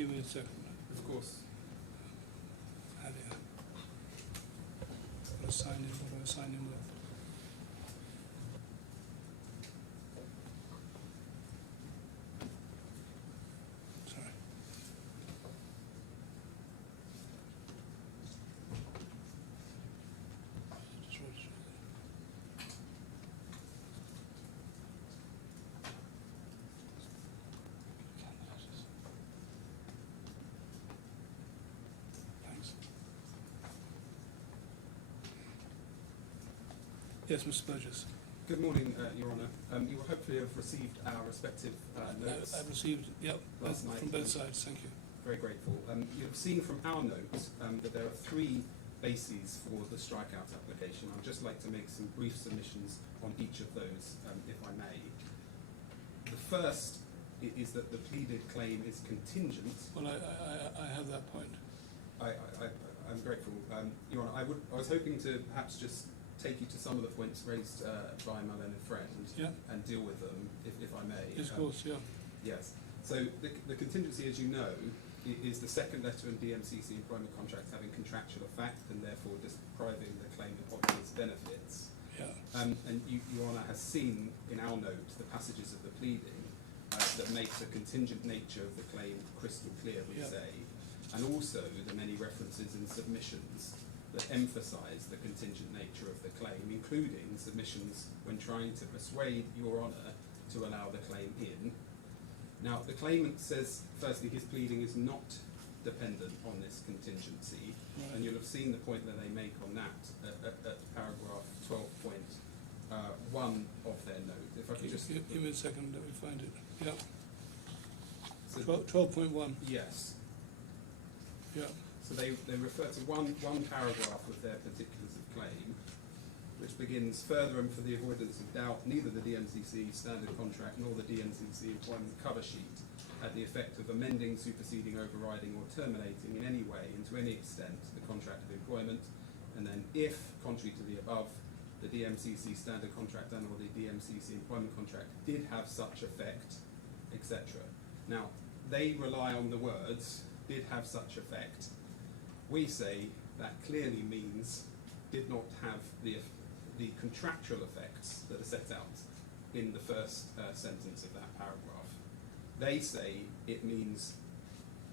give me a second. Of course. What do I sign in with? Sorry. Just wrote it. Thanks. Yes, Mr. Burgess. Good morning, Your Honour. You will hopefully have received our respective notes. I've received, yep, last night. from both sides, thank you. Very grateful. You have seen from our notes that there are three bases for the strikeout application. I'd just like to make some brief submissions on each of those, if I may. The first is that the pleaded claim is contingent. Well, I have that point. I'm grateful. Your Honour, I was hoping to perhaps just take you to some of the points raised by my learned friend and deal with them, if I may. Yes, of course, yeah. Yes. So the contingency, as you know, is the second letter in DMCC employment contracts having contractual effect and therefore depriving the claimant of its benefits. Yeah. And Your Honour has seen in our note the passages of the pleading that make the contingent nature of the claim crystal clear, we say, and also the many references in submissions that emphasise the contingent nature of the claim, including submissions when trying to persuade Your Honour to allow the claim in. Now, the claimant says, firstly, his pleading is not dependent on this contingency, and you'll have seen the point that they make on that at paragraph 12.1 of their note. If I could just give me a second, let me find it. Yeah. So 12.1. Yes. Yeah. So they refer to one paragraph of their particulars of claim, which begins, further and for the avoidance of doubt, neither the DMCC standard contract nor the DMCC employment cover sheet had the effect of amending, superseding, overriding or terminating in any way and to any extent the contract of employment, and then if, contrary to the above, the DMCC standard contract and or the DMCC employment contract did have such effect, etc. Now, they rely on the words, did have such effect. We say that clearly means did not have the contractual effects that are set out in the first sentence of that paragraph. They say it means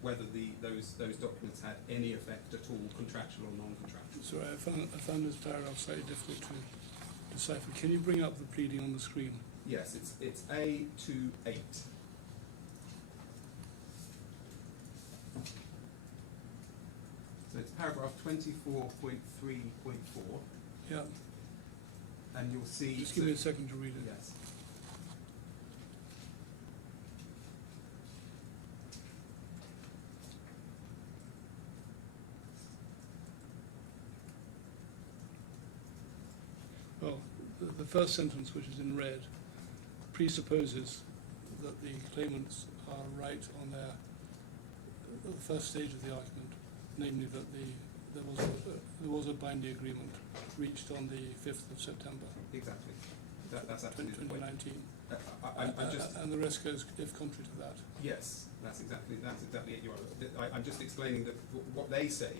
whether those documents had any effect at all, contractual or non-contractual. Sorry, I found this paragraph slightly difficult to decipher. Can you bring up the pleading on the screen? Yes, it's A28. So it's paragraph 24.3.4. Yeah. And you'll see... Just give me a second to read it. Yes. Well, the first sentence, which is in red, presupposes that the claimants are right on the first stage of the argument, namely that there was a binding agreement reached on the 5th of September. Exactly. That's absolutely 2019. I'm just, and the rest goes if contrary to that. yes, that's exactly it. I'm just explaining that what they say.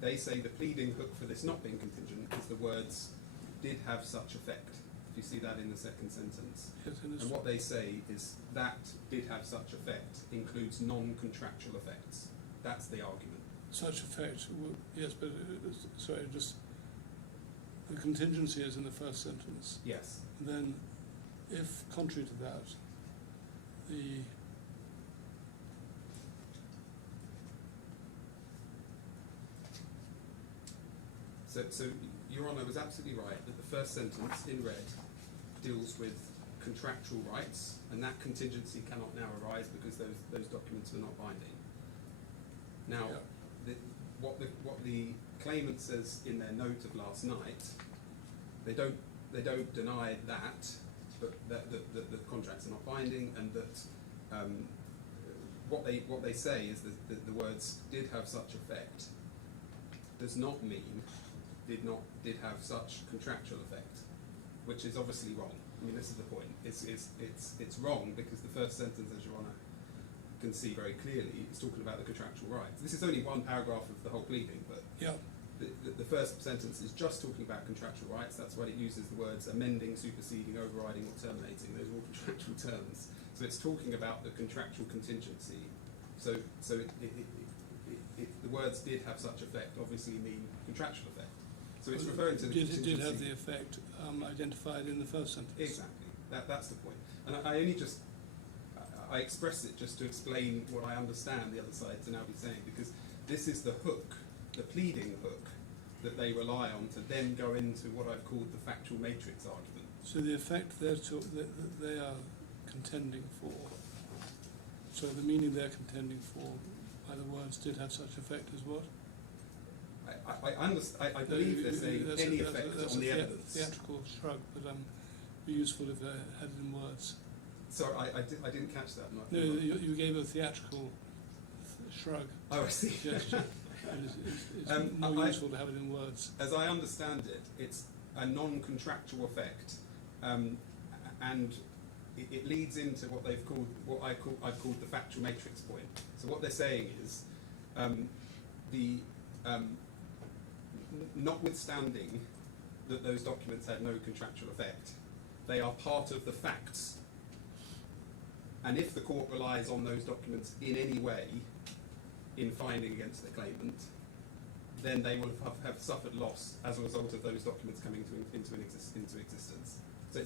They say the pleading hook for this not being contingent is the words "did have such effect." If you see that in the second sentence, Yes, and what they say is that "did have such effect" includes non-contractual effects. That's the argument. Such effect, yes, but sorry, just the contingency is in the first sentence. Yes. Then, if contrary to that, So Your Honour was absolutely right that the first sentence in red deals with contractual rights, and that contingency cannot now arise because those documents are not binding. Now, what the claimant says in their note of last night, they don't deny that, but that the contracts are not binding, and that what they say is that the words "did have such effect" does not mean did have such contractual effect, which is obviously wrong. I mean, this is the point. It's wrong because the first sentence, as Your Honour can see very clearly, is talking about the contractual rights. This is only one paragraph of the whole pleading, but Yeah. the first sentence is just talking about contractual rights. That's why it uses the words amending, superseding, overriding, or terminating. Those are all contractual terms. So it's talking about the contractual contingency. So the words did have such effect obviously mean contractual effect. So it's referring to the contingency. Did have the effect identified in the first sentence. Exactly. That's the point. And I only just I express it just to explain what I understand the other side to now be saying, because this is the hook, the pleading hook, that they rely on to then go into what I've called the factual matrix argument. So the effect that they are contending for, so the meaning they're contending for by the words did have such effect is what? I believe they're saying any effect on the evidence. Theatrical shrug, but it'd be useful if they had it in words. Sorry, I didn't catch that. No, you gave a theatrical shrug. Oh, I see. Gesture. It's more useful to have it in words. As I understand it, it's a non-contractual effect, and it leads into what they've called, I've called the factual matrix point. So what they're saying is, notwithstanding that those documents had no contractual effect, they are part of the facts. And if the court relies on those documents in any way in finding against the claimant, then they will have suffered loss as a result of those documents coming into existence. So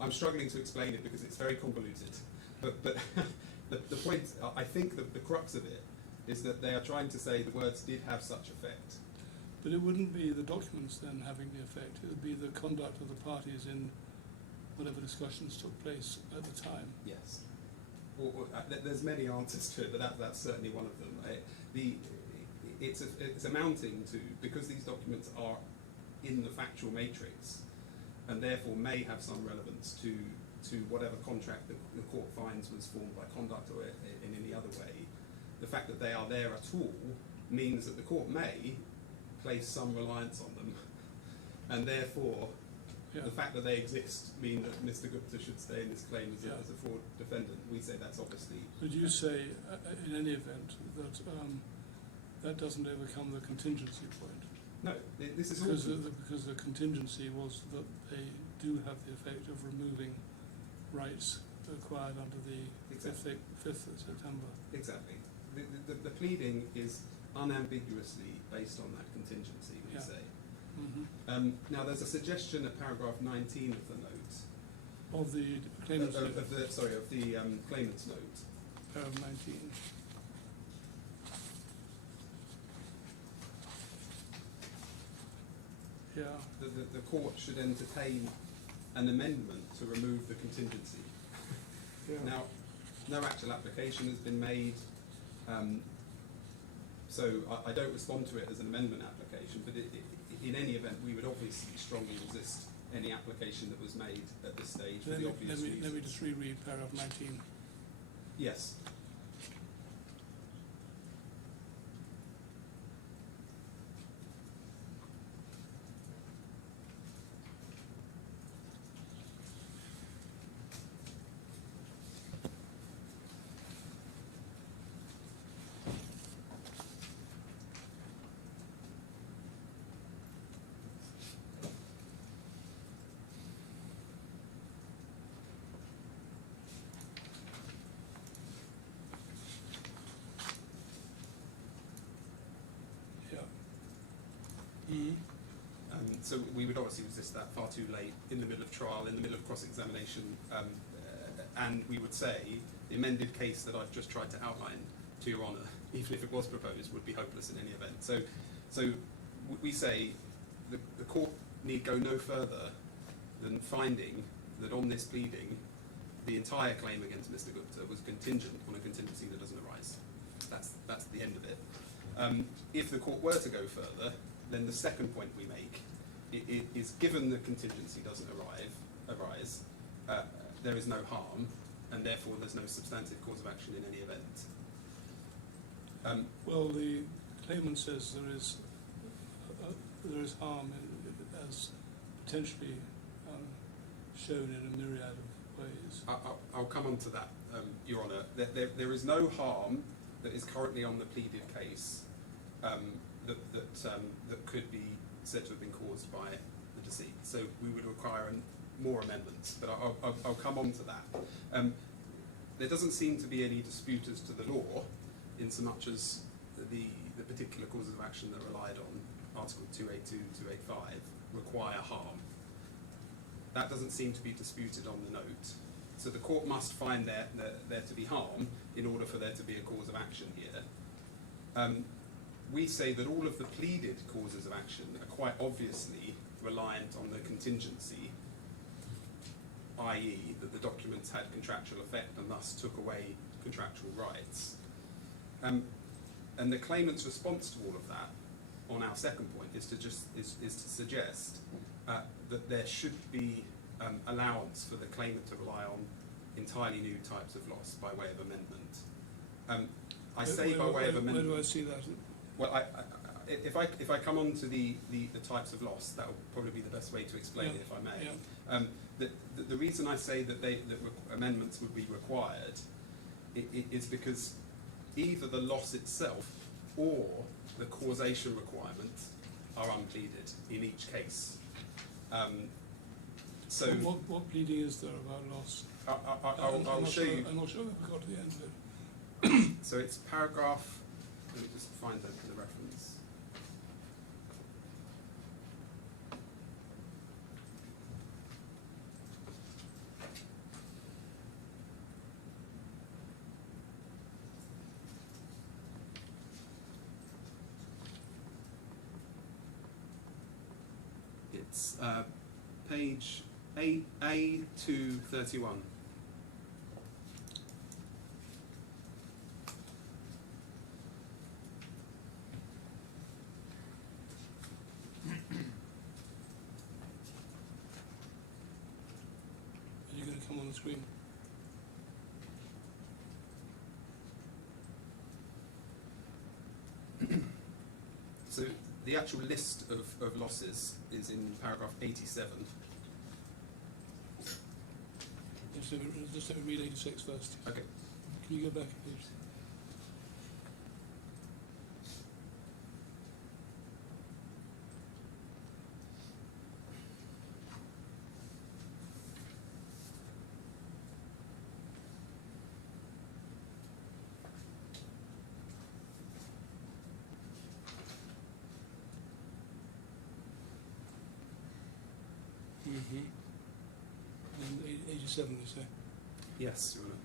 I'm struggling to explain it because it's very convoluted. But the point, I think the crux of it is that they are trying to say the words did have such effect. But it wouldn't be the documents then having the effect, it would be the conduct of the parties in whatever discussions took place at the time. Yes. There's many answers to it, but that's certainly one of them. It's amounting to, because these documents are in the factual matrix and therefore may have some relevance to whatever contract the court finds was formed by conduct or in any other way, the fact that they are there at all means that the court may place some reliance on them, and therefore the fact that they exist mean that Mr. Gupta should stay in his claim as a fraud defendant. We say that's obviously... Would you say, in any event, that that doesn't overcome the contingency point? No, this is because the contingency was that they do have the effect of removing rights acquired under the 5th of September. Exactly. The pleading is unambiguously based on that contingency, we say. Mm-hmm. Now, there's a suggestion at paragraph 19 of the note. Of the claimant's note? Of the claimant's note. Paragraph 19. Yeah. The court should entertain an amendment to remove the contingency. Yeah. Now, no actual application has been made, so I don't respond to it as an amendment application, but in any event, we would obviously strongly resist any application that was made at this stage for the obvious reasons. Let me just reread paragraph 19. Yes. So we would obviously resist that far too late, in the middle of trial, in the middle of cross-examination, and we would say the amended case that I've just tried to outline to Your Honour, even if it was proposed, would be hopeless in any event. So we say the court need go no further than finding that on this pleading, the entire claim against Mr. Gupta was contingent on a contingency that doesn't arise. That's the end of it. If the court were to go further, then the second point we make is given the contingency doesn't arise, there is no harm, and therefore there's no substantive cause of action in any event. Well, the claimant says there is harm as potentially shown in a myriad of ways. I'll come on to that Your Honour, there is no harm that is currently on the pleaded case that could be said to have been caused by the deceit. So we would require more amendments, but I'll come on to that. There doesn't seem to be any dispute as to the law, in so much as the particular causes of action that relied on Article 282 and 285 require harm. That doesn't seem to be disputed on the note. So the court must find there to be harm in order for there to be a cause of action here. We say that all of the pleaded causes of action are quite obviously reliant on the contingency, i.e. that the documents had contractual effect and thus took away contractual rights. And the claimant's response to all of that, on our second point, is to suggest that there should be allowance for the claimant to rely on entirely new types of loss by way of amendment. I say by way of amendment. Where do I see that? Well, if I come on to the types of loss, that will probably be the best way to explain it, if I may. Yeah. The reason I say that amendments would be required is because either the loss itself or the causation requirement are unpleaded in each case. So what pleading is there about loss? I'll show you. I'm not sure we've got to the end of it. So it's paragraph. Let me just find the reference. It's page A231. Are you going to come on the screen? So the actual list of losses is in paragraph 87. Just let me read 86 first. Okay. Can you go back, please? And 87, you say? Yes, Your Honour.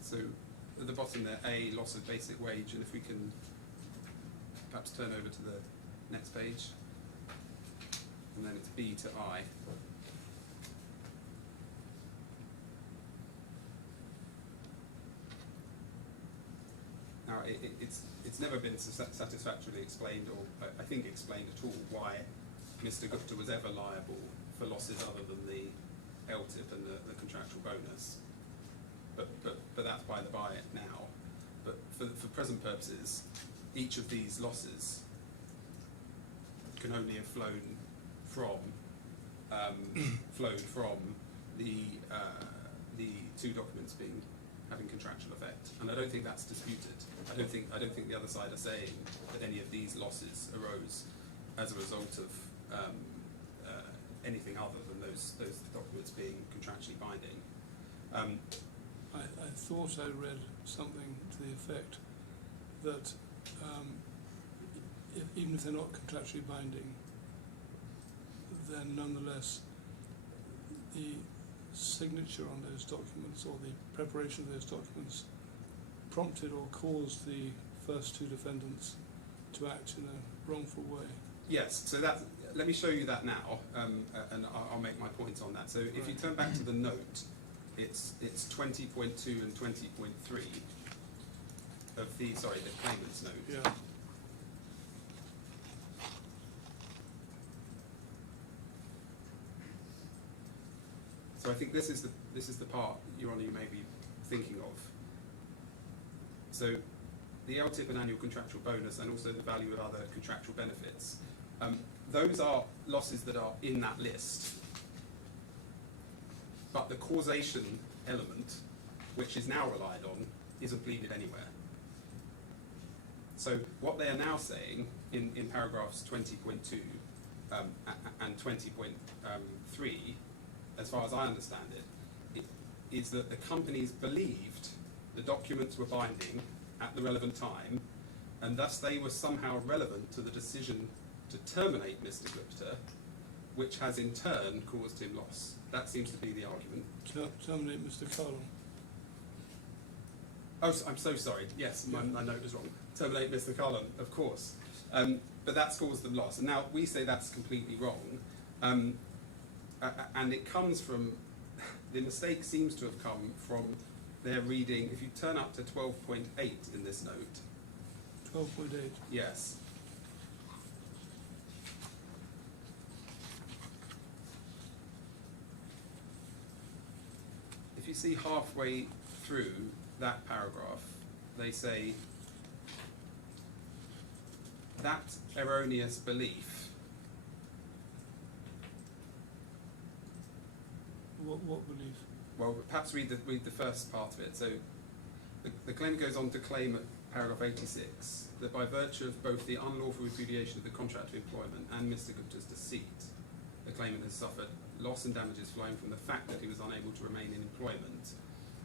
So at the bottom there, A, loss of basic wage, and if we can perhaps turn over to the next page, and then it's B to I. Now, it's never been satisfactorily explained, or I think explained at all, why Mr. Gupta was ever liable for losses other than the LTIP and the contractual bonus. But that's by the by now. But for present purposes, each of these losses can only have flown from the two documents having contractual effect, and I don't think that's disputed. I don't think the other side are saying that any of these losses arose as a result of anything other than those documents being contractually binding. I thought I read something to the effect that even if they're not contractually binding, then nonetheless the signature on those documents or the preparation of those documents prompted or caused the first two defendants to act in a wrongful way. Yes, so let me show you that now, and I'll make my point on that. So if you turn back to the note, it's 20.2 and 20.3 of the claimant's note. Yeah. So I think this is the part, Your Honour, you may be thinking of. So the LTIP and annual contractual bonus, and also the value of other contractual benefits. Those are losses that are in that list. But the causation element, which is now relied on, isn't pleaded anywhere. So what they are now saying in paragraphs 20.2 and 20.3, as far as I understand it, is that the companies believed the documents were binding at the relevant time, and thus they were somehow relevant to the decision to terminate Mr. Gupta, which has in turn caused him loss. That seems to be the argument. Terminate Mr. Kahlon. Oh, I'm so sorry. Yes, my note was wrong. Terminate Mr. Kahlon, of course. But that's caused them loss. And now we say that's completely wrong. And it comes from, the mistake seems to have come from their reading, if you turn up to 12.8 in this note. 12.8. Yes. If you see halfway through that paragraph, they say that erroneous belief. What belief? Well, perhaps read the first part of it. So the claimant goes on to claim at paragraph 86 that by virtue of both the unlawful repudiation of the contract of employment and Mr. Gupta's deceit, the claimant has suffered loss and damages flowing from the fact that he was unable to remain in employment.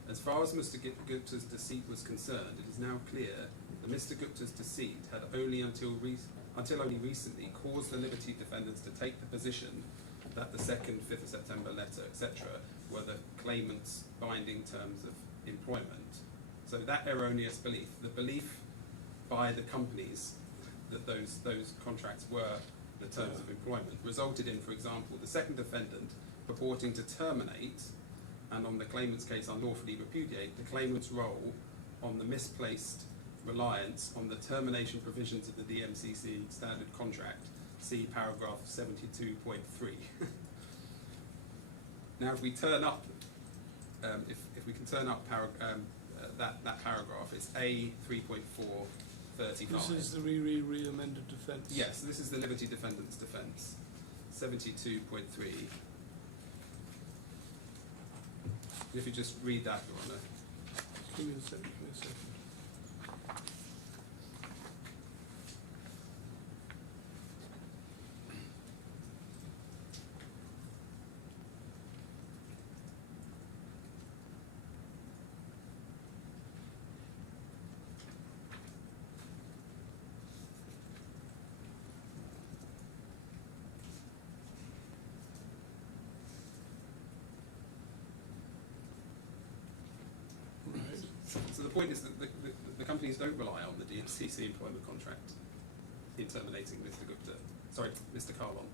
As far as Mr. Gupta's deceit was concerned, it is now clear that Mr. Gupta's deceit had only until only recently caused the Liberty defendants to take the position that the 2nd, 5th of September letter, etc., were the claimant's binding terms of employment. So that erroneous belief, the belief by the companies that those contracts were the terms of employment, resulted in, for example, the second defendant purporting to terminate, and on the claimant's case unlawfully repudiate, the claimant's role on the misplaced reliance on the termination provisions of the DMCC standard contract, see paragraph 72.3. Now if we turn up, if we can turn up that paragraph, it's A 3.435. This is the re-amended defence. Yes, this is the Liberty defendant's defence. 72.3. If you just read that, Your Honour. Give me a second. So the point is that the companies don't rely on the DMCC employment contract in terminating Mr. Gupta. Sorry, Mr. Kahlon.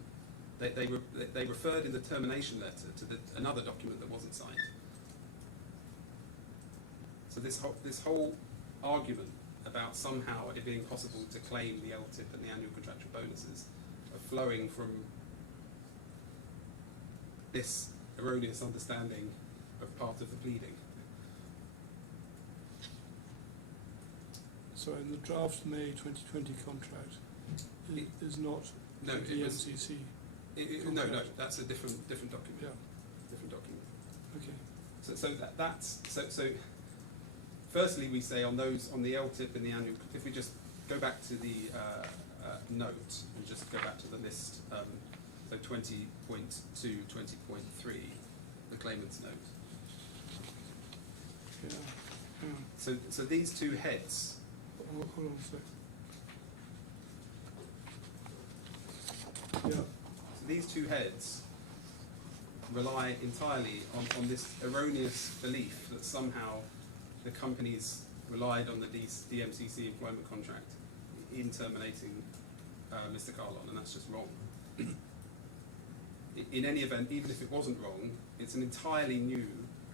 They referred in the termination letter to another document that wasn't signed. So this whole argument about somehow it being possible to claim the LTIP and the annual contractual bonuses are flowing from this erroneous understanding of part of the pleading. So in the draft May 2020 contract, it is not No, the it was, DMCC. no, that's a different document. Yeah. Different document. Okay. So firstly we say on the LTIP and the annual, if we just go back to the note and just go back to the list, so 20.2, 20.3, the claimant's note. Yeah. So these two heads. Hold on a sec. Yeah. So these two heads rely entirely on this erroneous belief that somehow the companies relied on the DMCC employment contract in terminating Mr. Kahlon, and that's just wrong. In any event, even if it wasn't wrong, it's an entirely new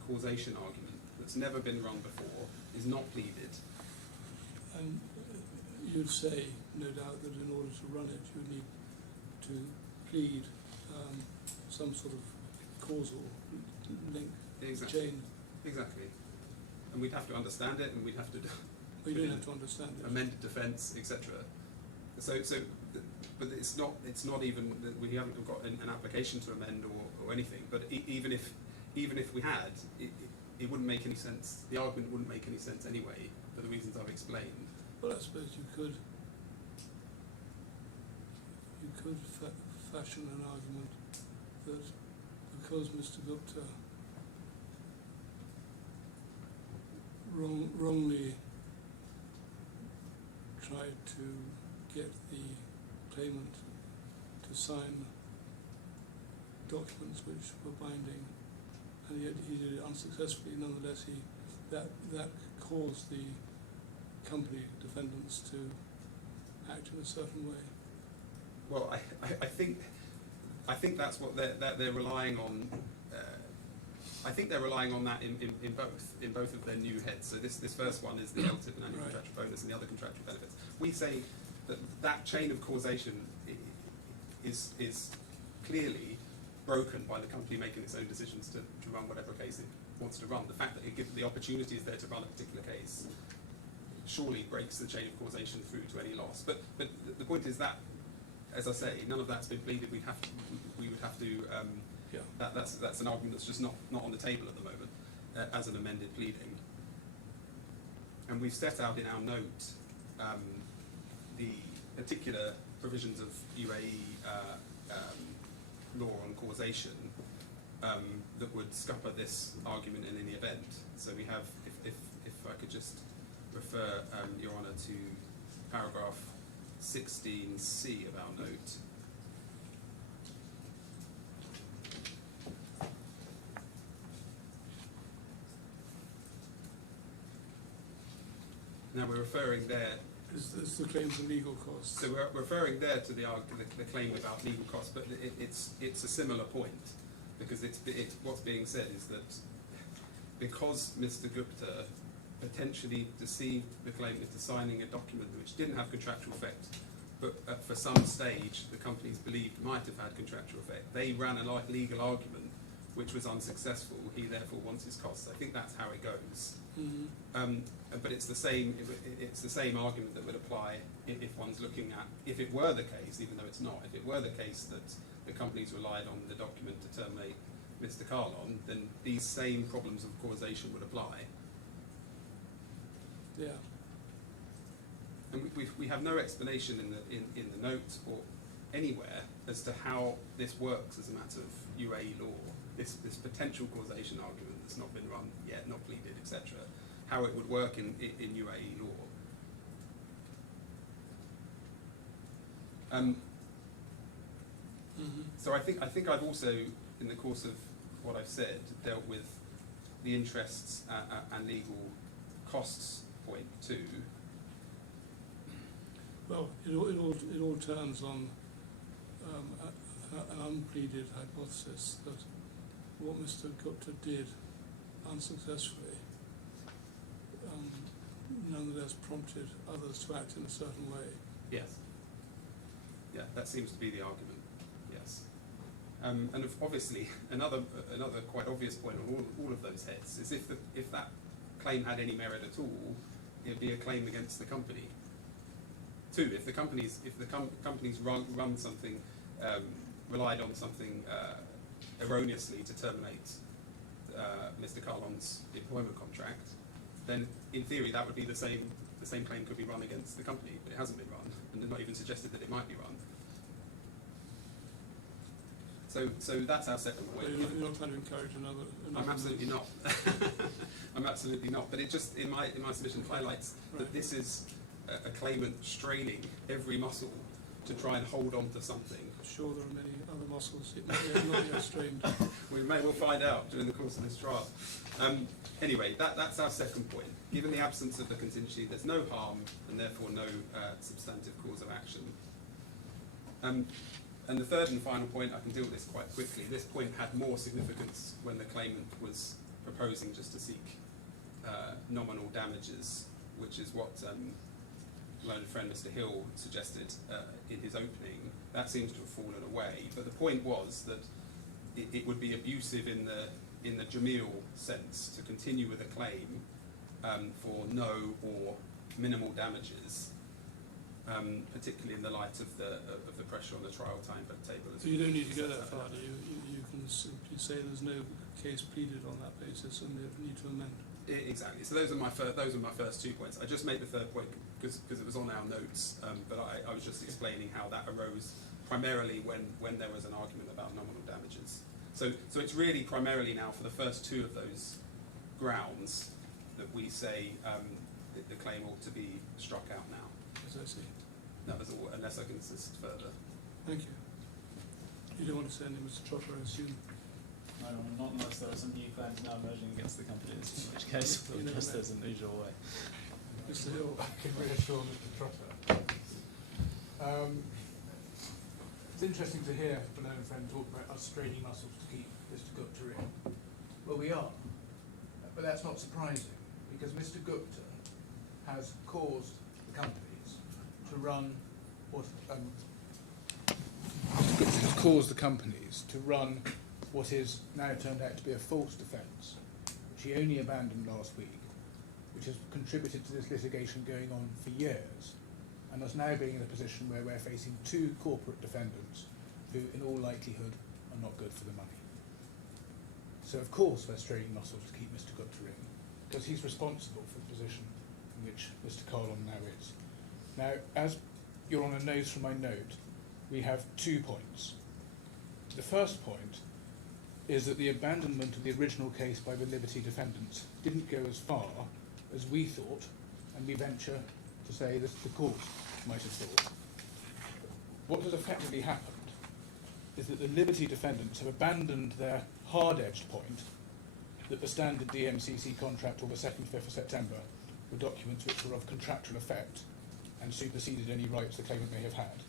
causation argument that's never been run before, is not pleaded. And you'd say, no doubt, that in order to run it, you need to plead some sort of causal link, Exactly. chain. Exactly. And we'd have to understand it, and we'd have to We don't have to understand it. amended defence, etc. But it's not even that we haven't got an application to amend or anything. But even if we had, it wouldn't make any sense. The argument wouldn't make any sense anyway, for the reasons I've explained. Well, I suppose you could fashion an argument that because Mr. Gupta wrongly tried to get the claimant to sign documents which were binding, and yet he did it unsuccessfully. Nonetheless, that caused the company defendants to act in a certain way. Well, I think that's what they're relying on. I think they're relying on that in both of their new heads. So this first one is the LTIP and annual contractual bonus, and the other contractual benefits. We say that chain of causation is clearly broken by the company making its own decisions to run whatever case it wants to run. The fact that it gives the opportunities there to run a particular case surely breaks the chain of causation through to any loss. But the point is that, as I say, none of that's been pleaded. We would have to. That's an argument that's just not on the table at the moment as an amended pleading. And we've set out in our note the particular provisions of UAE law on causation that would scupper this argument in any event. So we have, if I could just refer Your Honour to paragraph 16C of our note. Now we're referring there. Is the claim for legal costs? So we're referring there to the claim about legal costs, but it's a similar point, because it's what's being said is that because Mr. Gupta potentially deceived the claimant into signing a document which didn't have contractual effect, but for some stage the companies believed might have had contractual effect, they ran a legal argument which was unsuccessful. He therefore wants his costs. I think that's how it goes. Mm-hmm. But it's the same argument that would apply if one's looking at, if it were the case, even though it's not, if it were the case that the companies relied on the document to terminate Mr. Kahlon, then these same problems of causation would apply. Yeah. And we have no explanation in the note or anywhere as to how this works as a matter of UAE law. This potential causation argument that's not been run yet, not pleaded, etc. How it would work in UAE law. So I think I've also, in the course of what I've said, dealt with the interests and legal costs point too. Well, it all turns on an unpleaded hypothesis that what Mr. Gupta did unsuccessfully nonetheless prompted others to act in a certain way. Yes. Yeah, that seems to be the argument. Yes. And obviously, another quite obvious point on all of those heads is if that claim had any merit at all, it would be a claim against the company. Two, if the companies run something, relied on something erroneously to terminate Mr. Kahlon's employment contract, then in theory that would be the same claim could be run against the company, but it hasn't been run, and they're not even suggested that it might be run. So that's our second point. You're not trying to encourage another I'm absolutely not. I'm absolutely not. But it just, in my submission, highlights that this is a claimant straining every muscle to try and hold on to something. I'm sure there are many other muscles not yet strained. We may well find out during the course of this trial. Anyway, that's our second point. Given the absence of the contingency, there's no harm and therefore no substantive cause of action. And the third and final point, I can deal with this quite quickly. This point had more significance when the claimant was proposing just to seek nominal damages, which is what learned friend Mr. Hill suggested in his opening. That seems to have fallen away. But the point was that it would be abusive in the Jamil sense to continue with a claim for no or minimal damages, particularly in the light of the pressure on the trial timetable. So you don't need to go that far, do you? You can simply say there's no case pleaded on that basis and they need to amend. Exactly. So those are my first 2 points. I just made the third point because it was on our notes, but I was just explaining how that arose primarily when there was an argument about nominal damages. So it's really primarily now for the first two of those grounds that we say that the claim ought to be struck out now. As I see. That was all, unless I can assist further. Thank you. You don't want to say anything, Mr. Trotter, I assume? No, not unless there are some new claims now emerging against the companies, in which case we'll address those in the usual way. Mr. Hill. I can reassure Mr. Trotter. It's interesting to hear Glennie and friend talk about us straining muscles to keep Mr. Gupta in. Well, we are, but that's not surprising because Mr. Gupta has caused the companies to run what has caused the companies to run what is now turned out to be a false defence, which he only abandoned last week, which has contributed to this litigation going on for years, and us now being in a position where we're facing two corporate defendants who, in all likelihood, are not good for the money. So, of course, we're straining muscles to keep Mr. Gupta in, because he's responsible for the position in which Mr. Kahlon now is. Now, as Your Honour knows from my note, we have 2 points. The first point is that the abandonment of the original case by the Liberty defendants didn't go as far as we thought, and we venture to say that the court might have thought. What has effectively happened is that the Liberty defendants have abandoned their hard-edged point that the standard DMCC contract or the 2nd, 5th of September were documents which were of contractual effect and superseded any rights the claimant may have had.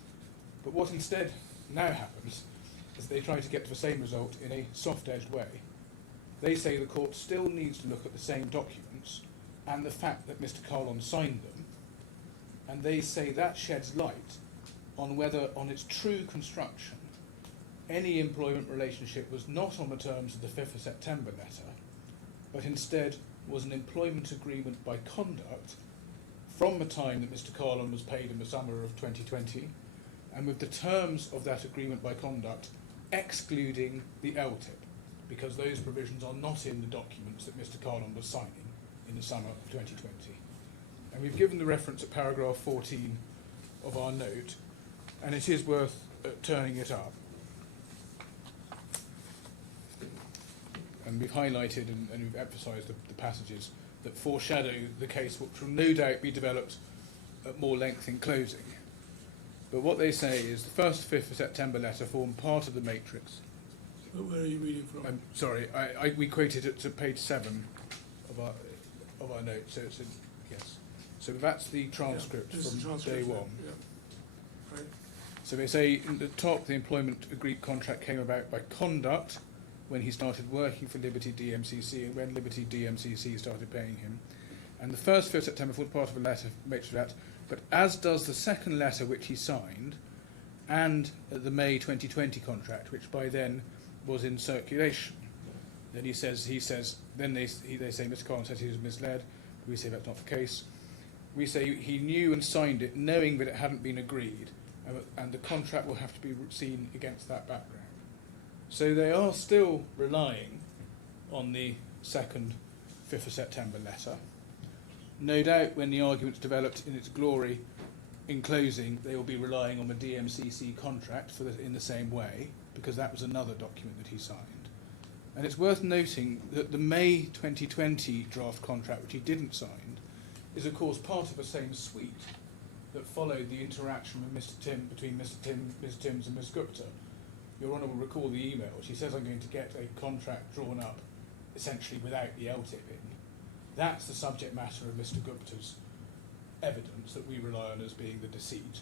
But what instead now happens is they try to get to the same result in a soft-edged way. They say the court still needs to look at the same documents and the fact that Mr. Kahlon signed them, and they say that sheds light on whether, on its true construction, any employment relationship was not on the terms of the 5th of September letter, but instead was an employment agreement by conduct from the time that Mr. Kahlon was paid in the summer of 2020, and with the terms of that agreement by conduct excluding the LTIP, because those provisions are not in the documents that Mr. Kahlon was signing in the summer of 2020. And we've given the reference at paragraph 14 of our note, and it is worth turning it up. And we've highlighted and we've emphasised the passages that foreshadow the case, which will no doubt be developed at more length in closing. But what they say is the 1st 5th of September letter formed part of the matrix. But where are you reading from? I'm sorry, we quoted it to page 7 of our note, so it's in, yes. So that's the transcript from day one. Yeah. Right. So they say in the top, the employment contract came about by conduct when he started working for Liberty DMCC and when Liberty DMCC started paying him. And the 1st 5th of September formed part of a letter matrix of that, but as does the second letter which he signed and the May 2020 contract, which by then was in circulation. Then he says, then they say Mr. Kahlon says he was misled. We say that's not the case. We say he knew and signed it knowing that it hadn't been agreed, and the contract will have to be seen against that background. So they are still relying on the 2nd, 5th of September letter. No doubt when the argument's developed in its glory in closing, they will be relying on the DMCC contract in the same way, because that was another document that he signed. And it's worth noting that the May 2020 draft contract, which he didn't sign, is of course part of the same suite that followed the interaction between Mr. Timms and Ms. Gupta. Your Honour will recall the email. She says, I'm going to get a contract drawn up essentially without the LTIP in. That's the subject matter of Mr. Gupta's evidence that we rely on as being the deceit.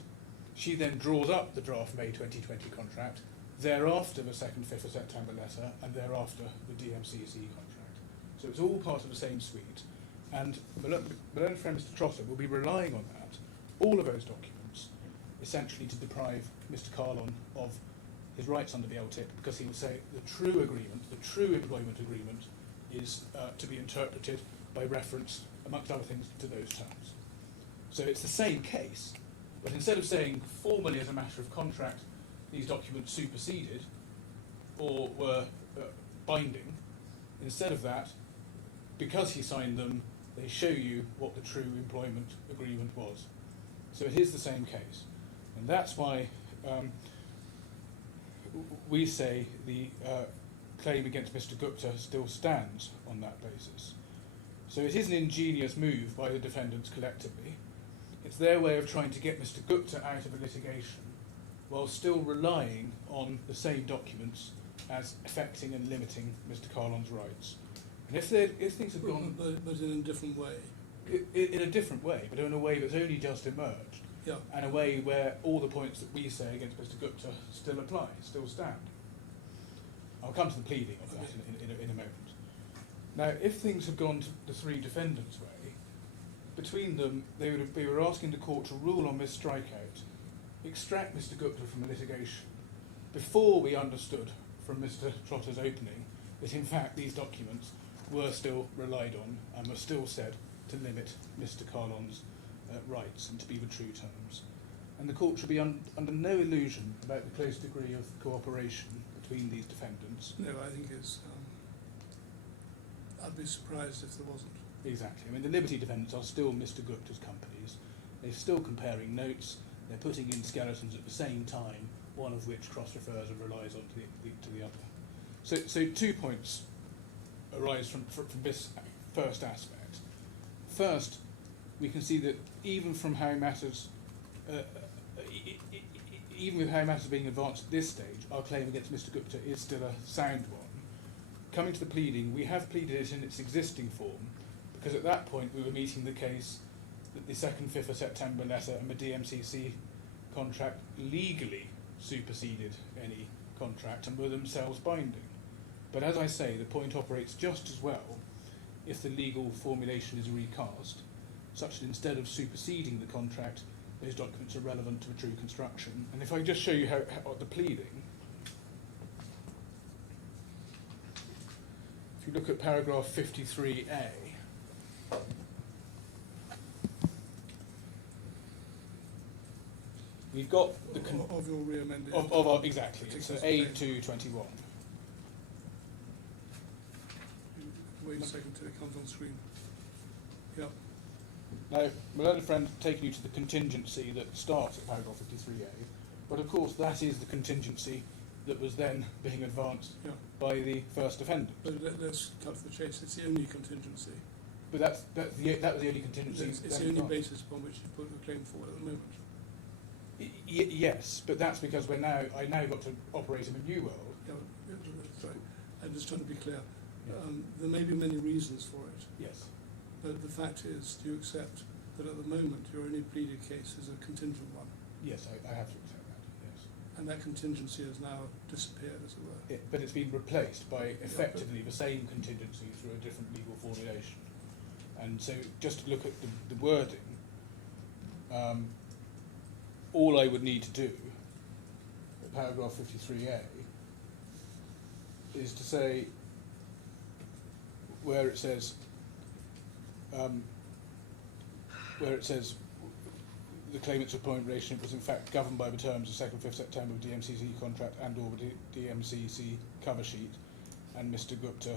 She then draws up the draft May 2020 contract, thereafter the 2nd, 5th of September letter, and thereafter the DMCC contract. So it's all part of the same suite. And my learned friend Mr. Trotter will be relying on that, all of those documents, essentially to deprive Mr. Kahlon of his rights under the LTIP, because he will say the true agreement, the true employment agreement, is to be interpreted by reference, amongst other things, to those terms. So it's the same case, but instead of saying formally as a matter of contract, these documents superseded or were binding, instead of that, because he signed them, they show you what the true employment agreement was. So it is the same case. And that's why we say the claim against Mr. Gupta still stands on that basis. So it is an ingenious move by the defendants collectively. It's their way of trying to get Mr. Gupta out of a litigation while still relying on the same documents as affecting and limiting Mr. Kahlon's rights. And if things have gone... But in a different way. In a different way, but in a way that's only just emerged, Yeah. and a way where all the points that we say against Mr. Gupta still apply, still stand. I'll come to the pleading of that in a moment. Now, if things had gone to the three defendants' way, between them, they were asking the court to rule on this strikeout, extract Mr. Gupta from the litigation, before we understood from Mr. Trotter's opening that in fact these documents were still relied on and were still said to limit Mr. Kahlon's rights and to be the true terms. And the court should be under no illusion about the close degree of cooperation between these defendants. No, I think it's... I'd be surprised if there wasn't. Exactly. I mean, the Liberty defendants are still Mr. Gupta's companies. They're still comparing notes. They're putting in skeletons at the same time, one of which cross-refers and relies on to the other. So 2 points arise from this first aspect. First, we can see that even from how matters, even with how matters are being advanced at this stage, our claim against Mr. Gupta is still a sound one. Coming to the pleading, we have pleaded it in its existing form, because at that point we were meeting the case that the 2nd, 5th of September letter and the DMCC contract legally superseded any contract and were themselves binding. But as I say, the point operates just as well if the legal formulation is recast, such that instead of superseding the contract, those documents are relevant to the true construction. And if I just show you how the pleading, if you look at paragraph 53A, we've got the... Of your re-amended... Of our, exactly, so A221. Wait a second till it comes on screen. Yep. Now, my learned friend taking you to the contingency that starts at paragraph 53A, but of course that is the contingency that was then being advanced by the first defendant. But let's cut to the chase. It's the only contingency. But that was the only contingency. It's the only basis upon which you put the claim forward at the moment. Yes, but that's because I now got to operate in a new world. Yeah, sorry. I'm just trying to be clear. There may be many reasons for it. Yes. But the fact is, do you accept that at the moment your only pleaded case is a contingent one? Yes, I have to accept that, yes. And that contingency has now disappeared, as it were. But it's been replaced by effectively the same contingency through a different legal formulation. And so just to look at the wording, all I would need to do, at paragraph 53A, is to say, where it says the claimant's employment relationship was in fact governed by the terms of 2nd, 5th September of DMCC contract and or the DMCC cover sheet, and Mr. Gupta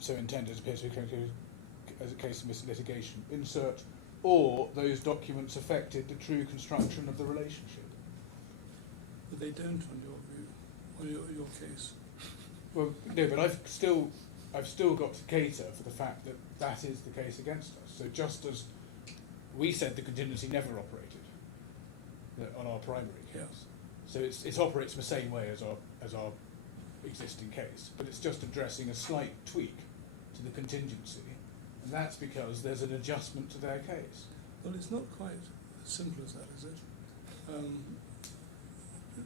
so intended as appears to be as a case of mislitigation. Insert, or those documents affected the true construction of the relationship. But they don't, on your view, on your case. Well, no, but I've still got to cater for the fact that that is the case against us. So just as we said the contingency never operated on our primary case, so it operates in the same way as our existing case, but it's just addressing a slight tweak to the contingency, and that's because there's an adjustment to their case. Well, it's not quite as simple as that, is it?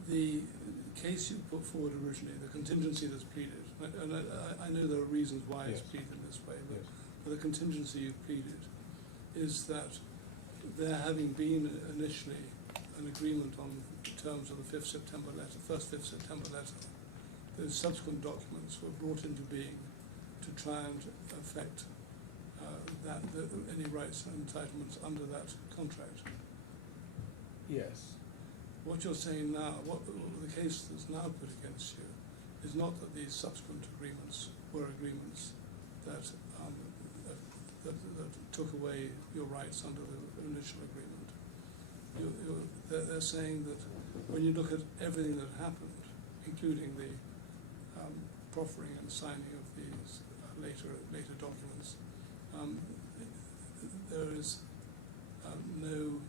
The case you put forward originally, the contingency that's pleaded, and I know there are reasons why it's pleaded in this way, but the contingency you've pleaded is that there having been initially an agreement on terms of the 5th September letter, first 5th September letter, those subsequent documents were brought into being to try and affect any rights and entitlements under that contract. Yes. What you're saying now, what the case that's now put against you, is not that these subsequent agreements were agreements that took away your rights under the initial agreement. They're saying that when you look at everything that happened, including the proffering and signing of these later documents, there is no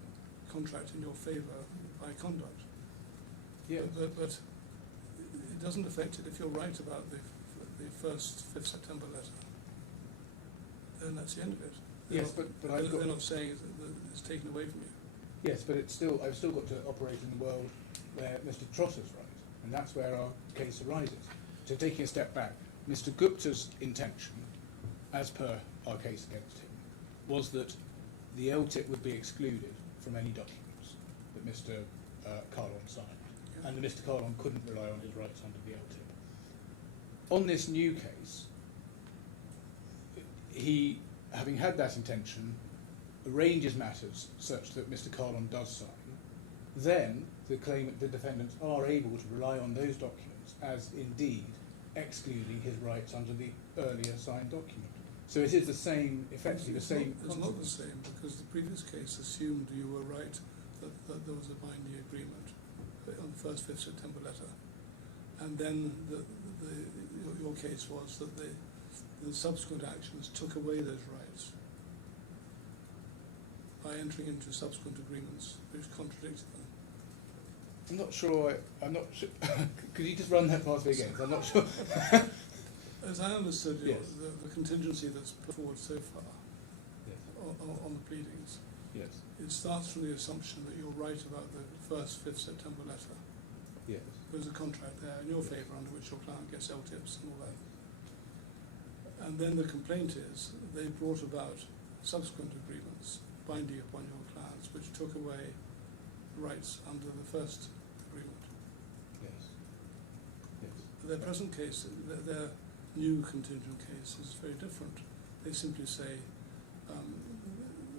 contract in your favour by conduct. Yes. But it doesn't affect it if you're right about the first 5th September letter. Then that's the end of it. Yes, but They're not saying that it's taken away from you. Yes, but I've still got to operate in a world where Mr. Trotter's right, and that's where our case arises. So taking a step back, Mr. Gupta's intention, as per our case against him, was that the LTIP would be excluded from any documents that Mr. Kahlon signed, and that Mr. Kahlon couldn't rely on his rights under the LTIP. On this new case, he, having had that intention, arranges matters such that Mr. Kahlon does sign. Then the defendants are able to rely on those documents as indeed excluding his rights under the earlier signed document. So it is the same, effectively the same. It's not the same, because the previous case assumed you were right that there was a binding agreement on the first 5th September letter, and then your case was that the subsequent actions took away those rights by entering into subsequent agreements which contradicted them. I'm not sure. Could you just run that past me again? 'Cause I'm not sure. As I understood Yes. the contingency that's put forward so far Yes. on the pleadings, Yes. it starts from the assumption that you're right about the first 5th September letter. Yes. There's a contract there in your favour under which your client gets LTIPs and all that. And then the complaint is they brought about subsequent agreements binding upon your clients which took away rights under the first agreement. Yes. Yes. Their present case, their new contingent case is very different. They simply say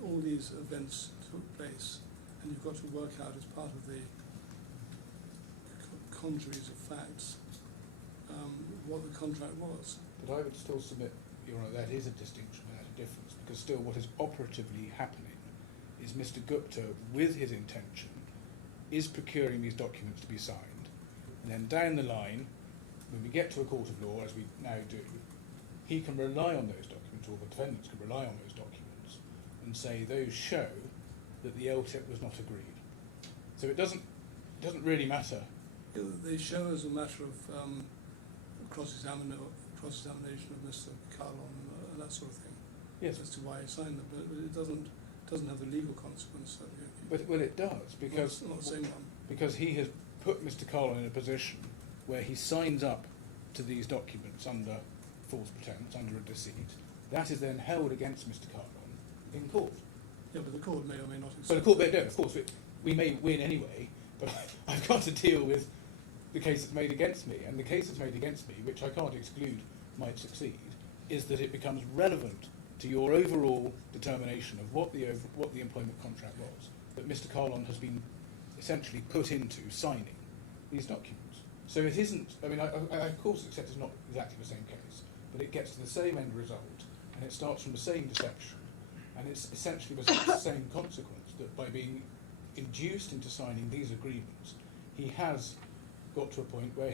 all these events took place and you've got to work out as part of the congeries of facts what the contract was. But I would still submit, Your Honour, that is a distinction and a difference, because still what is operatively happening is Mr. Gupta, with his intention, is procuring these documents to be signed, and then down the line, when we get to a court of law, as we now do, he can rely on those documents, or the defendants can rely on those documents, and say those show that the LTIP was not agreed. So it doesn't really matter. They show as a matter of cross-examination of Mr. Kahlon and that sort of thing. Yes. As to why he signed them, but it doesn't have the legal consequence. Well, it does, because not the same one. because he has put Mr. Kahlon in a position where he signs up to these documents under false pretense, under a deceit. That is then held against Mr. Kahlon in court. Yeah, but the court may or may not accept. But the court may do. Of course, we may win anyway, but I've got to deal with the case that's made against me, and the case that's made against me, which I can't exclude might succeed, is that it becomes relevant to your overall determination of what the employment contract was, that Mr. Kahlon has been essentially put into signing these documents. So it isn't, I mean, I of course accept it's not exactly the same case, but it gets to the same end result, and it starts from the same deception, and it's essentially the same consequence, that by being induced into signing these agreements, he has got to a point where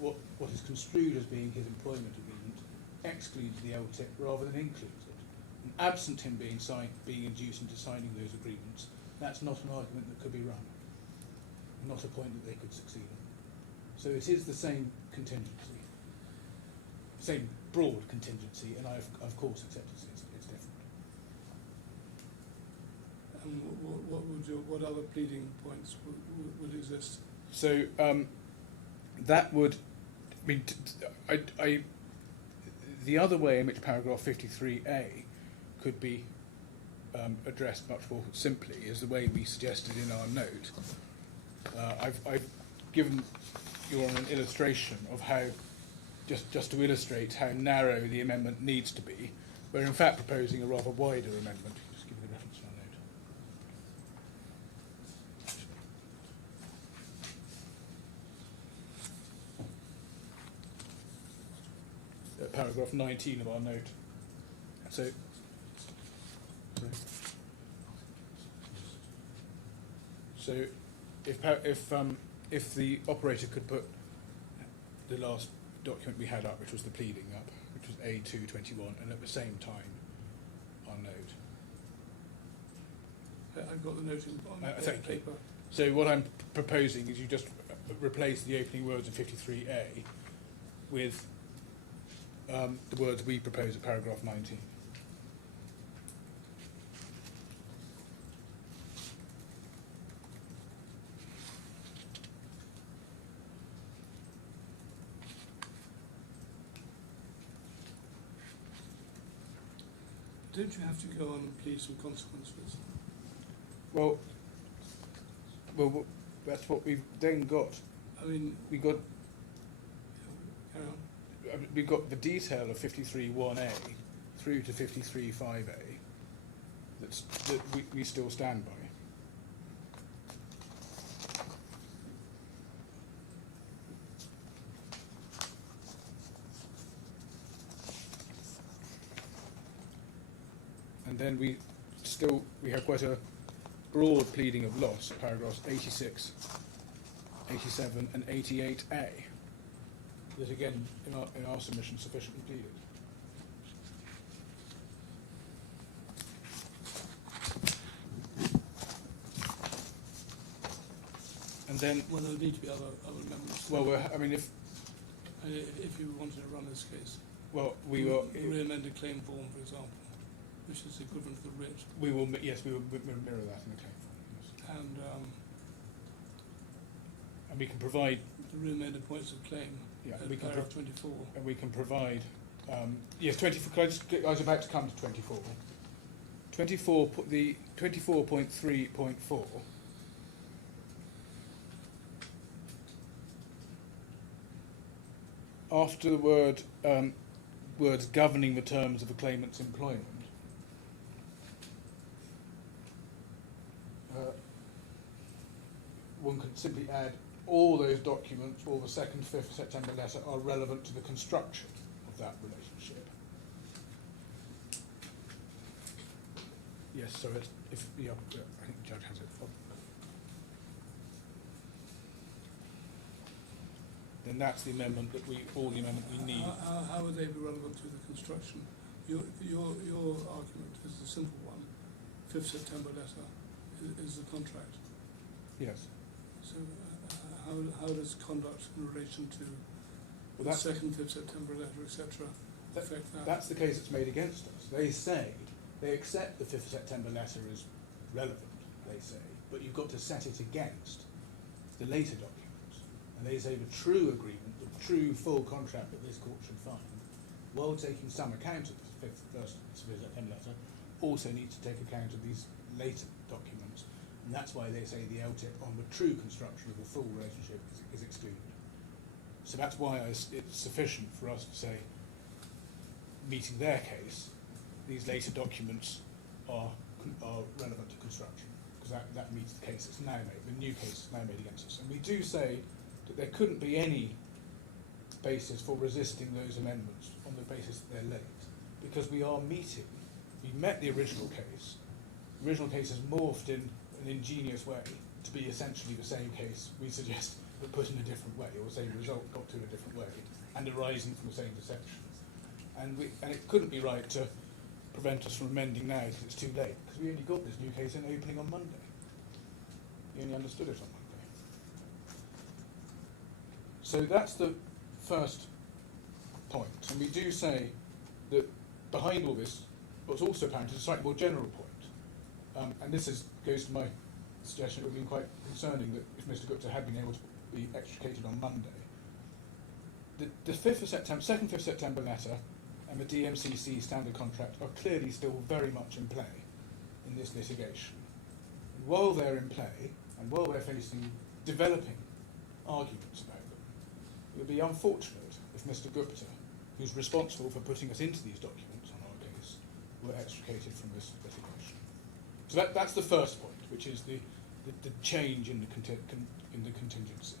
what is construed as being his employment agreement excludes the LTIP rather than includes it. And absent him being induced into signing those agreements, that's not an argument that could be run, not a point that they could succeed on. So it is the same contingency, same broad contingency, and I of course accept it's different. And what other pleading points would exist? So that would, I mean, the other way in which paragraph 53A could be addressed much more simply is the way we suggested in our note. I've given you an illustration of how, just to illustrate how narrow the amendment needs to be, We're in fact proposing a rather wider amendment. Just give you the reference to our note. Paragraph 19 of our note. So if the operator could put the last document we had up, which was the pleading up, which was A221, and at the same time our note. I've got the note on Thank you. paper. So what I'm proposing is you just replace the opening words of 53A with the words we propose at paragraph 19. Don't you have to go on and plead some consequences? Well, that's what we've then got. I mean, We got carry on. we've got the detail of 53.1a through to 53.5a that we still stand by. And then we have quite a broad pleading of loss, paragraphs 86, 87 and 88a, that again in our submission sufficiently pleaded. And then, Well, there need to be other amendments. well, if you wanted to run this case, we will re-amended claim form, for example, which is equivalent to the writ, we will mirror that in the claim form. Yes. And we can provide, the re-amended points of claim yeah, at we can paragraph 24. and we can provide, yes, 24. I was about to come to 24. 24. The 24.3.4. After the words governing the terms of the claimant's employment, one can simply add all those documents, all the 2nd, 5th September letter are relevant to the construction of that relationship. Yes, so it's, I think the judge has it. Then that's the amendment all the amendment we need. How would they be relevant to the construction? Your argument is the simple one. 5th September letter is the contract. Yes. So how does conduct in relation to the Well, 2nd, 5th September letter, etc., affect that? That's the case that's made against us. They say, they accept the 5th September letter as relevant, they say, but you've got to set it against the later documents. And they say the true agreement, the true full contract that this court should find, while taking some account of the 5th September letter, also needs to take account of these later documents. And that's why they say the LTIP on the true construction of the full relationship is excluded. So that's why it's sufficient for us to say, meeting their case, these later documents are relevant to construction, because that meets the case that's now made, the new case that's now made against us. And we do say that there couldn't be any basis for resisting those amendments on the basis that they're late, because we met the original case. The original case has morphed in an ingenious way to be essentially the same case we suggest, but put in a different way, or the same result got to in a different way, and arising from the same deception. And it couldn't be right to prevent us from amending now because it's too late, because we only got this new case in opening on Monday. We only understood it on Monday. So that's the first point. And we do say that behind all this, what's also apparent is a slightly more general point. And this goes to my suggestion. It would have been quite concerning that if Mr. Gupta had been able to be extricated on Monday. The 5th of September, 2nd, 5th September letter and the DMCC standard contract are clearly still very much in play in this litigation. And while they're in play, and while we're facing developing arguments about them, it would be unfortunate if Mr. Gupta, who's responsible for putting us into these documents on our case, were extricated from this litigation. So that's the first point, which is the change in the contingency.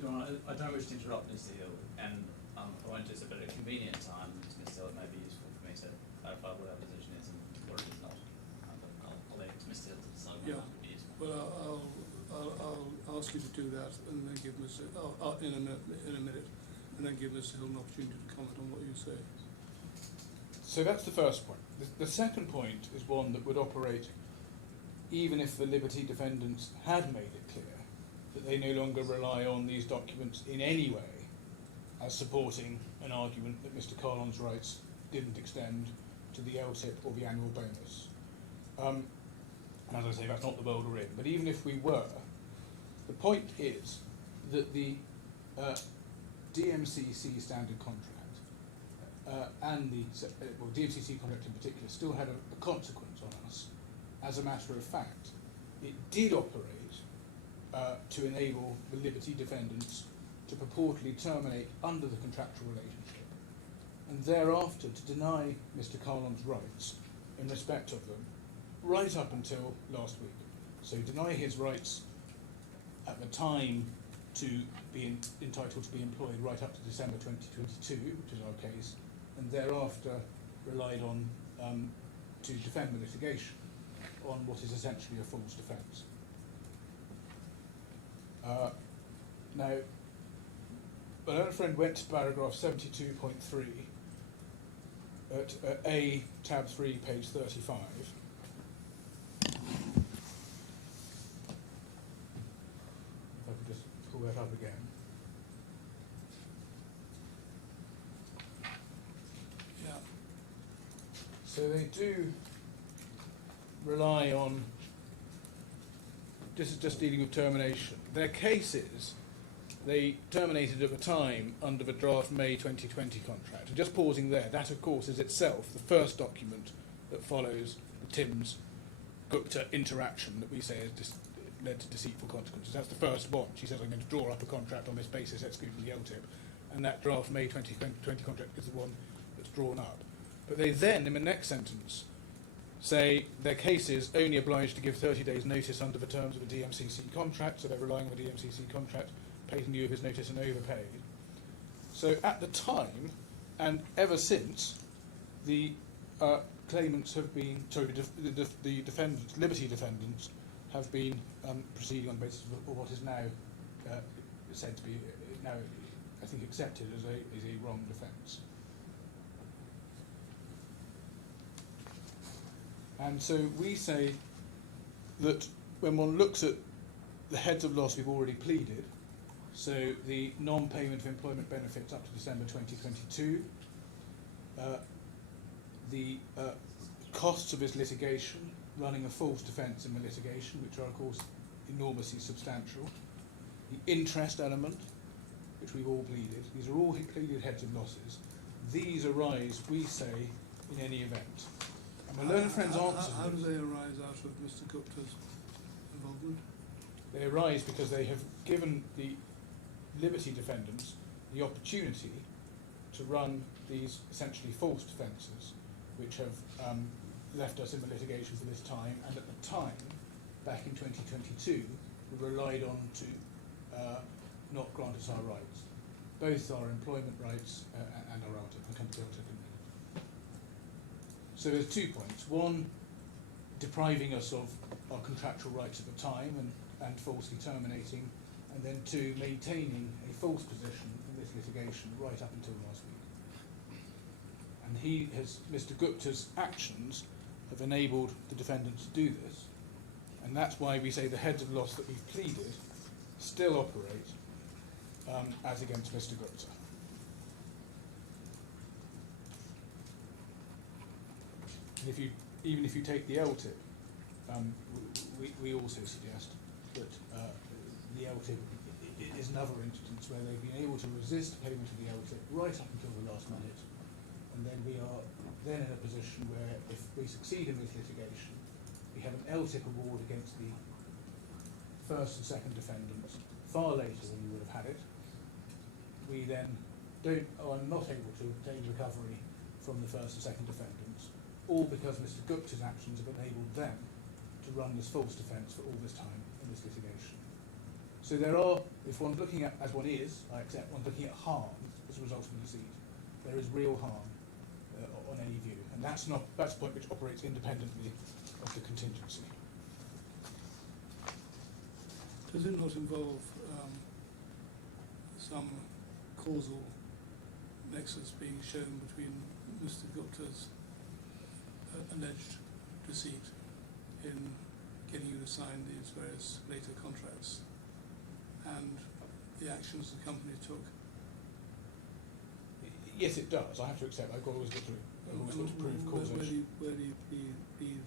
Your Honour, I don't wish to interrupt Mr. Hill, and I won't just, but at a convenient time, Mr. Hill, it may be useful for me to clarify what our position is and what it is not. But I'll leave it to Mr. Hill to decide what that would be useful. Well, I'll ask you to do that and then give Mr. In a minute, and then give Mr. Hill an opportunity to comment on what you say. So that's the first point. The second point is one that would operate even if the Liberty defendants had made it clear that they no longer rely on these documents in any way as supporting an argument that Mr. Kahlon's rights didn't extend to the LTIP or the annual bonus. As I say, that's not the world we're in. But even if we were, the point is that the DMCC standard contract and the DMCC contract in particular still had a consequence on us. As a matter of fact, it did operate to enable the Liberty defendants to purportedly terminate under the contractual relationship, and thereafter to deny Mr. Kahlon's rights in respect of them right up until last week. So deny his rights at the time to be entitled to be employed right up to December 2022, which is our case, and thereafter relied on to defend the litigation on what is essentially a false defence. Now, my learned friend went to paragraph 72.3 at A, tab 3, page 35. If I could just pull that up again. Yeah. So they do rely on, this is just dealing with termination. Their cases, they terminated at the time under the draft May 2020 contract. And just pausing there, that of course is itself the first document that follows the Timms-Gupta interaction that we say has led to deceitful consequences. That's the first one. She says, I'm going to draw up a contract on this basis, excluding the LTIP. And that draft May 2020 contract is the one that's drawn up. But they then, in the next sentence, say their case is only obliged to give 30 days notice under the terms of a DMCC contract, so they're relying on the DMCC contract, paid in lieu of his notice and overpaid. So at the time, and ever since, the claimants have been, sorry, the defendants, Liberty defendants, have been proceeding on the basis of what is now said to be, now I think accepted as a wrong defence. And so we say that when one looks at the heads of loss we've already pleaded, so the non-payment of employment benefits up to December 2022, the costs of this litigation, running a false defence in the litigation, which are of course enormously substantial, the interest element, which we've all pleaded, these are all pleaded heads of losses. These arise, we say, in any event. And my learned friend's answer. How do they arise out of Mr. Gupta's involvement? They arise because they have given the Liberty defendants the opportunity to run these essentially false defences, which have left us in the litigation for this time, and at the time, back in 2022, we relied on to not grant us our rights, both our employment rights and our LTIP. I'll come to LTIP in a minute. So there's 2 points. One, depriving us of our contractual rights at the time and falsely terminating, and then 2, maintaining a false position in this litigation right up until last week. And Mr. Gupta's actions have enabled the defendant to do this, and that's why we say the heads of loss that we've pleaded still operate as against Mr. Gupta. And even if you take the LTIP, we also suggest that the LTIP is another instance where they've been able to resist payment of the LTIP right up until the last minute, and then we are then in a position where if we succeed in this litigation, we have an LTIP award against the first and second defendants far later than we would have had it. We then are not able to obtain recovery from the first and second defendants, all because Mr. Gupta's actions have enabled them to run this false defence for all this time in this litigation. So there are, if one's looking at, as one is, I accept, one's looking at harm as a result of the deceit, there is real harm on any view, and that's a point which operates independently of the contingency. Does it not involve some causal nexus being shown between Mr. Gupta's alleged deceit in getting you to sign these various later contracts and the actions the company took? Yes, it does. I have to accept. I've always got to prove causation. Where do you believe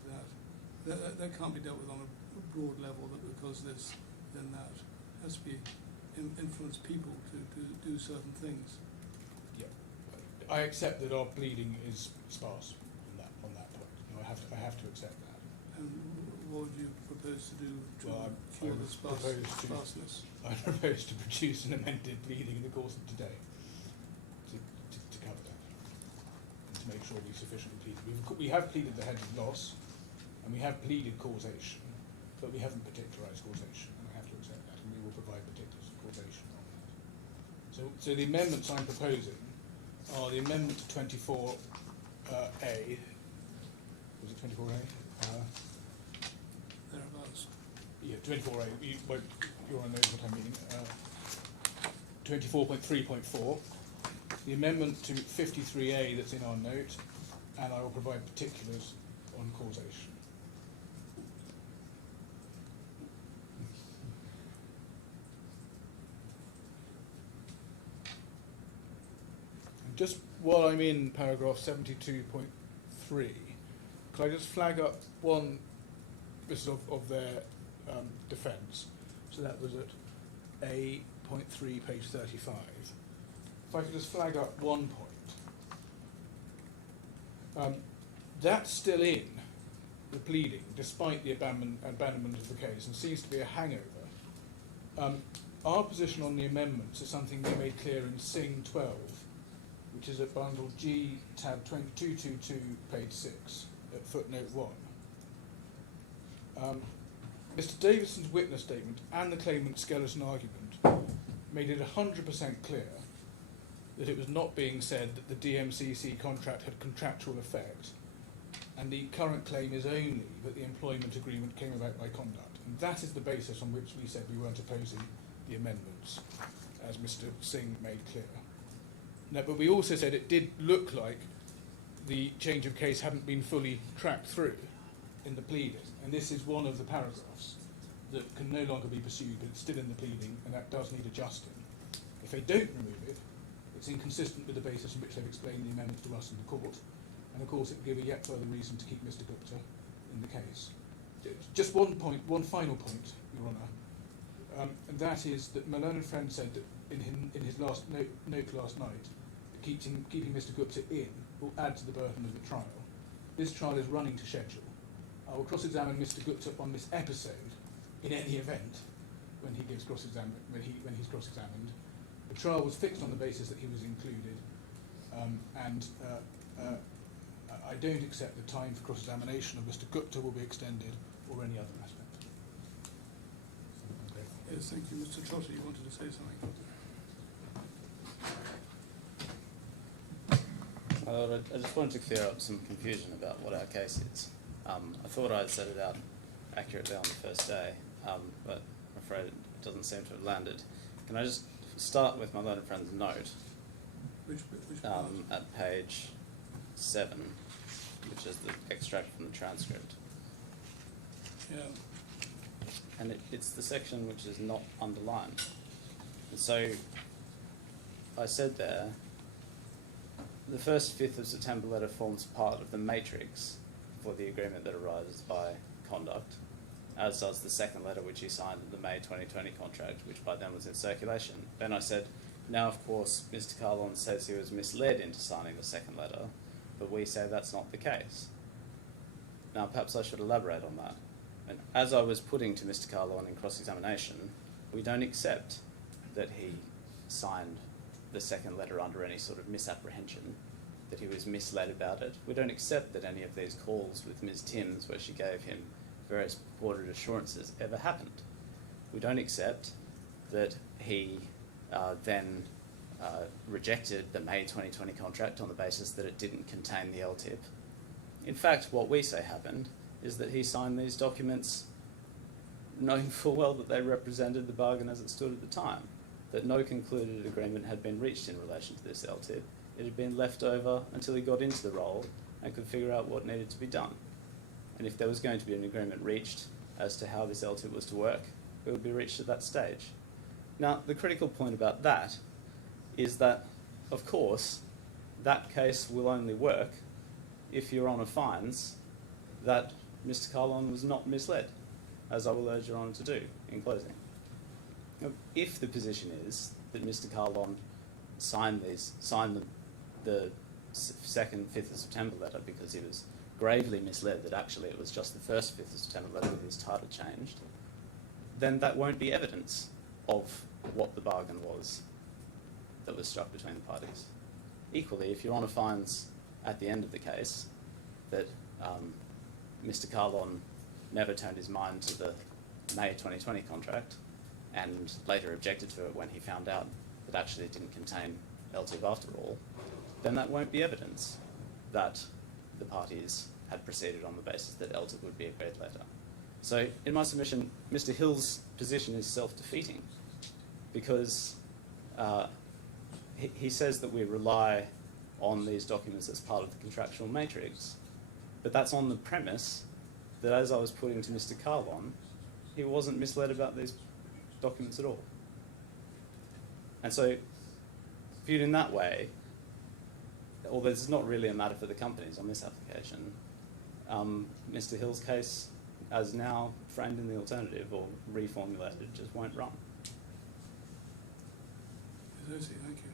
that? That can't be dealt with on a broad level, that because there's then that has to be influence people to do certain things. Yeah, I accept that our pleading is sparse on that point. You know, I have to accept that. And what would you propose to do to cure the sparseness? I propose to produce an amended pleading in the course of today to cover that and to make sure we sufficiently pleaded. We have pleaded the head of loss, and we have pleaded causation, but we haven't particularised causation, and I have to accept that, and we will provide particulars of causation on that. So the amendments I'm proposing are the amendment to 24A. Was it 24A? Thereabouts. Yeah, 24A. You're on those what I mean. 24.3.4. The amendment to 53A that's in our note, and I will provide particulars on causation. And just while I'm in paragraph 72.3, could I just flag up one bit of their defence? So that was at A.3, page 35. If I could just flag up one point. That's still in the pleading, despite the abandonment of the case, and seems to be a hangover. Our position on the amendments is something we made clear in Sing 12, which is at bundle G, tab 222, page 6, at footnote 1. Mr. Davison's witness statement and the claimant's skeleton argument made it 100% clear that it was not being said that the DMCC contract had contractual effect, and the current claim is only that the employment agreement came about by conduct. And that is the basis on which we said we weren't opposing the amendments, as Mr. Singh made clear. No, but we also said it did look like the change of case hadn't been fully tracked through in the pleading, and this is one of the paragraphs that can no longer be pursued, but it's still in the pleading, and that does need adjusting. If they don't remove it, it's inconsistent with the basis on which they've explained the amendments to us in the court, and of course it would give a yet further reason to keep Mr. Gupta in the case. Just one final point, Your Honour, and that is that my learned friend said that in his last note last night, that keeping Mr. Gupta in will add to the burden of the trial. This trial is running to schedule. I will cross-examine Mr. Gupta on this episode in any event when he's cross-examined. The trial was fixed on the basis that he was included, and I don't accept the time for cross-examination of Mr. Gupta will be extended or any other aspect. Okay. Yes, thank you. Mr. Trotter, you wanted to say something? I just wanted to clear up some confusion about what our case is. I thought I'd set it out accurately on the first day, but I'm afraid it doesn't seem to have landed. Can I just start with my learned friend's note? Which part? At page 7, which is the extract from the transcript. Yeah. And it's the section which is not underlined. And so I said there, the first 5th of September letter forms part of the matrix for the agreement that arises by conduct, as does the second letter which he signed in the May 2020 contract, which by then was in circulation. Then I said, now of course Mr. Kahlon says he was misled into signing the second letter, but we say that's not the case. Now perhaps I should elaborate on that. And as I was putting to Mr. Kahlon in cross-examination, we don't accept that he signed the second letter under any sort of misapprehension. that he was misled about it. We don't accept that any of these calls with Ms. Timms, where she gave him various purported assurances, ever happened. We don't accept that he then rejected the May 2020 contract on the basis that it didn't contain the LTIP. In fact, what we say happened is that he signed these documents knowing full well that they represented the bargain as it stood at the time, that no concluded agreement had been reached in relation to this LTIP. It had been left over until he got into the role and could figure out what needed to be done. And if there was going to be an agreement reached as to how this LTIP was to work, it would be reached at that stage. Now, the critical point about that is that, of course, that case will only work if Your Honour finds that Mr. Kahlon was not misled, as I will urge Your Honour to do in closing. Now, if the position is that Mr. Kahlon signed the 2nd, 5th of September letter because he was gravely misled that actually it was just the 1st, 5th of September letter with his title changed, then that won't be evidence of what the bargain was that was struck between the parties. Equally, if Your Honour finds at the end of the case that Mr. Kahlon never turned his mind to the May 2020 contract and later objected to it when he found out that actually it didn't contain LTIP after all, then that won't be evidence that the parties had proceeded on the basis that LTIP would be agreed later. So, in my submission, Mr. Hill's position is self-defeating because he says that we rely on these documents as part of the contractual matrix, but that's on the premise that as I was putting to Mr. Kahlon, he wasn't misled about these documents at all. And so, viewed in that way, although this is not really a matter for the companies on this application, Mr. Hill's case, as now framed in the alternative or reformulated, just won't run. Thank you.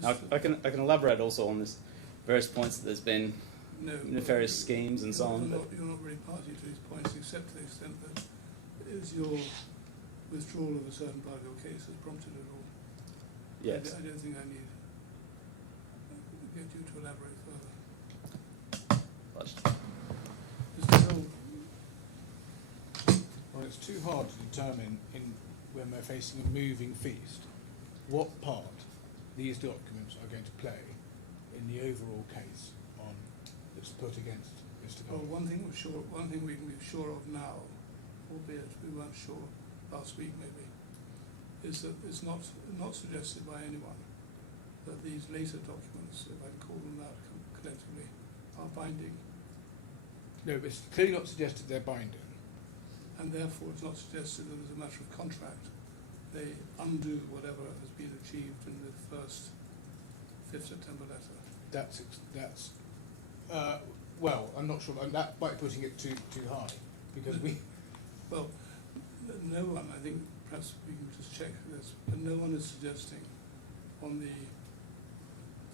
Now, I can elaborate also on this various points that there's been nefarious schemes and so on. You're not really party to these points, except to the extent that is your withdrawal of a certain part of your case has prompted it all. Yes. I don't think I need to get you to elaborate further. But Mr. Hill, Well, it's too hard to determine when we're facing a moving feast what part these documents are going to play in the overall case that's put against Mr. well, Kahlon. one thing we can be sure of now, albeit we weren't sure last week maybe, is that it's not suggested by anyone that these later documents, if I can call them that collectively, are binding, No, it's clearly not suggested they're binding. and therefore it's not suggested that as a matter of contract they undo whatever has been achieved in the first 5th September letter. Well, I'm not sure. That might be putting it too high, because Well, no one, I think perhaps we can just check this, but no one is suggesting on the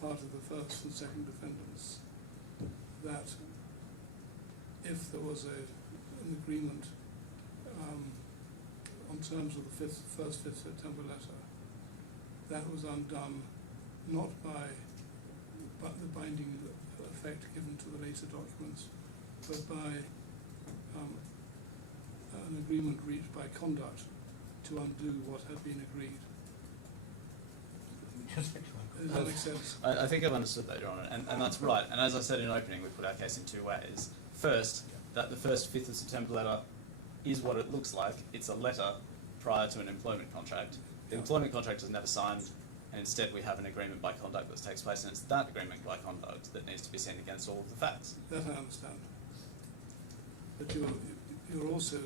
part of the first and second defendants that if there was an agreement on terms of the first 5th September letter, that was undone not by the binding effect given to the later documents, but by an agreement reached by conduct to undo what had been agreed. Does that make sense? I think I've understood that, Your Honour, and that's right. And as I said in opening, we put our case in two ways. First, that the first 5th of September letter is what it looks like. It's a letter prior to an employment contract. The employment contract is never signed, and instead we have an agreement by conduct that takes place, and it's that agreement by conduct that needs to be seen against all of the facts. That I understand. But you're also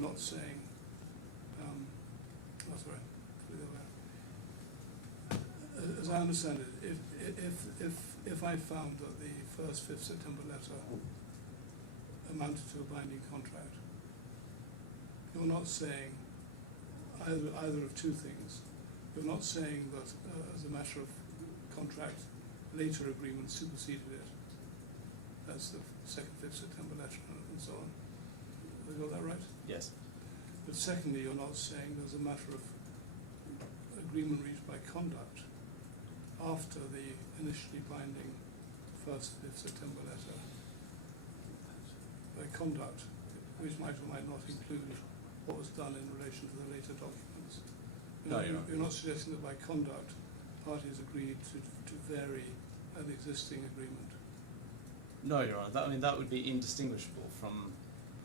not saying, as I understand it, if I found that the first 5th September letter amounted to a binding contract, you're not saying either of two things. You're not saying that as a matter of contract, later agreement superseded it. That's the 2nd, 5th September letter and so on. Have I got that right? Yes. But secondly, you're not saying there's a matter of agreement reached by conduct after the initially binding 1st of September letter, by conduct, which might or might not include what was done in relation to the later documents. No, you're not. You're not suggesting that by conduct, parties agreed to vary an existing agreement. No, Your Honour, that would be indistinguishable from,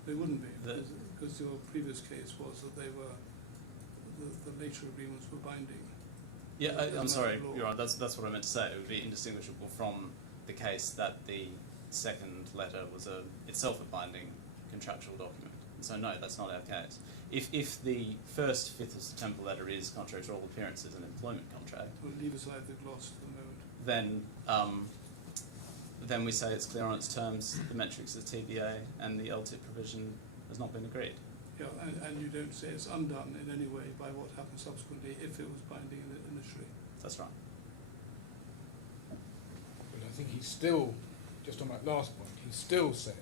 They wouldn't be, The- because your previous case was that they were, the later agreements were binding. yeah, As a I'm matter sorry, of law. Your Honour, that's what I meant to say. It would be indistinguishable from the case that the second letter was itself a binding contractual document. And so no, that's not our case. If the first 5th of September letter is, contrary to all appearances, an employment contract, We'll leave aside the gloss for the moment. then we say it's clear on its terms, the metrics of the TBA and the LTIP provision has not been agreed. Yeah, and you don't say it's undone in any way by what happened subsequently if it was binding initially. That's right. But I think he's still, just on that last point, he's still saying,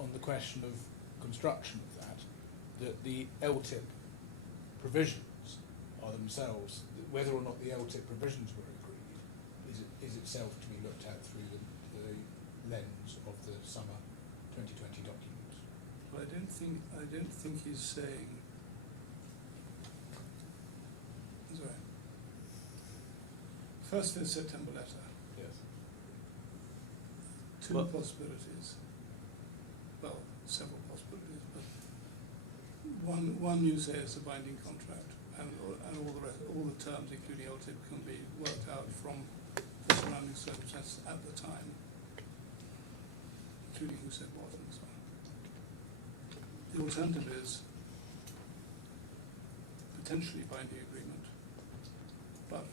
on the question of construction of that the LTIP provisions are themselves, whether or not the LTIP provisions were agreed, is itself to be looked at through the lens of the summer 2020 documents. But I don't think he's saying. Sorry. 1st of September letter. Yes. Two Well- possibilities. Well, several possibilities, but one you say is a binding contract, and all the rest, all the terms, including LTIP, can be worked out from the surrounding circumstances at the time, including who said what and so on. The alternative is potentially binding agreement, but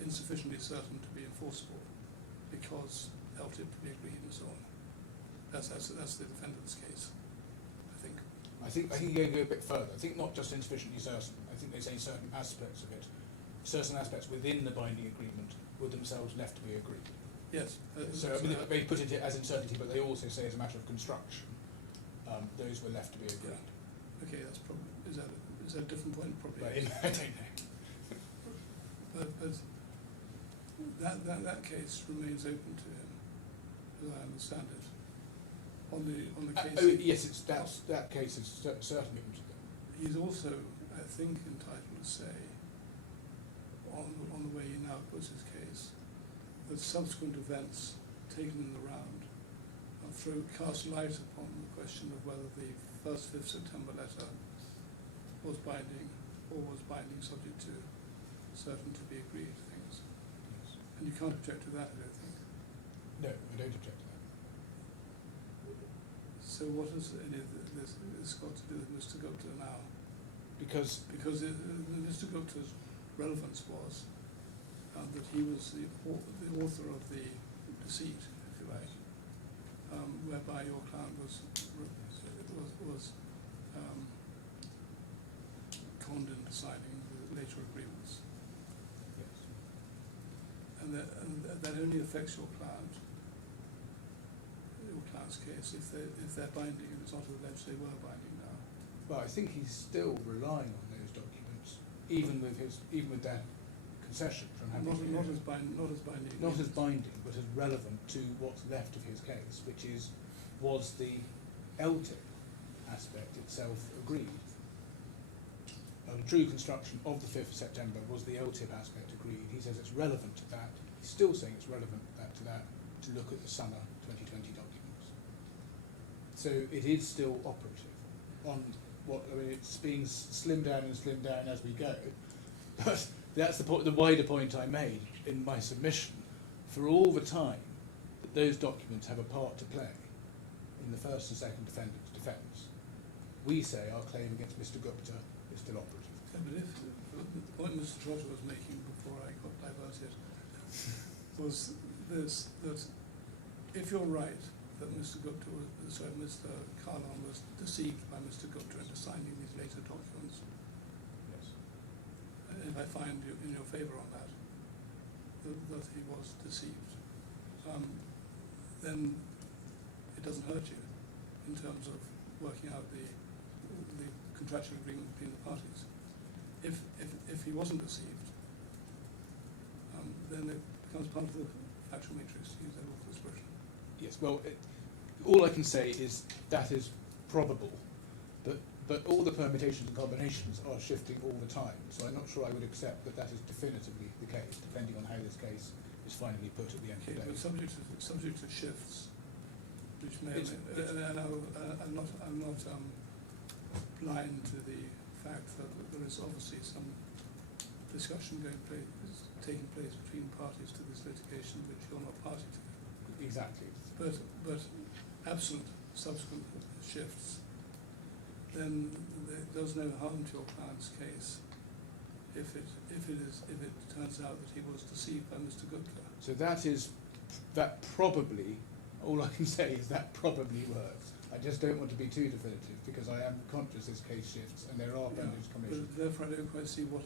insufficiently certain to be enforceable because LTIP to be agreed and so on. That's the defendant's case, I think. I think you go a bit further. I think not just insufficiently certain. I think they say certain aspects of it, certain aspects within the binding agreement were themselves left to be agreed. Yes. So I mean, they put it as uncertainty, but they also say as a matter of construction, those were left to be agreed. Okay, that's probably, is that a different point? Probably. But is. I don't know. But that case remains open to him, as I understand it. On the case. Yes, that case is certainly open to them. He's also, I think, entitled to say, on the way he now puts his case, that subsequent events taken in the round cast light upon the question of whether the 1st 5th September letter was binding or was binding subject to certain to be agreed things. Yes. And you can't object to that, I don't think. No, I don't object to that. So what has any of this got to do with Mr. Gupta now? Because Mr. Gupta's relevance was that he was the author of the deceit, if you like, whereby your client was conned into signing the later agreements, yes. and that only affects your client's case if they're binding, and it's not alleged they were binding now. Well, I think he's still relying on those documents, even with that concession from having Not as binding. not as binding, but as relevant to what's left of his case, which was the LTIP aspect itself agreed. True construction of the 5th of September was the LTIP aspect agreed. He says it's relevant to that. He's still saying it's relevant to that to look at the summer 2020 documents. So it is still operative on it's being slimmed down as we go. But that's the wider point I made in my submission. For all the time that those documents have a part to play in the first and second defendant's defence, we say our claim against Mr. Gupta is still operative. Yeah, but if the point Mr. Trotter was making before I got diverted was this, that if you're right that Mr. Kahlon was deceived by Mr. Gupta into signing these later documents, Yes. and if I find you in your favour on that he was deceived, then it doesn't hurt you in terms of working out the contractual agreement between the parties. If he wasn't deceived, then it becomes part of the factual matrix, to use that awful expression. Yes, well, all I can say is that is probable, but all the permutations and combinations are shifting all the time, so I'm not sure I would accept that that is definitively the case, depending on how this case is finally put at the end of Okay, the day. but subject to shifts, which may, It's- and I'm not blind to the fact that there is obviously some discussion taking place between parties to this litigation which you're not party to. Exactly. But absent subsequent shifts, then there's no harm to your client's case if it turns out that he was deceived by Mr. Gupta. So that probably, all I can say is that probably works. I just don't want to be too definitive because I am conscious this case shifts and there are permutations commissions. But therefore I don't quite see what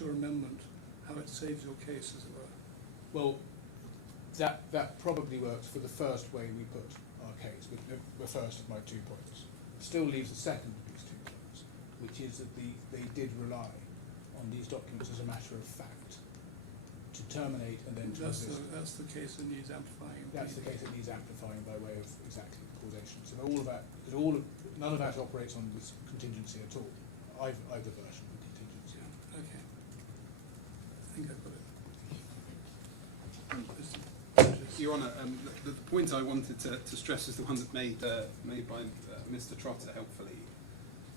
your amendment, how it saves your case, as it were. Well, that probably works for the first way we put our case, with the first of my 2 points. Still leaves the second of these 2 points, which is that they did rely on these documents as a matter of fact to terminate and then to resist. That's the case that needs amplifying. That's the case that needs amplifying by way of exactly causation. So none of that operates on this contingency at all. Either version of contingency. Yeah, okay. I think I've got it. Your Honour, the point I wanted to stress is the one that made by Mr. Trotter helpfully,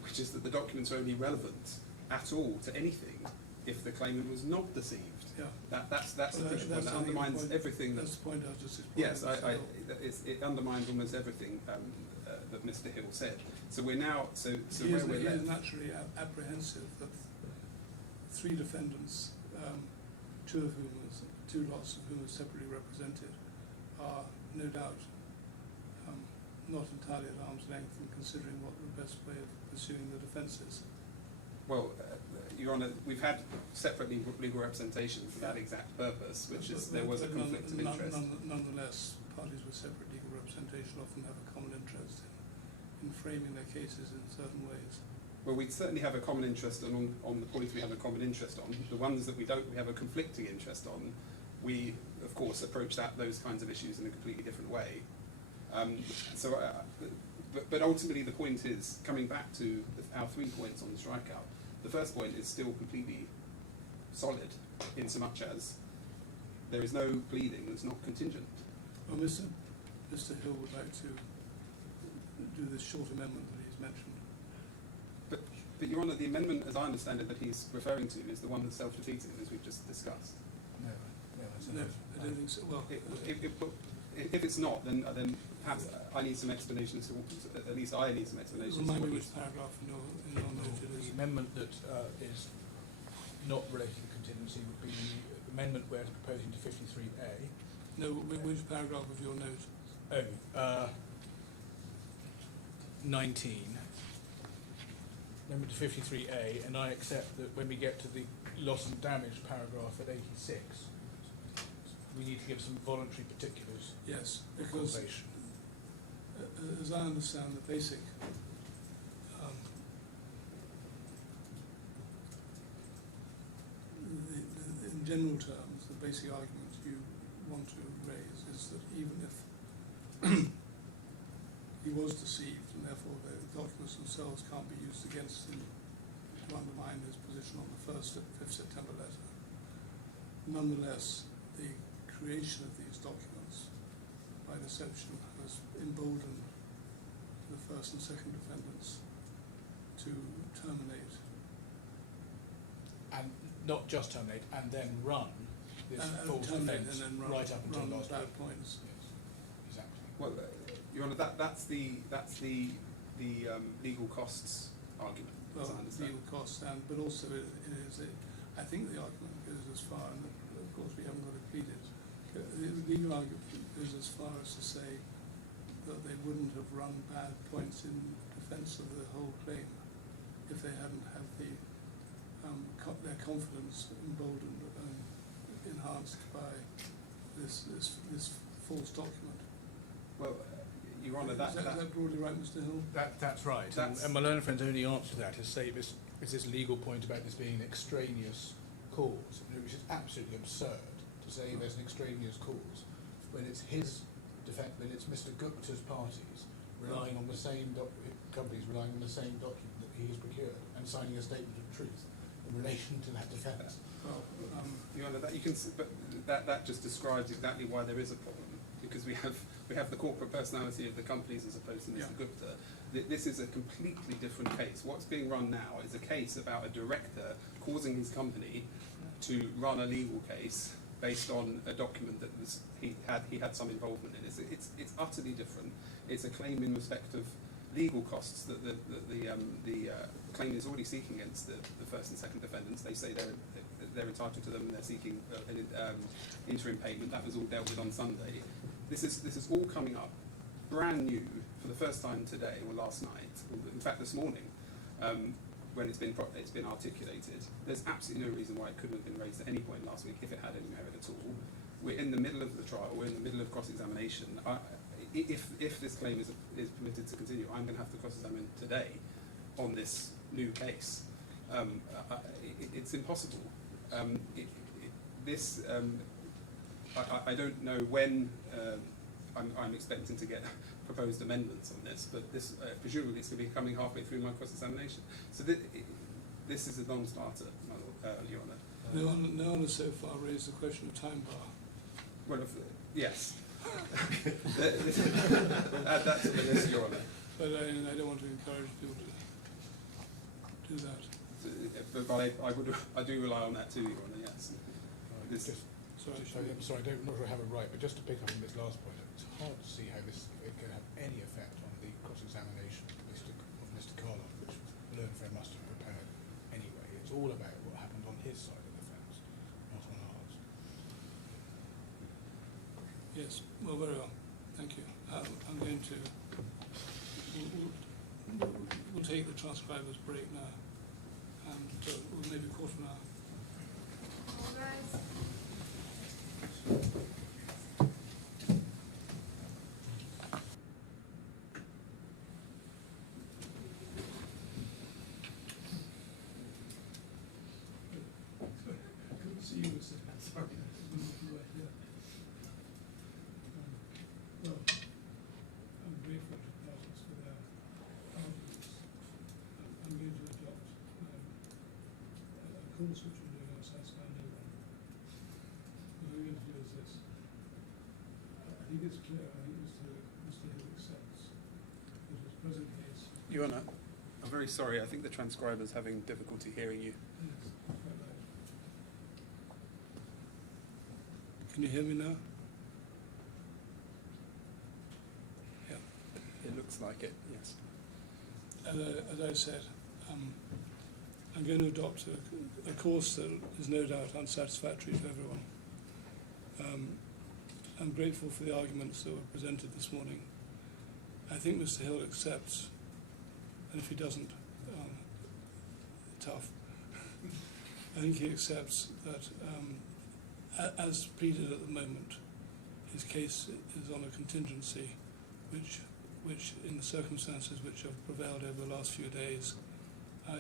which is that the documents are only relevant at all to anything if the claimant was not deceived. Yeah. That's the crucial point. That undermines everything. That's the point I was just explaining. Yes, it undermines almost everything that Mr. Hill said. So we're now He where we're left. is naturally apprehensive that 3 defendants, 2 lots of whom are separately represented, are no doubt not entirely at arm's length in considering what the best way of pursuing the defence is. Well, Your Honour, we've had separate legal representation for that exact purpose, which is there was a conflict of interest. Nonetheless, parties with separate legal representation often have a common interest in framing their cases in certain ways. Well, we certainly have a common interest on the points we have a common interest on. The ones that we have a conflicting interest on, we, of course, approach those kinds of issues in a completely different way. But ultimately the point is, coming back to our 3 points on the strikeout, the first point is still completely solid in so much as there is no pleading that's not contingent. Well, Mr. Hill would like to do this short amendment that he's mentioned. But Your Honour, the amendment, as I understand it, that he's referring to is the one that's self-defeating, as we've just discussed. No, I don't think so. Well, If it's not, then perhaps I need some explanation. At least I need some explanation. remind me which paragraph in your note it the is. amendment that is not related to contingency would be the amendment we're proposing to 53A. No, which paragraph of your note? 19. Amendment to 53A, and I accept that when we get to the loss and damage paragraph at 86, we need to give some voluntary particulars Yes, of because causation. as I understand the basic in general terms, the basic argument you want to raise is that even if he was deceived and therefore the documents themselves can't be used against him to undermine his position on the 5th September letter, nonetheless the creation of these documents by deception has emboldened the first and second defendants to terminate. And not just terminate, and then run this false terminate defence and then right up until run last bad week. points. Yes, exactly. Well, Your Honour, that's the legal costs argument, as I Well, understand. legal costs, but also it is, I think the argument goes as far, and of course we haven't got it pleaded, the legal argument goes as far as to say that they wouldn't have run bad points in defence of the whole claim if they hadn't had their confidence emboldened and enhanced by this false document. Well, Your Honour, Is that broadly right, Mr. Hill? That's right. That's- and my learned friend's only answer to that is say this legal point about this being an extraneous cause, which is absolutely absurd to to say there's an extraneous cause when it's his when it's Mr. Gupta's parties relying on the same companies relying on the same document that he has procured and signing a statement of truth in relation to that defence. Well, Your Honour, that you can, but that just describes exactly why there is a problem, because we have the corporate personality of the companies as opposed to Mr. Yeah. Gupta. This is a completely different case. What's being run now is a case about a director causing his company to run a legal case based on a document that he had some involvement in. It's utterly different. It's a claim in respect of legal costs that the claim is already seeking against the first and second defendants. They say they're entitled to them and they're seeking an interim payment. That was all dealt with on Sunday. This is all coming up brand new for the first time today or last night, or in fact this morning, when it's been articulated. There's absolutely no reason why it couldn't have been raised at any point last week if it had any merit at all. We're in the middle of the trial. We're in the middle of cross-examination. If this claim is permitted to continue, I'm going to have to cross-examine today on this new case. It's impossible. I don't know when I'm expecting to get proposed amendments on this, but this presumably it's going to be coming halfway through my cross-examination. So this is a non-starter, Your Honour. no one has so far raised the question of time bar. Well, yes. Add that to the list, Your Honour. But I don't want to encourage people to do that. But I do rely on that too, Your Honour, yes. Sorry, I'm sorry, I'm not sure I have it right, but just to pick up on this last point, it's hard to see how this can have any effect on the cross-examination of Mr. Kahlon, which Learnfair must have prepared anyway. It's all about what happened on his side of the fence, not on ours. Yes, well, very well. Thank you. I'm going to... We'll take the transcriber's break now, and we'll maybe a quarter of an hour. All rise. Couldn't see you, Mr. Sorry. Right here. Well, I'm grateful to parties for their arguments. I'm going to adopt a course which we're doing outside Scandinavia. What we're going to do is this. I think it's clear, I think Mr. Hill accepts that his present case... Your Honour, I'm very sorry. I think the transcriber's having difficulty hearing you. Yes, quite right. Can you hear me now? Yeah. It looks like it, yes. As I said, I'm going to adopt a course that is no doubt unsatisfactory to everyone. I'm grateful for the arguments that were presented this morning. I think Mr. Hill accepts, and if he doesn't, tough. I think he accepts that, as pleaded at the moment, his case is on a contingency which in the circumstances which have prevailed over the last few days,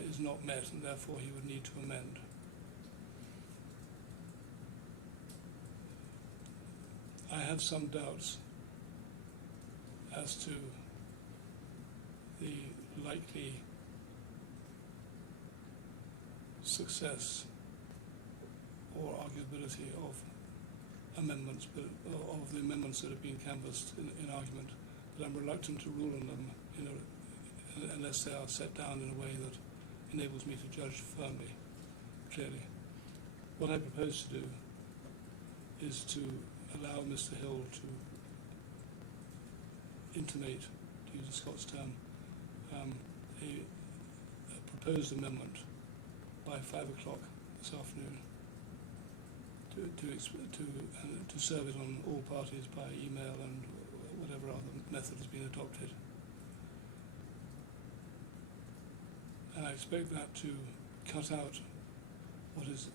is not met, and therefore he would need to amend. I have some doubts as to the likely success or arguability of amendments, but of the amendments that have been canvassed in argument. But I'm reluctant to rule on them, unless they are set down in a way that enables me to judge firmly, clearly. What I propose to do is to allow Mr. Hill to intimate, to use a Scots term, a proposed amendment by 5 o'clock this afternoon to serve it on all parties by email and whatever other method has been adopted. And I expect that to cut out what is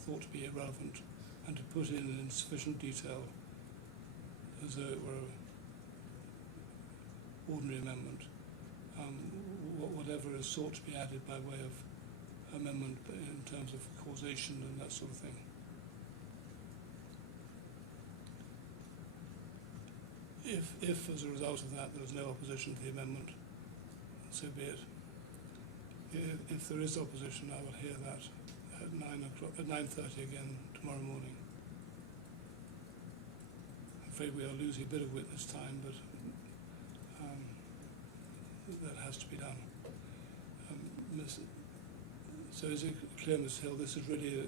thought to be irrelevant and to put in sufficient detail as though it were an ordinary amendment, whatever is sought to be added by way of amendment in terms of causation and that sort of thing. if as a result of that there is no opposition to the amendment, so be it. If there is opposition, I will hear that at 9:30 again tomorrow morning. I'm afraid we are losing a bit of witness time, but that has to be done. So is it clear, Ms. Hill, this is really a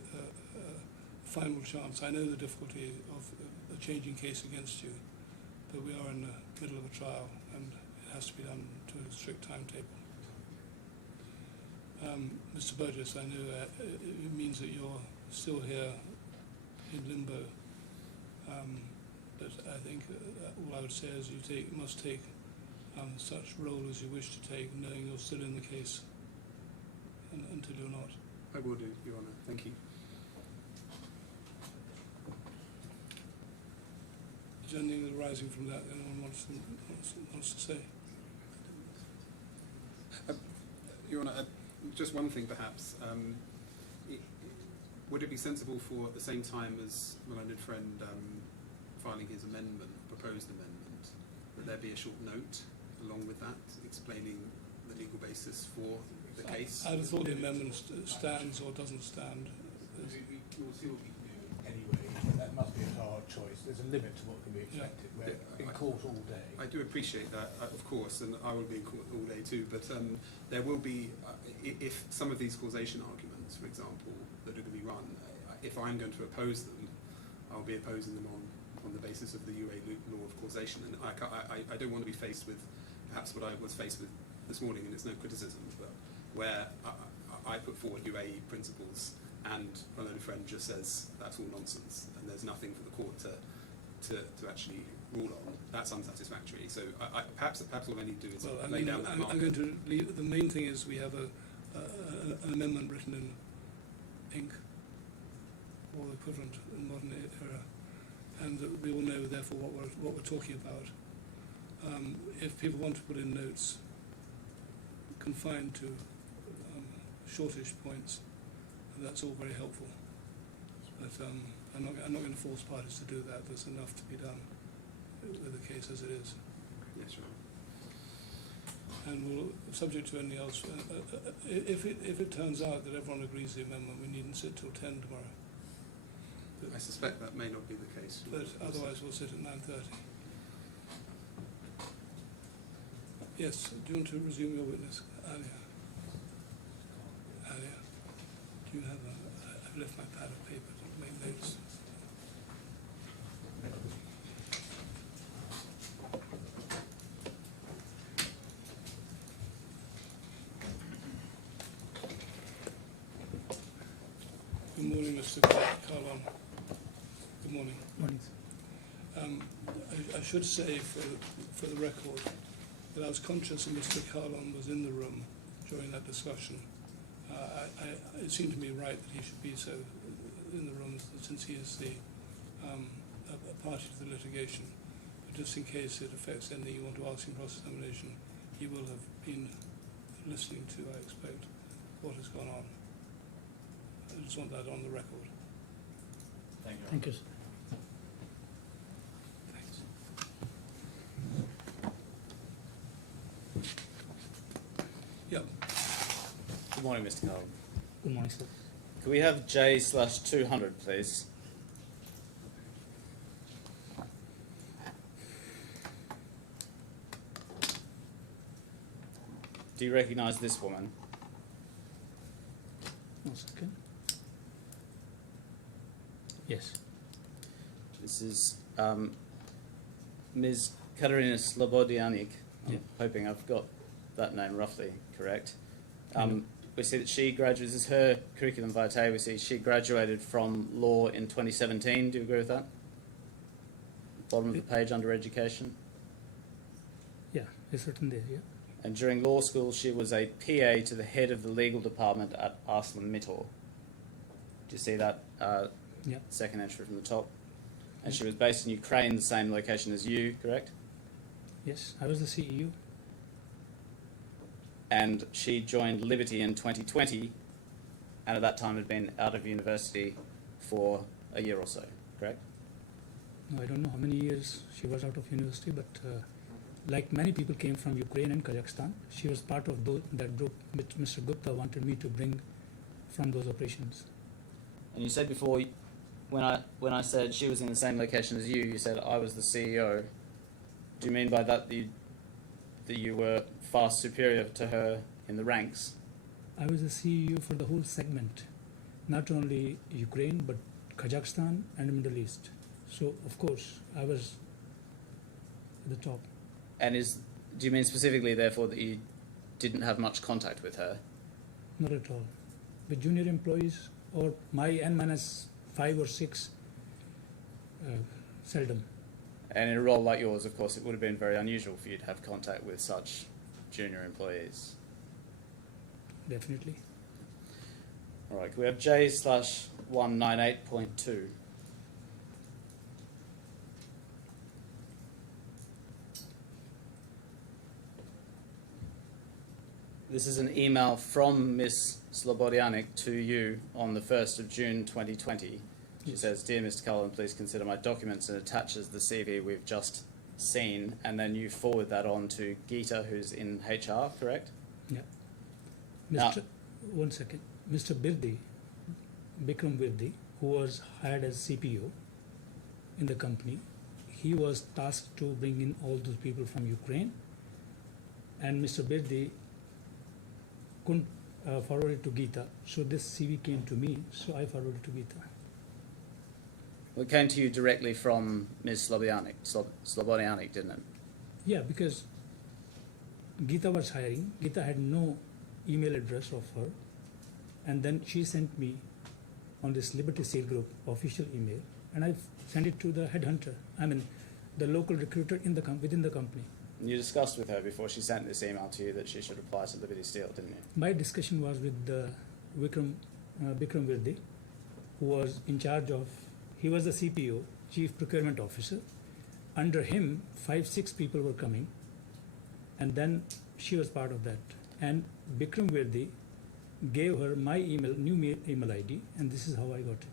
final chance? I know the difficulty of a changing case against you, but we are in the middle of a trial and it has to be done to a strict timetable. Mr. Burgess, I know it means that you're still here in limbo, but I think all I would say is you must take such role as you wish to take, knowing you're still in the case until you're not. I will do, Your Honour. Thank you. Is there anything arising from that anyone wants to say? Your Honour, just one thing perhaps. Would it be sensible for, at the same time as my learned friend filing his amendment, proposed amendment, that there be a short note along with that, explaining the legal basis for the case? I'd have thought the amendment stands or doesn't stand. We'll see what we can do anyway. That must be a hard choice. There's a limit to what can be expected. We're in court all day. I do appreciate that, of course, and I will be in court all day too, but there will be, if some of these causation arguments, for example, that are going to be run, if I'm going to oppose them, I'll be opposing them on the basis of the UA law of causation, and I don't want to be faced with perhaps what I was faced with this morning, and it's no criticism, but where I put forward UAE principles and my learned friend just says that's all nonsense and there's nothing for the court to actually rule on. That's unsatisfactory. So perhaps all I need to do is lay down that marker. I'm going to leave. The main thing is we have an amendment written in ink or the equivalent in modern era, and that we will know therefore what we're talking about. If people want to put in notes confined to shortish points, that's all very helpful. But I'm not going to force parties to do that. There's enough to be done with the case as it is. Yes, Your Honour. And we'll, subject to anything else, if it turns out that everyone agrees the amendment, we needn't sit till 10 tomorrow. I suspect that may not be the case. But otherwise we'll sit at 9:30. Yes, do you want to resume your witness? Alia, do you have I've left my pad of paper to make notes. Good morning, Mr. Kahlon. Good morning. Morning. I should say for the record that I was conscious that Mr. Kahlon was in the room during that discussion. It seemed to me right that he should be so in the room since he is a party to the litigation. But just in case it affects anything you want to ask in cross-examination, he will have been listening to, I expect, what has gone on. I just want that on the record. Thank you. Thank you, sir. Thanks. Yeah. Good morning, Mr. Kahlon. Good morning, sir. Could we have J/200, please? Do you recognise this woman? 1 second. Yes. This is Ms. Katerina Slobodianik. I'm Yeah. hoping I've got that name roughly correct. We see that she graduated, this is her curriculum vitae, we see she graduated from law in 2017. Do you agree with that? Bottom of the page under education. Yeah, it's written there, yeah. And during law school, she was a PA to the head of the legal department at ArcelorMittal. Do you see that Yeah. second entry from the top? And she was based in Ukraine, the same location as you, correct? Yes, I was the CEO. And she joined Liberty in 2020, and at that time had been out of university for a year or so, correct? No, I don't know how many years she was out of university, but like many people came from Ukraine and Kazakhstan, she was part of that group which Mr. Gupta wanted me to bring from those operations. And you said before, when I said she was in the same location as you said I was the CEO. Do you mean by that that you were far superior to her in the ranks? I was the CEO for the whole segment, not only Ukraine, but Kazakhstan and Middle East. So, of course, I was at the top. And do you mean specifically, therefore, that you didn't have much contact with her? Not at all. With junior employees or my N minus 5 or 6, seldom. And in a role like yours, of course, it would have been very unusual for you to have contact with such junior employees. Definitely. All right, can we have J/198.2? This is an email from Ms. Slobodianik to you on the 1st of June 2020. She says, "Dear Mr. Kahlon, please consider my documents," and attaches the CV we've just seen, and then you forward that on to Geeta, who's in HR, correct? Yeah. Now- One second. Mr. Bikram Virdi, who was hired as CPO in the company, he was tasked to bring in all those people from Ukraine, and Mr. Virdi couldn't forward it to Geeta, so this CV came to me, so I forwarded it to Geeta. Well, it came to you directly from Ms. Slobodianik, didn't it? Yeah, because Geeta was hiring. Geeta had no email address of her, and then she sent me on this Liberty Seal Group official email, and I sent it to the headhunter. I mean, the local recruiter within the company. You discussed with her before she sent this email to you that she should apply to Liberty Steel, didn't you? My discussion was with Bikram Virdi, who was in charge of. He was the CPO, Chief Procurement Officer. Under him, 5-6 people were coming, and then she was part of that. And Bikram Virdi gave her my new email ID, and this is how I got it.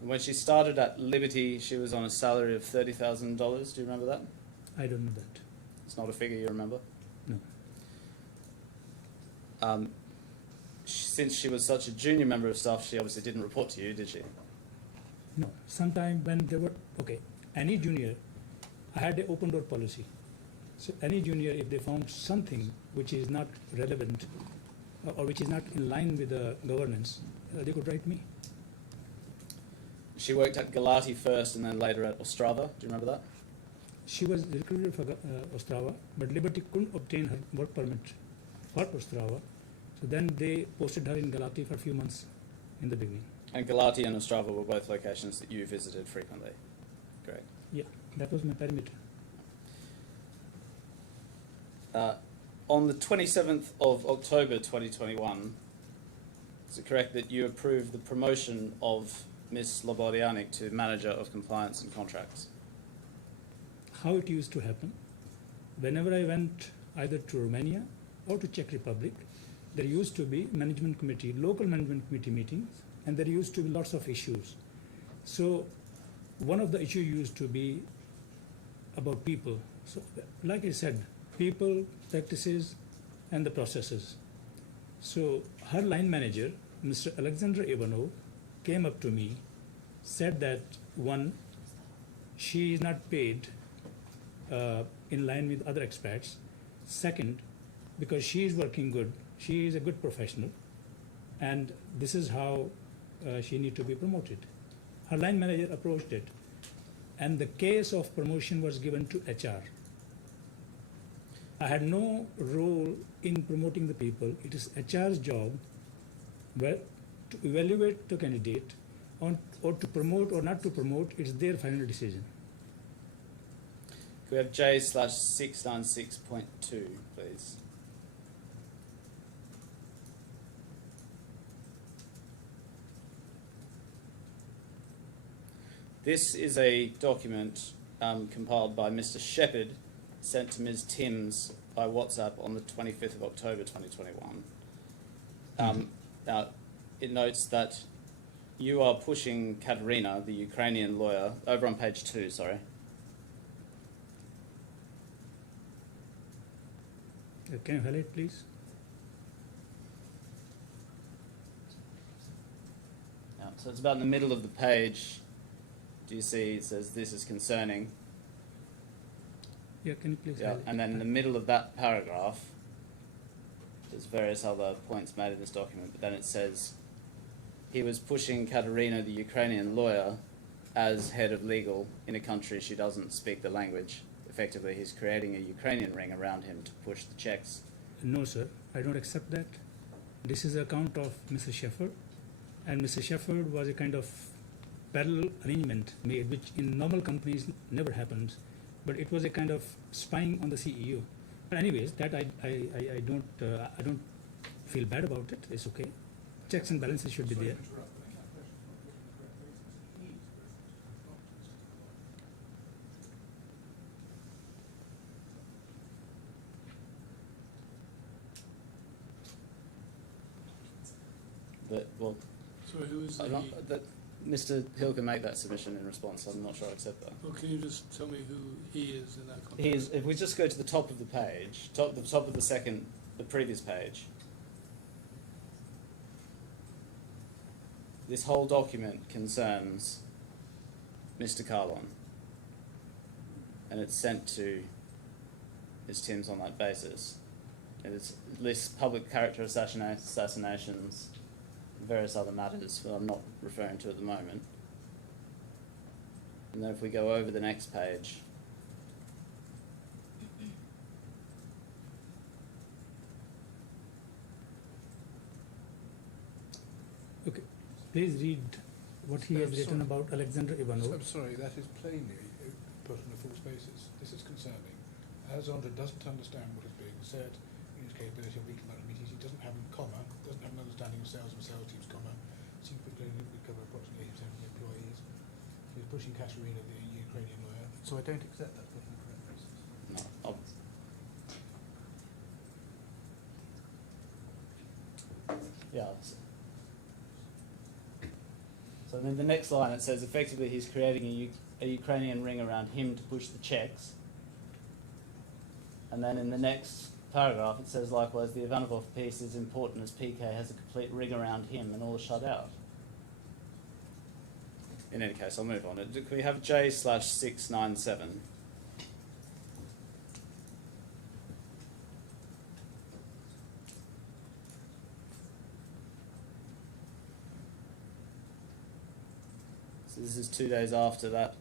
And when she started at Liberty, she was on a salary of $30,000. Do you remember that? I don't know that. It's not a figure you remember? No. Since she was such a junior member of staff, she obviously didn't report to you, did she? No. Sometime when they were, any junior, I had an open door policy. So any junior, if they found something which is not relevant or which is not in line with the governance, they could write me. She worked at Galati first and then later at Ostrava. Do you remember that? She was recruited for Ostrava, but Liberty couldn't obtain her work permit for Ostrava. So then they posted her in Galati for a few months in the beginning. And Galati and Ostrava were both locations that you visited frequently. Correct. Yeah, that was my perimeter. On the 27th of October 2021, is it correct that you approved the promotion of Ms. Slobodianik to Manager of Compliance and Contracts? How it used to happen, whenever I went either to Romania or to Czech Republic, there used to be local management committee meetings, and there used to be lots of issues. So one of the issues used to be about people. So like I said, people, practices, and the processes. So her line manager, Mr. Alexander Ivanov, came up to me, said that one, she is not paid in line with other expats. Second, because she is working good, she is a good professional, and this is how she need to be promoted. Her line manager approached it, and the case of promotion was given to HR. I had no role in promoting the people. It is HR's job to evaluate the candidate or to promote or not to promote. It's their final decision. Could we have J/696.2, please? This is a document compiled by Mr. Shepherd, sent to Ms. Timms by WhatsApp on the 25th of October 2021. Now, it notes that you are pushing Katerina, the Ukrainian lawyer, over on page 2, sorry. Can you highlight, please? Yeah, so it's about in the middle of the page. Do you see it says this is concerning? Yeah, can you please Yeah, highlight? and then in the middle of that paragraph, there's various other points made in this document, but then it says he was pushing Katerina, the Ukrainian lawyer, as head of legal in a country she doesn't speak the language. Effectively, he's creating a Ukrainian ring around him to push the checks. No, sir, I don't accept that. This is an account of Mrs. Shepherd, and Mrs. Shepherd was a kind of parallel arrangement made, which in normal companies never happens, but it was a kind of spying on the CEO. But anyways, that I don't feel bad about it. It's okay. Checks and balances should be Sorry there. to interrupt, but I can't question on the correct basis. He is But, well, Sorry, who is I the? don't, that Mr. Hill can make that submission in response. So I'm not sure I accept that. Well, can you just tell me who he is in that context? He is, if we just go to the top of the page, the top of the previous page, this whole document concerns Mr. Kahlon, and it's sent to Ms. Timms on that basis. It lists public character assassinations, and various other matters that I'm not referring to at the moment. And then if we go over the next page, Okay, please read what he has written Sorry. about Alexander Ivanov. I'm sorry, that is plainly put on a false basis. This is concerning. Alexander doesn't understand what is being said in his capability of weekly management meetings. He doesn't have, doesn't have an understanding of sales and sales teams, seems to cover approximately 80% of the employees. He's pushing Katerina, the Ukrainian lawyer. So I don't accept that put on the correct basis. no, yeah. So then the next line it says effectively he's creating a Ukrainian ring around him to push the checks. And then in the next paragraph it says likewise the Ivanov piece is important as PK has a complete ring around him and all shut out. In any case, I'll move on. Can we have J/697? So this is 2 days after that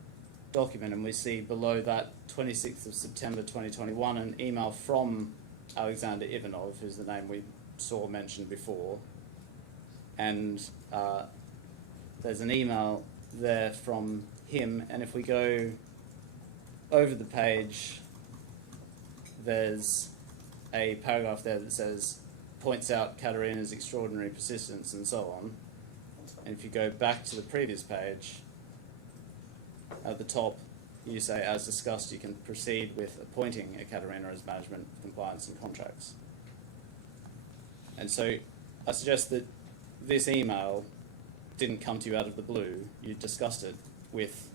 document, and we see below that 26th of September 2021 an email from Alexander Ivanov, who's the name we saw mentioned before, and there's an email there from him, and if we go over the page, there's a paragraph there that says, points out Katerina's extraordinary persistence and so on. And if you go back to the previous page, at the top, you say, as discussed, you can proceed with appointing a Katerina as management, compliance and contracts. And so I suggest that this email didn't come to you out of the blue. You discussed it with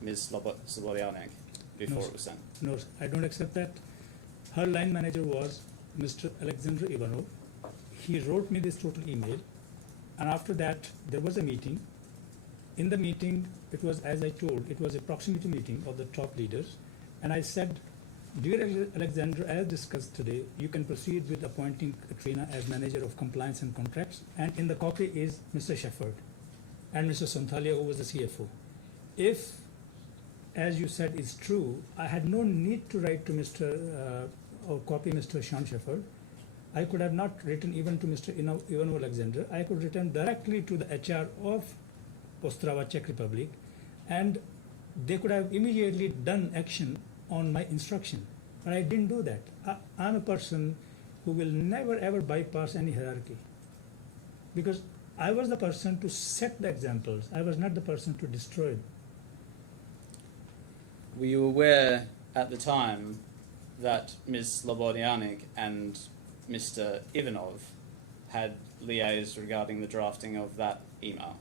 Ms. Slobodianek before it was sent. No, I don't accept that. Her line manager was Mr. Alexander Ivanov. He wrote me this total email, and after that there was a meeting. In the meeting, it was, as I told, it was a proximity meeting of the top leaders, and I said, dear Alexander, as discussed today, you can proceed with appointing Katrina as manager of compliance and contracts, and in the copy is Mr. Shepherd and Mr. Sonthalia, who was the CFO. If, as you said, is true, I had no need to write to Mr. Or copy Mr. Sean Shepherd. I could have not written even to Mr. Ivanov Alexander. I could written directly to the HR of Ostrava, Czech Republic, and they could have immediately done action on my instruction. But I didn't do that. I'm a person who will never ever bypass any hierarchy, because I was the person to set the examples. I was not the person to destroy them. Were you aware at the time that Ms. Slobodianek and Mr. Ivanov had liaised regarding the drafting of that email?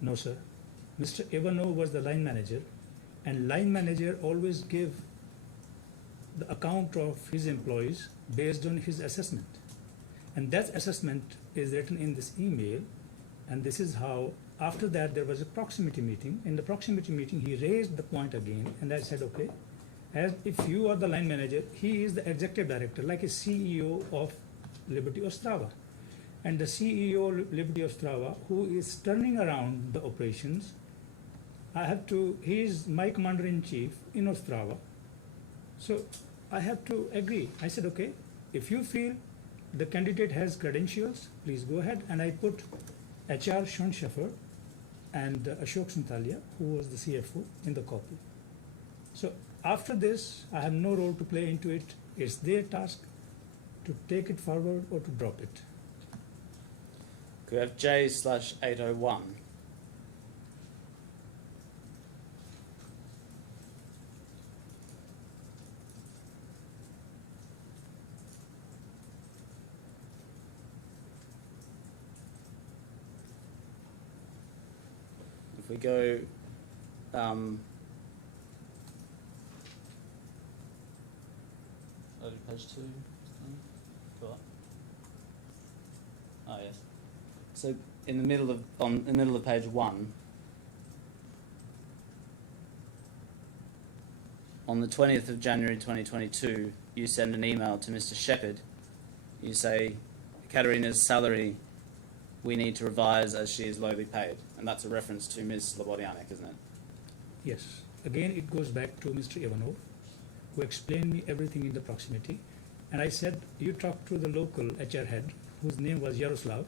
No, sir. Mr. Ivanov was the line manager, and line manager always give the account of his employees based on his assessment. And that assessment is written in this email, and this is how, after that, there was a proximity meeting. In the proximity meeting, he raised the point again, and I said, okay, as if you are the line manager, he is the executive director, like a CEO of Liberty Ostrava. And the CEO of Liberty Ostrava, who is turning around the operations, he is my commander-in-chief in Ostrava. So I have to agree. I said, okay, if you feel the candidate has credentials, please go ahead. And I put HR Sean Shepherd and Ashok Santalia, who was the CFO, in the copy. So after this, I have no role to play into it. It's their task to take it forward or to drop it. Could we have J/801? If we go, over to page 2. Go up. Oh yes. So in the middle of page 1, on the 20th of January 2022, you send an email to Mr. Shepherd. You say, Katerina's salary we need to revise as she is lowly paid. And that's a reference to Ms. Slobodianek, isn't it? Yes. Again, it goes back to Mr. Ivanov, who explained me everything in the proximity. And I said, you talk to the local HR head, whose name was Yaroslav.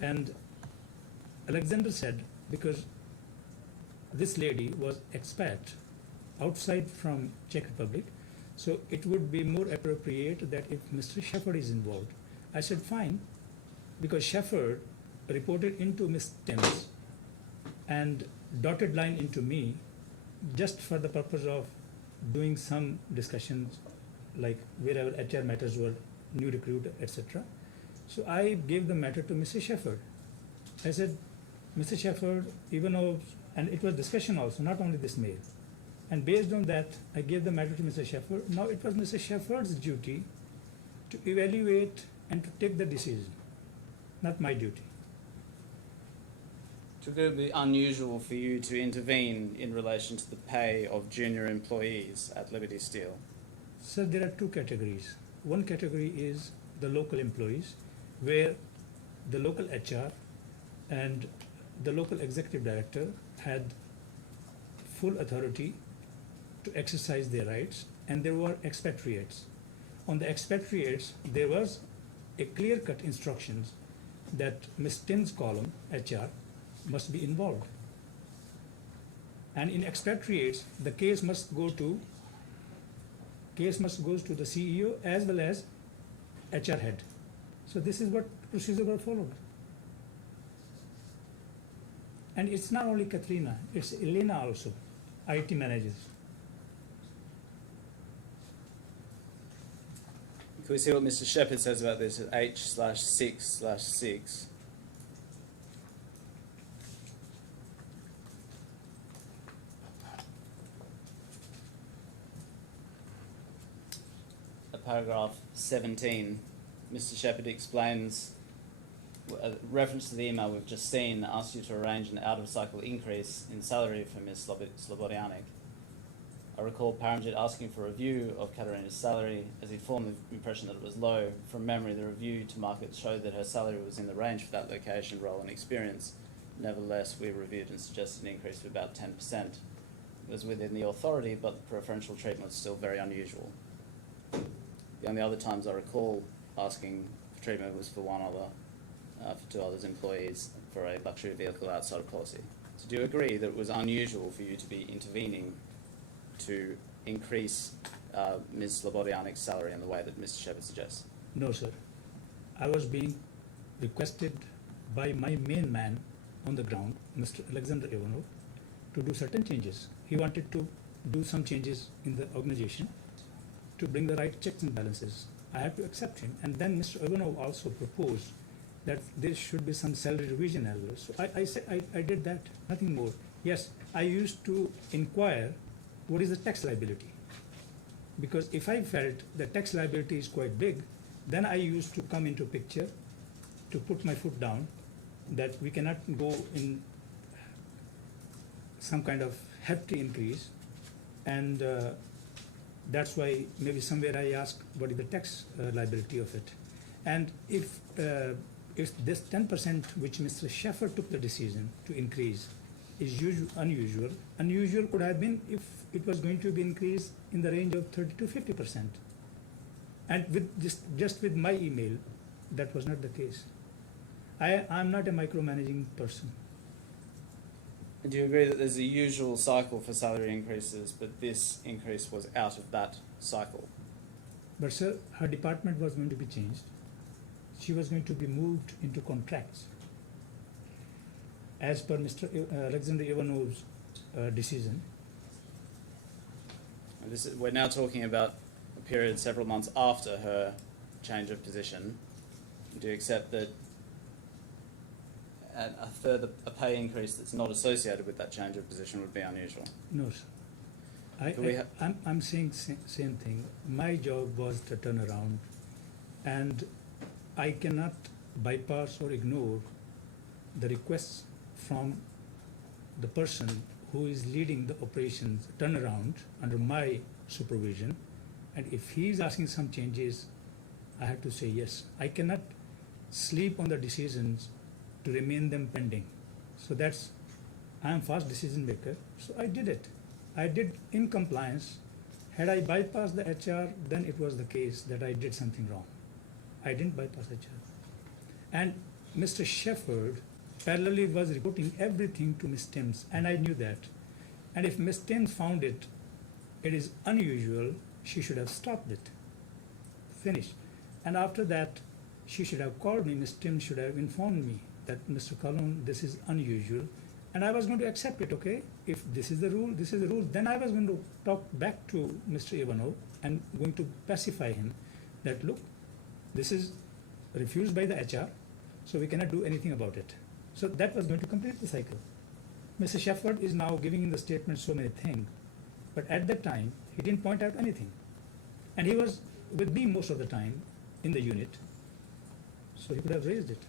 And Alexander said, because this lady was expat outside from Czech Republic, so it would be more appropriate that if Mr. Shepherd is involved. I said, fine, because Shepherd reported into Ms. Timms and dotted line into me, just for the purpose of doing some discussions, like wherever HR matters were, new recruit, etc. So I gave the matter to Mr. Shepherd. I said, Mr. Shepherd, even though, and it was discussion also, not only this mail. And based on that, I gave the matter to Mr. Shepherd. Now it was Mr. Shepherd's duty to evaluate and to take the decision, not my duty. Would it be unusual for you to intervene in relation to the pay of junior employees at Liberty Steel? So there are two categories. One category is the local employees, where the local HR and the local executive director had full authority to exercise their rights, and there were expatriates. On the expatriates, there was a clear-cut instructions that Ms. Tim's column, HR, must be involved. And in expatriates, the case must go to the CEO as well as HR head. So this is what procedure were followed. And it's not only Katrina, it's Elena also, IT managers. Can we see what Mr. Shepherd says about this at H/6/6? At paragraph 17, Mr. Shepherd explains, a reference to the email we've just seen, asks you to arrange an out-of-cycle increase in salary for Ms. Slobodianek. I recall Paramjit asking for a review of Katerina's salary as he formed the impression that it was low. From memory, the review to market showed that her salary was in the range for that location, role and experience. Nevertheless, we reviewed and suggested an increase of about 10%. It was within the authority, but the preferential treatment was still very unusual. The only other times I recall asking for treatment was for for two others employees for a luxury vehicle outside of policy. So do you agree that it was unusual for you to be intervening to increase Ms. Slobodianek's salary in the way that Mr. Shepherd suggests? No, sir. I was being requested by my main man on the ground, Mr. Alexander Ivanov, to do certain changes. He wanted to do some changes in the organization to bring the right checks and balances. I had to accept him. And then Mr. Ivanov also proposed that there should be some salary revision as well. So I said I did that, nothing more. Yes, I used to inquire what is the tax liability. because if I felt the tax liability is quite big, then I used to come into picture to put my foot down that we cannot go in some kind of hefty increase, and that's why maybe somewhere I asked what is the tax liability of it. And if this 10% which Mr. Sheffer took the decision to increase is unusual, unusual could have been if it was going to be increased in the range of 30 to 50%. And with just with my email, that was not the case. I'm not a micromanaging person. Do you agree that there's a usual cycle for salary increases, but this increase was out of that cycle? But sir, her department was going to be changed. She was going to be moved into contracts as per Mr. Alexander Ivanov's decision. And we're now talking about a period several months after her change of position. Do you accept that a pay increase that's not associated with that change of position would be unusual? No, sir. Do we I'm saying same thing. My job was the turnaround, and I cannot bypass or ignore the requests from the person who is leading the operations turnaround under my supervision. And if he is asking some changes, I have to say yes. I cannot sleep on the decisions to remain them pending. So I am fast decision maker, so I did it. I did in compliance. Had I bypassed the HR, then it was the case that I did something wrong. I didn't bypass HR. And Mr. Shefford parallelly was reporting everything to Ms. Timms, and I knew that. And if Ms. Timms found it is unusual, she should have stopped it. Finished. And after that, she should have called me, Ms. Timms should have informed me that Mr. Kahlon, this is unusual, and I was going to accept it, okay? If this is the rule, this is the rule. Then I was going to talk back to Mr. Ivanov and going to pacify him that, look, this is refused by the HR, so we cannot do anything about it. So that was going to complete the cycle. Mr. Shefford is now giving in the statement so many things, but at that time, he didn't point out anything. And he was with me most of the time in the unit, so he could have raised it.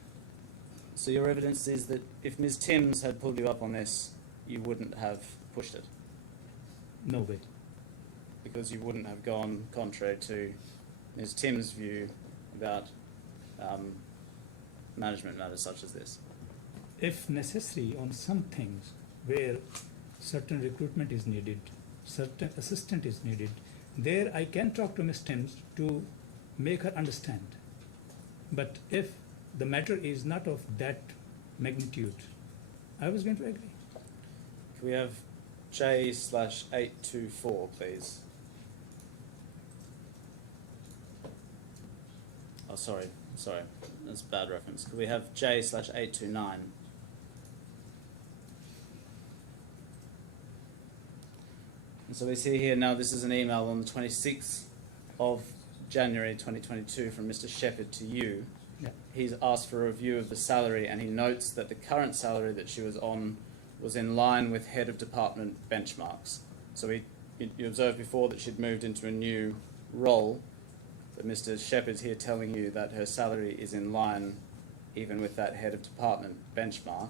So your evidence is that if Ms. Timms had pulled you up on this, you wouldn't have pushed it, No way. because you wouldn't have gone contrary to Ms. Timms' view about management matters such as this. If necessary on some things where certain recruitment is needed, certain assistant is needed, there I can talk to Ms. Timms to make her understand. But if the matter is not of that magnitude, I was going to agree. Can we have J/824, please? Oh, sorry, that's a bad reference. Could we have J/829? And so we see here now, this is an email on the 26th of January 2022 from Mr. Shepherd to you. Yeah. He's asked for a review of the salary, and he notes that the current salary that she was on was in line with head of department benchmarks. So you observed before that she'd moved into a new role, but Mr. Shepherd's here telling you that her salary is in line even with that head of department benchmark,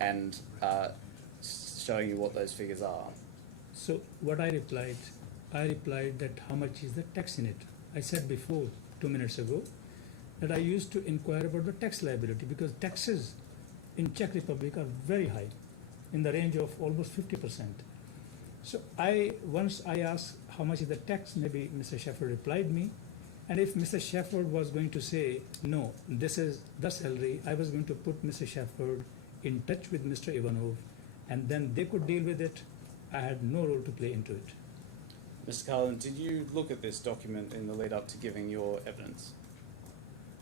and showing you what those figures are. So what I replied that how much is the tax in it? I said before, 2 minutes ago, that I used to inquire about the tax liability because taxes in Czech Republic are very high, in the range of almost 50%. So once I asked how much is the tax, maybe Mr. Shefford replied me, and if Mr. Shefford was going to say, no, this is the salary, I was going to put Mr. Shefford in touch with Mr. Ivanov, and then they could deal with it. I had no role to play into it. Mr. Kahlon, did you look at this document in the lead up to giving your evidence?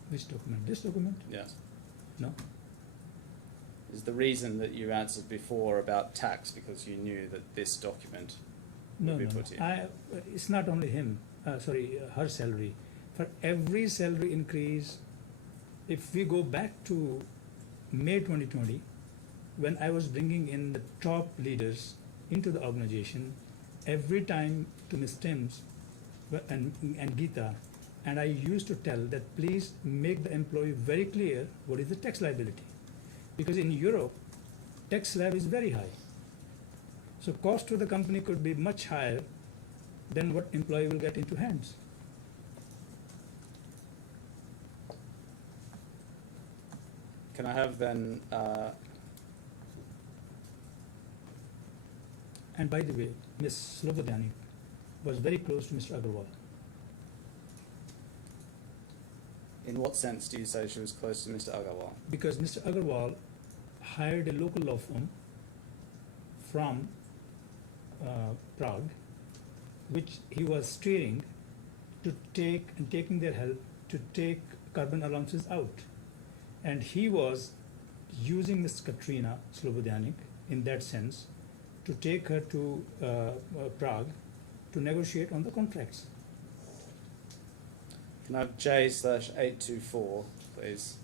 Which document? This document? Yes. No. Is the reason that you answered before about tax because you knew that this document No, would be no, put no. in? It's not only him, her salary. For every salary increase, if we go back to May 2020, when I was bringing in the top leaders into the organization, every time to Ms. Timms and Geeta, and I used to tell that please make the employee very clear what is the tax liability. Because in Europe, tax slab is very high. So cost to the company could be much higher than what employee will get into hands. Can I have then, And by the way, Ms. Slobodani was very close to Mr. Agarwal. in what sense do you say she was close to Mr. Agarwal? Because Mr. Agarwal hired a local law firm from Prague, which he was steering to take and taking their help to take carbon allowances out. And he was using Ms. Katrina Slobodanic in that sense to take her to Prague to negotiate on the contracts. Can I have J/824, please?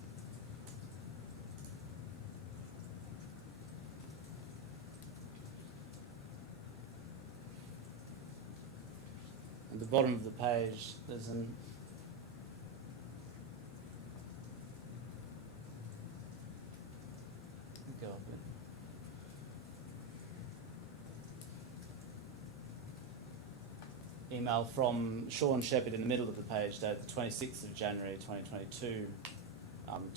At the bottom of the page, there's an go up a bit. Email from Sean Shepherd in the middle of the page, dated the 26th of January 2022,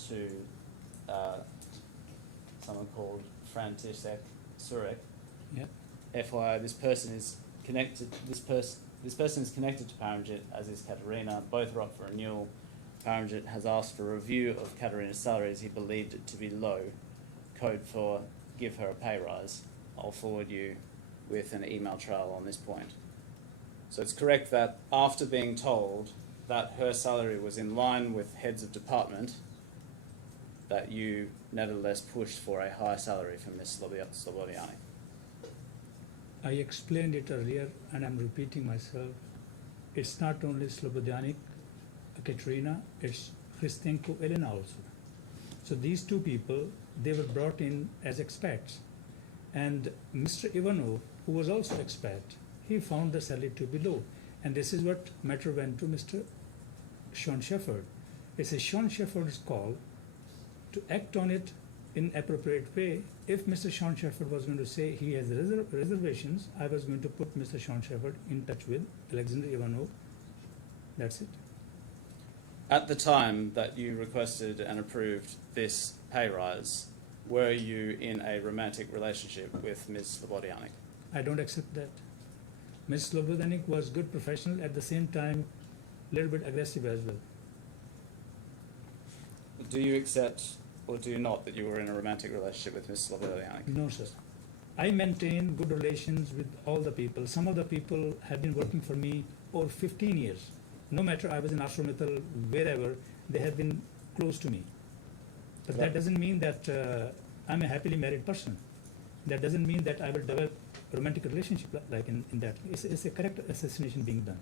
to someone called František Surek. Yeah. FYI, this person is connected. This person is connected to Paramjit, as is Katerina. Both are up for renewal. Paramjit has asked for a review of Katerina's salary as he believed it to be low. Code for give her a pay rise. I'll forward you with an email trail on this point. So it's correct that after being told that her salary was in line with heads of department, that you nevertheless pushed for a higher salary for Ms. Slobodiani. I explained it earlier and I'm repeating myself. It's not only Slobodianic, Katerina, it's Hristenko Elena also. So these two people, they were brought in as expats. And Mr. Ivanov, who was also expat, he found the salary to be low. And this is what matter went to Mr. Sean Shepherd. It's a Sean Shepherd's call to act on it in appropriate way. If Mr. Sean Shepherd was going to say he has reservations, I was going to put Mr. Sean Shepherd in touch with Alexander Ivanov. That's it. At the time that you requested and approved this pay rise, were you in a romantic relationship with Ms. Slobodiani? I don't accept that. Ms. Slobodianic was good professional, at the same time, a little bit aggressive as well. Do you accept or do you not that you were in a romantic relationship with Ms. Slobodiani? No, sir. I maintain good relations with all the people. Some of the people have been working for me over 15 years. No matter I was in ArcelorMittal, wherever, they have been close to me. But that doesn't mean that I'm a happily married person. That doesn't mean that I will develop a romantic relationship like in that. It's a correct assassination being done.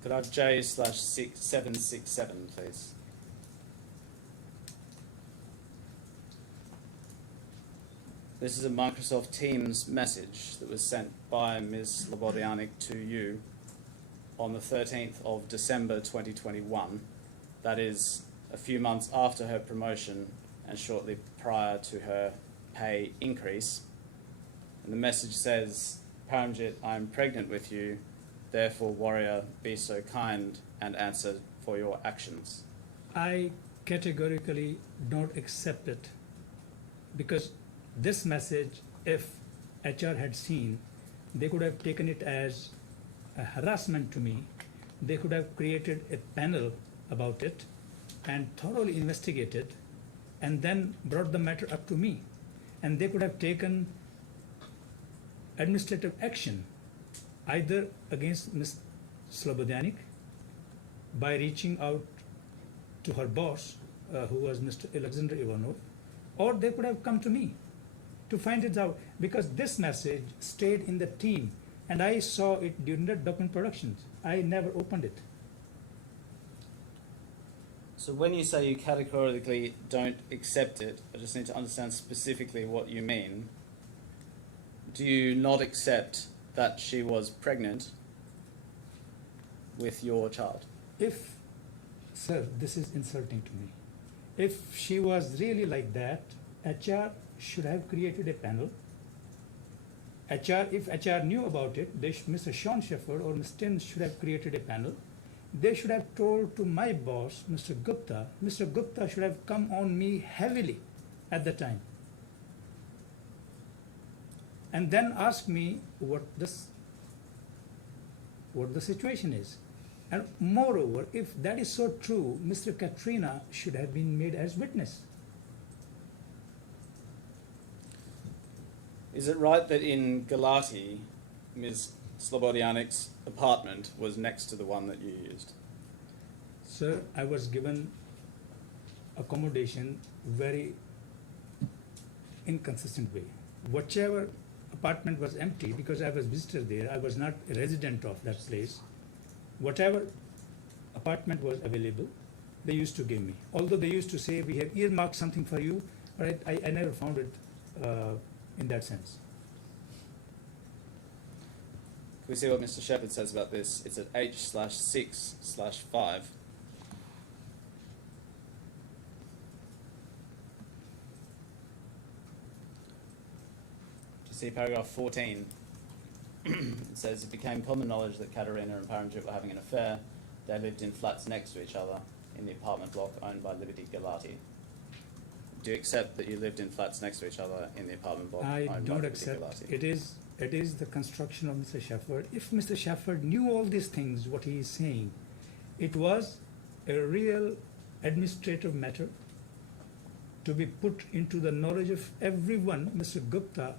Could I have J/767, please? This is a Microsoft Teams message that was sent by Ms. Slobodianic to you on the 13th of December 2021. That is a few months after her promotion and shortly prior to her pay increase. And the message says, Paramjit, I am pregnant with you, therefore, warrior, be so kind and answer for your actions. I categorically don't accept it, because this message, if HR had seen, they could have taken it as a harassment to me. They could have created a panel about it and thoroughly investigated and then brought the matter up to me. And they could have taken administrative action either against Ms. Slobodianic by reaching out to her boss, who was Mr. Alexander Ivanov, or they could have come to me to find it out, because this message stayed in the team and I saw it during the document productions. I never opened it. So when you say you categorically don't accept it, I just need to understand specifically what you mean. Do you not accept that she was pregnant with your child? If, sir, this is insulting to me. If she was really like that, HR should have created a panel. If HR knew about it, Mr. Sean Shepherd or Ms. Tim should have created a panel. They should have told to my boss, Mr. Gupta. Mr. Gupta should have come on me heavily at the time. And then asked me what the situation is. And moreover, if that is so true, Mr. Katrina should have been made as witness. Is it right that in Galati, Ms. Slobodianek's apartment was next to the one that you used? Sir, I was given accommodation very inconsistent way. Whichever apartment was empty, because I was visitor there, I was not a resident of that place. Whatever apartment was available, they used to give me. Although they used to say, we have earmarked something for you, but I never found it in that sense. Can we see what Mr. Shepherd says about this? It's at H/6/5. Do you see paragraph 14? It says, it became common knowledge that Katerina and Paramjit were having an affair. They lived in flats next to each other in the apartment block owned by Liberty Galati. Do you accept that you lived in flats next to each other in the apartment block I owned by don't Liberty accept. Galati? It is the construction of Mr. Shepherd. If Mr. Shepherd knew all these things, what he is saying, it was a real administrative matter to be put into the knowledge of everyone, Mr. Gupta,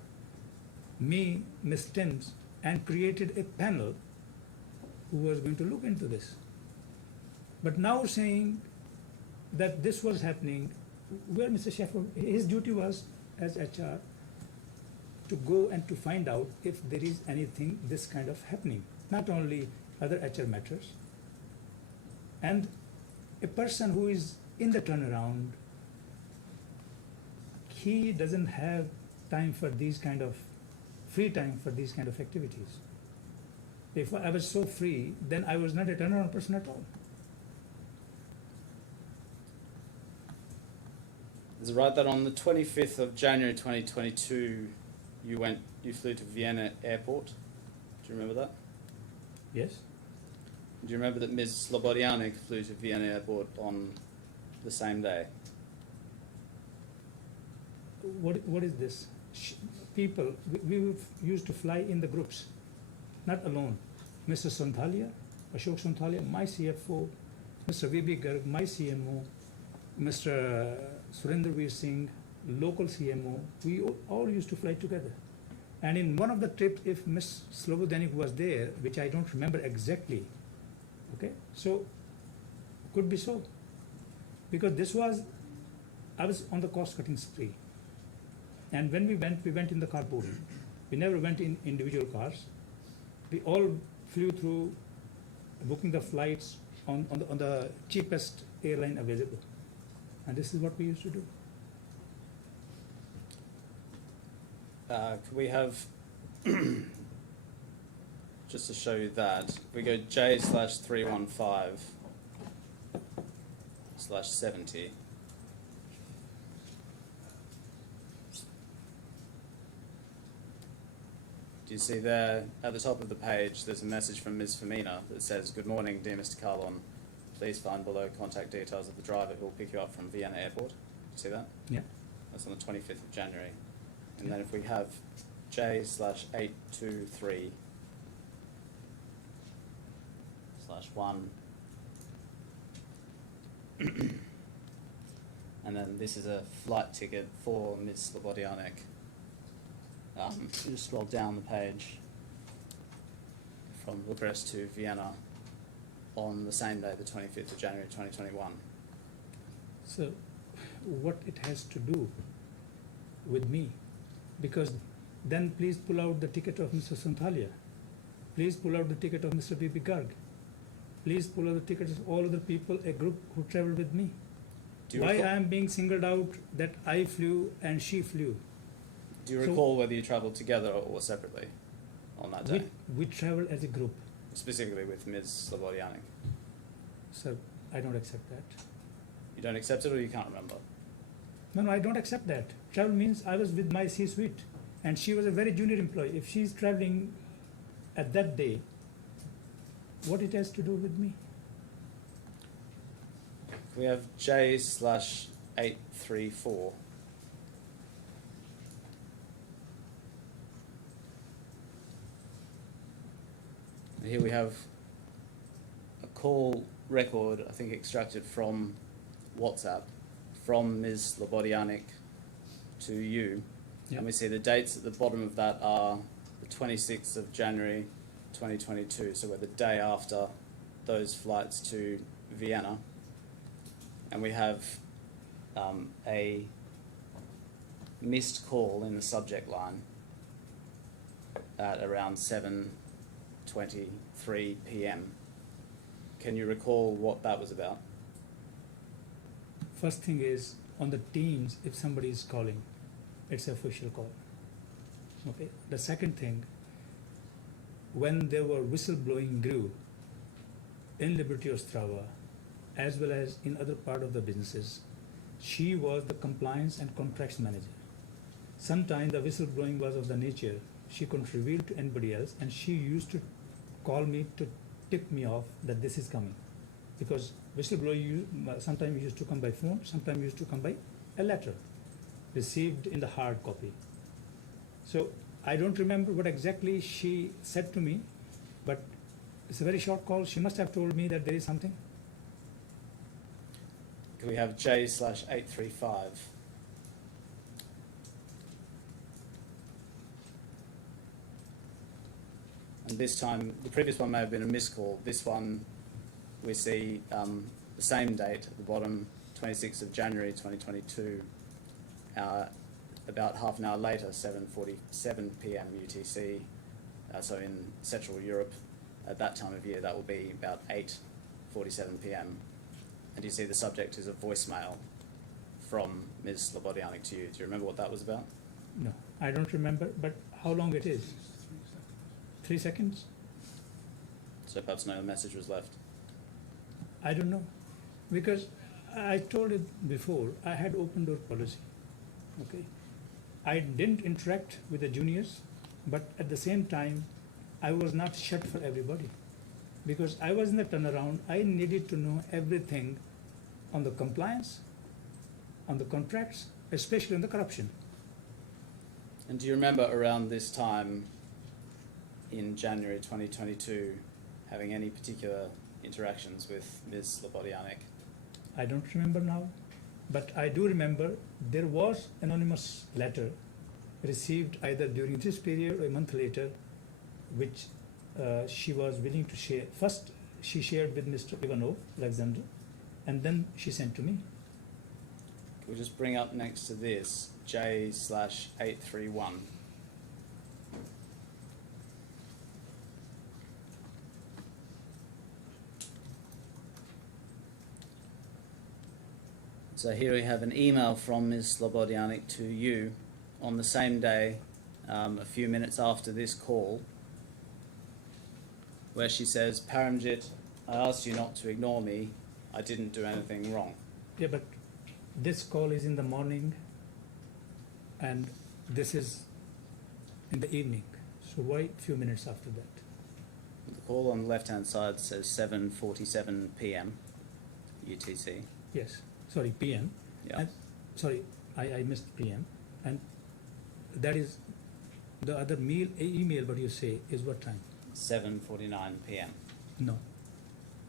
me, Ms. Timms, and created a panel who was going to look into this. But now saying that this was happening, where Mr. Shepherd, his duty was as HR to go and to find out if there is anything this kind of happening, not only other HR matters. And a person who is in the turnaround, he doesn't have time for these kind of, free time for these kind of activities. If I was so free, then I was not a turnaround person at all. Is it right that on the 25th of January 2022, you flew to Vienna Airport? Do you remember that? Yes? Do you remember that Ms. Slobodianek flew to Vienna Airport on the same day? What is this? People, we used to fly in the groups, not alone. Mr. Sonthalia, Ashok Sonthalia, my CFO, Mr. V.B. Garg, my CMO, Mr. Surinder Veer Singh, local CMO, we all used to fly together. And in one of the trips, if Ms. Slobodianek was there, which I don't remember exactly, okay, so could be so. Because I was on the cost-cutting spree. And when we went in the carpool. We never went in individual cars. We all flew through, booking the flights on the cheapest airline available. And this is what we used to do. Could we have, just to show you that, if we go J/315/70. Do you see there, at the top of the page, there's a message from Ms. Femina that says, "Good morning, dear Mr. Kahlon. Please find below contact details of the driver who will pick you up from Vienna Airport." Do you see that? Yeah. That's on the 25th of January. And then if we have J/823/1, and then this is a flight ticket for Ms. Slobodianek. You just scroll down the page from Bucharest to Vienna on the same day, the 25th of January 2021. So what it has to do with me? Because then please pull out the ticket of Mr. Sonthalia. Please pull out the ticket of Mr. B.B. Garg. Please pull out the tickets of all other people, a group who traveled with me. Why I am being singled out that I flew and she flew? Do you recall whether you travelled together or separately? on that day, We traveled as a group. specifically with Ms. Slobodianik. Sir, I don't accept that. You don't accept it or you can't remember? No, I don't accept that. Travel means I was with my C-suite, and she was a very junior employee. If she's traveling at that day, what it has to do with me? We have J/834. And here we have a call record, I think extracted from WhatsApp, from Ms. Slobodianik to you. Yeah. And we see the dates at the bottom of that are the 26th of January 2022, so we're the day after those flights to Vienna. And we have a missed call in the subject line at around 7:23 p.m. Can you recall what that was about? First thing is, on the Teams, if somebody is calling, it's an official call. Okay. The second thing, when there were whistleblowing grew in Liberty Ostrava, as well as in other part of the businesses, she was the compliance and contracts manager. Sometimes the whistleblowing was of the nature she couldn't reveal to anybody else, and she used to call me to tip me off that this is coming. Because whistleblowing sometimes used to come by phone, sometimes used to come by a letter received in the hard copy. So I don't remember what exactly she said to me, but it's a very short call. She must have told me that there is something. Can we have J/835? And this time, the previous one may have been a missed call. This one, we see the same date at the bottom, 26th of January 2022, about half an hour later, 7:47 p.m. UTC, so in Central Europe, at that time of year, that will be about 8:47 p.m. And you see the subject is a voicemail from Ms. Slobodianik to you. Do you remember what that was about? No, I don't remember, but how long it is? 3 seconds? So perhaps no message was left. I don't know. Because I told it before, I had open door policy. Okay. I didn't interact with the juniors, but at the same time, I was not shut for everybody. Because I was in the turnaround, I needed to know everything on the compliance, on the contracts, especially on the corruption. And do you remember around this time in January 2022 having any particular interactions with Ms. Slobodianik? I don't remember now, but I do remember there was anonymous letter received either during this period or a month later, which she was willing to share. First, she shared with Mr. Ivanov, Alexander, and then she sent to me. Can we just bring up next to this J/831? So here we have an email from Ms. Slobodianik to you on the same day, a few minutes after this call, where she says, "Paramjit, I asked you not to ignore me. I didn't do anything wrong." Yeah, but this call is in the morning and this is in the evening. So why few minutes after that? The call on the left-hand side says 7:47 p.m. UTC. Yes, sorry, PM. Yeah. And, sorry, I missed PM. And that is the other email, what you say, is what time? 7:49 p.m. No.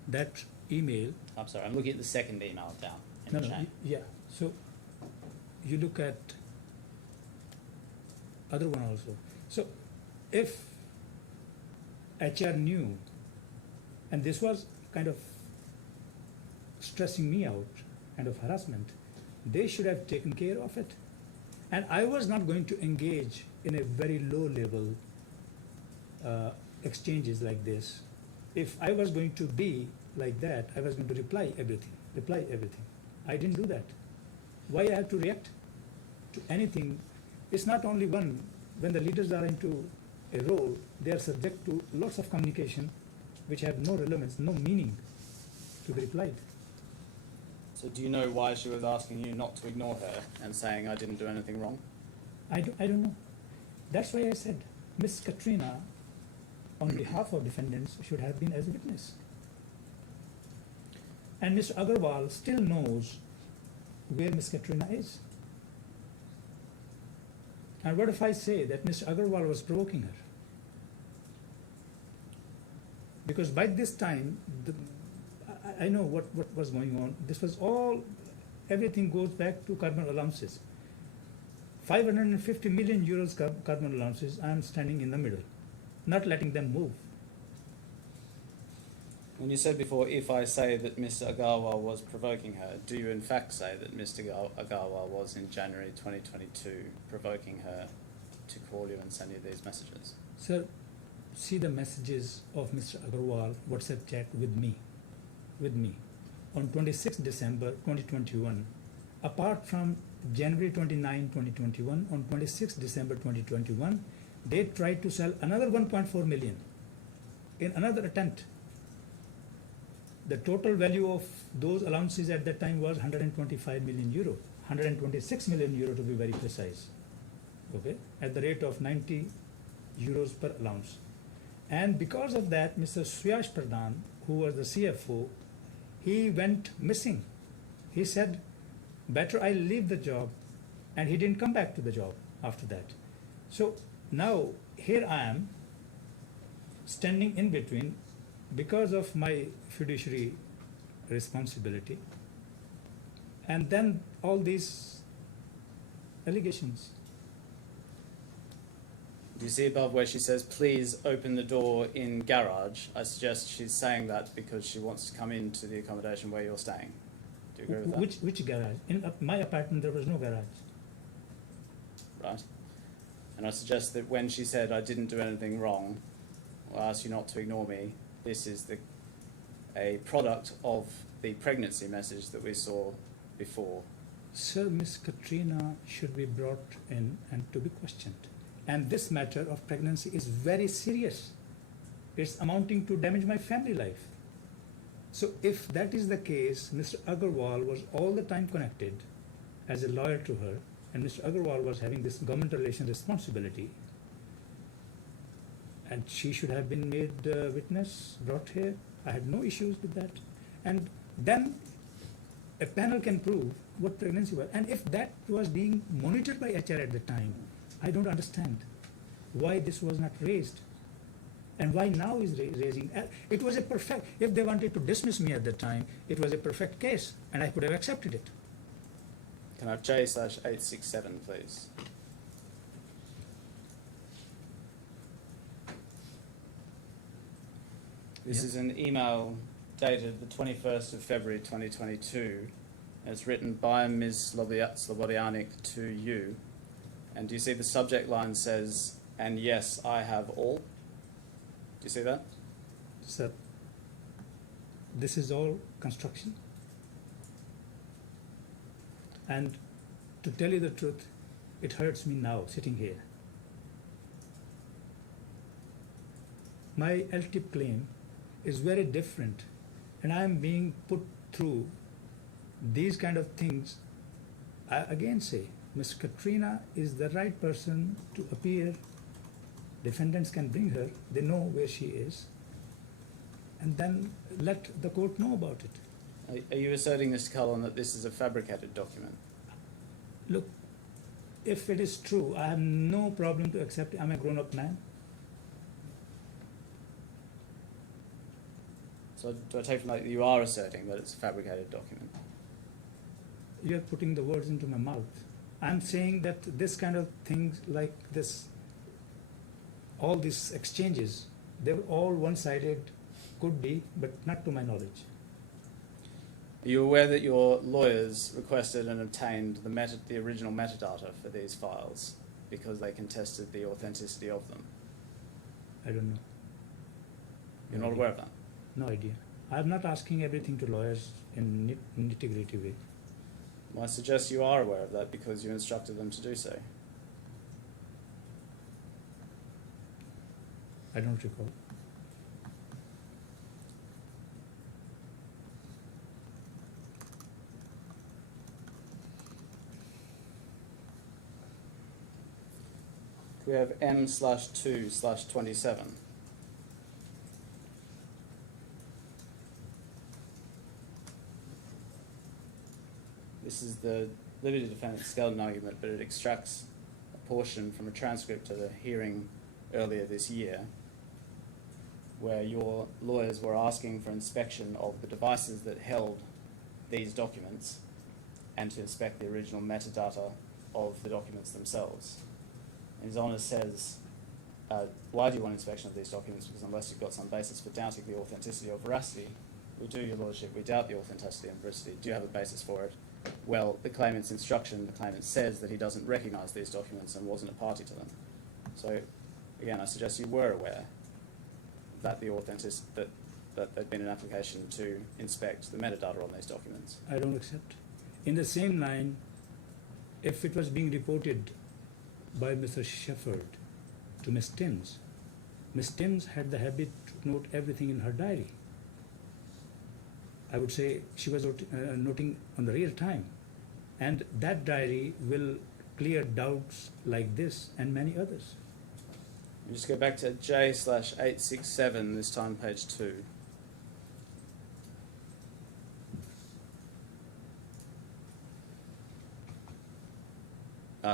That email, I'm sorry, I'm looking at the second email down in no, the no, chain. yeah. So you look at other one also. So if HR knew, and this was kind of stressing me out, kind of harassment, they should have taken care of it. And I was not going to engage in a very low level exchanges like this. If I was going to be like that, I was going to reply everything. I didn't do that. Why I have to react to anything? It's not only one. When the leaders are into a role, they are subject to lots of communication which have no relevance, no meaning to be replied. So do you know why she was asking you not to ignore her and saying I didn't do anything wrong? I don't know. That's why I said Miss Katrina, on behalf of defendants, should have been as a witness. And Mr. Agarwal still knows where Miss Katrina is. And what if I say that Mr. Agarwal was provoking her? Because by this time, I know what was going on. This was all, everything goes back to carbon allowances. 550 million euros carbon allowances, I am standing in the middle, not letting them move. When you said before, if I say that Mr. Agarwal was provoking her, do you in fact say that Mr. Agarwal was in January 2022 provoking her to call you and send you these messages? Sir, see the messages of Mr. Agarwal WhatsApp chat with me on 26 December 2021. Apart from January 29, 2021, on 26 December 2021, they tried to sell another 1.4 million in another attempt. The total value of those allowances at that time was 125 million euro, 126 million euro to be very precise, okay, at the rate of 90 euros per allowance. And because of that, Mr. Suyash Pradhan, who was the CFO, he went missing. He said, better I leave the job, and he didn't come back to the job after that. So now here I am standing in between because of my fiduciary responsibility, and then all these allegations. Do you see above where she says, please open the door in garage? I suggest she's saying that because she wants to come into the accommodation where you're staying. Do you agree with that? Which garage? In my apartment there was no garage. Right. And I suggest that when she said, I didn't do anything wrong, I asked you not to ignore me, this is a product of the pregnancy message that we saw before. Sir, Miss Katrina should be brought in and to be questioned. And this matter of pregnancy is very serious. It's amounting to damage my family life. So if that is the case, Mr. Agarwal was all the time connected as a lawyer to her, and Mr. Agarwal was having this government relation responsibility, and she should have been made witness, brought here. I had no issues with that. And then a panel can prove what pregnancy was. And if that was being monitored by HR at the time, I don't understand why this was not raised and why now is raising. It was a perfect, if they wanted to dismiss me at the time, it was a perfect case and I could have accepted it. Can I have J/867, please? This is an email dated the 21st of February 2022. It's written by Ms. Slobodianik to you. And do you see the subject line says, and yes, I have all? Do you see that? Sir, this is all construction. And to tell you the truth, it hurts me now sitting here. My LTIP claim is very different, and I am being put through these kind of things. I again say, Ms. Katrina is the right person to appear. Defendants can bring her, they know where she is, and then let the court know about it. Are you asserting, Mr. Kahlon, that this is a fabricated document? Look, if it is true, I have no problem to accept it. I'm a grown-up man. So do I take from that you are asserting that it's a fabricated document? You're putting the words into my mouth. I'm saying that this kind of things like this, all these exchanges, they were all one-sided, could be, but not to my knowledge. Are you aware that your lawyers requested and obtained the original metadata for these files because they contested the authenticity of them? I don't know. You're not aware of that? No idea. I'm not asking everything to lawyers in nitty-gritty way. Well, I suggest you are aware of that because you instructed them to do so. I don't recall. We have M/2/27. This is the liberty defendant skeleton argument, but it extracts a portion from a transcript of a hearing earlier this year where your lawyers were asking for inspection of the devices that held these documents and to inspect the original metadata of the documents themselves. And His Honour says, why do you want inspection of these documents? Because unless you've got some basis for doubting the authenticity or veracity, we do, Your Lordship, we doubt the authenticity and veracity. Do you have a basis for it? Well, the claimant's instruction, the claimant says that he doesn't recognise these documents and wasn't a party to them. So, again, I suggest you were aware that the that there'd been an application to inspect the metadata on these documents. I don't accept. In the same line, if it was being reported by Mr. Shepherd to Miss Timms had the habit to note everything in her diary. I would say she was noting on the real time. And that diary will clear doubts like this and many others. You just go back to J/867, this time page 2.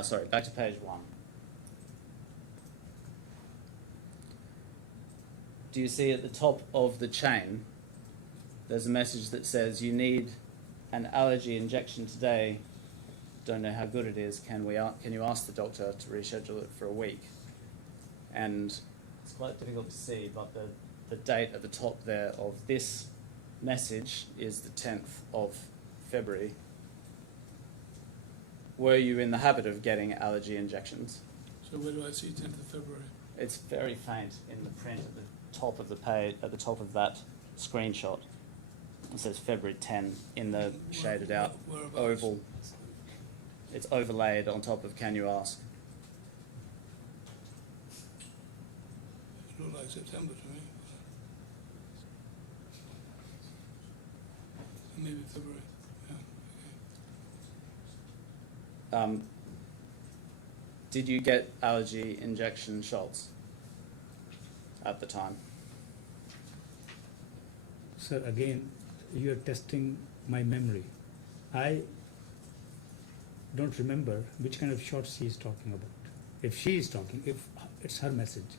Sorry, back to page 1. Do you see at the top of the chain, there's a message that says, you need an allergy injection today, don't know how good it is, can you ask the doctor to reschedule it for a week? And it's quite difficult to see, but the date at the top there of this message is the 10th of February. Were you in the habit of getting allergy injections? So where do I see 10th of February? It's very faint in the print at the top of the page, at the top of that screenshot. It says February 10 in the shaded out Whereabouts? oval. It's overlaid on top of can you ask. It looked like September to me. Maybe February. Yeah, okay. Did you get allergy injection shots at the time? Sir, again, you are testing my memory. I don't remember which kind of shots she is talking about. If she is talking, if it's her message.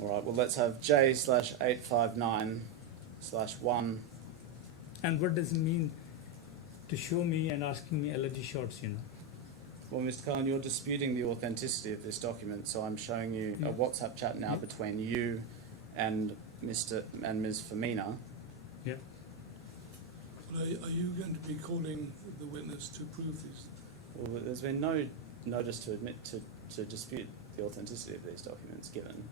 All right, well, let's have J/859/1. And what does it mean to show me and asking me allergy shots, you know? Well, Mr. Kahlon, you're disputing the authenticity of this document, so I'm showing you a WhatsApp chat now between you and Ms. Firmina. Yeah. But are you going to be calling the witness to prove these? Well, there's been no notice to admit to dispute the authenticity of these documents given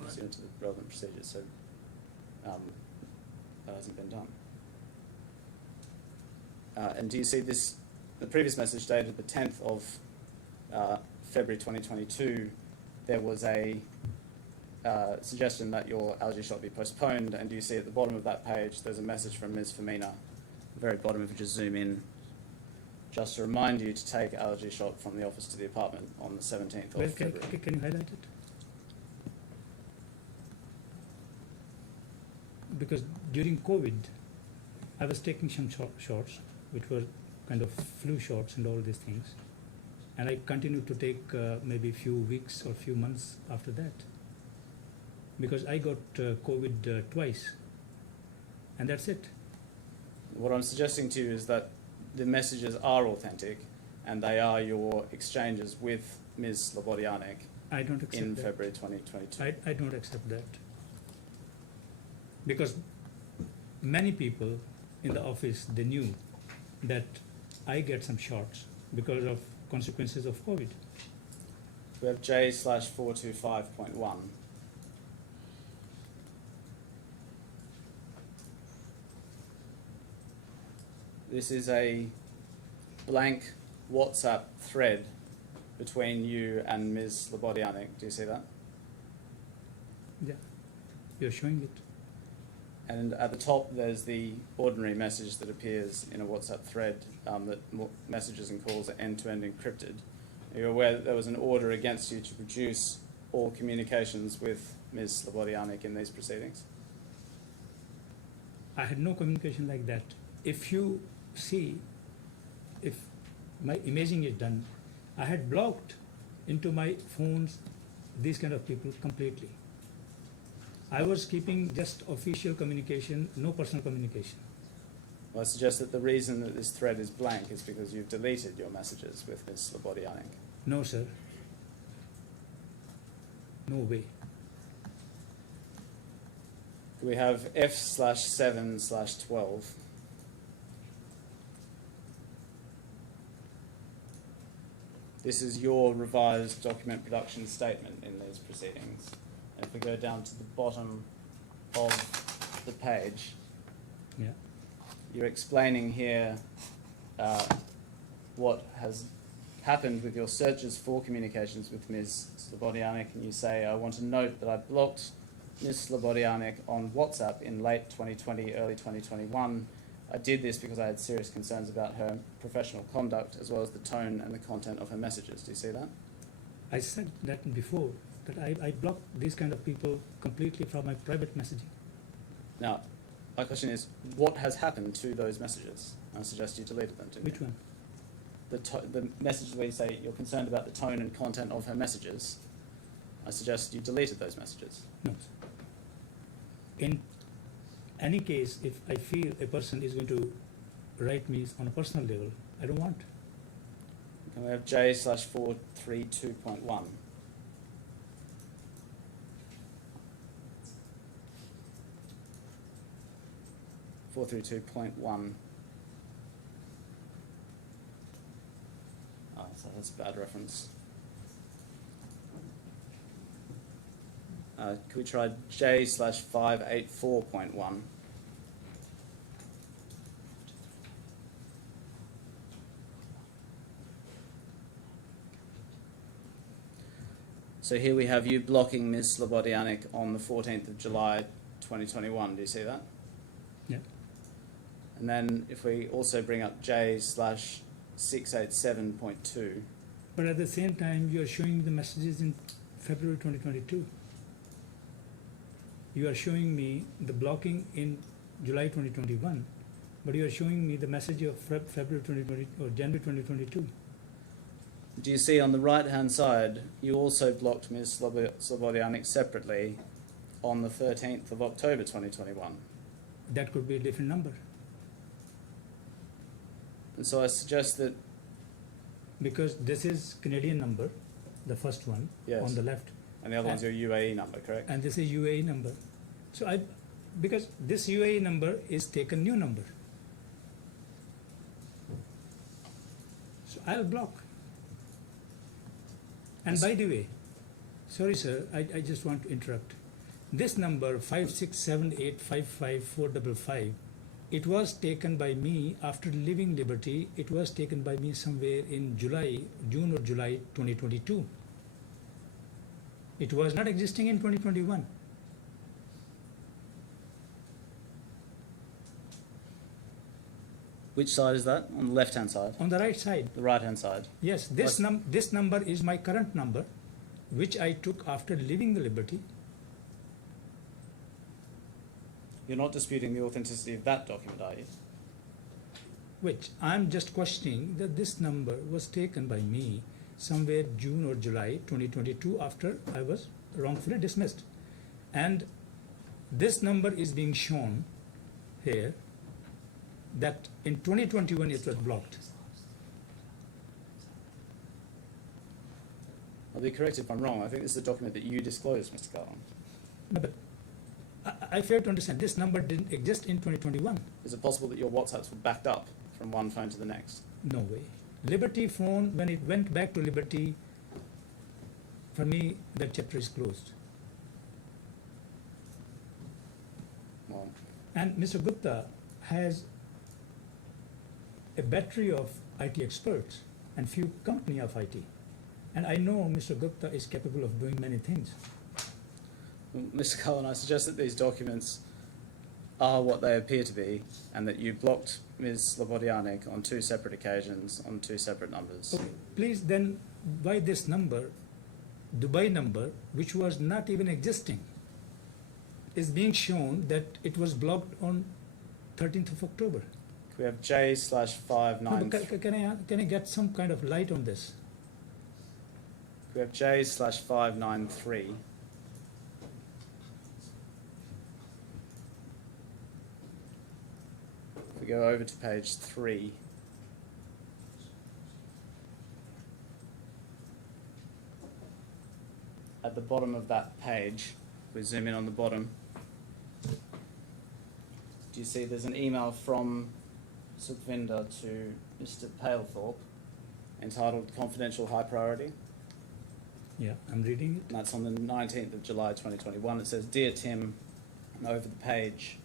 pursuant to the relevant procedures, so that hasn't been done. And do you see this, the previous message dated the 10th of February 2022, there was a suggestion that your allergy shot be postponed, and do you see at the bottom of that page there's a message from Ms. Firmina, the very bottom, if you just zoom in, just to remind you to take allergy shot from the office to the apartment on the 17th of February. Can you highlight it? Because during COVID, I was taking some shots, which were kind of flu shots and all these things. And I continued to take maybe a few weeks or few months after that. Because I got COVID twice. And that's it. What I'm suggesting to you is that the messages are authentic and they are your exchanges with Ms. Slobodianek I don't accept in that. February 2022. I don't accept that. Because many people in the office, they knew that I get some shots because of consequences of COVID. We have J/425.1. This is a blank WhatsApp thread between you and Ms. Slobodianik. Do you see that? Yeah, you're showing it. And at the top, there's the ordinary message that appears in a WhatsApp thread that messages and calls are end-to-end encrypted. You're aware that there was an order against you to produce all communications with Ms. Slobodianik in these proceedings? I had no communication like that. If you see, if my imaging is done, I had blocked into my phones these kind of people completely. I was keeping just official communication, no personal communication. Well, I suggest that the reason that this thread is blank is because you've deleted your messages with Ms. Slobodianik. No, sir. No way. We have F/7/12. This is your revised document production statement in these proceedings. And if we go down to the bottom of the page, Yeah. you're explaining here what has happened with your searches for communications with Ms. Slobodianik, and you say, I want to note that I blocked Ms. Slobodianik on WhatsApp in late 2020, early 2021. I did this because I had serious concerns about her professional conduct as well as the tone and the content of her messages. Do you see that? I said that before, that I blocked these kind of people completely from my private messaging. Now, my question is, what has happened to those messages? I suggest you deleted them. Which one? The message where you say you're concerned about the tone and content of her messages, I suggest you deleted those messages. No. In any case, if I feel a person is going to write me on a personal level, I don't want. Can we have J/432.1? .432.1. Oh, so that's a bad reference. Could we try J/584.1? So here we have you blocking Ms. Slobodianik on the 14th of July 2021. Do you see that? Yeah. And then if we also bring up J/687.2. But at the same time, you are showing the messages in February 2022. You are showing me the blocking in July 2021, but you are showing me the message of February 2020 or January 2022. Do you see on the right-hand side, you also blocked Ms. Slobodianik separately on the 13th of October 2021? That could be a different number. And so I suggest that... Because this is Canadian number, the first one, Yes. on the left, And the other one's your UAE number, correct? and this is UAE number. So because this UAE number is taken new number. So I'll block. And by the way, sorry sir, I just want to interrupt. This number 567855455, it was taken by me after leaving Liberty. It was taken by me somewhere in June or July 2022. It was not existing in 2021. Which side is that? On the left-hand side? On the right side, The right-hand side? yes, this number is my current number, which I took after leaving the Liberty. You're not disputing the authenticity of that document, are you? Which I'm just questioning that this number was taken by me somewhere June or July 2022 after I was wrongfully dismissed. And this number is being shown here that in 2021 it was blocked. I'll be corrected if I'm wrong. I think this is a document that you disclosed, Mr. Kahlon. No, but I fail to understand. This number didn't exist in 2021. Is it possible that your WhatsApps were backed up from one phone to the next? No way. Liberty phone, when it went back to Liberty, for me, that chapter is closed. Well, And Mr. Gupta has a battery of IT experts and few company of IT. And I know Mr. Gupta is capable of doing many things. Well, Mr. Kahlon, I suggest that these documents are what they appear to be, and that you blocked Ms. Slobodianik on 2 separate occasions on 2 separate numbers. Okay, please then, why this number, Dubai number, which was not even existing, is being shown that it was blocked on 13th of October. We have J/59. No, but can I get some kind of light on this? We have J/593. If we go over to page 3. At the bottom of that page, we zoom in on the bottom. Do you see there's an email from Sukhvinder to Mr. Palethorpe entitled Confidential High Priority? Yeah, I'm reading it. And that's on the 19th of July 2021. It says, Dear Tim, and over the page,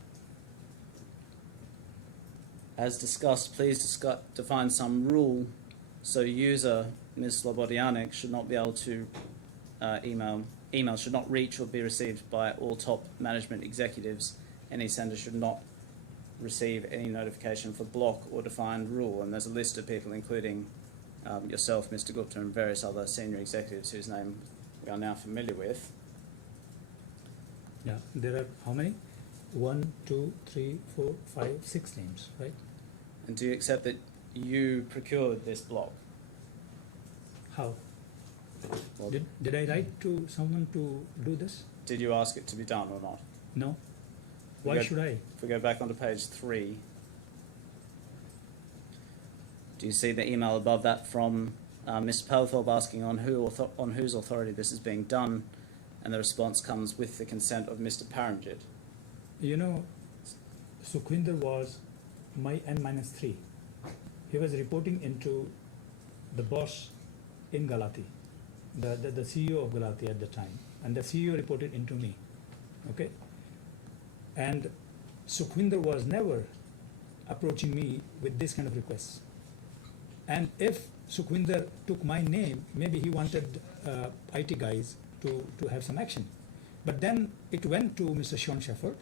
as discussed, please define some rule so user Ms. Slobodianik should not be able to email should not reach or be received by all top management executives. Any sender should not receive any notification for block or defined rule. And there's a list of people, including yourself, Mr. Gupta, and various other senior executives whose name we are now familiar with. Yeah, there are how many? 1, 2, 3, 4, 5, 6 names, right? And do you accept that you procured this block? How? Well, Did I write to someone to do this? did you ask it to be done or not? No. We Why go- should I? If we go back onto page 3, do you see the email above that from Mr. Palethorpe asking on whose authority this is being done, and the response comes with the consent of Mr. Paramjit? You know, Sukhvinder was my N-3. He was reporting into the boss in Galati, the CEO of Galati at the time, and the CEO reported into me. Okay? And Sukhvinder was never approaching me with this kind of requests. And if Sukhvinder took my name, maybe he wanted IT guys to have some action. But then it went to Mr. Sean Shepherd,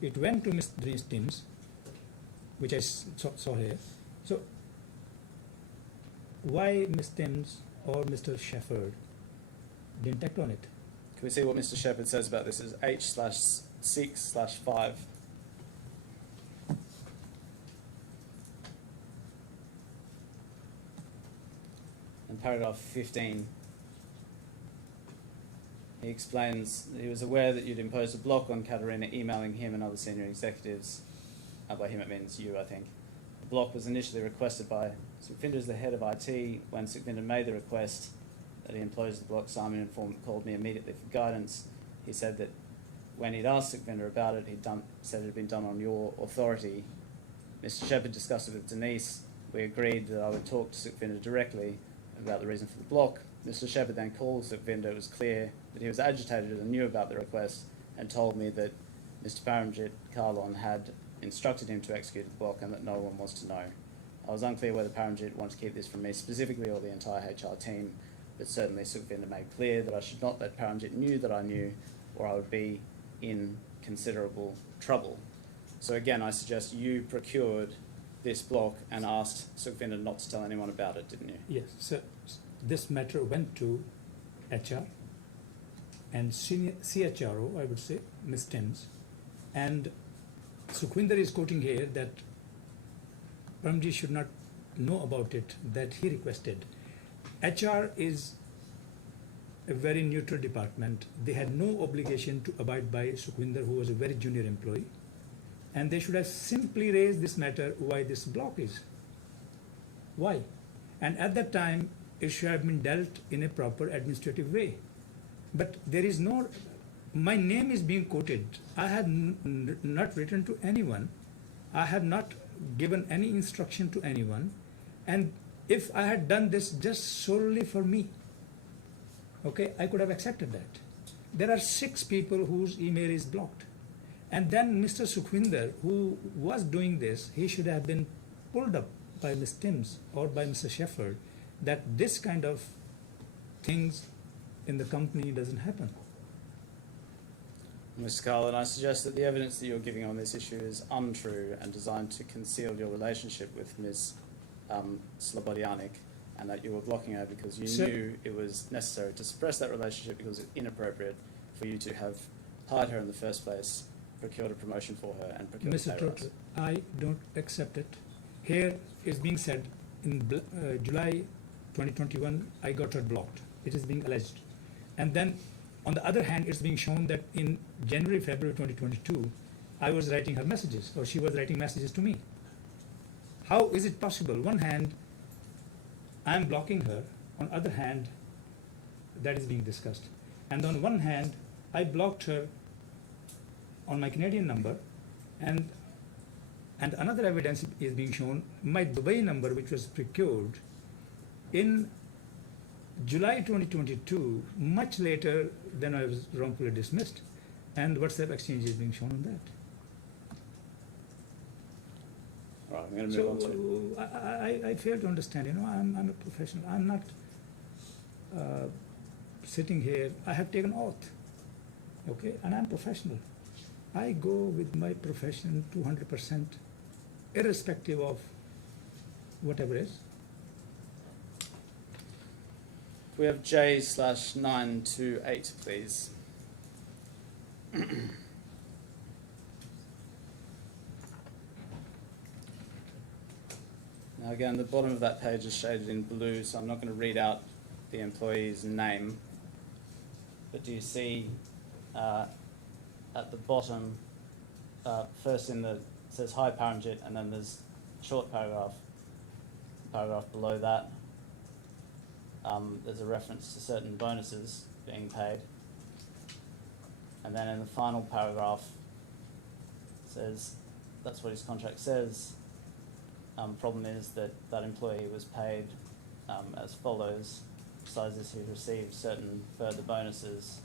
it went to Mr. Denise Timms, which I saw here. So why Ms. Timms or Mr. Shepherd didn't act on it? Can we see what Mr. Shepherd says about this as H/6/5? In paragraph 15, he explains that he was aware that you'd imposed a block on Katerina, emailing him and other senior executives. By him it means you, I think. The block was initially requested by Sukhvinder as the head of IT. When Sukhvinder made the request that he imposed the block, Simon called me immediately for guidance. He said that when he'd asked Sukhvinder about it, said it had been done on your authority. Mr. Shepherd discussed it with Denise. We agreed that I would talk to Sukhvinder directly about the reason for the block. Mr. Shepherd then called Sukhvinder. It was clear that he was agitated and knew about the request, and told me that Mr. Paramjit Kahlon had instructed him to execute the block and that no one was to know. I was unclear whether Paramjit wanted to keep this from me specifically or the entire HR team, but certainly Sukhvinder made clear that I should not let Paramjit knew that I knew, or I would be in considerable trouble. So again, I suggest you procured this block and asked Sukhvinder not to tell anyone about it, didn't you? Yes, so this matter went to HR and senior CHRO, I would say, Ms. Timms, and Sukhvinder is quoting here that Paramjit should not know about it, that he requested. HR is a very neutral department. They had no obligation to abide by Sukhvinder, who was a very junior employee, and they should have simply raised this matter, why this block is. Why? And at that time, it should have been dealt in a proper administrative way. But there is no, my name is being quoted. I have not written to anyone. I have not given any instruction to anyone. And if I had done this just solely for me, okay, I could have accepted that. There are 6 people whose email is blocked. And then Mr. Sukhvinder, who was doing this, he should have been pulled up by Ms. Timms or by Mr. Shepherd, that this kind of things in the company doesn't happen. Mr. Kahlon, I suggest that the evidence that you're giving on this issue is untrue and designed to conceal your relationship with Ms. Slobodianik, and that you were blocking her because you Sir. knew it was necessary to suppress that relationship because it's inappropriate for you to have hired her in the first place, procured a promotion for her, and procured a Mr. pay rise. Trotter, I don't accept it. Here is being said in July 2021, I got her blocked. It is being alleged. And then, on the other hand, it's being shown that in January, February 2022, I was writing her messages, or she was writing messages to me. How is it possible? One hand, I'm blocking her. On the other hand, that is being discussed. And on one hand, I blocked her on my Canadian number, and another evidence is being shown, my Dubai number, which was procured in July 2022, much later than I was wrongfully dismissed, and WhatsApp exchange is being shown on that. All right, I'm going to move on to... So I fail to understand. I'm a professional. I'm not sitting here. I have taken oath, okay, and I'm professional. I go with my profession 200%, irrespective of whatever is. We have J/928, please. Now again, the bottom of that page is shaded in blue, so I'm not going to read out the employee's name. But do you see at the bottom, first it says hi Paramjit, and then there's a short paragraph below that. There's a reference to certain bonuses being paid. And then in the final paragraph, it says, that's what his contract says. Problem is that that employee was paid as follows. Besides this, he received certain further bonuses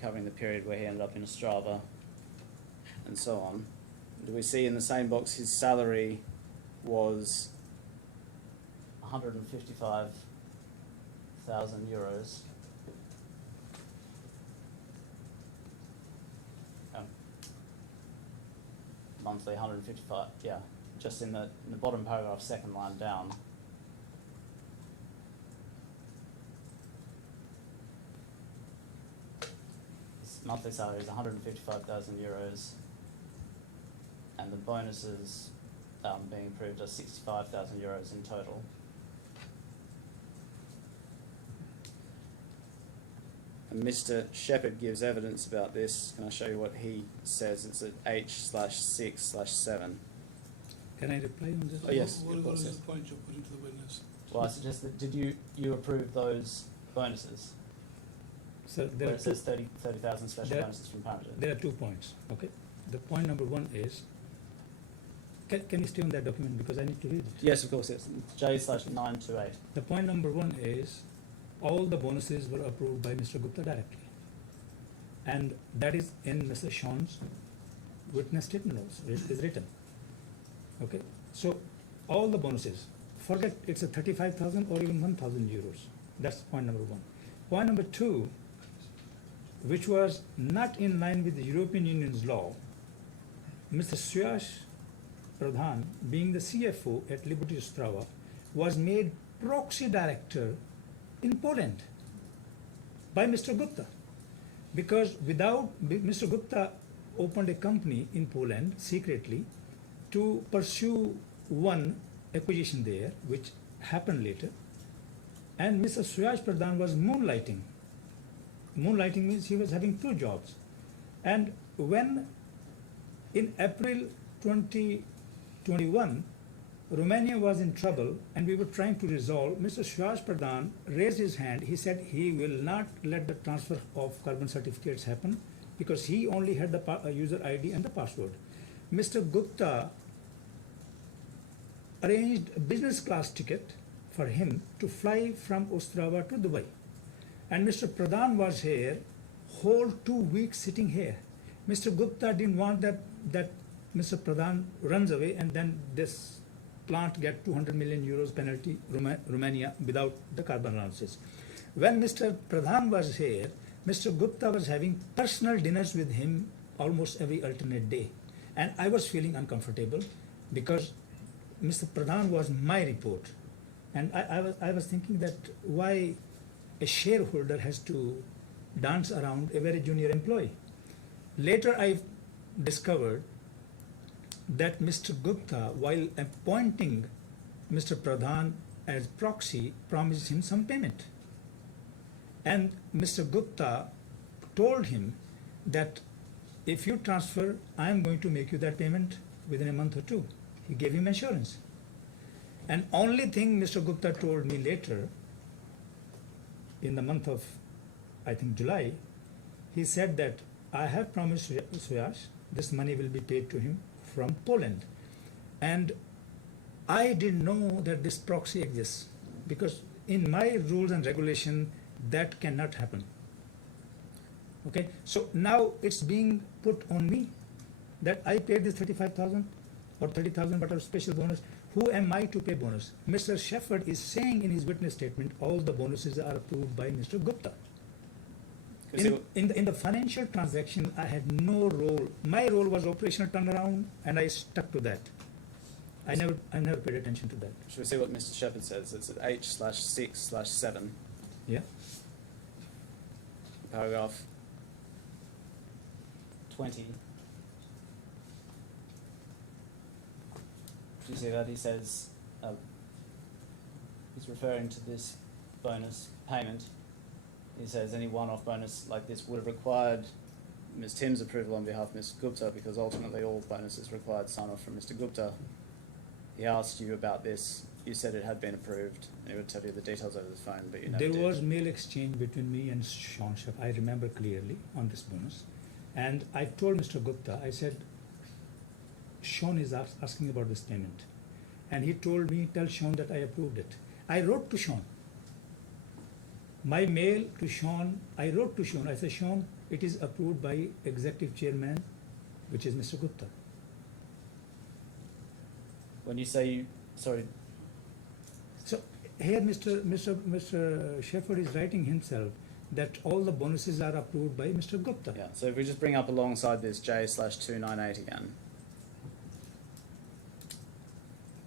covering the period where he ended up in Ostrava and so on. Do we see in the same box his salary was 155,000 euros. Monthly 155, yeah. Just in the bottom paragraph, second line down. His monthly salary is 155,000 euros, and the bonuses being approved are 65,000 euros in total. And Mr. Shepherd gives evidence about this. Can I show you what he says? It's at H/6/7. Can I reply on this? Oh, yes. What of course, is yes. the point you're putting to the witness? Well, I suggest that did you approve those bonuses? So Where it says 30,000 special there- bonuses from Paramjit. There are 2 points, okay? The point number 1 is, can you stay on that document because I need to read it? Yes, of course, yes. J/928. The point number 1 is, all the bonuses were approved by Mr. Gupta directly. And that is in Mr. Sean's witness statement also, it is written. Okay, so all the bonuses, forget it's a 35,000 or even 1,000 euros. That's point number 1. Point number 2, which was not in line with the European Union's law, Mr. Suyash Pradhan, being the CFO at Liberty Ostrava, was made proxy director in Poland by Mr. Gupta. Because Mr. Gupta opened a company in Poland secretly to pursue one acquisition there, which happened later. And Mr. Suyash Pradhan was moonlighting. Moonlighting means he was having 2 jobs. And when in April 2021, Romania was in trouble and we were trying to resolve, Mr. Suyash Pradhan raised his hand. He said he will not let the transfer of carbon certificates happen because he only had the user ID and the password. Mr. Gupta arranged a business class ticket for him to fly from Ostrava to Dubai. And Mr. Pradhan was here, whole 2 weeks sitting here. Mr. Gupta didn't want that Mr. Pradhan runs away and then this plant get 200 million euros penalty, Romania, without the carbon allowances. When Mr. Pradhan was here, Mr. Gupta was having personal dinners with him almost every alternate day. And I was feeling uncomfortable because Mr. Pradhan was my report. And I was thinking that why a shareholder has to dance around a very junior employee. Later I discovered that Mr. Gupta, while appointing Mr. Pradhan as proxy, promised him some payment. And Mr. Gupta told him that if you transfer, I am going to make you that payment within a month or two. He gave him assurance. And only thing Mr. Gupta told me later, in the month of, I think, July, he said that I have promised Suyash this money will be paid to him from Poland. And I didn't know that this proxy exists because in my rules and regulation, that cannot happen. Okay, so now it's being put on me that I paid this 35,000 or 30,000 whatever special bonus. Who am I to pay bonus? Mr. Shepherd is saying in his witness statement all the bonuses are approved by Mr. Gupta. In the financial transaction, I had no role. My role was operational turnaround, and I stuck to that. I never paid attention to that. Should we see what Mr. Shepherd says? It's at H/6/7, Yeah. paragraph 20. Do you see that? He says, he's referring to this bonus payment. He says any one-off bonus like this would have required Ms. Tim's approval on behalf of Mr. Gupta because ultimately all bonuses required sign-off from Mr. Gupta. He asked you about this. You said it had been approved, and he would tell you the details over the phone, but you never did. There was mail exchange between me and Sean Shepherd. I remember clearly on this bonus. And I told Mr. Gupta, I said, Sean is asking about this payment. And he told me, tell Sean that I approved it. I wrote to Sean. My mail to Sean, I wrote to Sean. I said, Sean, it is approved by executive chairman, which is Mr. Gupta. When you say, sorry, So here Mr. Shepherd is writing himself that all the bonuses are approved by Mr. Gupta. yeah, so if we just bring up alongside this J/298 again.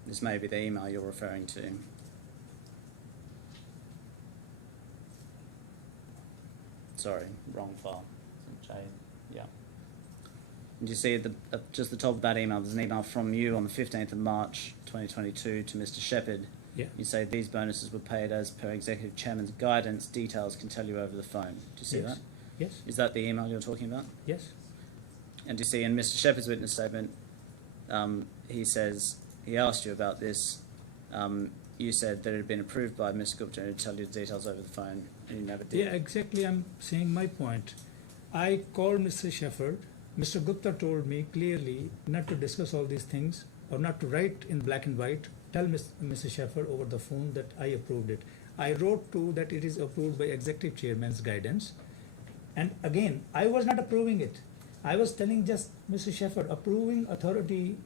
This may be the email you're referring to. Sorry, wrong file. So J, yeah. And you see at just the top of that email, there's an email from you on the 15th of March 2022 to Mr. Shepherd. Yeah. You say these bonuses were paid as per Executive Chairman's guidance. Details can tell you over the phone. Do you see Yes. that? Yes. Is that the email you're talking about? Yes. And do you see in Mr. Shepherd's witness statement, he says he asked you about this. You said that it had been approved by Mr. Gupta and he'd tell you the details over the phone, and you never did. Yeah, exactly. I'm saying my point. I called Mr. Shepherd. Mr. Gupta told me clearly not to discuss all these things or not to write in black and white. Tell Mr. Shepherd over the phone that I approved it. I wrote to that it is approved by executive chairman's guidance. And again, I was not approving it. I was telling just Mr. Shepherd, approving authority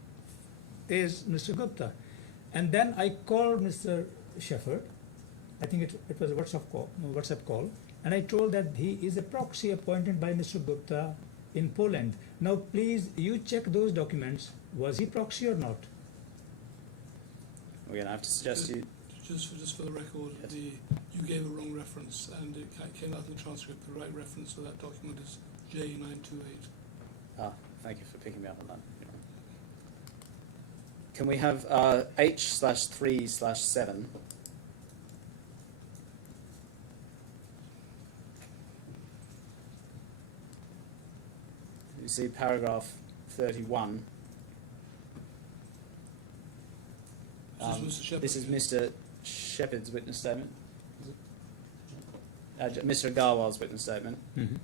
is Mr. Gupta. And then I called Mr. Shepherd. I think it was a WhatsApp call, and I told that he is a proxy appointed by Mr. Gupta in Poland. Now, please, you check those documents. Was he proxy or not? We're going to have to suggest you... Just for the record, Yes. you gave a wrong reference, and it came out in the transcript. The right reference for that document is J928. Thank you for picking me up on that. Can we have H/3/7? You see paragraph 31. This is Mr. This is Mr. Shepherd. Shepherd's witness statement. Mr. Agarwal's witness statement. Mm-hmm.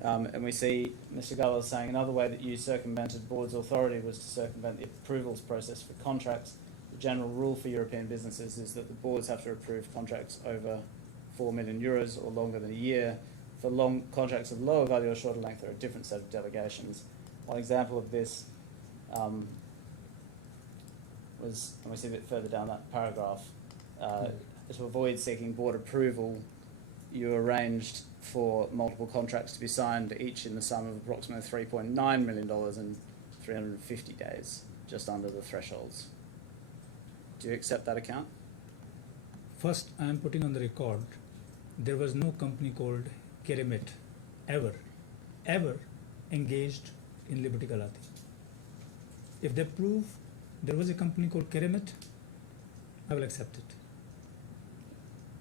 And we see Mr. Gullah saying another way that you circumvented board's authority was to circumvent the approvals process for contracts. The general rule for European businesses is that the boards have to approve contracts over 4 million euros or longer than a year. For long contracts of lower value or shorter length, there are a different set of delegations. One example of this was, and we see a bit further down that paragraph, to avoid seeking board approval, you arranged for multiple contracts to be signed, each in the sum of approximately $3.9 million in 350 days, just under the thresholds. Do you accept that account? First, I am putting on the record, there was no company called Keremet ever engaged in Liberty Galati. If they prove there was a company called Keremet, I will accept it.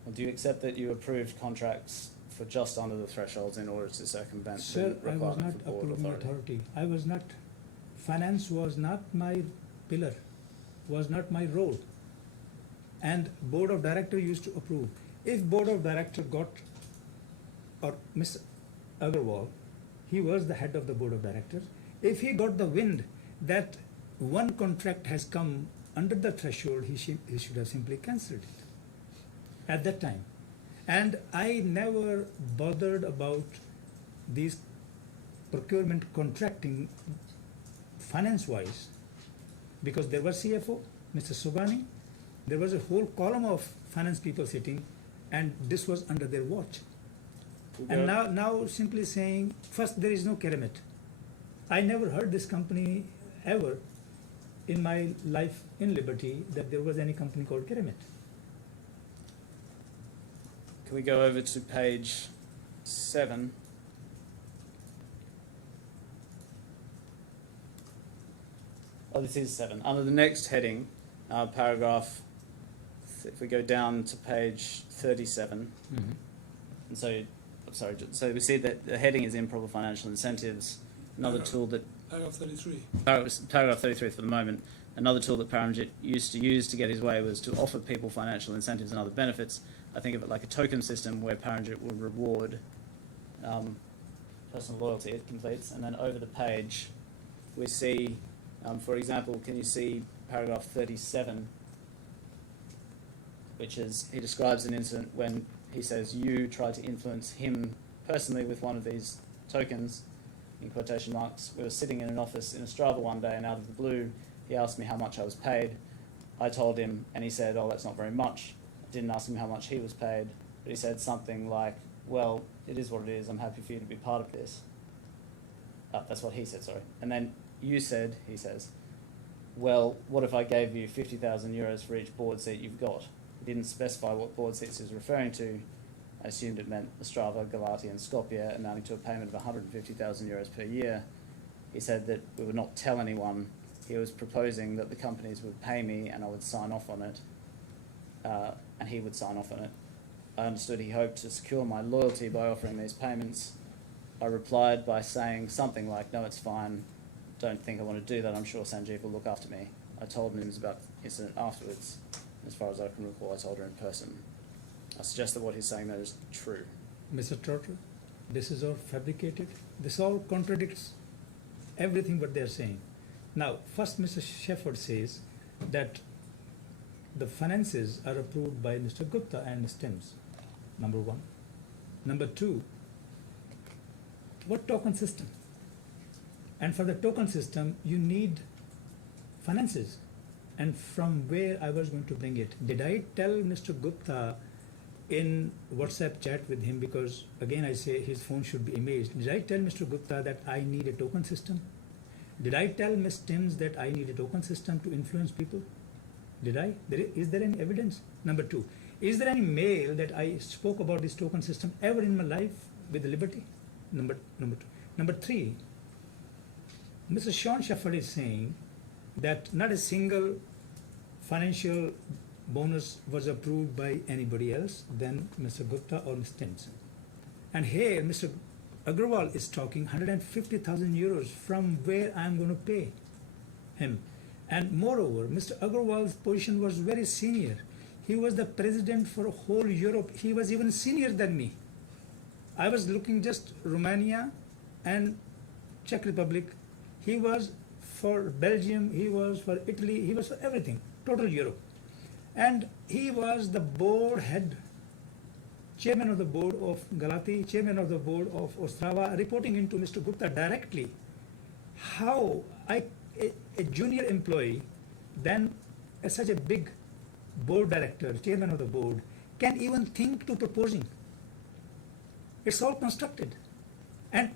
Or do you accept that you approved contracts for just under the thresholds in order to circumvent Sir, the I was not requirement for board approving authority. I was not, finance was not my pillar, was not my role. And board of director used to approve. If board of director got, or Mr. Agarwal, he was the head of the board of directors. If he got the wind that one contract has come under the threshold, he should have simply cancelled it at that time. And I never bothered about these procurement contracting finance-wise, because there was CFO, Mr. Sugani, there was a whole column of finance people sitting, and this was under their watch. And now simply saying, first, there is no Keremet. I never heard this company ever in my life in Liberty that there was any company called Keremet. Can we go over to page 7? Oh, this is 7. Under the next heading, paragraph, if we go down to page 37, and so, so we see that the heading is improper financial incentives. Another tool that Paragraph 33. paragraph 33 for the moment. Another tool that Paramjit used to use to get his way was to offer people financial incentives and other benefits. I think of it like a token system where Paramjit would reward personal loyalty. It completes, and then over the page we see, for example, can you see paragraph 37, which is, he describes an incident when he says you tried to influence him personally with one of these tokens, in quotation marks. We were sitting in an office in Ostrava one day, and out of the blue he asked me how much I was paid. I told him, and he said, oh, that's not very much. I didn't ask him how much he was paid, but he said something like, well, it is what it is, I'm happy for you to be part of this. That's what he said, sorry. And then you said, he says, well, what if I gave you 50,000 euros for each board seat you've got? He didn't specify what board seats he was referring to. I assumed it meant Ostrava, Galati and Skopje, amounting to a payment of 150,000 euros per year. He said that we would not tell anyone. He was proposing that the companies would pay me and I would sign off on it, and he would sign off on it. I understood he hoped to secure my loyalty by offering these payments. I replied by saying something like, no, it's fine, don't think I want to do that, I'm sure Sanjeev will look after me. I told him about the incident afterwards. As far as I can recall, I told her in person. I suggest that what he's saying there is true. Mr. Trotter, this is all fabricated. This all contradicts everything what they are saying. Now, first Mr. Shefford says that the finances are approved by Mr. Gupta and Ms. Timms, number one. Number two, what token system? And for the token system, you need finances. And from where I was going to bring it? Did I tell Mr. Gupta in WhatsApp chat with him, because again I say his phone should be imaged, did I tell Mr. Gupta that I need a token system? Did I tell Ms. Timms that I need a token system to influence people? Did I? Is there any evidence? Number two, is there any mail that I spoke about this token system ever in my life with Liberty? Number two. Number three, Mr. Sean Shefford is saying that not a single financial bonus was approved by anybody else than Mr. Gupta or Ms. Timms. And here Mr. Agarwal is talking 150,000 euros from where I am going to pay him. And moreover, Mr. Agarwal's position was very senior. He was the president for whole Europe. He was even senior than me. I was looking just Romania and Czech Republic. He was for Belgium, he was for Italy, he was for everything, total Europe. And he was the board head, chairman of the board of Galati, chairman of the board of Ostrava, reporting into Mr. Gupta directly. How a junior employee then such a big board director, chairman of the board, can even think to proposing? It's all constructed. And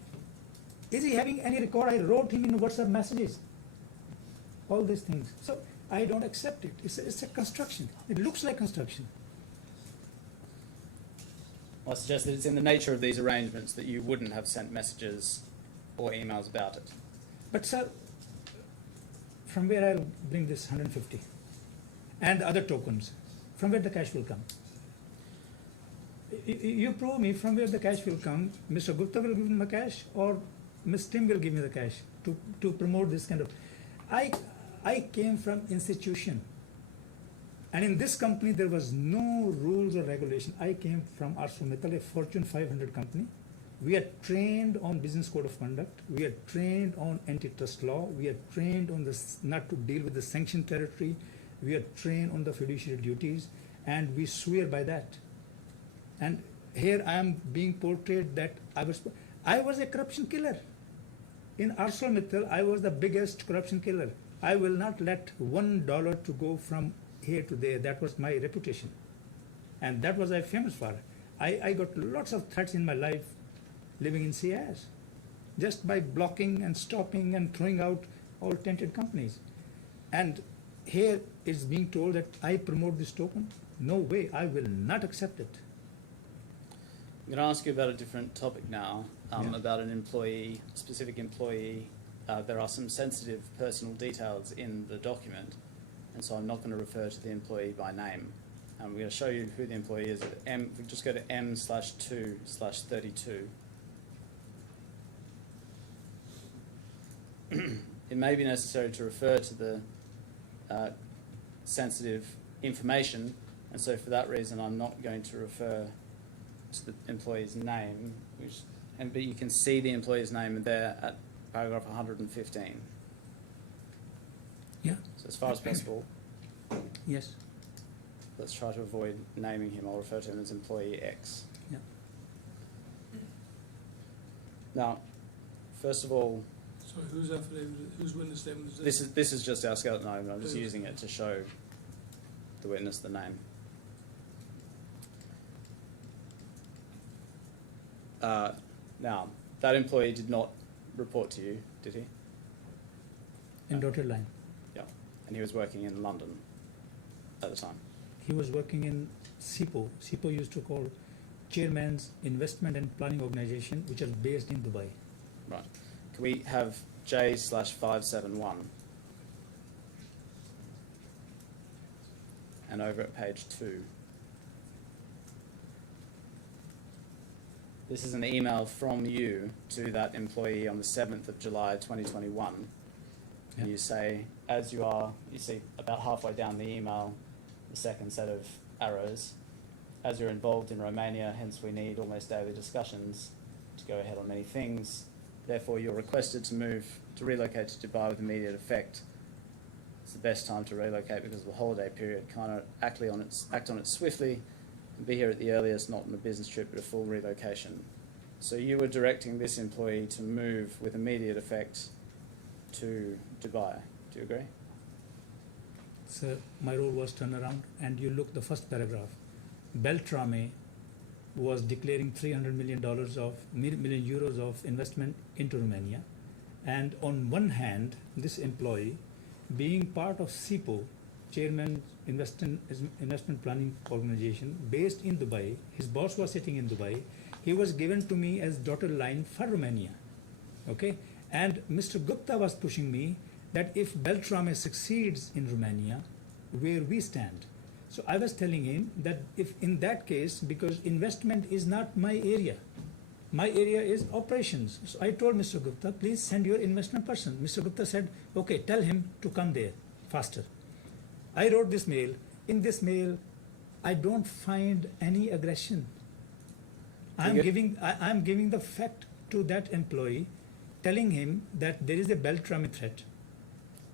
is he having any record? I wrote him in WhatsApp messages. All these things. So I don't accept it. It's a construction. It looks like construction. I suggest that it's in the nature of these arrangements that you wouldn't have sent messages or emails about it. But sir, from where I'll bring this 150 and other tokens, from where the cash will come? You prove me from where the cash will come. Mr. Gupta will give me the cash, or Ms. Tim will give me the cash to promote this kind of. I came from institution, and in this company there was no rules or regulation. I came from ArcelorMittal, a Fortune 500 company. We are trained on business code of conduct. We are trained on antitrust law. We are trained on this not to deal with the sanctioned territory. We are trained on the fiduciary duties, and we swear by that. And here I am being portrayed that I was a corruption killer. In ArcelorMittal, I was the biggest corruption killer. I will not let $1 to go from here to there. That was my reputation. And that was I famous for. I got lots of threats in my life living in CIS, just by blocking and stopping and throwing out all tainted companies. And here it's being told that I promote this token. No way, I will not accept it. I'm going to ask you about a different topic now, Yeah. about an employee, specific employee. There are some sensitive personal details in the document, and so I'm not going to refer to the employee by name. I'm going to show you who the employee is. If we just go to M/2/32. It may be necessary to refer to the sensitive information, and so for that reason I'm not going to refer to the employee's name, but you can see the employee's name there at paragraph 115. Yeah. So as far as possible, Yes. let's try to avoid naming him. I'll refer to him as employee X. Yeah. Now, first of all, Sorry, whose affidavit, whose witness statement is this is just our skeleton item. I'm just Oh. using it to show the witness the name. Now, that employee did not report to you, did he? In dotted line. Yeah. And he was working in London at the time. He was working in SIPO. SIPO used to call Chairman's Investment and Planning Organization, which is based in Dubai. Right. Can we have J/571? And over at page 2. This is an email from you to that employee on the 7th of July 2021. Yeah. And you say, you see about halfway down the email, the second set of arrows, as you're involved in Romania, hence we need almost daily discussions to go ahead on many things. Therefore, you're requested to relocate to Dubai with immediate effect. It's the best time to relocate because of the holiday period. Kind of act on it swiftly and be here at the earliest, not on a business trip, but a full relocation. So you were directing this employee to move with immediate effect to Dubai. Do you agree? So my role was turn around, and you look the first paragraph. Beltrame was declaring $300 million million euros of investment into Romania, and on one hand, this employee, being part of SIPO, Chairman Investment Planning Organization, based in Dubai, his boss was sitting in Dubai. He was given to me as dotted line for Romania, okay? And Mr. Gupta was pushing me that if Beltrame succeeds in Romania, where we stand. So I was telling him that if in that case, because investment is not my area is operations. So I told Mr. Gupta, please send your investment person. Mr. Gupta said, okay, tell him to come there faster. I wrote this mail. In this mail, I don't find any aggression. I'm giving the fact to that employee, telling him that there is a Beltrame threat,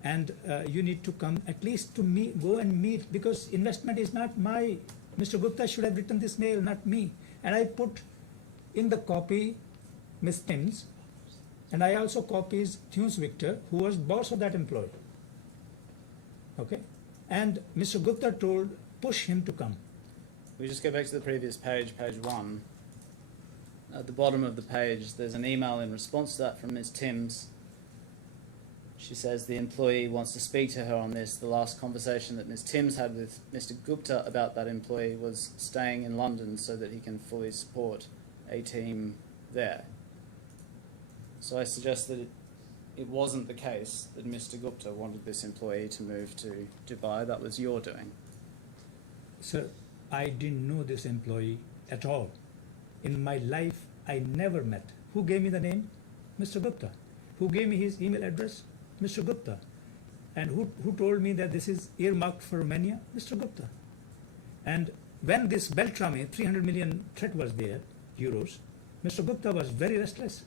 and you need to come at least to go and meet, because investment is not my. Mr. Gupta should have written this mail, not me. And I put in the copy Ms. Timms, and I also copies Thunes Victor, who was boss of that employee. Okay, And Mr. Gupta told, push him to come. We just go back to the previous page, page 1. At the bottom of the page, there's an email in response to that from Ms. Timms. She says the employee wants to speak to her on this. The last conversation that Ms. Timms had with Mr. Gupta about that employee was staying in London so that he can fully support a team there. So I suggest that it wasn't the case that Mr. Gupta wanted this employee to move to Dubai. That was your doing. Sir, I didn't know this employee at all. In my life, I never met. Who gave me the name? Mr. Gupta. Who gave me his email address? Mr. Gupta. And who told me that this is earmarked for Romania? Mr. Gupta. And when this Beltrame 300 million threat was there, euros, Mr. Gupta was very restless.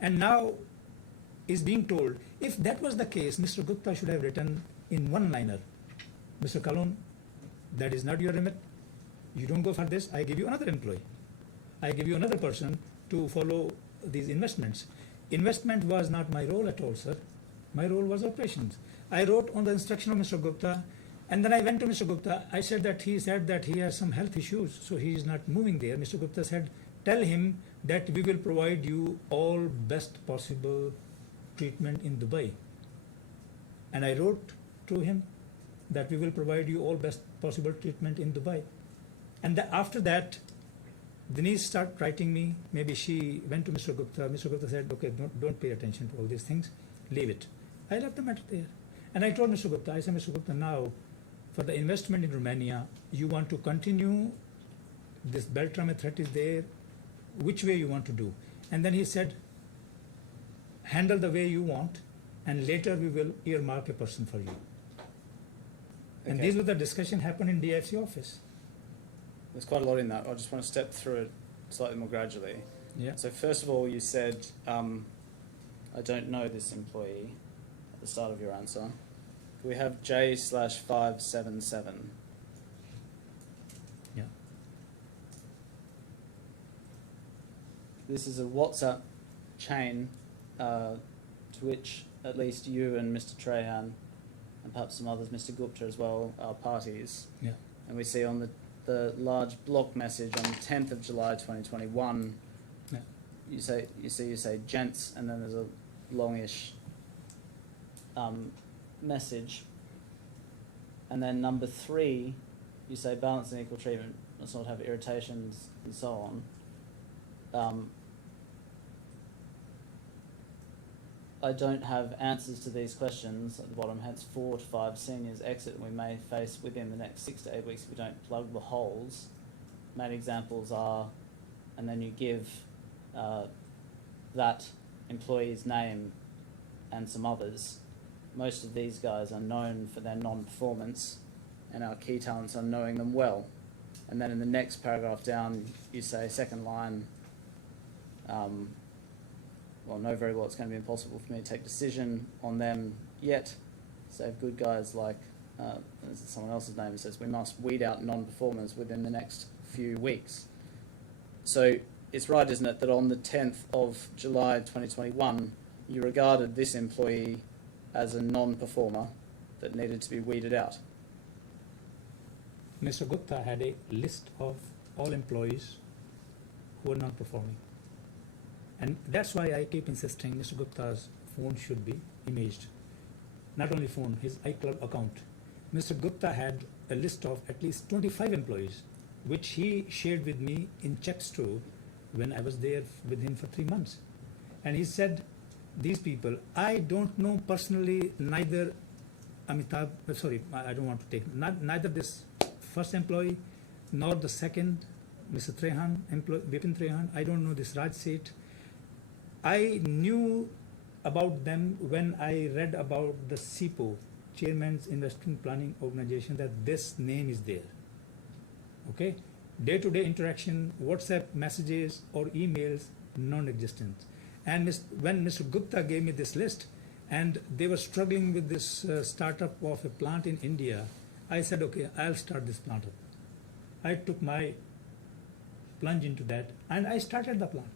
And now is being told, if that was the case, Mr. Gupta should have written in one-liner, Mr. Kahlon, that is not your remit. You don't go for this. I give you another employee. I give you another person to follow these investments. Investment was not my role at all, sir. My role was operations. I wrote on the instruction of Mr. Gupta, and then I went to Mr. Gupta. I said that he has some health issues, so he is not moving there. Mr. Gupta said, tell him that we will provide you all best possible treatment in Dubai. And I wrote to him that we will provide you all best possible treatment in Dubai. And after that, Denise started writing me. Maybe she went to Mr. Gupta. Mr. Gupta said, okay, don't pay attention to all these things. Leave it. I left the matter there. And I told Mr. Gupta, I said, Mr. Gupta, now for the investment in Romania, you want to continue, this Beltrame threat is there, which way you want to do? And then he said, handle the way you want, and later we will earmark a person for you. And Okay. these were the discussion happened in DFC office. There's quite a lot in that. I just want to step through it slightly more gradually. Yeah. So first of all, you said, I don't know this employee at the start of your answer. We have J/577. Yeah. This is a WhatsApp chain to which at least you and Mr. Trahan, and perhaps some others, Mr. Gupta as well, are parties. Yeah. And we see on the large block message on the 10th of July 2021, Yeah. you say gents, and then there's a longish message. And then number 3, you say balance and equal treatment, let's not have irritations and so on. I don't have answers to these questions at the bottom, hence 4 to 5 seniors exit we may face within the next 6 to 8 weeks if we don't plug the holes. Main examples are, and then you give that employee's name and some others. Most of these guys are known for their non-performance, and our key talents are knowing them well. And then in the next paragraph down, you say, second line, well, know very well it's going to be impossible for me to take decision on them yet. Save good guys like, this is someone else's name, says we must weed out non-performers within the next few weeks. So it's right, isn't it, that on the 10th of July 2021, you regarded this employee as a non-performer that needed to be weeded out? Mr. Gupta had a list of all employees who were not performing. And that's why I keep insisting Mr. Gupta's phone should be imaged. Not only phone, his iCloud account. Mr. Gupta had a list of at least 25 employees, which he shared with me in checks too when I was there with him for 3 months. And he said, these people, I don't know personally neither Amitabh, I don't want to take, neither this first employee nor the second, Mr. Trahan, Vipin Trahan. I don't know this Raj Seth. I knew about them when I read about the CIPO, Chairman's Investment Planning Organization, that this name is there. Okay? Day-to-day interaction, WhatsApp messages or emails, non-existent. And when Mr. Gupta gave me this list, and they were struggling with this startup of a plant in India, I said, okay, I'll start this plant up. I took my plunge into that, and I started the plant.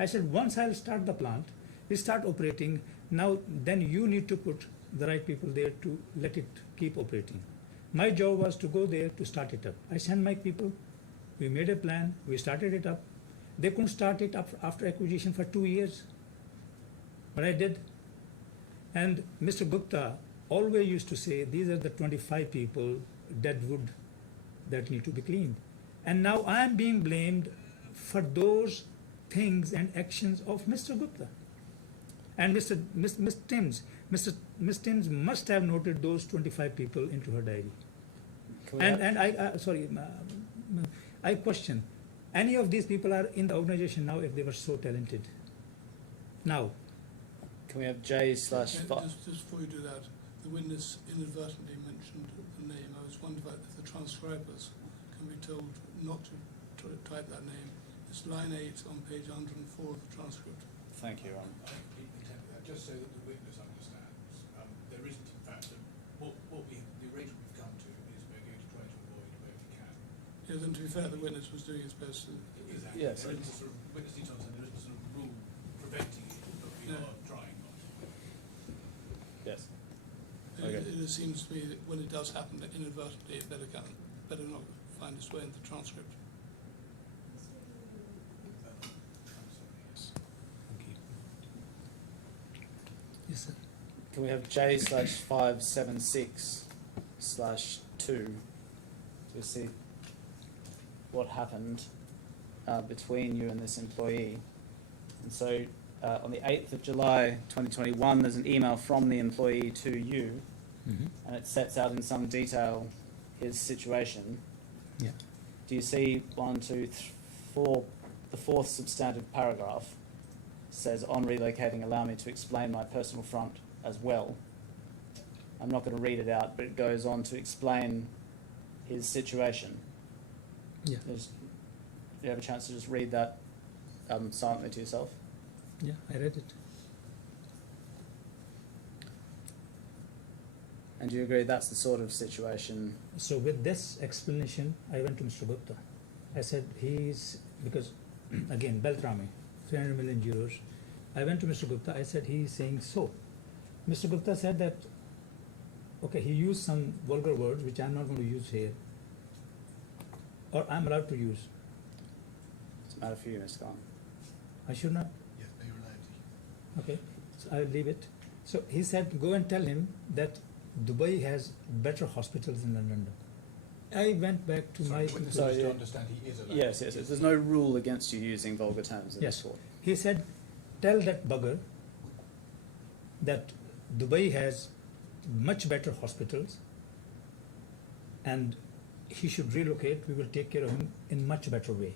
I said, once I'll start the plant, we start operating, now then you need to put the right people there to let it keep operating. My job was to go there to start it up. I sent my people, we made a plan, we started it up. They couldn't start it up after acquisition for 2 years, but I did. And Mr. Gupta always used to say, these are the 25 people, dead wood, that need to be cleaned. And now I am being blamed for those things and actions of Mr. Gupta. And Miss Timms, Miss Timms must have noted those 25 people into her diary. And I question, any of these people are in the organization now if they were so talented? Now, Can we have J/5? Just before you do that, the witness inadvertently mentioned the name. I was wondering if the transcribers can be told not to type that name. It's line 8 on page 104 of the transcript. Thank you, Ron. Just so that the witness understands, there isn't in fact, the arrangement we've come to is we're going to try to avoid where we can. Yes, and to be fair, the witness was doing his best. Exactly. Yes. There isn't a sort of, witness needs to understand there isn't a sort of rule preventing it, but we No. are trying not to. Yes. It, Okay. it seems to me that when it does happen, that inadvertently, it better not find its way into the transcript. I'm sorry, yes. thank you. Yes, sir. Can we have J/576/2 to see what happened between you and this employee? And so on the 8th of July 2021, there's an email from the employee to you, and it sets out in some detail his situation. Yeah. Do you see 1, 2, 4, the fourth substantive paragraph says, on relocating, allow me to explain my personal front as well. I'm not going to read it out, but it goes on to explain his situation. Yeah. Do you have a chance to just read that silently to yourself? Yeah, I read it. And do you agree that's the sort of situation? So with this explanation, I went to Mr. Gupta. I said, because again, Beltrami, 300 million euros. I went to Mr. Gupta, I said, he's saying so. Mr. Gupta said that, okay, he used some vulgar words, which I'm not going to use here, or I'm allowed to use. It's a matter for you, Mr. Kahlon. I should not? Yeah, you're allowed to. Okay, so I'll leave it. So he said, go and tell him that Dubai has better hospitals than London. I went back to my... The witness Sorry, needs yeah. to understand he is allowed. Yes, yes, yes. There's no rule against you using vulgar terms in Yes. this court. He said, tell that bugger that Dubai has much better hospitals and he should relocate, we will take care of him in much better way.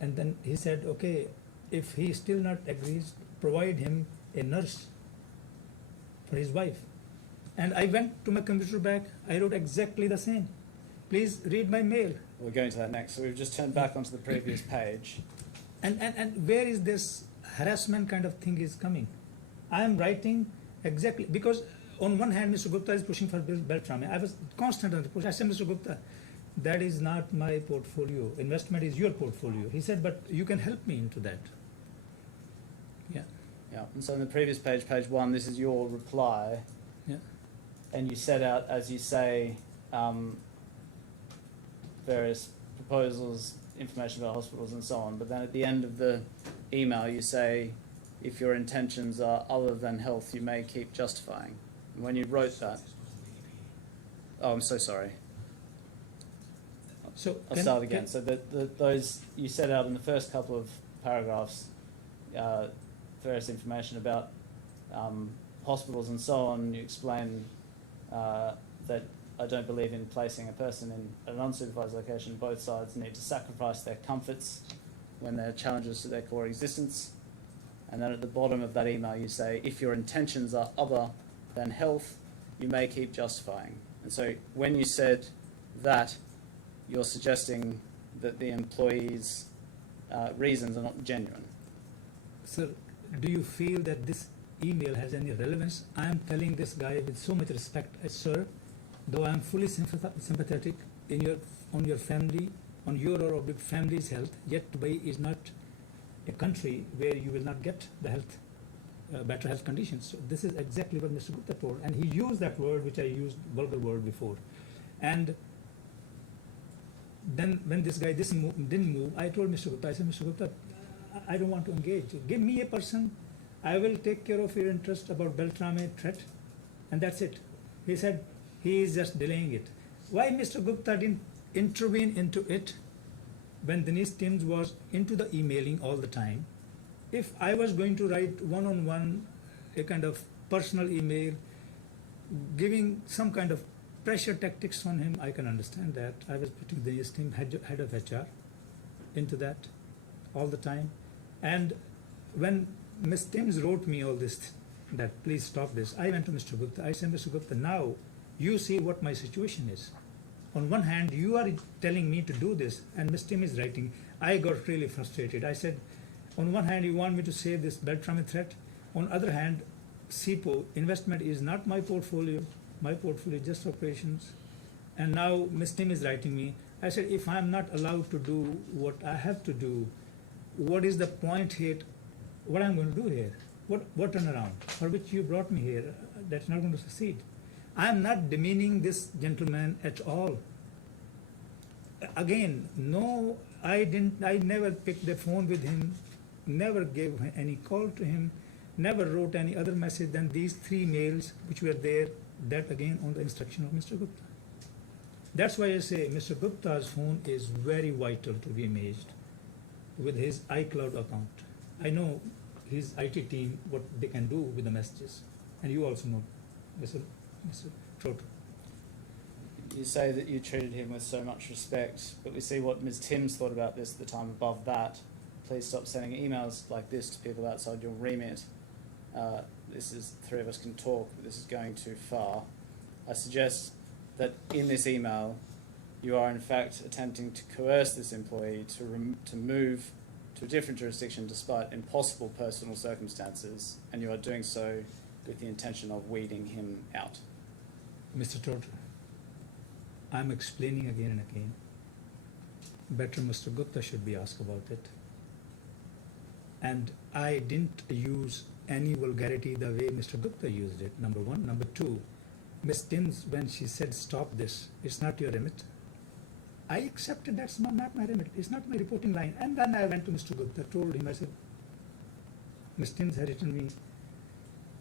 And then he said, okay, if he still not agrees, provide him a nurse for his wife. And I went to my computer back, I wrote exactly the same. Please read my mail. We're going to that next. So we've just turned back onto the previous page. And where is this harassment kind of thing is coming? I am writing exactly, because on one hand, Mr. Gupta is pushing for Beltrami. I was constant on the push. I said, Mr. Gupta, that is not my portfolio. Investment is your portfolio. He said, but you can help me into that. Yeah, Yeah. And so on the previous page, page 1, this is your reply. yeah. And you set out, as you say, various proposals, information about hospitals and so on. But then at the end of the email, you say, if your intentions are other than health, you may keep justifying. And when you wrote that, oh, I'm so sorry. So I'll start again. So those you set out in the first couple of paragraphs, various information about hospitals and so on. You explain that I don't believe in placing a person in an unsupervised location. Both sides need to sacrifice their comforts when there are challenges to their core existence. And then at the bottom of that email you say, if your intentions are other than health, you may keep justifying. And so when you said that, you're suggesting that the employee's reasons are not genuine. Sir, do you feel that this email has any relevance? I am telling this guy with so much respect, sir, though I am fully sympathetic on your family, on your or of the family's health, yet Dubai is not a country where you will not get the health. better health conditions. So this is exactly what Mr. Gupta told, and he used that word which I used, vulgar word, before. And then when this guy didn't move, I told Mr. Gupta, I said, Mr. Gupta, I don't want to engage. Give me a person, I will take care of your interest about Beltrame threat, and that's it. He said, he is just delaying it. Why Mr. Gupta didn't intervene into it when Denise Timms was into the emailing all the time? If I was going to write one-on-one, a kind of personal email, giving some kind of pressure tactics on him, I can understand that. I was putting Denise Timms, head of HR, into that all the time. And when Ms. Timms wrote me all this, that please stop this, I went to Mr. Gupta. I said, Mr. Gupta, now you see what my situation is. On one hand, you are telling me to do this, and Ms. Timms is writing. I got really frustrated. I said, on one hand, you want me to save this Beltrame threat. On other hand, SIPO, investment is not my portfolio. My portfolio is just operations. And now Ms. Timms is writing me. I said, if I'm not allowed to do what I have to do, what is the point here? What I'm going to do here? What turnaround for which you brought me here? That's not going to succeed. I'm not demeaning this gentleman at all. Again, no, I never picked the phone with him, never gave any call to him, never wrote any other message than these 3 mails which were there, that again on the instruction of Mr. Gupta. That's why I say Mr. Gupta's phone is very vital to be managed with his iCloud account. I know his IT team, what they can do with the messages. And you also know, Mr. Trotter. You say that you treated him with so much respect, but we see what Ms. Timms thought about this at the time above that. Please stop sending emails like this to people outside your remit. This is, 3 of us can talk, but this is going too far. I suggest that in this email, you are in fact attempting to coerce this employee to move to a different jurisdiction despite impossible personal circumstances, and you are doing so with the intention of weeding him out. Mr. Trotter, I'm explaining again and again. Better Mr. Gupta should be asked about it. And I didn't use any vulgarity the way Mr. Gupta used it, number one. Number two, Ms. Timms, when she said stop this, it's not your remit. I accepted that's not my remit, it's not my reporting line. And then I went to Mr. Gupta, told him, I said, Ms. Timms had written me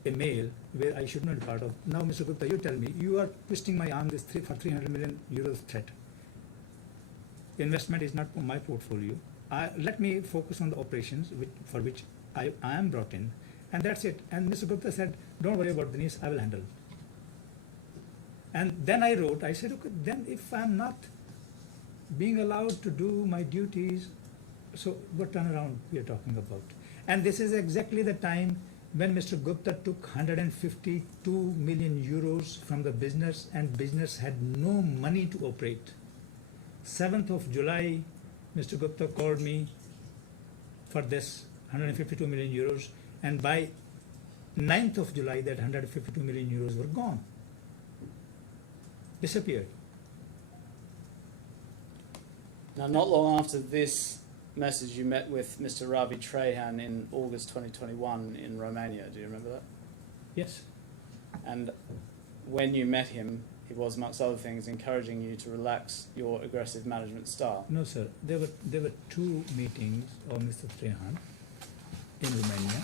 a mail where I should not be part of. Now, Mr. Gupta, you tell me, you are twisting my arm for 300 million euros threat. Investment is not my portfolio. Let me focus on the operations for which I am brought in, and that's it. And Mr. Gupta said, don't worry about Denise, I will handle it. And then I wrote, I said, okay, then if I'm not being allowed to do my duties, so what turnaround we are talking about? And this is exactly the time when Mr. Gupta took 152 million euros from the business, and business had no money to operate. 7th of July, Mr. Gupta called me for this 152 million euros, and by 9th of July, that 152 million euros were gone, disappeared. Now, not long after this message, you met with Mr. Ravi Trehan in August 2021 in Romania. Do you remember that? Yes. And when you met him, he was, amongst other things, encouraging you to relax your aggressive management style. No, sir. There were 2 meetings of Mr. Trehan in Romania.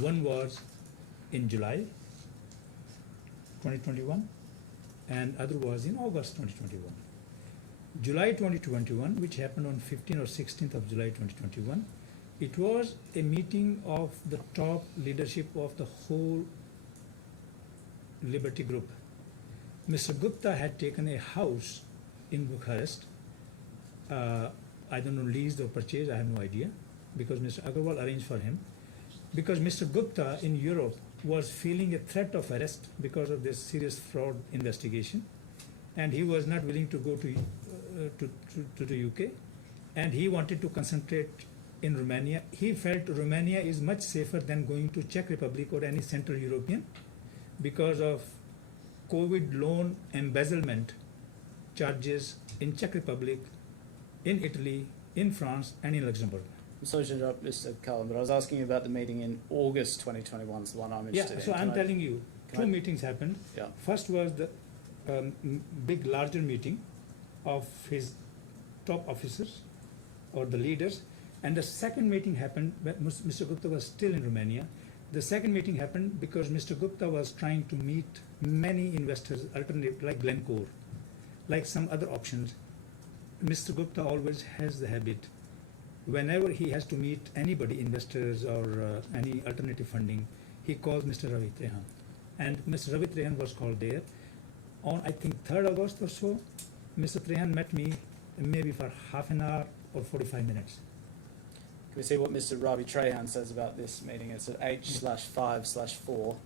One was in July 2021, and other was in August 2021. July 2021, which happened on 15th or 16th of July 2021, it was a meeting of the top leadership of the whole Liberty Group. Mr. Gupta had taken a house in Bucharest, I don't know, leased or purchased, I have no idea, because Mr. Agarwal arranged for him. Because Mr. Gupta in Europe was feeling a threat of arrest because of this serious fraud investigation, and he was not willing to go to the UK, and he wanted to concentrate in Romania. He felt Romania is much safer than going to Czech Republic or any Central European because of COVID loan embezzlement charges in Czech Republic, in Italy, in France, and in Luxembourg. sorry to interrupt, Mr. Kahlon, but I was asking you about the meeting in August 2021, is the one I'm Yeah, interested in. so I'm Can I- telling you, can two I- meetings happened. Yeah. First was the big, larger meeting of his top officers or the leaders, and the second meeting happened when Mr. Gupta was still in Romania. The second meeting happened because Mr. Gupta was trying to meet many investors, alternative like Glencore, like some other options. Mr. Gupta always has the habit, whenever he has to meet anybody, investors or any alternative funding, he calls Mr. Ravi Trehan. And Mr. Ravi Trehan was called there. On, I think, 3rd August or so, Mr. Trehan met me maybe for half an hour or 45 minutes. Can we see what Mr. Ravi Trehan says about this meeting? It's at H/5/4.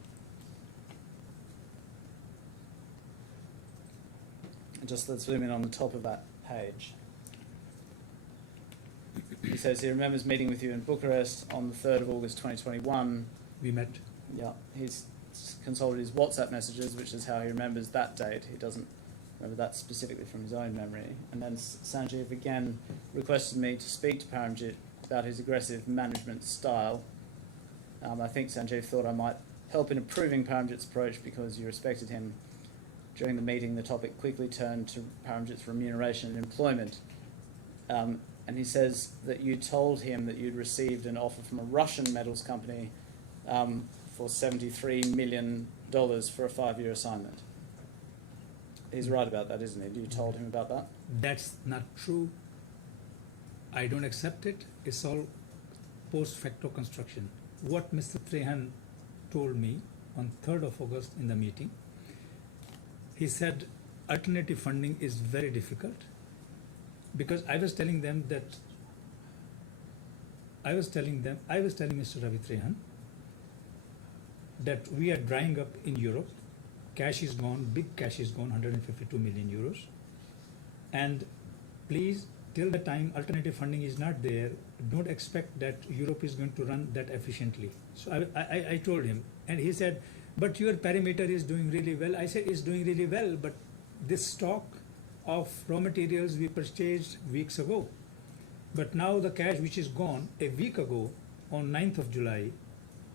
And just let's zoom in on the top of that page. He says he remembers meeting with you in Bucharest on the 3rd of August 2021. We met. Yeah, he's consulted his WhatsApp messages, which is how he remembers that date. He doesn't remember that specifically from his own memory. And then Sanjeev again requested me to speak to Paramjit about his aggressive management style. I think Sanjeev thought I might help in approving Paramjit's approach because you respected him. During the meeting, the topic quickly turned to Paramjit's remuneration and employment. And he says that you told him that you'd received an offer from a Russian metals company for $73 million for a 5-year assignment. He's right about that, isn't he? You told him about that? That's not true. I don't accept it. It's all post facto construction. What Mr. Trehan told me on 3rd of August in the meeting, he said alternative funding is very difficult because I was telling them that I was telling Mr. Ravi Trehan that we are drying up in Europe. Cash is gone, big cash is gone, 152 million euros. And please, till the time alternative funding is not there, don't expect that Europe is going to run that efficiently. So I told him, and he said, but your perimeter is doing really well. I said, it's doing really well, but this stock of raw materials we purchased weeks ago. But now the cash which is gone a week ago on 9th of July,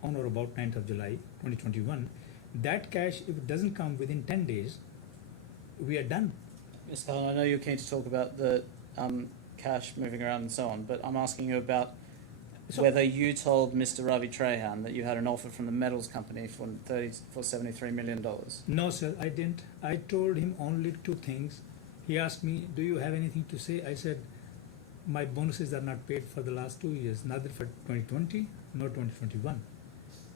on or about 9th of July 2021, that cash, if it doesn't come within 10 days, we are done. Ms. Kahlon, I know you're keen to talk about the cash moving around and so on, but I'm asking you about whether you told Mr. Ravi Trehan that you had an offer from the metals company for $73 million. No, sir, I didn't. I told him only two things. He asked me, do you have anything to say? I said, my bonuses are not paid for the last 2 years, neither for 2020 nor 2021.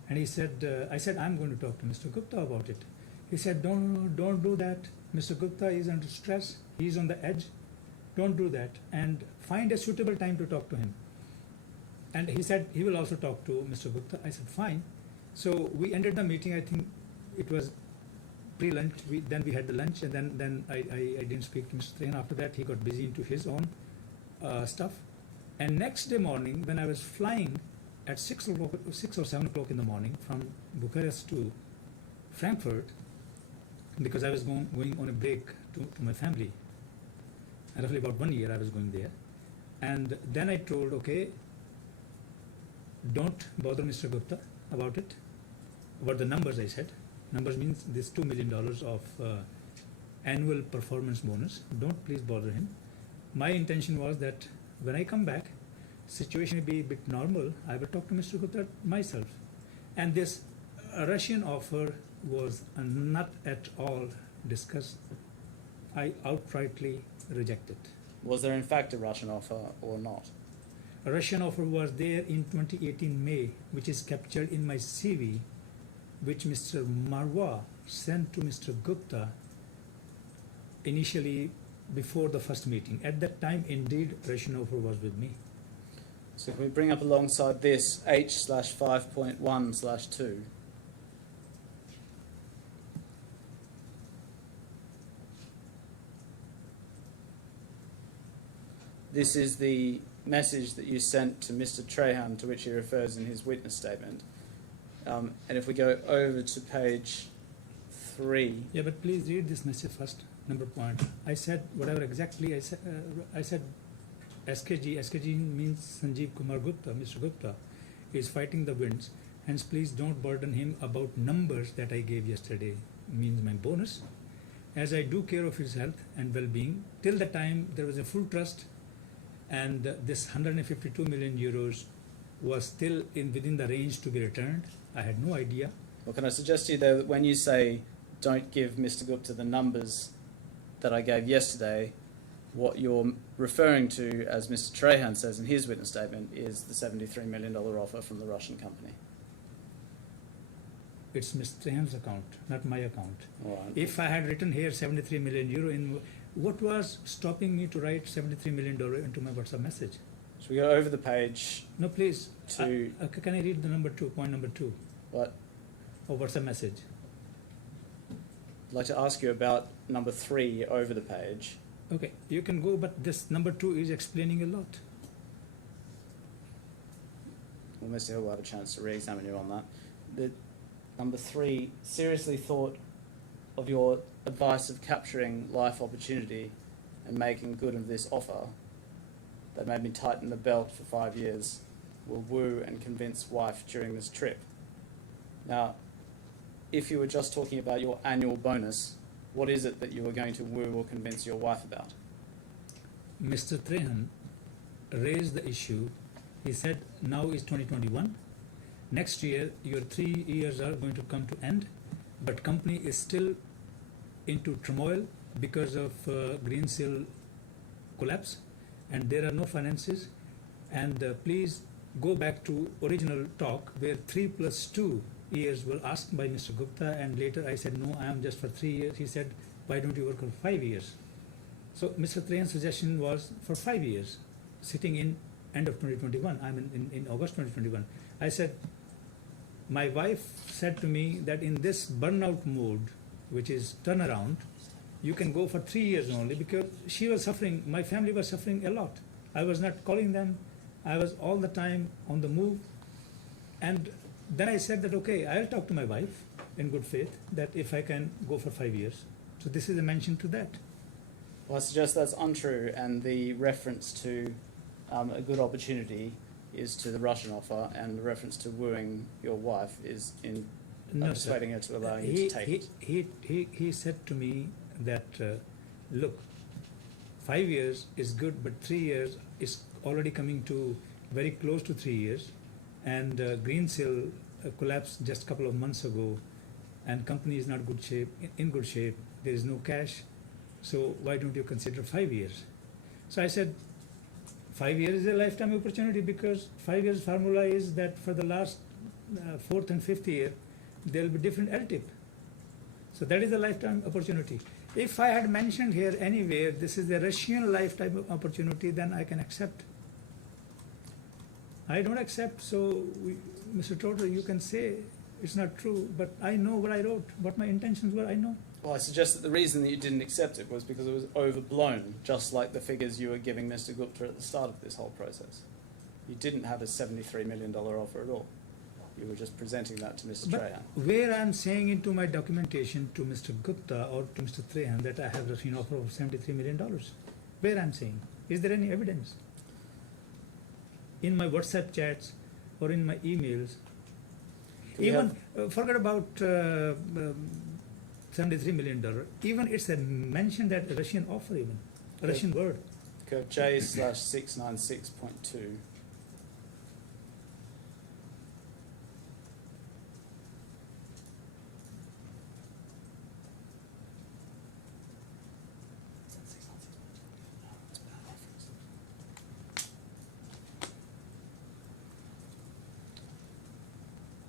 And he said, I said, I'm going to talk to Mr. Gupta about it. He said, don't do that. Mr. Gupta is under stress. He's on the edge. Don't do that. And find a suitable time to talk to him. And he said he will also talk to Mr. Gupta. I said, fine. So we ended the meeting. I think it was pre-lunch. Then we had the lunch, and then I didn't speak to Mr. Trehan. After that, he got busy into his own stuff. And next day morning, when I was flying at 6 or 7 o'clock in the morning from Bucharest to Frankfurt, because I was going on a break to my family. And roughly about 1 year I was going there. And then I told, okay, don't bother Mr. Gupta about it, about the numbers. I said, numbers means this $2 million of annual performance bonus. Don't please bother him. My intention was that when I come back, situation will be a bit normal. I will talk to Mr. Gupta myself. And this Russian offer was not at all discussed. I outrightly rejected. Was there in fact a Russian offer or not? A Russian offer was there in 2018 May, which is captured in my CV, which Mr. Marwa sent to Mr. Gupta initially before the first meeting. At that time, indeed, Russian offer was with me. So can we bring up alongside this H/5.1/2? This is the message that you sent to Mr. Trehan, to which he refers in his witness statement. And if we go over to page 3. Yeah, but please read this message first. Number point. I said whatever exactly I said SKG means Sanjeev Kumar Gupta, Mr. Gupta, is fighting the winds. Hence, please don't burden him about numbers that I gave yesterday, means my bonus, as I do care of his health and well-being. Till the time there was a full trust, and this 152 million euros was still within the range to be returned. I had no idea. Well, can I suggest to you though that when you say don't give Mr. Gupta the numbers that I gave yesterday, what you're referring to, as Mr. Trahan says in his witness statement, is the $73 million offer from the Russian company. It's Mr. Trahan's account, not my account. All right. If I had written here 73 million euro in, what was stopping me to write $73 million into my WhatsApp message? Should we go over the page No, please. to Can I read the number 2, point number 2 what? of WhatsApp message? I'd like to ask you about number 3 over the page. Okay, you can go, but this number 2 is explaining a lot. Well, Mr. Hill will have a chance to re-examine you on that. The number 3, seriously thought of your advice of capturing life opportunity and making good of this offer that made me tighten the belt for 5 years, will woo and convince wife during this trip. Now, if you were just talking about your annual bonus, what is it that you were going to woo or convince your wife about? Mr. Trahan raised the issue. He said, now is 2021. Next year, your 3 years are going to come to end, but company is still into turmoil because of Green Seal collapse, and there are no finances. And please go back to original talk where 3 plus 2 years were asked by Mr. Gupta, and later I said, no, I am just for 3 years. He said, why don't you work for 5 years? So Mr. Trahan's suggestion was for 5 years, sitting in end of 2021, I mean in August 2021. I said, my wife said to me that in this burnout mode, which is turnaround, you can go for 3 years only, because she was suffering, my family was suffering a lot. I was not calling them, I was all the time on the move. And then I said that, okay, I'll talk to my wife in good faith that if I can go for 5 years. So this is a mention to that. Well, I suggest that's untrue, and the reference to a good opportunity is to the Russian offer, and the reference to wooing your wife is in persuading her to allow you to take it. He said to me that, look, 5 years is good, but 3 years is already coming to very close to 3 years. And Green Seal collapsed just a couple of months ago, and company is not good shape, in good shape. There is no cash, so why don't you consider 5 years? So I said, 5 years is a lifetime opportunity, because 5 years formula is that for the last 4th and 5th year, there will be different LTIP. So that is a lifetime opportunity. If I had mentioned here anywhere, this is a Russian lifetime opportunity, then I can accept. I don't accept, so Mr. Total, you can say it's not true, but I know what I wrote, what my intentions were, I know. Well, I suggest that the reason that you didn't accept it was because it was overblown, just like the figures you were giving Mr. Gupta at the start of this whole process. You didn't have a $73 million offer at all. You were just presenting that to Mr. Trahan. Where I'm saying into my documentation to Mr. Gupta or to Mr. Trahan that I have received an offer of $73 million, where I'm saying, is there any evidence? In my WhatsApp chats or in my emails, even forget about $73 million. Even it's a mention that Russian offer, even a Russian word. Curve J/696.2.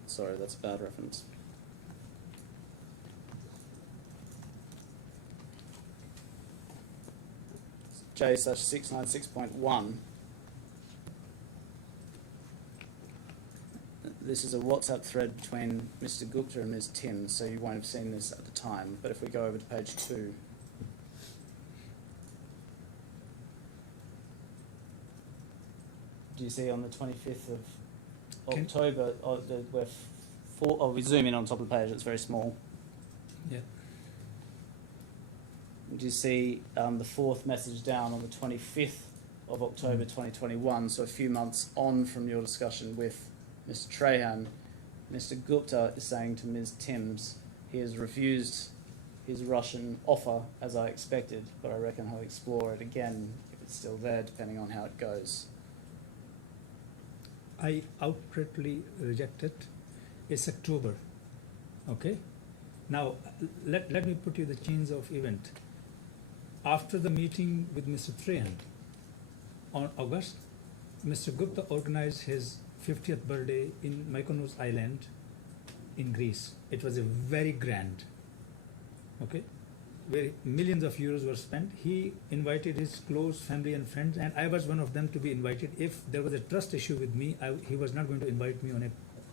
Sorry, that's a bad reference. J/696.1. This is a WhatsApp thread between Mr. Gupta and Ms. Tim, so you won't have seen this at the time. But if we go over to page 2. Do you see on the 25th of October, we zoom in on top of the page, it's very small. Yeah. Do you see the 4th message down on the 25th of October 2021, so a few months on from your discussion with Mr. Trahan, Mr. Gupta is saying to Ms. Timms he has refused his Russian offer as I expected, but I reckon he'll explore it again if it's still there, depending on how it goes. I outrightly reject it. It's October. Okay? Now, let me put you the chains of event. After the meeting with Mr. Trahan on August, Mr. Gupta organized his 50th birthday in Mykonos Island in Greece. It was a very grand, okay, where millions of euros were spent. He invited his close family and friends, and I was one of them to be invited. If there was a trust issue with me, he was not going to invite me on a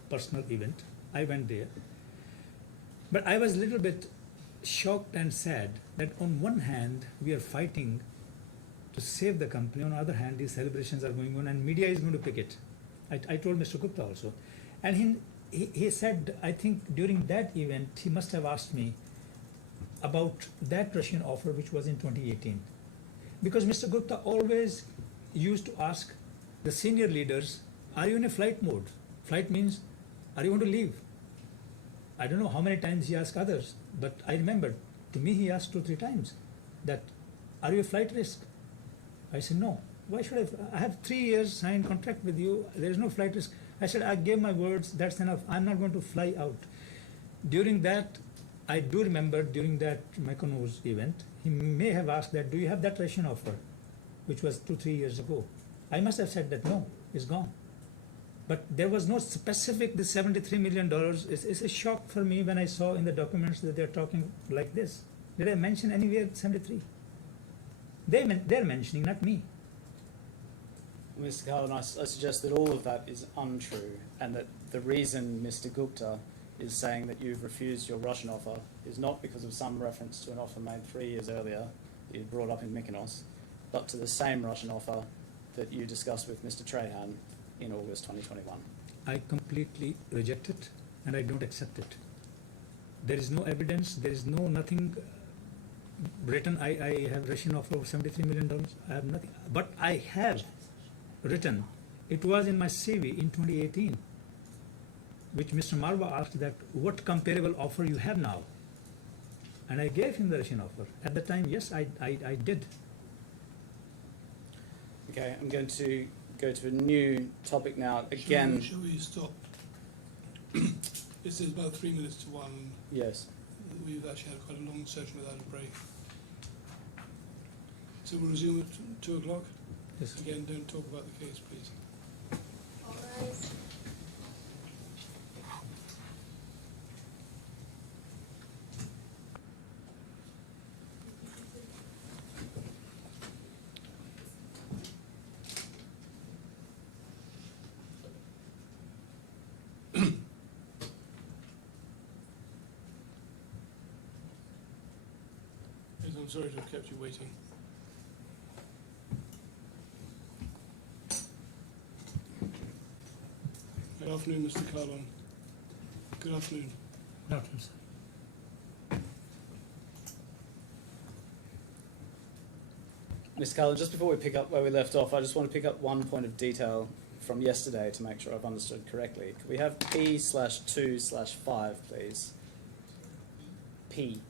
personal event. I went there. But I was a little bit shocked and sad that on one hand, we are fighting to save the company. On the other hand, these celebrations are going on and media is going to pick it. I told Mr. Gupta also. And he said, I think during that event, he must have asked me about that Russian offer, which was in 2018. Because Mr. Gupta always used to ask the senior leaders, are you in a flight mode? Flight means, are you going to leave? I don't know how many times he asked others, but I remember, to me he asked 2-3 times that, are you a flight risk? I said, no. Why should I have 3 years signed contract with you, there is no flight risk. I said, I gave my words, that's enough, I'm not going to fly out. During that, I do remember during that Mykonos event, he may have asked that, do you have that Russian offer, which was 2-3 years ago? I must have said that, no, it's gone. But there was no specific, the $73 million. It's a shock for me when I saw in the documents that they're talking like this. Did I mention anywhere 73? They're mentioning, not me. Mr. Kahlon, I suggest that all of that is untrue, and that the reason Mr. Gupta is saying that you've refused your Russian offer is not because of some reference to an offer made 3 years earlier that you brought up in Mykonos, but to the same Russian offer that you discussed with Mr. Trahan in August 2021. I completely reject it and I don't accept it. There is no evidence, there is nothing written. I have Russian offer of $73 million. I have nothing. But I have written, it was in my CV in 2018, which Mr. Marwa asked that, what comparable offer you have now? And I gave him the Russian offer. At the time, yes, I did. Okay, I'm going to go to a new topic now. Again, Shall we stop? It's about 3 minutes to 1. yes. We've actually had quite a long session without a break. So we'll resume at 2 o'clock. Yes. Again, don't talk about the case, please. All rise. Yes, I'm sorry to have kept you waiting. Good afternoon, Mr. Kahlon. Good afternoon. Good afternoon, sir. Mr. Kahlon, just before we pick up where we left off, I just want to pick up one point of detail from yesterday to make sure I've understood correctly. Could we have P/2/5, please? P.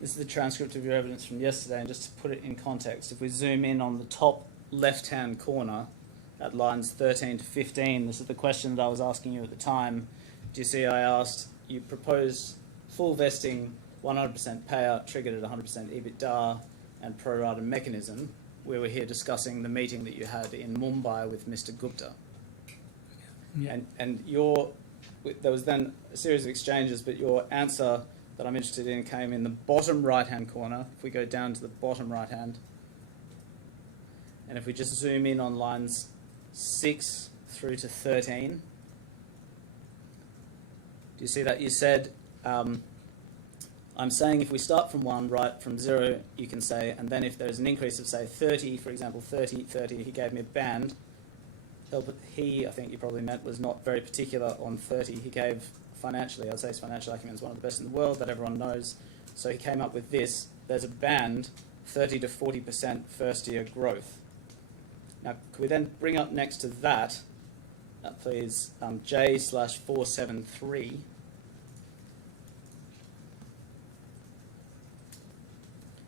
This is the transcript of your evidence from yesterday, and just to put it in context, if we zoom in on the top left-hand corner at lines 13 to 15, this is the question that I was asking you at the time. Do you see I asked, you proposed full vesting, 100% payout, triggered at 100% EBITDA, and pro rata mechanism. We were here discussing the meeting that you had in Mumbai with Mr. Gupta. Yeah. And there was then a series of exchanges, but your answer that I'm interested in came in the bottom right-hand corner. If we go down to the bottom right-hand, and if we just zoom in on lines 6 through to 13, do you see that? You said, I'm saying if we start from 1, right, from 0, you can say, and then if there's an increase of, say, 30, for example, 30, he gave me a band. He, I think you probably meant, was not very particular on 30. He gave financially, I'd say his financial acumen is one of the best in the world, that everyone knows. So he came up with this. There's a band, 30 to 40% first year growth. Now, could we then bring up next to that, please, J/473.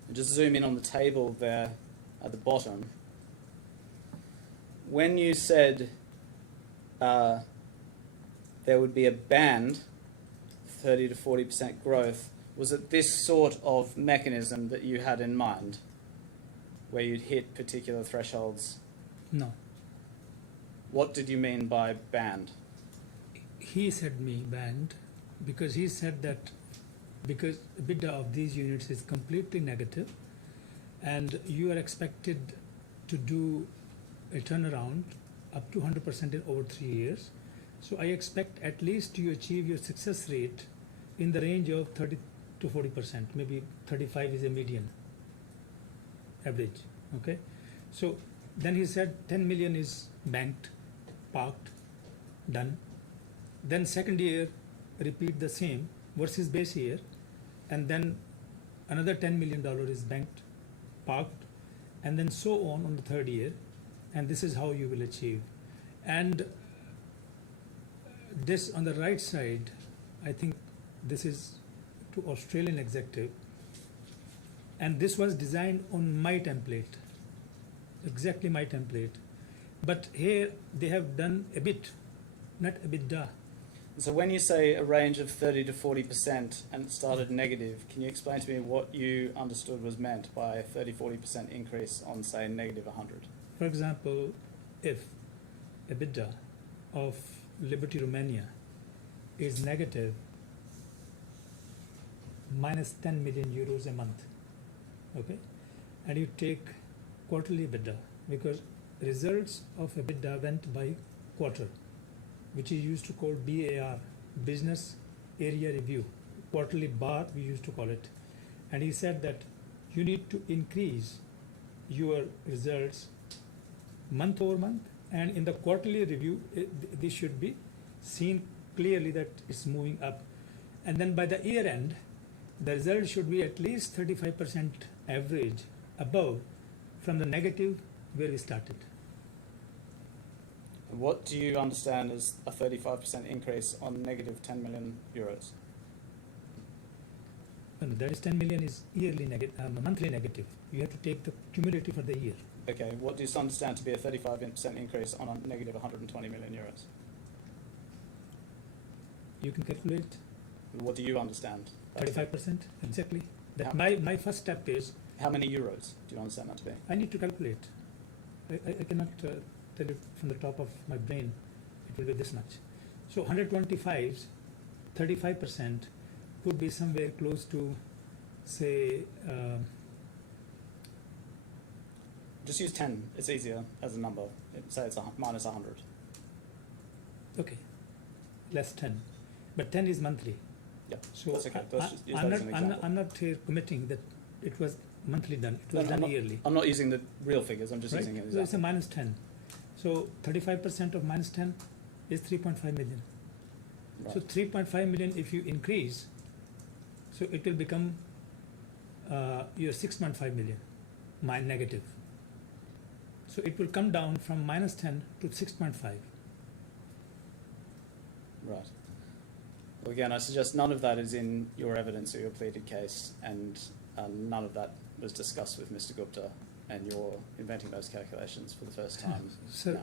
And just zoom in on the table there at the bottom. When you said there would be a band, 30 to 40% growth, was it this sort of mechanism that you had in mind, where you'd hit particular thresholds? No. What did you mean by band? He said me banned because he said that because EBITDA of these units is completely negative and you are expected to do a turnaround up to 100% in over 3 years. So I expect at least you achieve your success rate in the range of 30 to 40%, maybe 35 is a median average, okay? So then he said 10 million is banked, parked, done. Then second year, repeat the same versus base year, and then another $10 million is banked, parked, and then so on the third year, and this is how you will achieve. And this on the right side, I think this is to Australian executive, and this was designed on my template, exactly my template. But here they have done a bit, not EBITDA. So when you say a range of 30 to 40% and it started negative, can you explain to me what you understood was meant by a 30-40% increase on, say, negative 100? For example, if EBITDA of Liberty Romania is negative minus 10 million euros a month, okay, and you take quarterly EBITDA, because results of EBITDA went by quarter, which is used to call BAR, Business Area Review, quarterly bar we used to call it. And he said that you need to increase your results month over month, and in the quarterly review, this should be seen clearly that it's moving up. And then by the year end, the result should be at least 35% average above from the negative where we started. What do you understand as a 35% increase on negative 10 million euros? And that is 10 million is yearly monthly negative. You have to take the cumulative for the year. Okay, what do you understand to be a 35% increase on a negative 120 million euros? You can calculate What do you understand? 35% exactly. That How- my first step is How many euros do you understand that to be? I need to calculate. I cannot tell it from the top of my brain. It will be this much. So 125's 35% could be somewhere close to, say, Just use 10, it's easier as a number. Say it's minus 100. okay, less 10. But 10 is monthly. Yeah, So that's okay. Let's just use I'm that as not, an I'm example. not, I'm not here committing that it was monthly done. It was No, done I'm not- yearly. I'm not using the real figures, I'm just Right? using it as So an it's a example. minus 10. So 35% of minus 10 is 3.5 million. So Right. 3.5 million if you increase, so it will become your 6.5 million, negative. So it will come down from minus 10 to 6.5. Right. Well, again, I suggest none of that is in your evidence or your pleaded case, and none of that was discussed with Mr. Gupta, and you're inventing those calculations for the first time. Sir, now.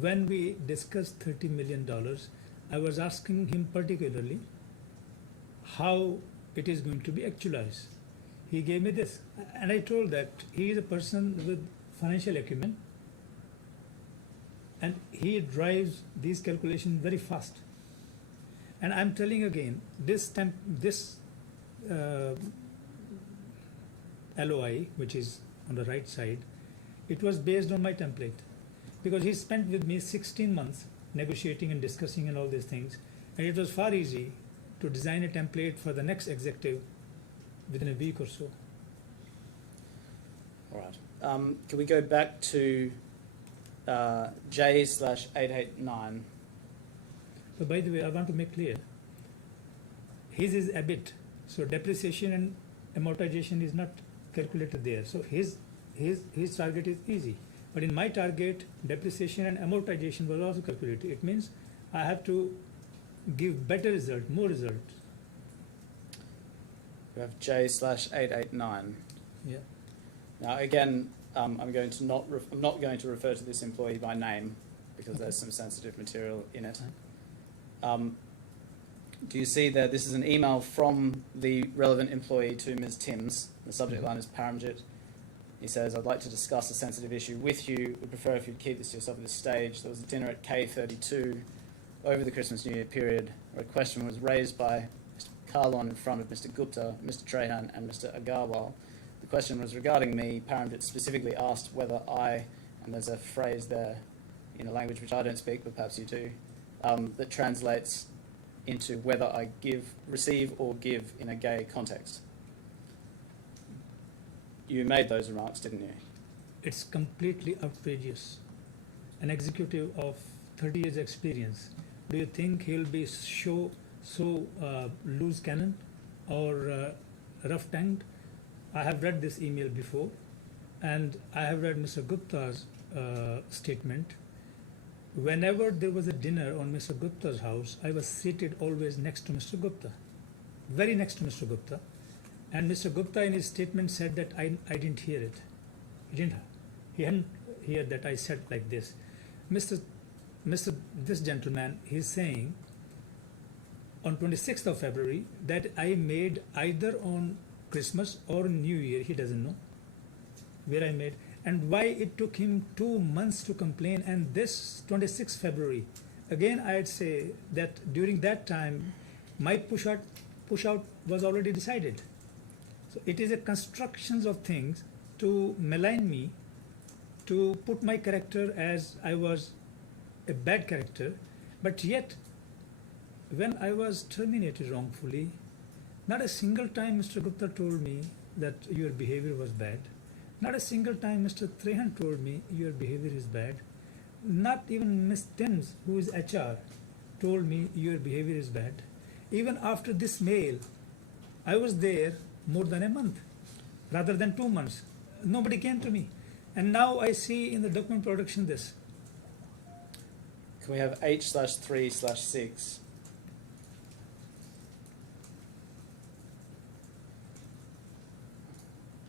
when we discussed $30 million, I was asking him particularly how it is going to be actualized. He gave me this, and I told that he is a person with financial acumen, and he drives these calculations very fast. And I'm telling again, this LOI, which is on the right side, it was based on my template, because he spent with me 16 months negotiating and discussing and all these things, and it was far easy to design a template for the next executive within a week or so. All right. Can we go back to J/889? But by the way, I want to make clear, his is EBIT, So depreciation and amortization is not calculated there. So his target is easy. But in my target, depreciation and amortization was also calculated. It means I have to give better result, more result. We have J/889. Yeah. Now again, I'm not going to refer to this employee by name because there's some sensitive material in it. Do you see that this is an email from the relevant employee to Ms. Timms? The subject line is Paramjit. He says, "I'd like to discuss a sensitive issue with you. Would prefer if you'd keep this to yourself at this stage. There was a dinner at K32 over the Christmas New Year period where a question was raised by Mr. Kahlon in front of Mr. Gupta, Mr. Trahan and Mr. Agarwal. The question was regarding me. Paramjit specifically asked whether I," and there's a phrase there in a language which I don't speak, but perhaps you do, that translates into whether I receive or give in a gay context. You made those remarks, didn't you? It's completely outrageous. An executive of 30 years experience, do you think he'll be so loose cannon or rough-tongued? I have read this email before, and I have read Mr. Gupta's statement. Whenever there was a dinner on Mr. Gupta's house, I was seated always next to Mr. Gupta, very next to Mr. Gupta. And Mr. Gupta in his statement said that I didn't hear it. He hadn't heard that I said like this. This gentleman, he's saying on 26th of February that I made either on Christmas or New Year. He doesn't know where I made and why it took him 2 months to complain. And this 26th February, again I'd say that during that time my push out was already decided. So it is a construction of things to malign me, to put my character as I was a bad character, but yet when I was terminated wrongfully, not a single time Mr. Gupta told me that your behavior was bad. Not a single time Mr. Trahan told me your behavior is bad. Not even Ms. Timms, who is HR, told me your behavior is bad. Even after this mail, I was there more than a month rather than 2 months. Nobody came to me. And now I see in the document production this. Can we have H/3/6?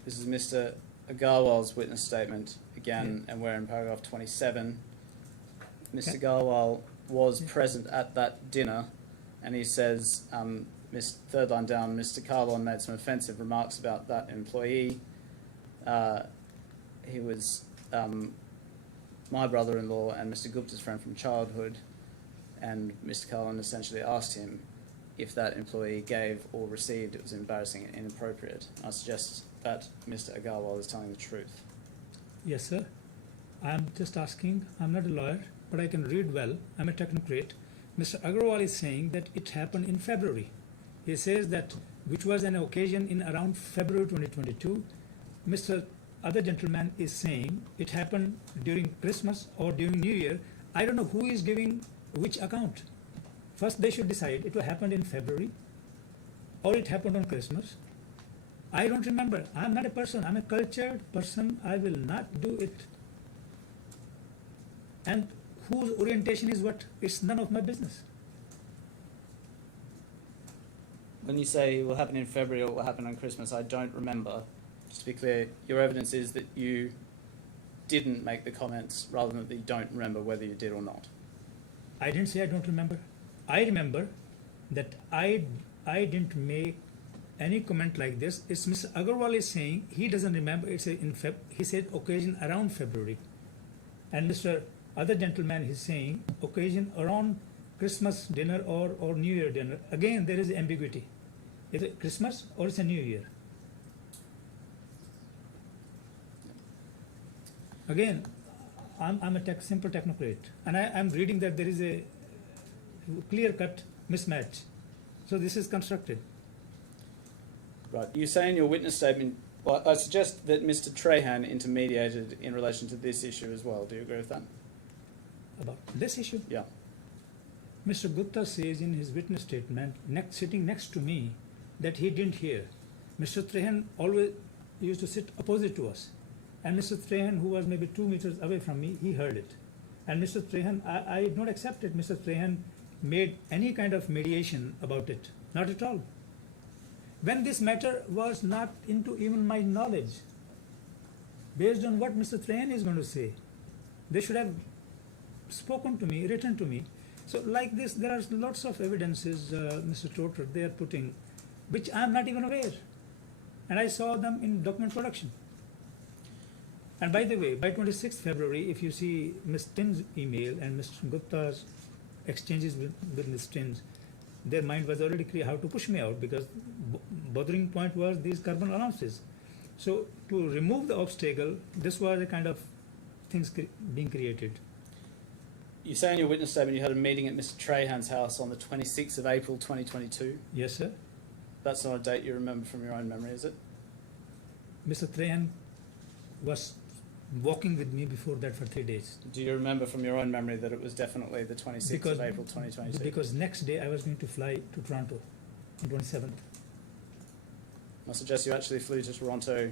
This is Mr. Agarwal's witness statement again, and we're in paragraph 27. Mr. Agarwal was present at that dinner, and he says, third line down, Mr. Kahlon made some offensive remarks about that employee. He was my brother-in-law and Mr. Gupta's friend from childhood, and Mr. Kahlon essentially asked him if that employee gave or received, it was embarrassing and inappropriate. I suggest that Mr. Agarwal is telling the truth. Yes, sir. I'm just asking. I'm not a lawyer, but I can read well. I'm a technocrat. Mr. Agarwal is saying that it happened in February. He says that, which was an occasion in around February 2022. Mr. Other gentleman is saying it happened during Christmas or during New Year. I don't know who is giving which account. First, they should decide it happened in February or it happened on Christmas. I don't remember. I'm not a person. I'm a cultured person. I will not do it. And whose orientation is what? It's none of my business. When you say it will happen in February or it will happen on Christmas, I don't remember. Just to be clear, your evidence is that you didn't make the comments rather than that you don't remember whether you did or not. I didn't say I don't remember. I remember that I didn't make any comment like this. It's Mr. Agarwal is saying he doesn't remember. It's he said occasion around February. And Mr. Other gentleman is saying occasion around Christmas dinner or New Year dinner. Again, there is ambiguity. Is it Christmas or it's a New Year? Again, I'm a simple technocrat, and I'm reading that there is a clear-cut mismatch. So this is constructed. Right. You say in your witness statement, well, I suggest that Mr. Trahan intermediated in relation to this issue as well. Do you agree with that? About this issue? Yeah. Mr. Gupta says in his witness statement, sitting next to me, that he didn't hear. Mr. Trehan always used to sit opposite to us. And Mr. Trehan, who was maybe 2 meters away from me, he heard it. And Mr. Trehan, I did not accept it. Mr. Trehan made any kind of mediation about it. Not at all. When this matter was not into even my knowledge, based on what Mr. Trehan is going to say, they should have spoken to me, written to me. So like this, there are lots of evidences, Mr. Trotter, they are putting, which I am not even aware. And I saw them in document production. And by the way, by 26th February, if you see Ms. Tin's email and Mr. Gupta's exchanges with Ms. Tin's, their mind was already clear how to push me out, because bothering point was these carbon allowances. So to remove the obstacle, this was a kind of things being created. You say in your witness statement you had a meeting at Mr. Trehan's house on the 26th of April 2022. Yes, sir. That's not a date you remember from your own memory, is it? Mr. Trehan was walking with me before that for 3 days. Do you remember from your own memory that it was definitely the 26th of April 2022? Because next day I was going to fly to Toronto on 27th. I suggest you actually flew to Toronto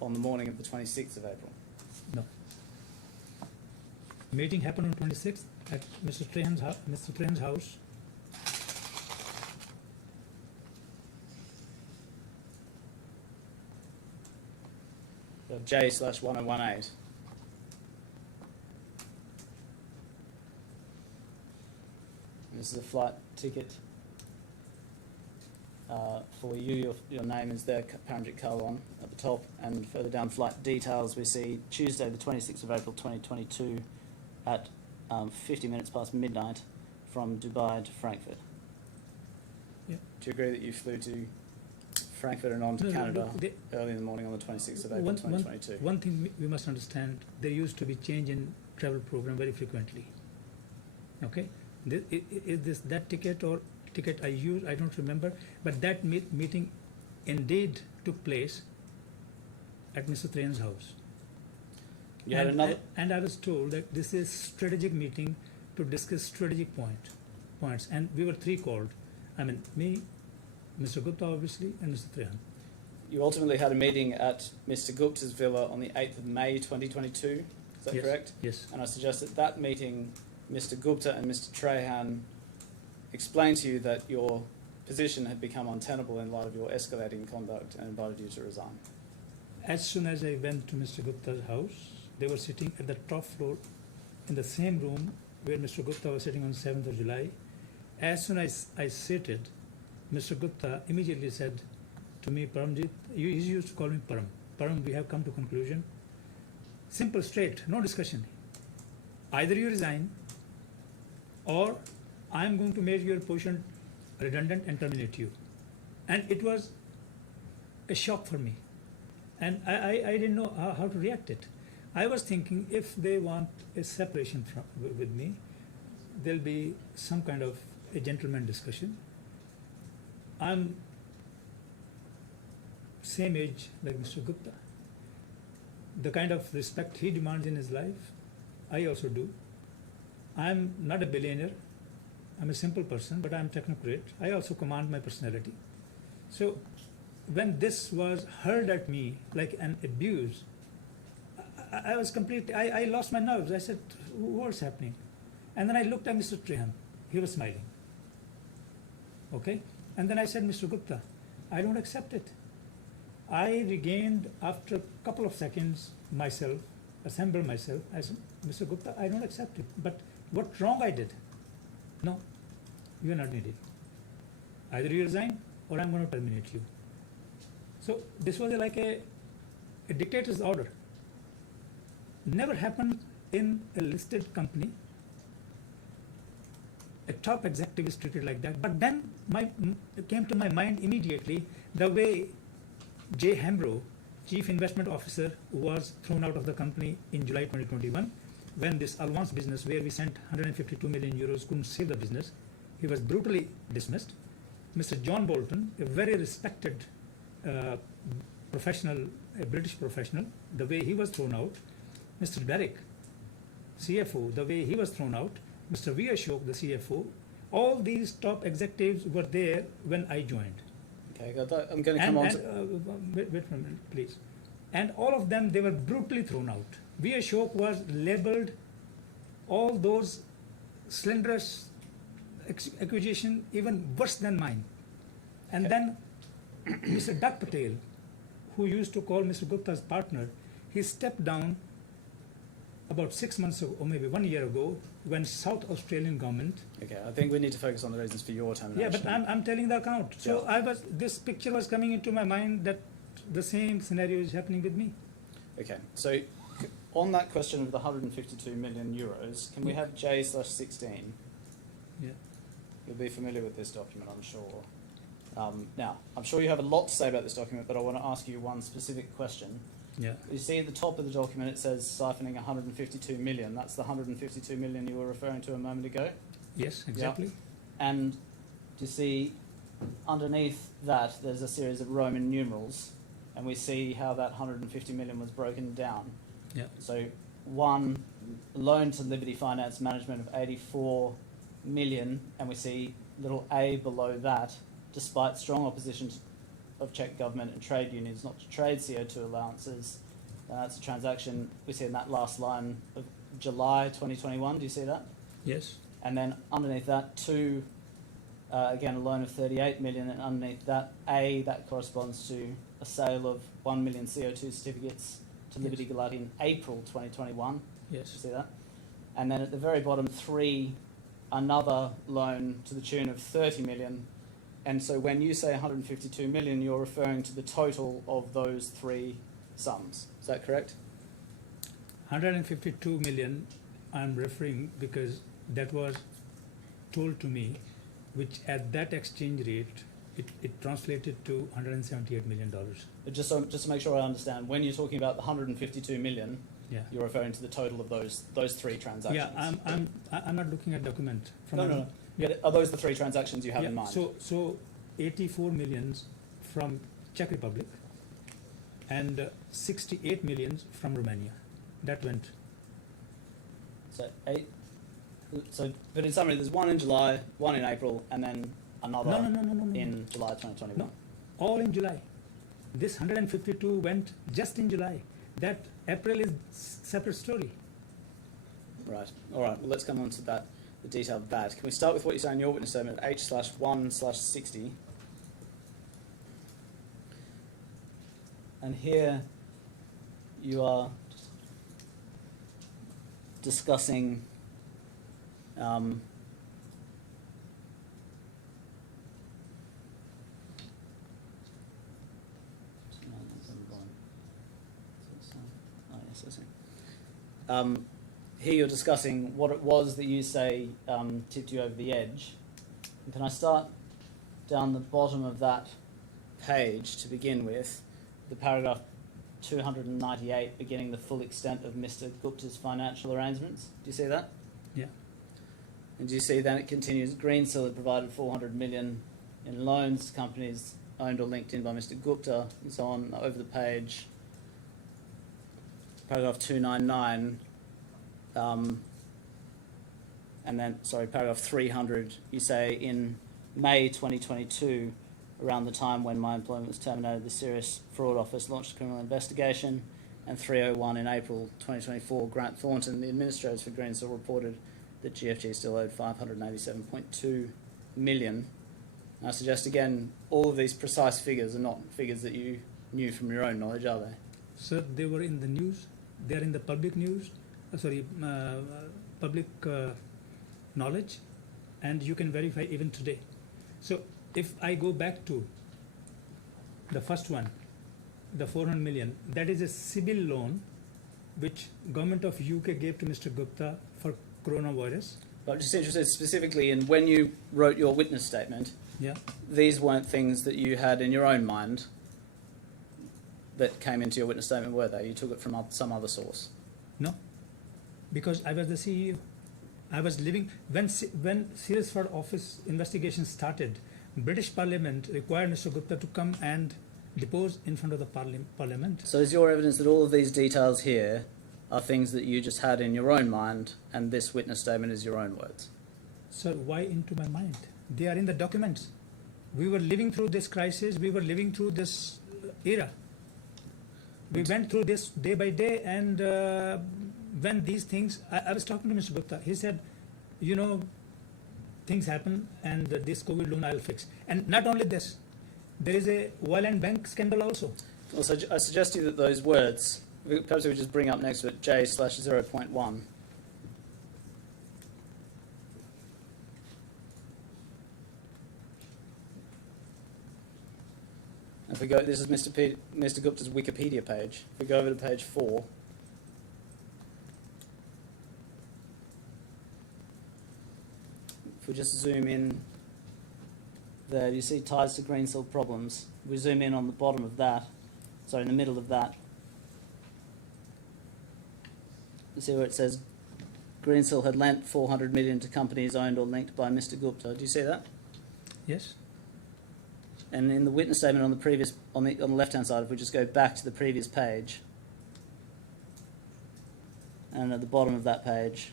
on the morning of the 26th of April. No. Meeting happened on 26th at Mr. Trehan's house. J/1018. And this is a flight ticket for you. Your name is there, Paramjit Kahlon, at the top, and further down flight details we see Tuesday the 26th of April 2022 at 50 minutes past midnight from Dubai to Frankfurt. Yeah. Do you agree that you flew to Frankfurt and on to Canada early in the morning on the 26th of April 2022? One thing we must understand, there used to be change in travel program very frequently. Okay? Is this that ticket or ticket I used? I don't remember. But that meeting indeed took place at Mr. Trehan's house. You had another... And I was told that this is strategic meeting to discuss strategic points. And we were three called. I mean, me, Mr. Gupta obviously, and Mr. Trehan. You ultimately had a meeting at Mr. Gupta's villa on the 8th of May 2022, is that Yes. correct? Yes. And I suggest at that meeting, Mr. Gupta and Mr. Trehan explained to you that your position had become untenable in light of your escalating conduct and invited you to resign. As soon as I went to Mr. Gupta's house, they were sitting at the top floor in the same room where Mr. Gupta was sitting on 7th of July. As soon as I seated, Mr. Gupta immediately said to me, Paramjit, he used to call me Param. Param, we have come to conclusion. Simple, straight, no discussion. Either you resign or I am going to make your position redundant and terminate you. And it was a shock for me. And I didn't know how to react it. I was thinking if they want a separation with me, there'll be some kind of a gentleman discussion. I'm same age like Mr. Gupta. The kind of respect he demands in his life, I also do. I'm not a billionaire. I'm a simple person, but I'm technocrat. I also command my personality. So when this was hurled at me like an abuse, I was completely, I lost my nerves. I said, what's happening? And then I looked at Mr. Trehan. He was smiling. Okay? And then I said, Mr. Gupta, I don't accept it. I regained, after a couple of seconds, myself, assembled myself. I said, Mr. Gupta, I don't accept it. But what wrong I did? No, you are not needed. Either you resign or I'm going to terminate you. So this was like a dictator's order. Never happened in a listed company. A top executive is treated like that. But then it came to my mind immediately the way Jay Hambro, Chief Investment Officer, was thrown out of the company in July 2021 when this Alliance business, where we sent 152 million euros, couldn't save the business. He was brutally dismissed. Mr. John Bolton, a very respected professional, a British professional, the way he was thrown out. Mr. Derrick, CFO, the way he was thrown out. Mr. V. Ashok, the CFO, all these top executives were there when I joined. Okay, I'm going to come on to... wait a minute, please. And all of them, they were brutally thrown out. V. Ashok was labelled all those slanderous accusation even worse than mine. And then Mr. Dak Patel, who used to call Mr. Gupta's partner, he stepped down about 6 months ago, or maybe 1 year ago, when South Australian government. Okay, I think we need to focus on the reasons for your termination. Yeah, but I'm telling the account. So Yeah. this picture was coming into my mind that the same scenario is happening with me. Okay, so on that question of the 152 million euros, can we have J/16? Yeah. You'll be familiar with this document, I'm sure. Now, I'm sure you have a lot to say about this document, but I want to ask you one specific question. Yeah. You see at the top of the document it says siphoning 152 million. That's the 152 million you were referring to a moment ago. Yes, exactly. And you see underneath that there's a series of Roman numerals, and we see how that 150 million was broken down. Yeah. So one, loan to Liberty Finance Management of 84 million, and we see little a below that, despite strong opposition of Czech government and trade unions not to trade CO2 allowances. And that's a transaction we see in that last line of July 2021. Do you see that? Yes. And then underneath that, two, again, a loan of 38 million, and underneath that, that corresponds to a sale of 1 million CO2 certificates to Yes. Liberty Galati in April 2021. You Yes. see that? And then at the very bottom, three, another loan to the tune of 30 million. And so when you say 152 million, you're referring to the total of those three sums. Is that correct? 152 million I'm referring because that was told to me, which at that exchange rate, it translated to $178 million. But just to make sure I understand, when you're talking about the 152 million, Yeah. you're referring to the total of those three transactions. Yeah, I'm not looking at document. No. Yeah, are those the three transactions you have in mind? So 84 millions from Czech Republic and 68 millions from Romania. That went. So eight. So, but in summary, there's one in July, one in April, and then another No. in July 2021. No, all in July. This 152 went just in July. That April is separate story. Right. All right. Well, let's come on to that, the detail of that. Can we start with what you say in your witness statement, H/1/60? And here you are discussing here you're discussing what it was that you say tipped you over the edge. And can I start down the bottom of that page to begin with, the paragraph 298 beginning the full extent of Mr. Gupta's financial arrangements? Do you see that? Yeah. And do you see then it continues, Greensill had provided 400 million in loans to companies owned or linked in by Mr. Gupta, and so on over the page. Paragraph 299, and then, sorry, paragraph 300, you say in May 2022, around the time when my employment was terminated, the Serious Fraud Office launched a criminal investigation, and 301 in April 2024, Grant Thornton, the administrators for Greensill, reported that GFG still owed 587.2 million. And I suggest again, all of these precise figures are not figures that you knew from your own knowledge, are they? Sir, they were in the news. They are in the public news. Public knowledge, and you can verify even today. So if I go back to the first one, the 400 million, that is a civil loan which government of UK gave to Mr. Gupta for coronavirus. But I'm just interested specifically in when you wrote your witness statement, Yeah. these weren't things that you had in your own mind that came into your witness statement, were they? You took it from some other source. No, because I was the CEO. I was living when Serious Fraud Office investigation started. British Parliament required Mr. Gupta to come and depose in front of the Parliament. So is your evidence that all of these details here are things that you just had in your own mind, and this witness statement is your own words? Sir, why into my mind? They are in the documents. We were living through this crisis. We were living through this era. We went through this day by day, and when these things, I was talking to Mr. Gupta. He said, you know, things happen, and this COVID loan I'll fix. And not only this, there is a violent bank scandal also. Also, I suggest to you that those words, perhaps we would just bring up next to it J/0.1. If we go, this is Mr. Gupta's Wikipedia page. If we go over to page 4, if we just zoom in there, you see ties to Greensill problems. We zoom in on the bottom of that, sorry, in the middle of that. You see where it says Greensill had lent 400 million to companies owned or linked by Mr. Gupta. Do you see that? Yes. And in the witness statement on the previous, on the left-hand side, if we just go back to the previous page, and at the bottom of that page,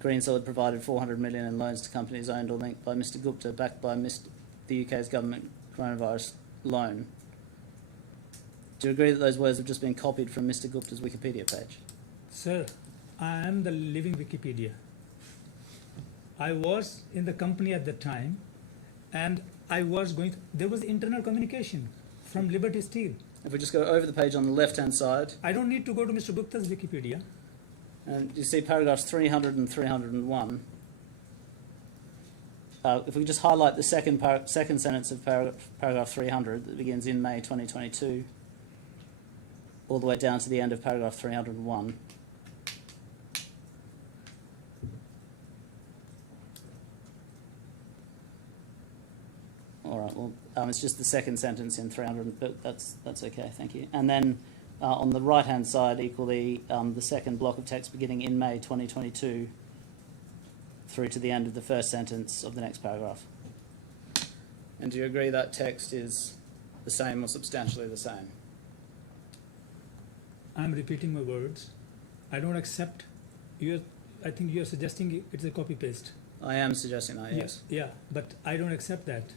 Greensill had provided 400 million in loans to companies owned or linked by Mr. Gupta, backed by the UK's government coronavirus loan. Do you agree that those words have just been copied from Mr. Gupta's Wikipedia page? Sir, I am the living Wikipedia. I was in the company at the time, and I was going, there was internal communication from Liberty Steel. If we just go over the page on the left-hand side, I don't need to go to Mr. Gupta's Wikipedia. and you see paragraphs 300 and 301. If we just highlight the second sentence of paragraph 300 that begins in May 2022, all the way down to the end of paragraph 301. All right, well, it's just the second sentence in 300, but that's okay, thank you. And then on the right-hand side, equally, the second block of text beginning in May 2022 through to the end of the first sentence of the next paragraph. And do you agree that text is the same or substantially the same? I'm repeating my words. I don't accept. I think you're suggesting it's a copy-paste. I am suggesting that, yes. Yeah, but I don't accept that.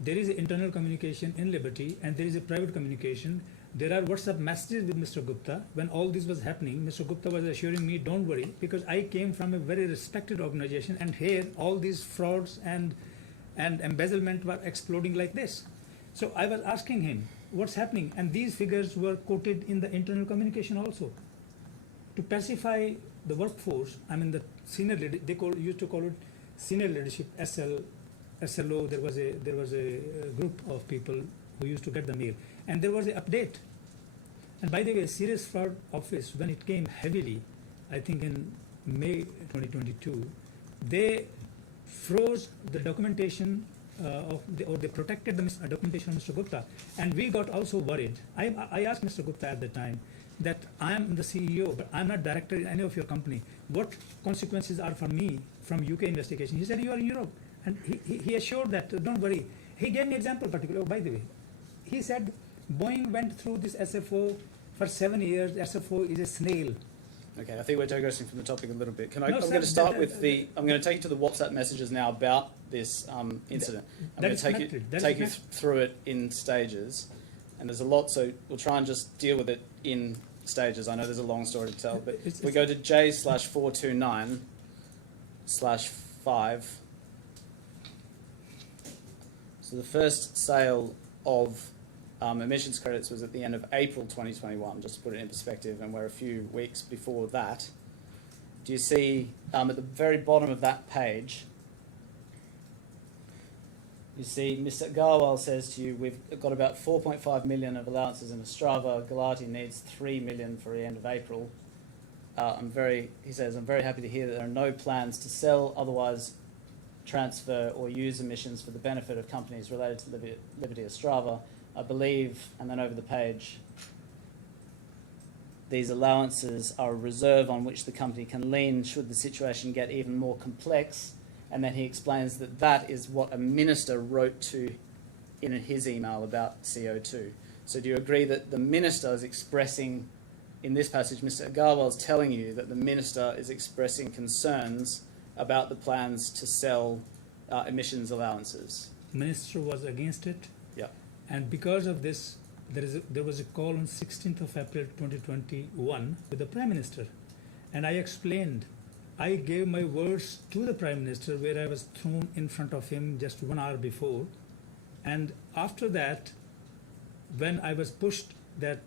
There is internal communication in Liberty, and there is a private communication. There are WhatsApp messages with Mr. Gupta. When all this was happening, Mr. Gupta was assuring me, don't worry, because I came from a very respected organization, and here all these frauds and embezzlement were exploding like this. So I was asking him, what's happening? And these figures were quoted in the internal communication also. To pacify the workforce, I mean the senior, used to call it senior leadership, SLO, there was a group of people who used to get the mail, and there was an update. And by the way, Serious Fraud Office, when it came heavily, I think in May 2022, they froze the documentation or they protected the documentation of Mr. Gupta, and we got also worried. I asked Mr. Gupta at the time that I am the CEO, but I'm not director in any of your company. What consequences are for me from UK investigation? He said, you are in Europe. And he assured that, don't worry. He gave me example particular, by the way. He said, Boeing went through this SFO for 7 years. SFO is a snail. Okay, I think we're digressing from the topic a little bit. I'm No, sir, going to start with I'm going to take you to the WhatsApp messages now about this incident. I'm going to take you through it in stages. And there's a lot, so we'll try and just deal with it in stages. I know there's a long story to tell, but if we go to J/429/5, so the first sale of emissions credits was at the end of April 2021, just to put it in perspective, and we're a few weeks before that. Do you see at the very bottom of that page, you see Mr. Garwal says to you, we've got about 4.5 million of allowances in Ostrava. Galati needs 3 million for the end of April. He says, I'm very happy to hear that there are no plans to sell, otherwise transfer or use emissions for the benefit of companies related to Liberty Ostrava. I believe, and then over the page, these allowances are a reserve on which the company can lean should the situation get even more complex. And then he explains that that is what a minister wrote to in his email about CO2. So do you agree that the minister is expressing, in this passage, Mr. Agarwal is telling you that the minister is expressing concerns about the plans to sell emissions allowances. Minister was against it, Yeah. and because of this, there was a call on 16th of April 2021 with the Prime Minister, and I explained, I gave my words to the Prime Minister where I was thrown in front of him just 1 hour before, and after that, when I was pushed that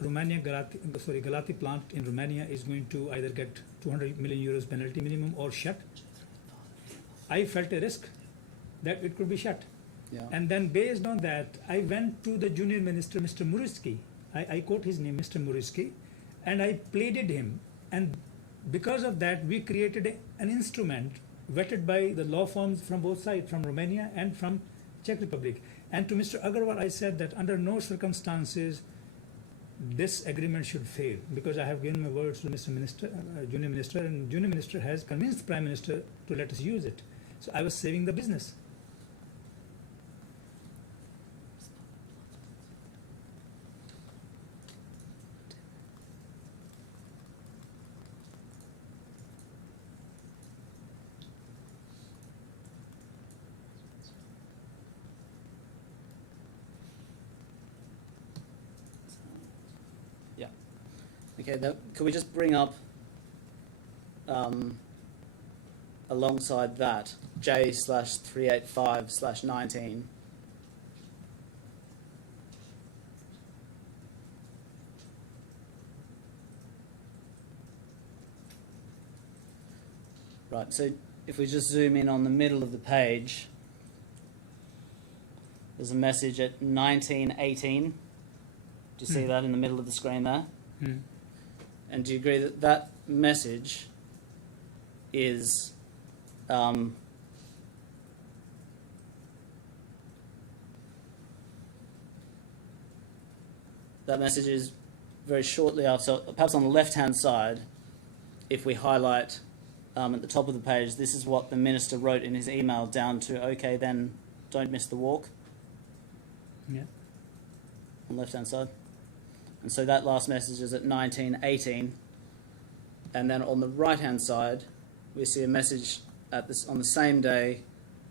Galati plant in Romania is going to either get 200 million euros penalty minimum or shut, I felt a risk that it could be shut. Yeah. And then based on that, I went to the junior minister, Mr. Muriski. I quote his name, Mr. Muriski, and I pleaded him. And because of that, we created an instrument vetted by the law firms from both sides, from Romania and from Czech Republic. And to Mr. Agarwal, I said that under no circumstances this agreement should fail, because I have given my words to Mr. Minister, Junior Minister, and Junior Minister has convinced Prime Minister to let us use it. So I was saving the business. Okay, could we just bring up, alongside that, J/385/19. Right, so if we just zoom in on the middle of the page, there's a message at 1918. Do you see that in the middle of the screen there? Hmm. And do you agree that that message is very shortly after, perhaps on the left-hand side, if we highlight at the top of the page, this is what the minister wrote in his email down to, okay, then don't miss the walk. Yeah. On the left-hand side. And so that last message is at 1918. And then on the right-hand side, we see a message on the same day,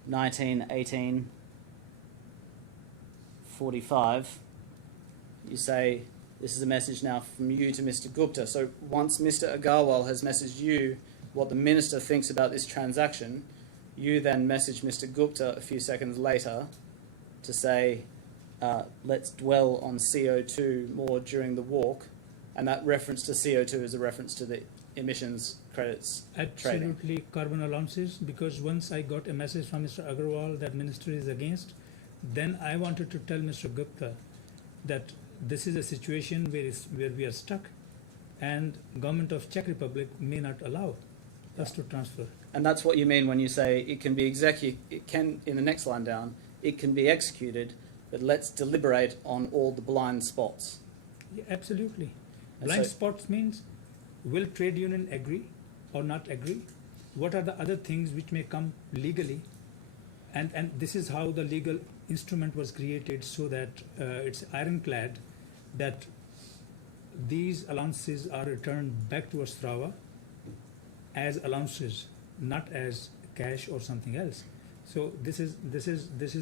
1918:45. You say, this is a message now from you to Mr. Gupta. So once Mr. Agarwal has messaged you what the minister thinks about this transaction, you then message Mr. Gupta a few seconds later to say, let's dwell on CO2 more during the walk, and that reference to CO2 is a reference to the emissions credits trading. Absolutely, carbon allowances, because once I got a message from Mr. Agarwal that ministry is against, then I wanted to tell Mr. Gupta that this is a situation where we are stuck, and government of Czech Republic may not allow us to transfer. And that's what you mean when you say it can be in the next line down, it can be executed, but let's deliberate on all the blind spots. Yeah, absolutely. And Blind so- spots means, will trade union agree or not agree? What are the other things which may come legally? And this is how the legal instrument was created, so that it's ironclad that these allowances are returned back to Ostrava as allowances, not as cash or something else. So this is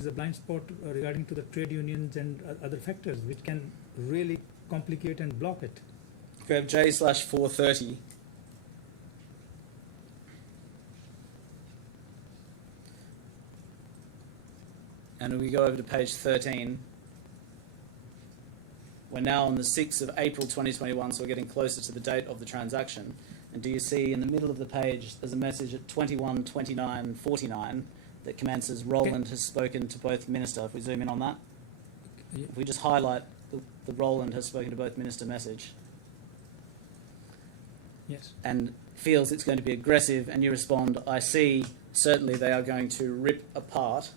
a blind spot regarding to the trade unions and other factors which can really complicate and block it. We have J/430. And we go over to page 13. We're now on the 6th of April 2021, so we're getting closer to the date of the transaction. And do you see in the middle of the page, there's a message at 21:29:49 that commences, Roland has spoken to both minister. If we zoom in on that. Yeah. If we just highlight the Roland has spoken to both minister message, Yes. and feels it's going to be aggressive, and you respond, I see, certainly they are going to rip apart.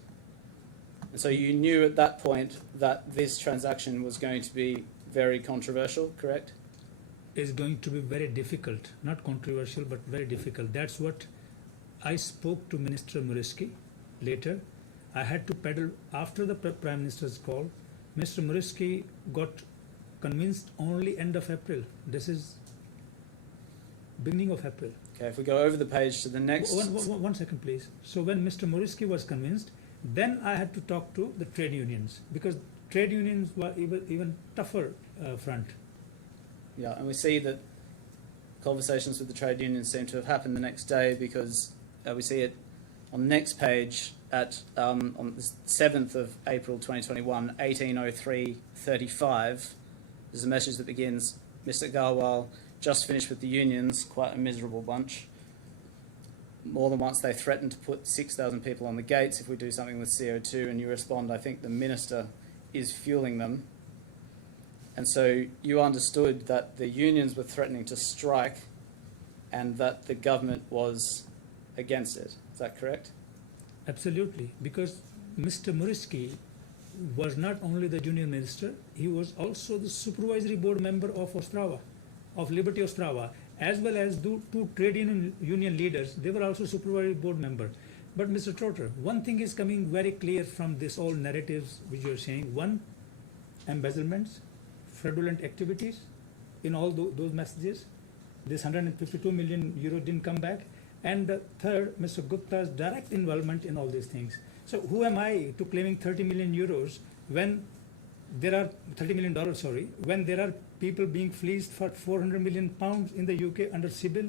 And so you knew at that point that this transaction was going to be very controversial, correct? Is going to be very difficult, not controversial, but very difficult. That's what I spoke to Minister Muriski later. I had to pedal after the Prime Minister's call. Mr. Muriski got convinced only end of April. This is beginning of April. Okay, if we go over the page to the next. One second, please. So when Mr. Moriski was convinced, then I had to talk to the trade unions, because trade unions were even tougher front. Yeah, and we see that conversations with the trade unions seem to have happened the next day, because we see it on the next page at on the 7th of April 2021, 18:03:35. There's a message that begins, Mr. Garwal just finished with the unions, quite a miserable bunch. More than once they threatened to put 6,000 people on the gates if we do something with CO2, and you respond, I think the minister is fueling them. And so you understood that the unions were threatening to strike and that the government was against it. Is that correct? Absolutely, because Mr. Moriski was not only the union minister, he was also the supervisory board member of Ostrava, of Liberty Ostrava, as well as two trade union leaders. They were also supervisory board member. But Mr. Trotter, one thing is coming very clear from this all narratives which you are saying. One, embezzlements, fraudulent activities in all those messages. This 152 million euro didn't come back. And the third, Mr. Gupta's direct involvement in all these things. So who am I to claiming 30 million euros when there are $30 million, when there are people being fleeced for 400 million pounds in the UK under Sibyl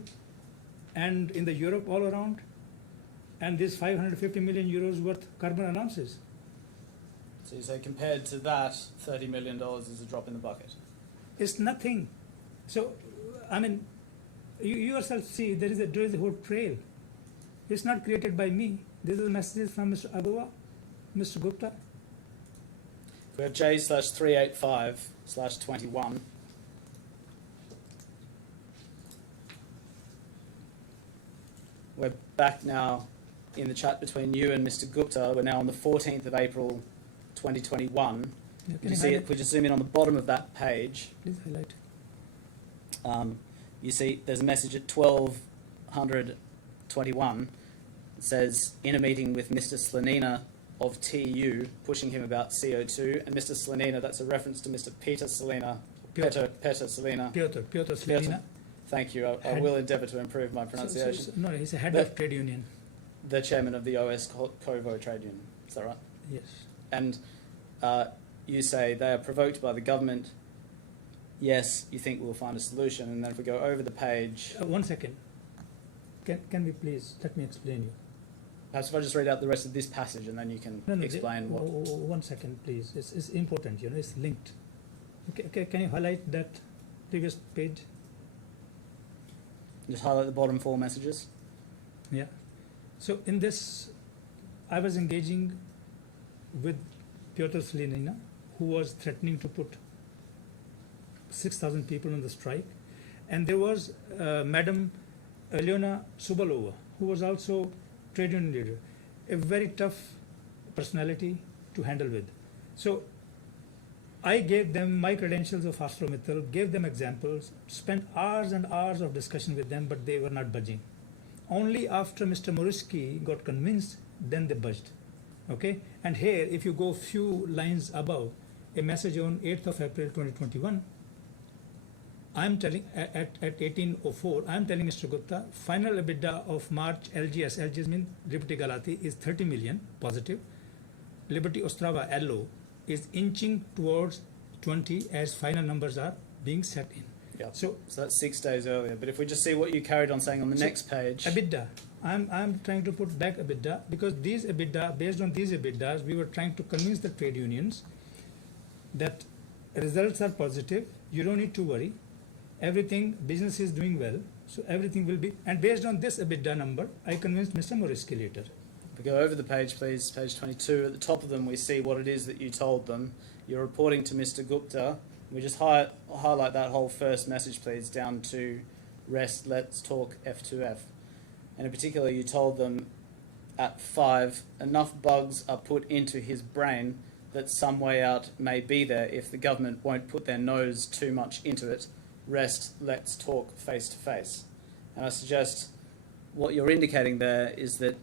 and in the Europe all around, and this 550 million euros worth carbon allowances. So you say compared to that, $30 million is a drop in the bucket. It's nothing. So, I mean, you yourself see there is a whole trail. It's not created by me. This is a message from Mr. Agowa, Mr. Gupta. We have J/385/21. We're back now in the chat between you and Mr. Gupta. We're now on the 14th of April 2021. Yeah, Could you see it? Could you zoom in on the bottom of that page? Please highlight. You see there's a message at 12:21. It says, in a meeting with Mr. Slanina of TU, pushing him about CO2. And Mr. Slanina, that's a reference to Mr. Peter Salina. Peter Salina. Piotr Slanina. Thank you. I will endeavour to improve my pronunciation. No, he's a head of trade union. The chairman of the OS Kovo trade union. Is that right? Yes. And you say they are provoked by the government. Yes, you think we'll find a solution. And then if we go over the page... 1 second. Can we please, let me explain you. Perhaps if I just read out the rest of this passage and then you can explain what... 1 second, please. It's important, it's linked. Okay, can you highlight that previous page? Just highlight the bottom 4 messages. Yeah. So in this, I was engaging with Piotr Slanina, who was threatening to put 6,000 people on the strike. And there was Madam Alyona Subalova, who was also trade union leader, a very tough personality to handle with. So I gave them my credentials of ArcelorMittal, gave them examples, spent hours and hours of discussion with them, but they were not budging. Only after Mr. Moriski got convinced, then they budged. Okay? And here, if you go few lines above, a message on 8th of April 2021, I'm telling, at 1804, I'm telling Mr. Gupta, final EBITDA of March LGS means Liberty Galati, is 30 million positive. Liberty Ostrava LO is inching towards 20 as final numbers are being set in. Yeah. So that's 6 days earlier. But if we just see what you carried on saying on the next page. EBITDA. I'm trying to put back EBITDA because these EBITDA, based on these EBITDAs, we were trying to convince the trade unions that results are positive, you don't need to worry. Everything, business is doing well, so everything will be, and based on this EBITDA number, I convinced Mr. Moriski later. If we go over the page, please, page 22, at the top of them we see what it is that you told them. You're reporting to Mr. Gupta. We just highlight that whole first message, please, down to rest, let's talk F2F. And in particular, you told them at 5, enough bugs are put into his brain that some way out may be there if the government won't put their nose too much into it. Rest, let's talk face to face. And I suggest what you're indicating there is that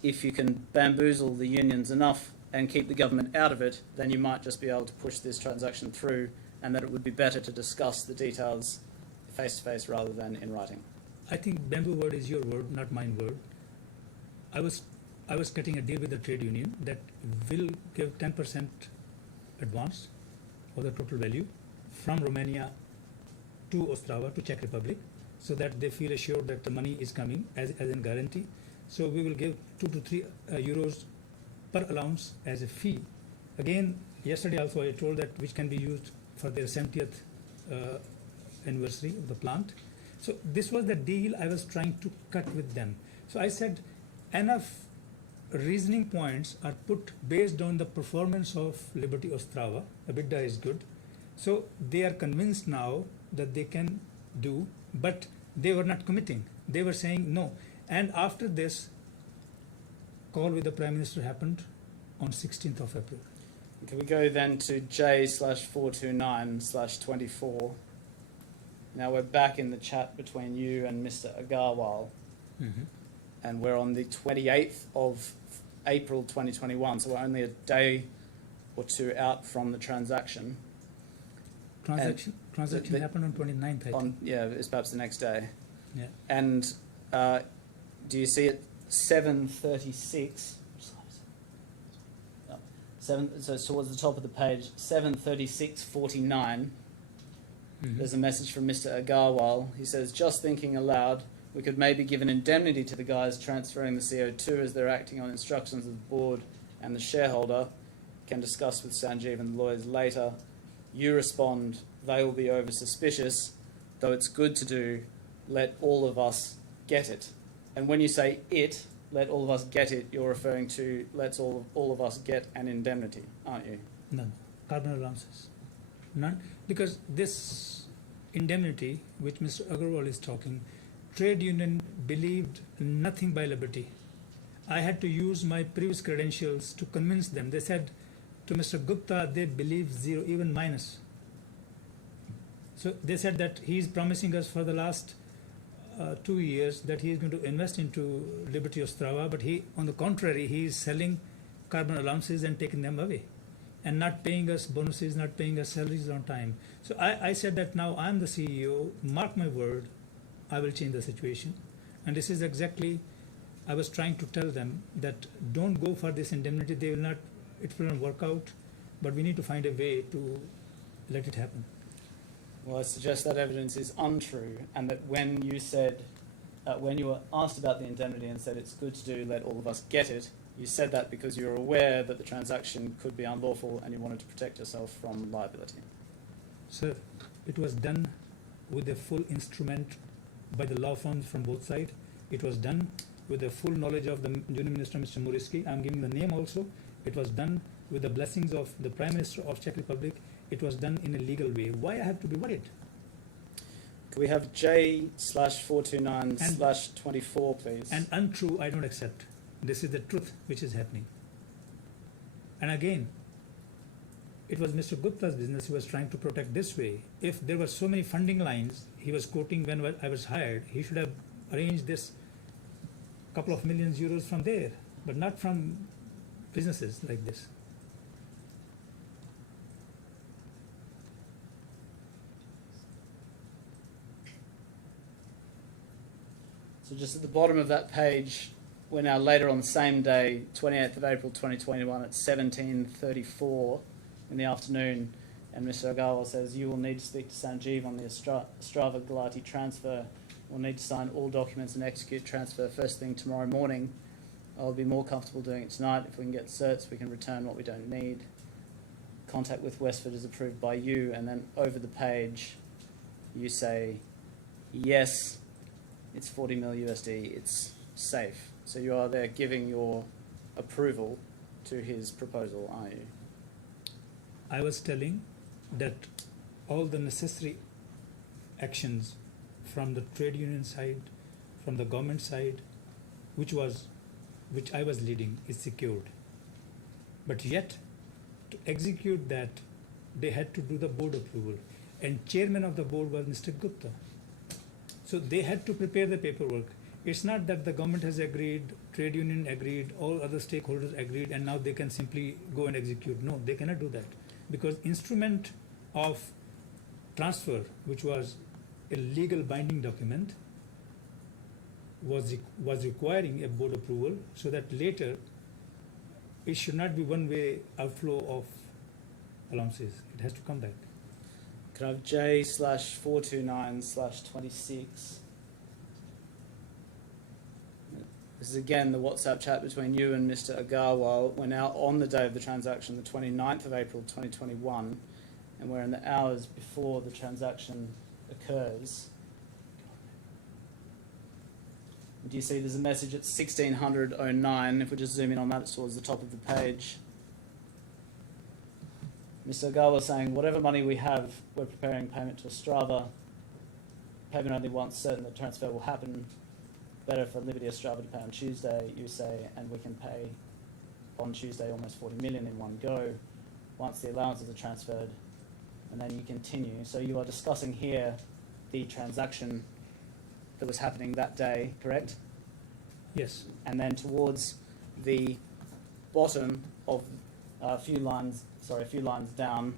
if you can bamboozle the unions enough and keep the government out of it, then you might just be able to push this transaction through, and that it would be better to discuss the details face to face rather than in writing. I think bamboo word is your word, not mine word. I was getting a deal with the trade union that will give 10% advance of the total value from Romania to Ostrava, to Czech Republic, so that they feel assured that the money is coming as a guarantee. So we will give 2 to 3 euros per allowance as a fee. Again, yesterday also I told that which can be used for their 70th anniversary of the plant. So this was the deal I was trying to cut with them. So I said enough reasoning points are put based on the performance of Liberty Ostrava. EBITDA is good. So they are convinced now that they can do, but they were not committing. They were saying no. And after this, call with the Prime Minister happened on 16th of April. Can we go then to J/429/24? Now we're back in the chat between you and Mr. Agarwal, and we're on the 28th of April 2021, so we're only a day or two out from the transaction. Transaction the- happened on 29th, I think. Yeah, it's perhaps the next day. Yeah. And do you see it 7:36? No, so towards the top of the page, 7:36:49. There's a message from Mr. Agarwal. He says, just thinking aloud, we could maybe give an indemnity to the guys transferring the CO2 as they're acting on instructions of the board and the shareholder. Can discuss with Sanjeev and the lawyers later. You respond, they will be over suspicious, though it's good to do, let all of us get it. And when you say it, let all of us get it, you're referring to let's all of us get an indemnity, aren't you? None. Carbon allowances. None. Because this indemnity, which Mr. Agarwal is talking, trade union believed nothing by Liberty. I had to use my previous credentials to convince them. They said to Mr. Gupta, they believe zero, even minus. So they said that he is promising us for the last 2 years that he is going to invest into Liberty Ostrava, but he, on the contrary, he is selling carbon allowances and taking them away, and not paying us bonuses, not paying us salaries on time. So I said that now I'm the CEO, mark my word, I will change the situation. And this is exactly, I was trying to tell them that don't go for this indemnity, they will not, it will not work out, but we need to find a way to let it happen. Well, I suggest that evidence is untrue, and that when you said, when you were asked about the indemnity and said it's good to do, let all of us get it, you said that because you were aware that the transaction could be unlawful and you wanted to protect yourself from liability. Sir, it was done with a full instrument by the law firms from both sides. It was done with the full knowledge of the Union Minister, Mr. Muriski. I'm giving the name also. It was done with the blessings of the Prime Minister of Czech Republic. It was done in a legal way. Why I have to be worried? Can we have J/429/24, please? And untrue, I don't accept. This is the truth which is happening. And again, it was Mr. Gupta's business. He was trying to protect this way. If there were so many funding lines he was quoting when I was hired, he should have arranged this couple of millions euros from there, but not from businesses like this. So just at the bottom of that page, we're now later on the same day, 28th of April 2021 at 17:34 in the afternoon, and Mr. Agarwal says, you will need to speak to Sanjeev on the Ostrava Galati transfer. We'll need to sign all documents and execute transfer first thing tomorrow morning. I'll be more comfortable doing it tonight. If we can get certs, we can return what we don't need. Contact with Westford is approved by you, and then over the page, you say, yes, it's 40 mil USD, it's safe. So you are there giving your approval to his proposal, aren't you? I was telling that all the necessary actions from the trade union side, from the government side, which I was leading, is secured. But yet, to execute that, they had to do the board approval. And chairman of the board was Mr. Gupta. So they had to prepare the paperwork. It's not that the government has agreed, trade union agreed, all other stakeholders agreed, and now they can simply go and execute. No, they cannot do that. Because instrument of transfer, which was a legal binding document, was requiring a board approval, so that later it should not be one-way outflow of allowances. It has to come back. Can I have J/429/26? This is again the WhatsApp chat between you and Mr. Agarwal. We're now on the day of the transaction, the 29th of April 2021, and we're in the hours before the transaction occurs. Do you see there's a message at 1600:09? If we just zoom in on that, it's towards the top of the page. Mr. Agarwal saying, whatever money we have, we're preparing payment to Ostrava. Payment only once certain that transfer will happen. Better for Liberty Ostrava to pay on Tuesday, you say, and we can pay on Tuesday almost 40 million in one go once the allowances are transferred. And then you continue. So you are discussing here the transaction that was happening that day, correct? Yes. And then towards the bottom of a few lines down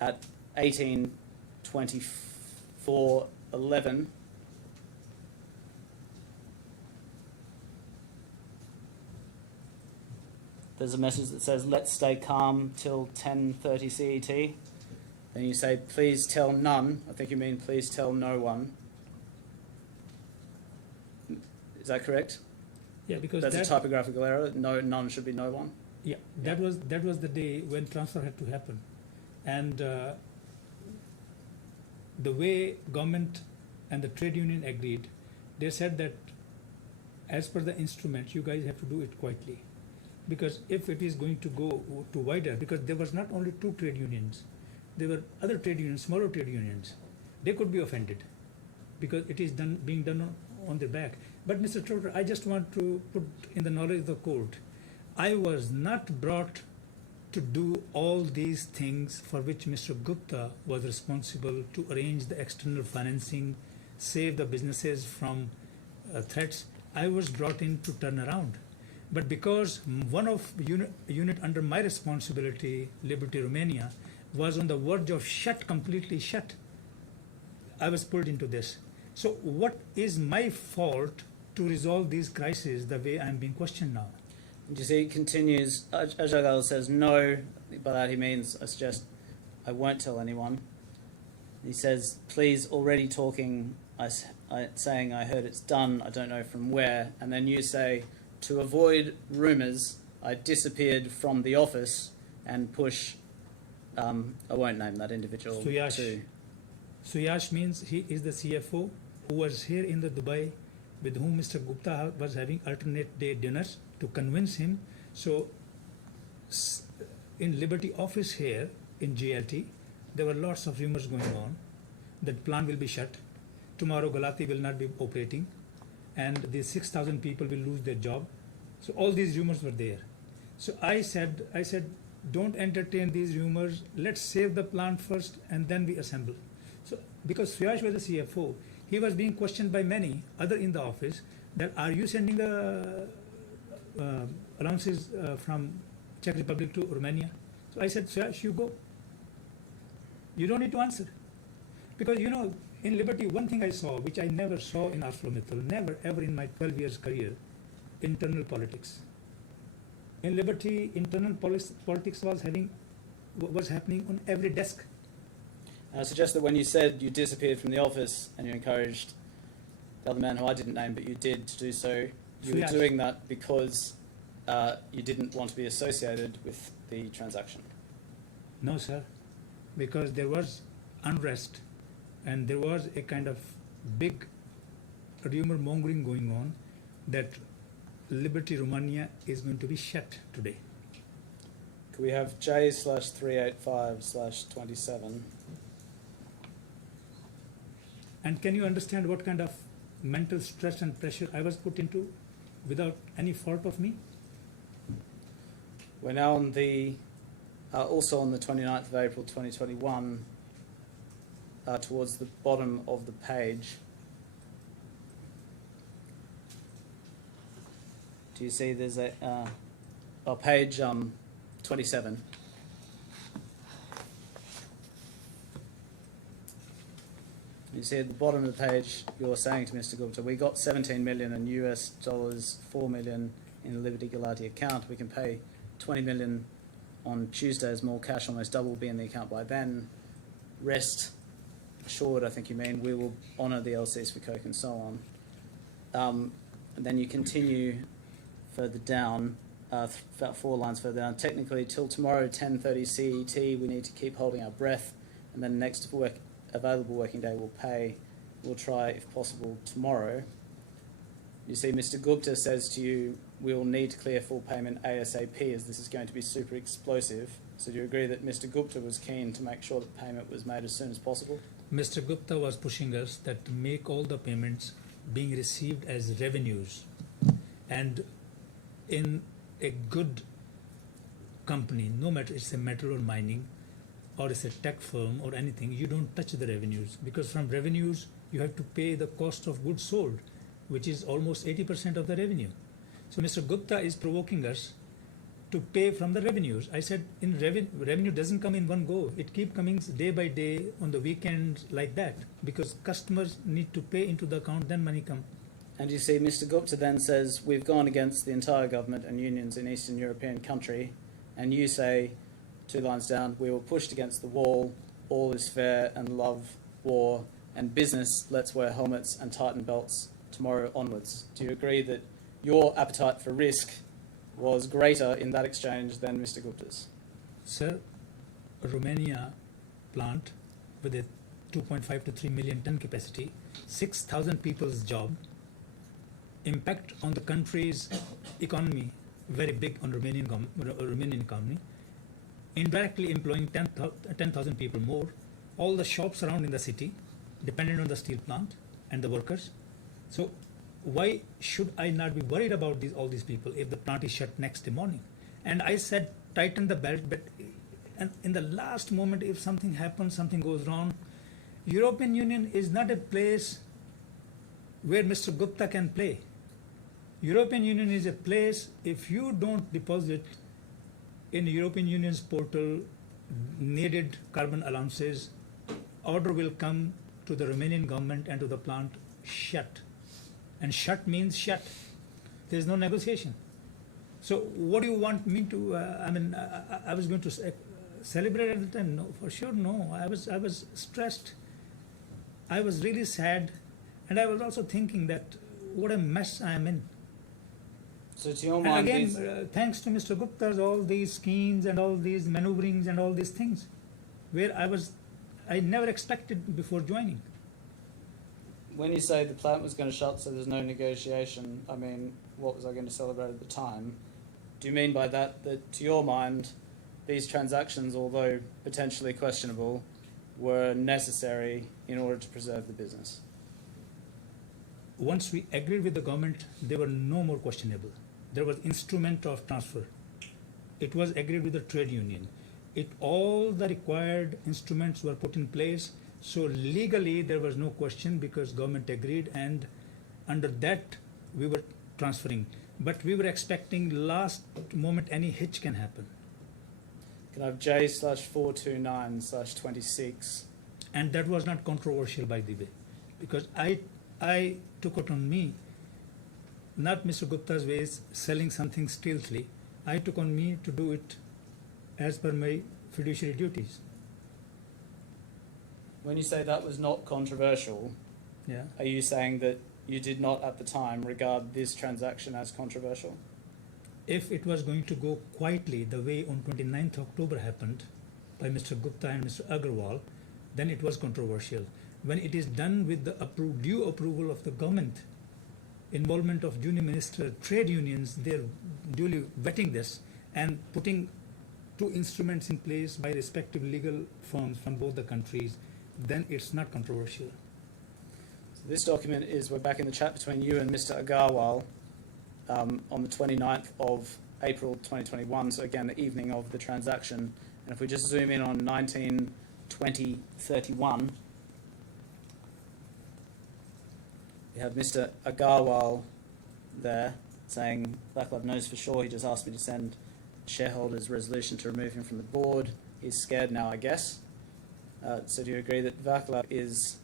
at 18:24:11. There's a message that says, let's stay calm till 10:30 CET. Then you say, please tell none. I think you mean please tell no one. Is that correct? Yeah, because That's a typographical error. No, none should be no one. Yeah, that was the day when transfer had to happen, and the way government and the trade union agreed, they said that as per the instrument, you guys have to do it quietly, because if it is going to go to wider, because there was not only two trade unions, there were other trade unions, smaller trade unions, they could be offended, because it is being done on their back. But Mr. Trotter, I just want to put in the knowledge of the court, I was not brought to do all these things for which Mr. Gupta was responsible to arrange the external financing, save the businesses from threats. I was brought in to turn around. But because one of unit under my responsibility, Liberty Romania, was on the verge of completely shut, I was pulled into this. So what is my fault to resolve these crises the way I'm being questioned now? You see, it continues. Ajagal says no. By that he means, I suggest, I won't tell anyone. He says, please, already talking, saying I heard it's done, I don't know from where. And then you say, to avoid rumours, I disappeared from the office and push, I won't name that individual. Suyash. Suyash means he is the CFO who was here in the Dubai, with whom Mr. Gupta was having alternate day dinners to convince him. So in Liberty office here in GLT, there were lots of rumors going on that plant will be shut. Tomorrow Galati will not be operating, and the 6,000 people will lose their job. So all these rumors were there. So I said, don't entertain these rumors. Let's save the plant first, and then we assemble. So because Suyash was the CFO, he was being questioned by many other in the office that are you sending the allowances from Czech Republic to Romania? So I said, Suyash, you go. You don't need to answer. Because in Liberty, one thing I saw, which I never saw in ArcelorMittal, never ever in my 12 years career, internal politics. In Liberty, internal politics was happening on every desk. I suggest that when you said you disappeared from the office and you encouraged the other man who I didn't name, but you did to do so, you were doing that because you didn't want to be associated with the transaction. No, sir, because there was unrest and there was a kind of big rumor mongering going on that Liberty Romania is going to be shut today. Could we have J/385/27? And can you understand what kind of mental stress and pressure I was put into without any fault of me? We're now on the, also on the 29th of April 2021, towards the bottom of the page. Do you see there's a, page 27. You see at the bottom of the page, you're saying to Mr. Gupta, we got 17 million in US dollars, 4 million in the Liberty Galati account. We can pay 20 million on Tuesday as more cash, almost double will be in the account by then. Rest assured, I think you mean, we will honour the LCs for Coke and so on. And then you continue further down, about 4 lines further down. Technically, till tomorrow, 10:30 CET, we need to keep holding our breath. And then next available working day we'll pay. We'll try, if possible, tomorrow. You see, Mr. Gupta says to you, we will need to clear full payment ASAP as this is going to be super explosive. So do you agree that Mr. Gupta was keen to make sure that payment was made as soon as possible? Mr. Gupta was pushing us that to make all the payments being received as revenues. And in a good company, no matter it's a metal or mining, or it's a tech firm or anything, you don't touch the revenues, because from revenues you have to pay the cost of goods sold, which is almost 80% of the revenue. So Mr. Gupta is provoking us to pay from the revenues. I said, in revenue doesn't come in one go. It keep coming day by day on the weekends like that, because customers need to pay into the account, then money come. And you see, Mr. Gupta then says, we've gone against the entire government and unions in Eastern European country, and you say, 2 lines down, we were pushed against the wall, all is fair and love, war, and business, let's wear helmets and tighten belts tomorrow onwards. Do you agree that your appetite for risk was greater in that exchange than Mr. Gupta's? Sir, Romania plant with a 2.5 to 3 million ton capacity, 6,000 people's job, impact on the country's economy, very big on Romanian economy, indirectly employing 10,000 people more, all the shops around in the city, dependent on the steel plant and the workers. So why should I not be worried about all these people if the plant is shut next day morning? And I said, tighten the belt, but and in the last moment, if something happens, something goes wrong, European Union is not a place where Mr. Gupta can play. European Union is a place, if you don't deposit in European Union's portal needed carbon allowances, order will come to the Romanian government and to the plant shut. And shut means shut. There is no negotiation. So what do you want me to, I was going to celebrate at the time. No, for sure, no. I was stressed. I was really sad. And I was also thinking that what a mess I am in. So to your And mind, again, thanks to Mr. Gupta's all these schemes and all these maneuverings and all these things, where I never expected before joining. when you say the plant was going to shut, so there's no negotiation, I mean, what was I going to celebrate at the time? Do you mean by that to your mind, these transactions, although potentially questionable, were necessary in order to preserve the business? Once we agreed with the government, they were no more questionable. There was instrument of transfer. It was agreed with the trade union. All the required instruments were put in place. So legally there was no question because government agreed, and under that we were transferring. But we were expecting last moment any hitch can happen. Can I have J/429/26? And that was not controversial, by the way, because I took it on me, not Mr. Gupta's ways, selling something stealthily. I took on me to do it as per my fiduciary duties. When you say that was not controversial, Yeah. are you saying that you did not at the time regard this transaction as controversial? If it was going to go quietly the way on 29th October happened by Mr. Gupta and Mr. Agarwal, then it was controversial. When it is done with the due approval of the government, involvement of junior minister, trade unions, they're duly vetting this and putting two instruments in place by respective legal firms from both the countries, then it's not controversial. So this document is, we're back in the chat between you and Mr. Agarwal on the 29th of April 2021, so again the evening of the transaction. And if we just zoom in on 19/20/31, we have Mr. Agarwal there saying, Vaclav knows for sure, he just asked me to send shareholders' resolution to remove him from the board. He's scared now, I guess. So do you agree that Vaclav is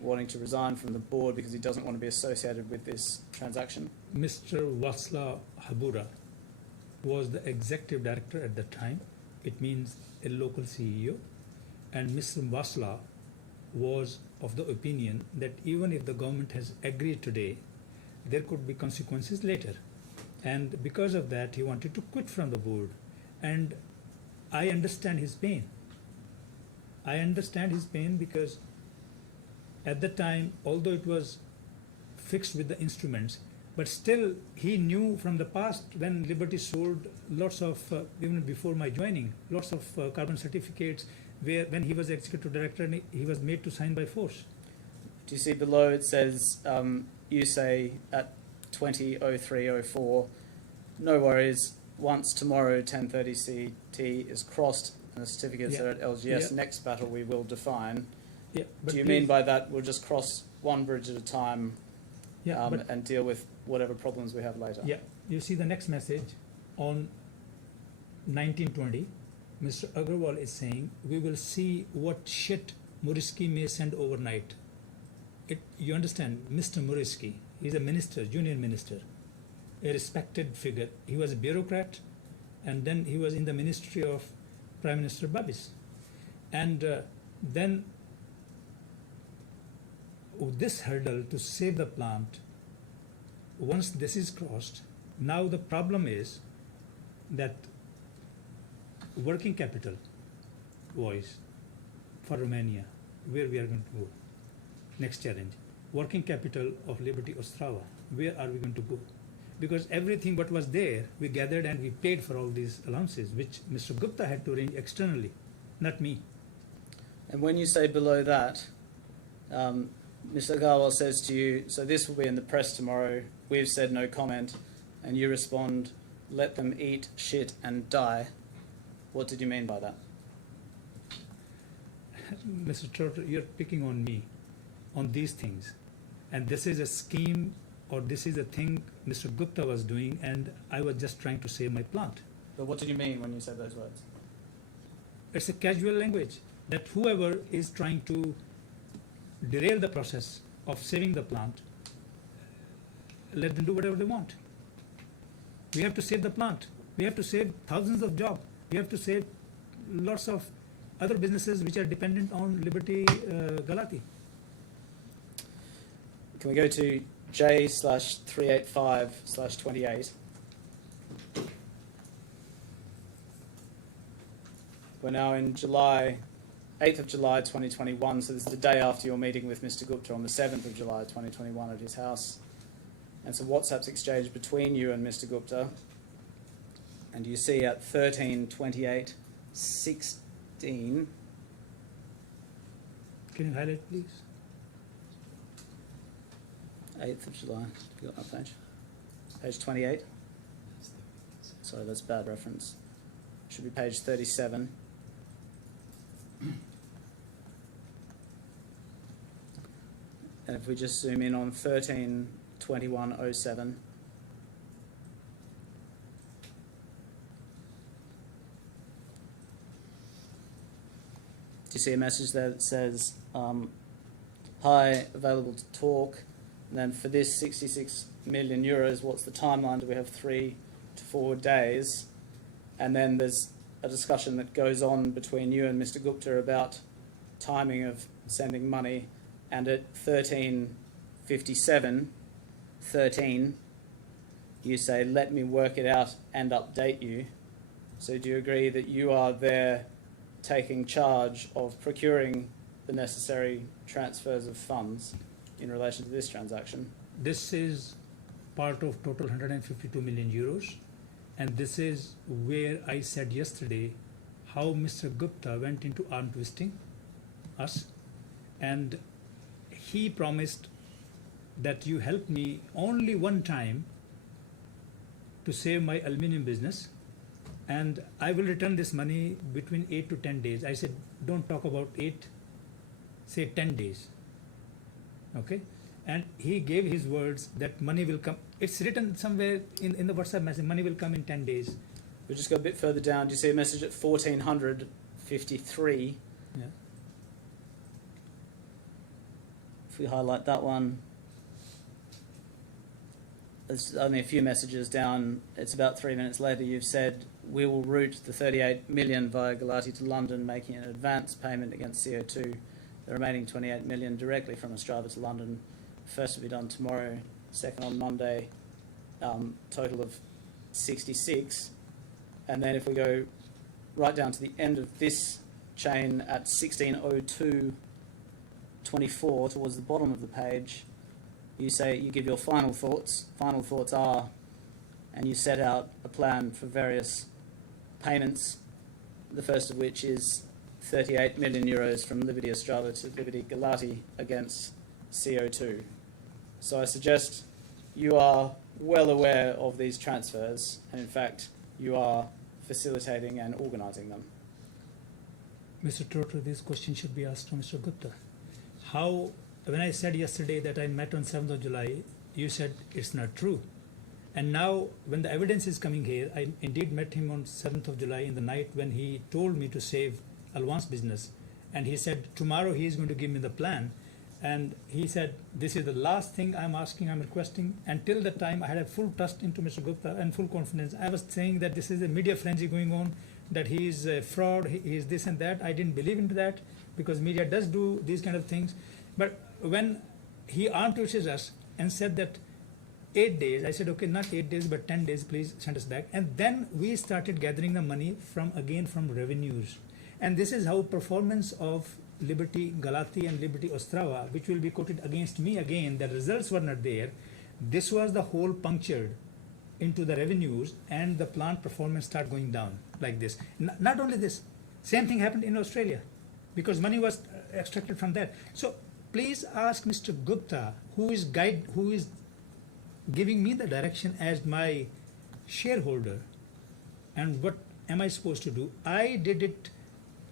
wanting to resign from the board because he doesn't want to be associated with this transaction? Mr. Václav Habura was the executive director at the time. It means a local CEO. And Mr. Václav was of the opinion that even if the government has agreed today, there could be consequences later. And because of that, he wanted to quit from the board. And I understand his pain. I understand his pain because at the time, although it was fixed with the instruments, but still he knew from the past when Liberty sold lots of, even before my joining, lots of carbon certificates where when he was executive director and he was made to sign by force. Do you see below it says, you say at 20:03:04, no worries, once tomorrow 10:30 CT is crossed and the certificates Yeah. are at LGS, Yeah. next battle we will define. Yeah, Do you mean by that we'll just cross one bridge at a time yeah, but and deal with whatever problems we have later? yeah, you see the next message on 1920, Mr. Agarwal is saying, we will see what shit Muriski may send overnight. You understand, Mr. Muriski, he's a minister, junior minister, a respected figure. He was a bureaucrat, and then he was in the ministry of Prime Minister Babis. And then this hurdle to save the plant, once this is crossed, now the problem is that working capital wise for Romania, where we are going to go. Next challenge, working capital of Liberty Ostrava, where are we going to go? Because everything what was there, we gathered and we paid for all these allowances, which Mr. Gupta had to arrange externally, not me. And when you say below that, Mr. Agarwal says to you, so this will be in the press tomorrow, we've said no comment, and you respond, let them eat shit and die. What did you mean by that? Mr. Trotter, you're picking on me on these things. And this is a scheme, or this is a thing Mr. Gupta was doing, and I was just trying to save my plant. But what did you mean when you said those words? It's a casual language that whoever is trying to derail the process of saving the plant, let them do whatever they want. We have to save the plant. We have to save thousands of jobs. We have to save lots of other businesses which are dependent on Liberty Galati. Can we go to J/385/28? We're now in July, 8th of July 2021, so this is the day after your meeting with Mr. Gupta on the 7th of July 2021 at his house. And so WhatsApp's exchanged between you and Mr. Gupta. And you see at 13:28:16. Can you highlight, please? 8th of July. Have you got that page? Page 28. Sorry, that's bad reference. Should be page 37. And if we just zoom in on 13:21:07. Do you see a message there that says, hi, available to talk? And then for this 66 million euros, what's the timeline? Do we have 3 to 4 days? And then there's a discussion that goes on between you and Mr. Gupta about timing of sending money. And at 13:57:13, you say, let me work it out and update you. So do you agree that you are there taking charge of procuring the necessary transfers of funds in relation to this transaction? This is part of total 152 million euros. And this is where I said yesterday how Mr. Gupta went into arm twisting us. And he promised that you help me only one time to save my aluminium business, and I will return this money between 8 to 10 days. I said, don't talk about 8, say 10 days. Okay? And he gave his words that money will come. It's written somewhere in the WhatsApp message, money will come in 10 days. We'll just go a bit further down. Do you see a message at 14:53? Yeah. we highlight that one, there's only a few messages down. It's about 3 minutes later. You've said, we will route the 38 million via Galati to London, making an advance payment against CO2. The remaining 28 million directly from Ostrava to London. First will be done tomorrow, second on Monday. Total of 66. And then if we go right down to the end of this chain at 16:02:24, towards the bottom of the page, you say, you give your final thoughts. Final thoughts are, and you set out a plan for various payments, the first of which is 38 million euros from Liberty Ostrava to Liberty Galati against CO2. So I suggest you are well aware of these transfers, and in fact, you are facilitating and organising them. Mr. Trotter, this question should be asked to Mr. Gupta. How, when I said yesterday that I met on 7th of July, you said it's not true. And now, when the evidence is coming here, I indeed met him on 7th of July in the night when he told me to save Alwan's business. And he said, tomorrow he is going to give me the plan. And he said, this is the last thing I'm asking, I'm requesting. Until that time, I had a full trust into Mr. Gupta and full confidence. I was saying that this is a media frenzy going on, that he is a fraud, he is this and that. I didn't believe into that because media does do these kind of things. But when he ambushes us and said that 8 days, I said, okay, not 8 days, but 10 days, please send us back. And then we started gathering the money from revenues. And this is how performance of Liberty Galati and Liberty Ostrava, which will be quoted against me again, the results were not there. This was the hole punctured into the revenues, and the plant performance started going down like this. Not only this, same thing happened in Australia because money was extracted from that. So please ask Mr. Gupta, who is giving me the direction as my shareholder, and what am I supposed to do? I did it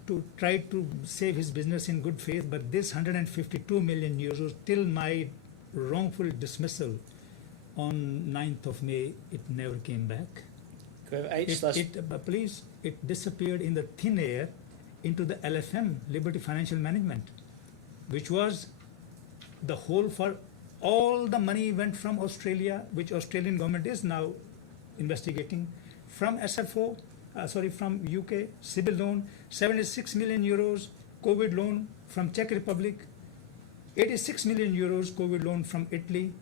to try to save his business in good faith, but this 152 million euros, till my wrongful dismissal on 9th of May, it never came back. Could we have Please, it disappeared in the thin air into the LFM, Liberty Financial Management, which was the whole for all the money went from Australia, which Australian government is now investigating, from SFO, from UK, civil loan, 76 million euros COVID loan from Czech Republic, 86 million euros COVID loan from Italy,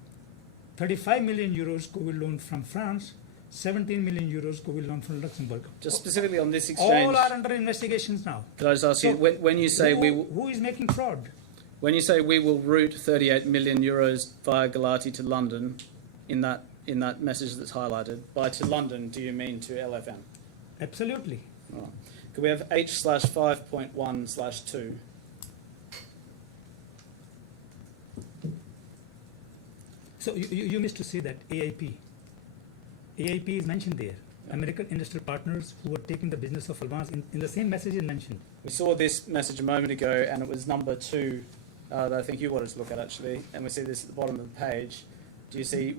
35 million euros COVID loan from France, 17 million euros COVID loan from Luxembourg. Just specifically on this exchange, all are under investigations now. could I just ask you, when you say who is making fraud? when you say we will route 38 million euros via Galati to London, in that message that's highlighted, by to London, do you mean to LFM? Absolutely. All right. Could we have H/5.1/2? So you missed to say that AIP. AIP is mentioned there. American Industrial Partners, who are taking the business of Alvance, in the same message is mentioned. We saw this message a moment ago, and it was number 2 that I think you wanted to look at, actually, and we see this at the bottom of the page. Do you see,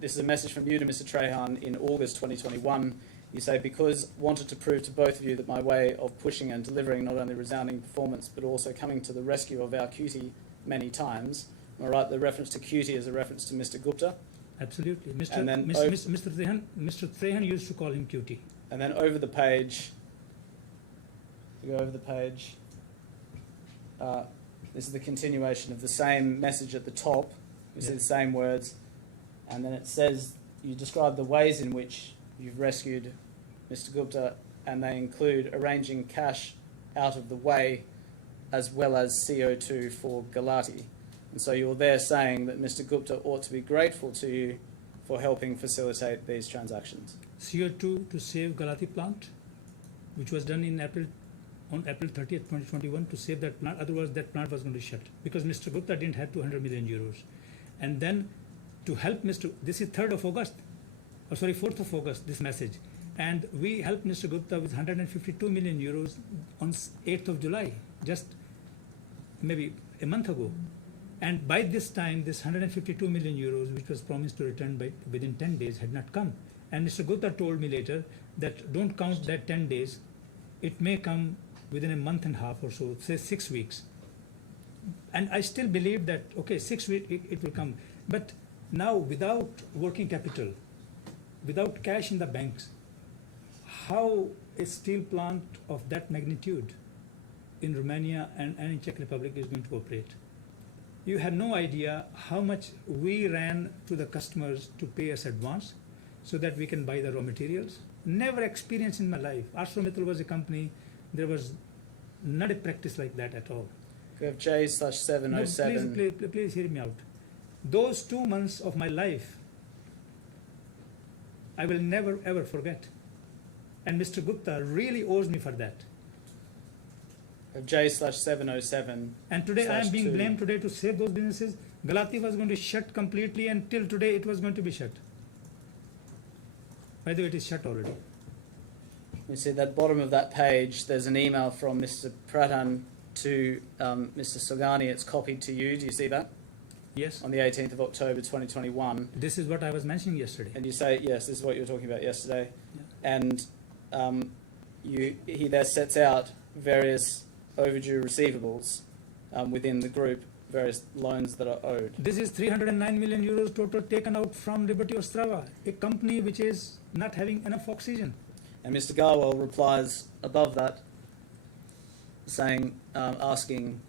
this is a message from you to Mr. Trahan in August 2021. You say, because wanted to prove to both of you that my way of pushing and delivering not only resounding performance, but also coming to the rescue of our cutie many times. Am I right, the reference to cutie is a reference to Mr. Gupta? Absolutely. And then Mr. Trahan used to call him cutie. And then over the page, this is the continuation of the same message at the top. You see the same words. And then it says, you describe the ways in which you've rescued Mr. Gupta, and they include arranging cash out of the way as well as CO2 for Galati. And so you're there saying that Mr. Gupta ought to be grateful to you for helping facilitate these transactions. CO2 to save Galati plant, which was done on April 30th, 2021, to save that plant. Otherwise, that plant was going to shut because Mr. Gupta didn't have 200 million euros. And then to help this is 4th of August, this message. And we helped Mr. Gupta with 152 million euros on 8th of July, just maybe a month ago. And by this time, this 152 million euros, which was promised to return within 10 days, had not come. And Mr. Gupta told me later that don't count that 10 days. It may come within a month and a half or so, say 6 weeks. and I still believe that, okay, 6 weeks it will come. But now without working capital, without cash in the banks, how a steel plant of that magnitude in Romania and in Czech Republic is going to operate? You have no idea how much we ran to the customers to pay us advance so that we can buy the raw materials. Never experienced in my life. ArcelorMittal was a company, there was not a practice like that at all. We have J/707. No, please hear me out. Those 2 months of my life, I will never ever forget. And Mr. Gupta really owes me for that. We have J/707. And today I am being /2. blamed today to save those businesses. Galati was going to shut completely, and till today it was going to be shut. By the way, it is shut already. You see that bottom of that page, there's an email from Mr. Pradhan to Mr. Sogani. It's copied to you. Do you see that? Yes. On the 18th of October 2021. This is what I was mentioning yesterday. And you say, yes, this is what you were talking about yesterday. Yeah. And he there sets out various overdue receivables within the group, various loans that are owed. This is 309 million euros total taken out from Liberty Ostrava, a company which is not having enough oxygen. And Mr. Garwell replies above that, saying, asking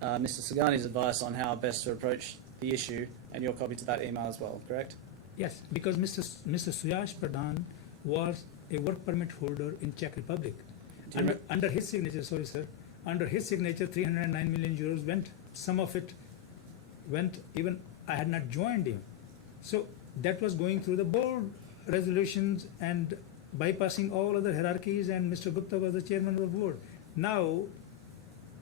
Mr. Sagani's advice on how best to approach the issue, and you're copied to that email as well, correct? Yes, because Mr. Suyash Pradhan was a work permit holder in Czech Republic. Under his signature, sorry sir, under his signature 309 million euros went. Some of it went, even I had not joined him. So that was going through the board resolutions and bypassing all other hierarchies, and Mr. Gupta was the chairman of the board. Now,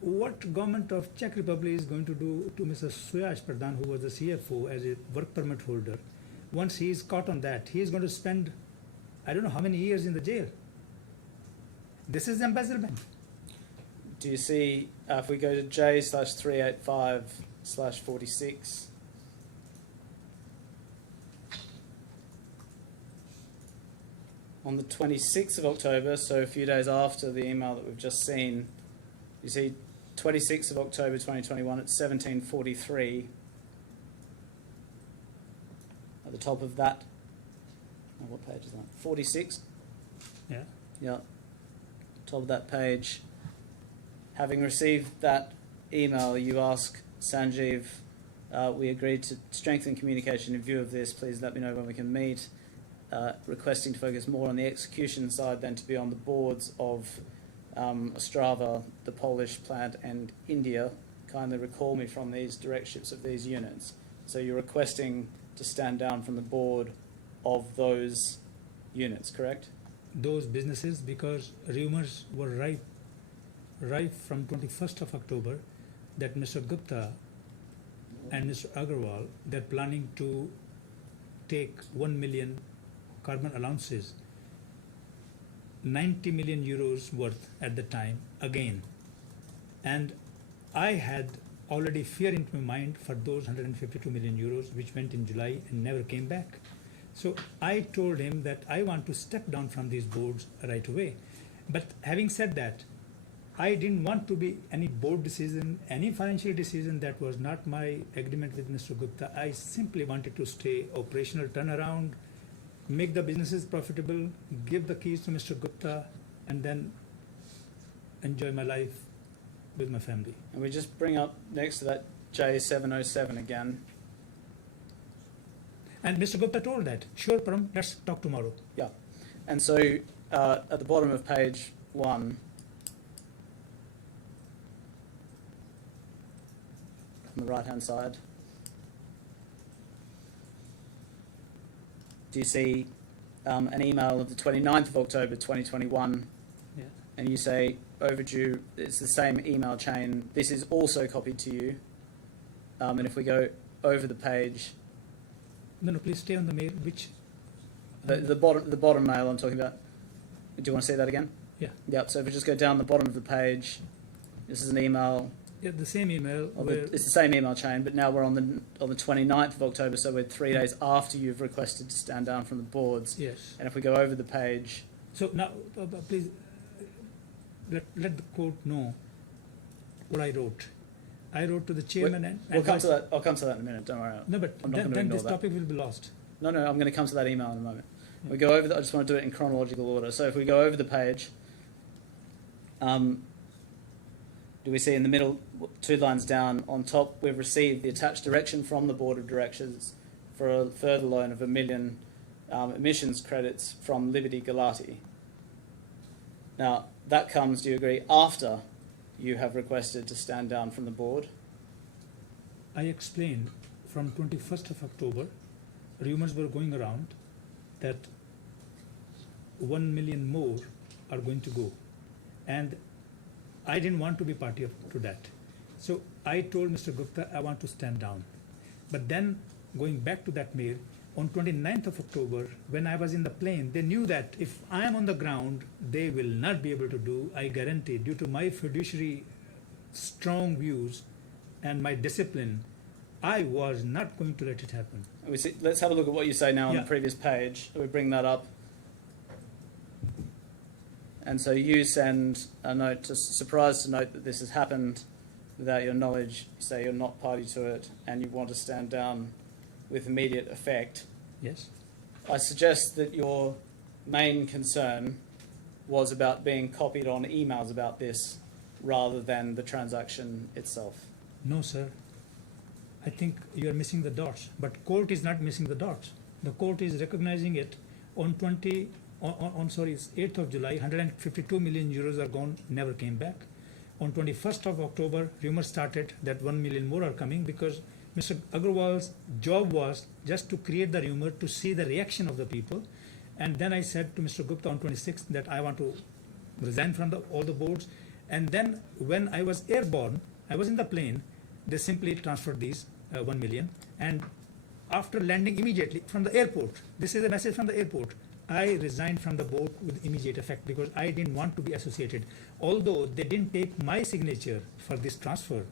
what government of Czech Republic is going to do to Mr. Suyash Pradhan, who was the CFO as a work permit holder? Once he is caught on that, he is going to spend, I don't know how many years in the jail. This is embezzlement. Do you see, if we go to J/385/46, on the 26th of October, so a few days after the email that we've just seen, you see 26th of October 2021 at 17:43, at the top of that, what page is that? 46? Yeah. Yeah, top of that page. Having received that email, you ask Sanjeev, we agreed to strengthen communication in view of this. Please let me know when we can meet. Requesting to focus more on the execution side than to be on the boards of Ostrava, the Polish plant, and India. Kindly recall me from these directorships of these units. So you're requesting to stand down from the board of those units, correct? Those businesses, because rumors were rife from 21st of October that Mr. Gupta and Mr. Agarwal, they're planning to take 1 million carbon allowances, 90 million euros worth at the time again. And I had already fear into my mind for those 152 million euros which went in July and never came back. So I told him that I want to step down from these boards right away. But having said that, I didn't want to be any board decision, any financial decision. That was not my agreement with Mr. Gupta. I simply wanted to stay operational turnaround, make the businesses profitable, give the keys to Mr. Gupta, and then enjoy my life with my family. And we just bring up next to that J/707 again. And Mr. Gupta told that, sure, Param, let's talk tomorrow. Yeah. And so at the bottom of page 1, on the right-hand side, do you see an email of the 29th of October 2021, Yeah. and you say overdue, it's the same email chain, this is also copied to you, and if we go over the page, No, please stay on the mail, which... the bottom mail I'm talking about, do you want to see that again? Yeah. Yep, so if we just go down the bottom of the page, this is an email. Yeah, the same email where... It's the same email chain, but now we're on the 29th of October, so we're 3 days after you've requested to stand down from the boards. Yes. And if we go over the page, So now, please, let the court know what I wrote. I wrote to the chairman and. We'll come to that. I'll come to that in a minute. Don't worry. No, but I'm not then, gonna then ignore this that. topic will be lost. No, I'm going to come to that email in a moment. We go over. I just want to do it in chronological order. So if we go over the page, do we see in the middle, 2 lines down on top, we've received the attached direction from the Board of Directors for a further loan of 1 million emissions credits from Liberty Galati. Now, that comes, do you agree, after you have requested to stand down from the board? I explained from 21st of October, rumors were going around that 1 million more are going to go. And I didn't want to be party to that. So I told Mr. Gupta I want to stand down. But then going back to that mail, on 29th of October, when I was in the plane, they knew that if I am on the ground, they will not be able to do, I guarantee, due to my fiduciary strong views and my discipline, I was not going to let it happen. Let's have a look at what you say now on Yeah. the previous page. We bring that up. And so you send a note, surprised to note that this has happened without your knowledge. You say you're not party to it and you want to stand down with immediate effect. Yes? I suggest that your main concern was about being copied on emails about this rather than the transaction itself. No, sir. I think you are missing the dots. But court is not missing the dots. The court is recognizing it on 8th of July, 152 million euros are gone, never came back. On 21st of October, rumors started that 1 million more are coming because Mr. Agarwal's job was just to create the rumor to see the reaction of the people. And then I said to Mr. Gupta on 26th that I want to resign from all the boards. And then when I was airborne, I was in the plane, they simply transferred these 1 million. And after landing immediately from the airport, this is a message from the airport, I resigned from the board with immediate effect because I didn't want to be associated. Although they didn't take my signature for this transfer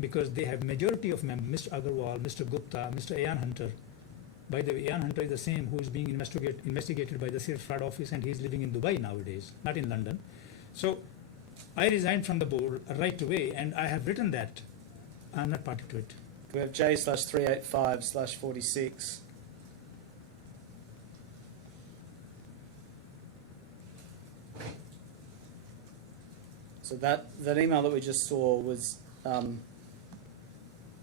because they have majority of members, Mr. Agarwal, Mr. Gupta, Mr. Ian Hunter. By the way, Ian Hunter is the same who is being investigated by the CFI office and he's living in Dubai nowadays, not in London. So I resigned from the board right away and I have written that I'm not party to it. We have J/385/46. So that email that we just saw was,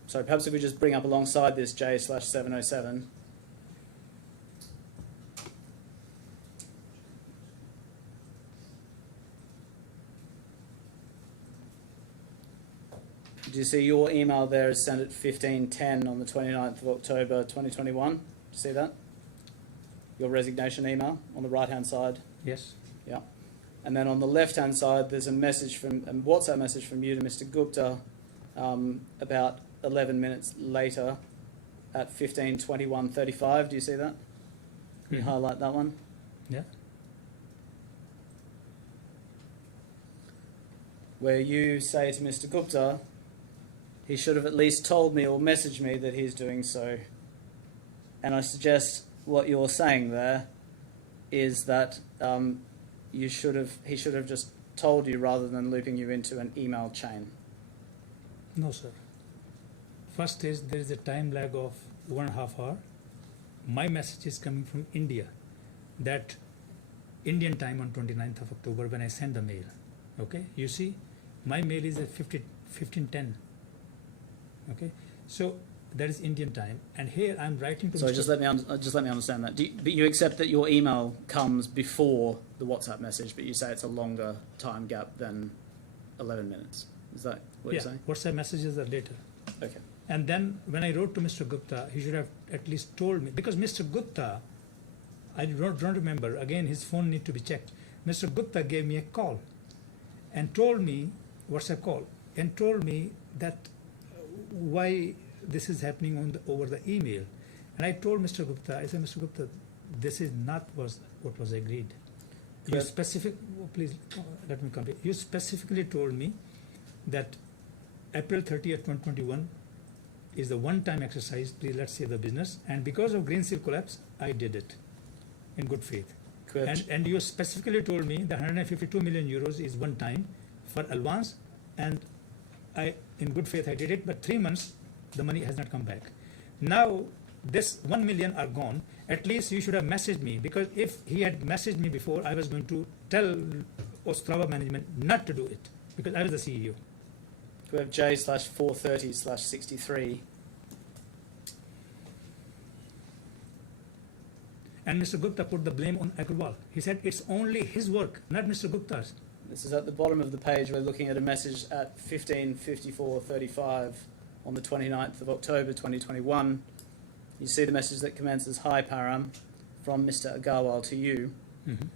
sorry, perhaps if we just bring up alongside this J/707. Do you see your email there is sent at 15:10 on the 29th of October 2021? Do you see that? Your resignation email on the right-hand side. Yes. Yeah. And then on the left-hand side, there's a WhatsApp message from you to Mr. Gupta about 11 minutes later at 15:21:35. Do you see that? Can you highlight that one? Yeah. Where you say to Mr. Gupta, he should have at least told me or messaged me that he's doing so. And I suggest what you're saying there is that he should have just told you rather than looping you into an email chain. No, sir. First is there is a time lag of 1.5 hours. My message is coming from India, that Indian time on 29th of October when I send the mail. Okay, you see, my mail is at 15:10. Okay, so that is Indian time, and here I'm writing to. So Mr. just let me understand that. But you accept that your email comes before the WhatsApp message, but you say it's a longer time gap than 11 minutes. Is that what you're saying? WhatsApp messages are later. Okay. And then when I wrote to Mr. Gupta, he should have at least told me, because Mr. Gupta, I don't remember, again his phone need to be checked. Mr. Gupta gave me a call and told me, WhatsApp call, and told me that why this is happening over the email. And I told Mr. Gupta, I said, Mr. Gupta, this is not what was agreed. You Correct. please let me complete. You specifically told me that April 30th, 2021 is the one-time exercise, please let's save the business. And because of Green Seal collapse, I did it in good faith. Correct. And you specifically told me that 152 million euros is one time for advance and in good faith I did it, but 3 months the money has not come back. Now this 1 million are gone. At least you should have messaged me, because if he had messaged me before, I was going to tell Ostrava management not to do it, because I was the CEO. We have J/430/63. And Mr. Gupta put the blame on Agarwal. He said it's only his work, not Mr. Gupta's. This is at the bottom of the page. We're looking at a message at 15:54:35 on the 29th of October 2021. You see the message that commences, "Hi Param, from Mr. Agarwal to you." Mm-hmm.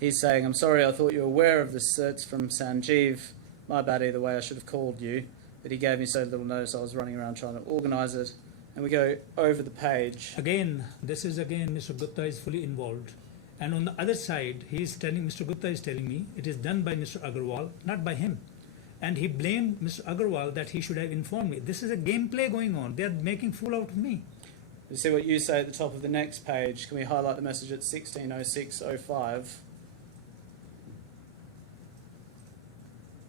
He's saying, "I'm sorry, I thought you were aware of this search from Sanjeev. My bad either way, I should have called you. But he gave me so little notice, I was running around trying to organise it." And we go over the page. Again, this is again, Mr. Gupta is fully involved. And on the other side, Mr. Gupta is telling me it is done by Mr. Agarwal, not by him. And he blamed Mr. Agarwal that he should have informed me. This is a gameplay going on. They are making fool out of me. You see what you say at the top of the next page. Can we highlight the message at 16:06:05?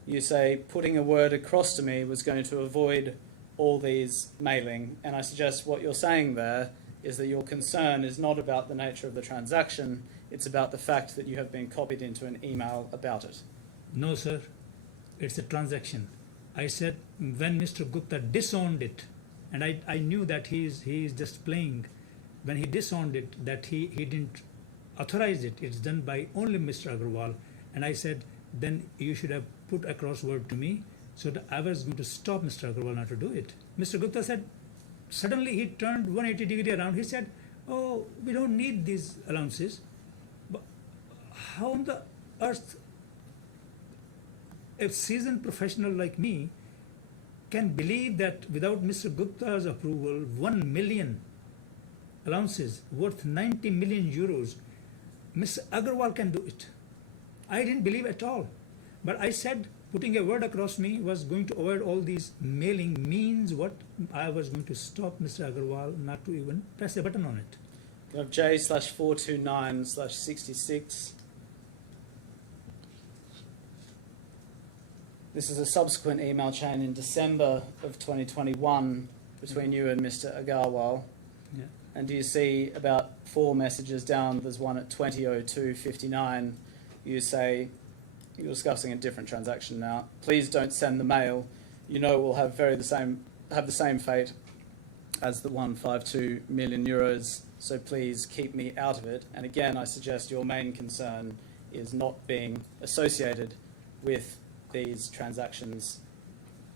You say, "Putting a word across to me was going to avoid all these mailing." And I suggest what you're saying there is that your concern is not about the nature of the transaction, it's about the fact that you have been copied into an email about it. No, sir. It's a transaction. I said when Mr. Gupta disowned it, and I knew that he is just playing. When he disowned it, that he didn't authorize it. It's done by only Mr. Agarwal. And I said, then you should have put across word to me, so that I was going to stop Mr. Agarwal not to do it. Mr. Gupta said, suddenly he turned 180 degree around. He said, "Oh, we don't need these allowances." But how on the earth a seasoned professional like me can believe that without Mr. Gupta's approval, 1 million allowances worth 90 million euros, Mr. Agarwal can do it? I didn't believe at all. But I said putting a word across me was going to avoid all these mailing means what? I was going to stop Mr. Agarwal not to even press a button on it. We have J/429/66. This is a subsequent email chain in December of 2021 between you and Mr. Agarwal. Yeah. And do you see about 4 messages down? There's one at 20:02:59. You say, you're discussing a different transaction now. "Please don't send the mail. You know we'll have the same fate as the 152 million euros. So please keep me out of it." And again, I suggest your main concern is not being associated with these transactions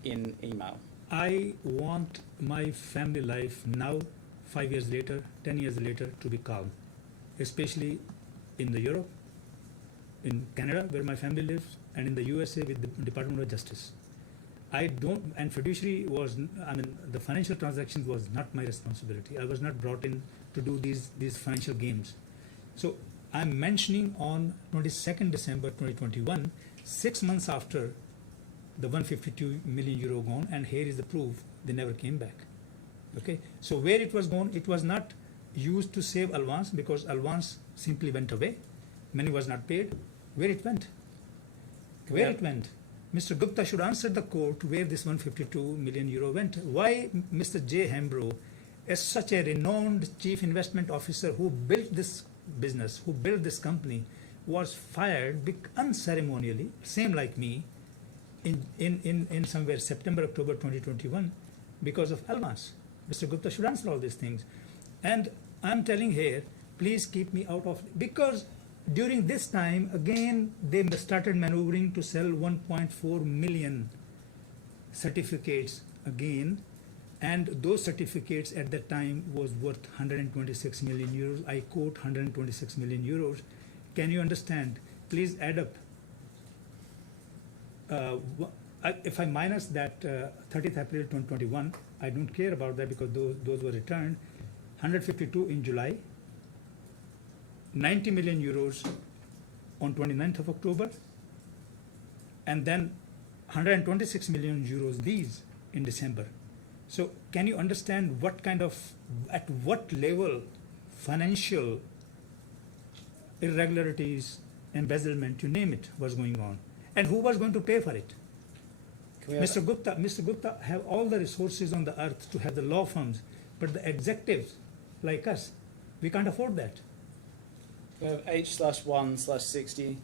in email. I want my family life now, 5 years later, 10 years later, to be calm, especially in the Europe, in Canada, where my family lives, and in the USA with the Department of Justice. And fiduciary the financial transactions was not my responsibility. I was not brought in to do these financial games. So I'm mentioning on 22nd December 2021, 6 months after the 152 million euro gone, and here is the proof, they never came back. Okay, so where it was gone, it was not used to save Alvance, because Alvance simply went away. Money was not paid. Where it went? Where it went? Mr. Gupta should answer the court where this 152 million euro went. Why Mr. J. Hambro, as such a renowned chief investment officer who built this business, who built this company, was fired unceremonially, same like me, in somewhere September, October 2021, because of Alvance. Mr. Gupta should answer all these things. And I'm telling here, please keep me out of, because during this time, again, they started maneuvering to sell 1.4 million certificates again, and those certificates at that time was worth 126 million euros. I quote 126 million euros. Can you understand? Please add up. If I minus that 30th April 2021, I don't care about that because those were returned. 152 in July, 90 million euros on 29th of October, and then 126 million euros these in December. So can you understand what kind of, at what level financial irregularities, embezzlement, you name it, was going on? And who was going to pay for it? we have- Mr. Gupta have all the resources on the earth to have the law firms, but the executives like us, we can't afford that. We have H/1/60.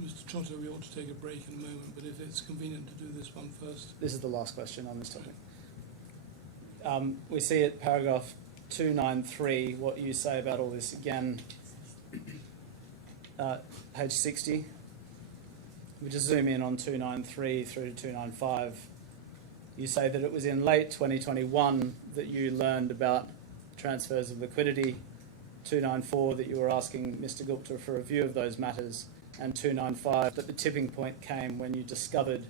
Mr. Trotter, we ought to take a break in a moment, but if it's convenient to do this one first. This is the last question on this topic. We see at paragraph 293 what you say about all this again. Page 60. We just zoom in on 293 through to 295. You say that it was in late 2021 that you learned about transfers of liquidity. 294 that you were asking Mr. Gupta for a review of those matters, and 295 that the tipping point came when you discovered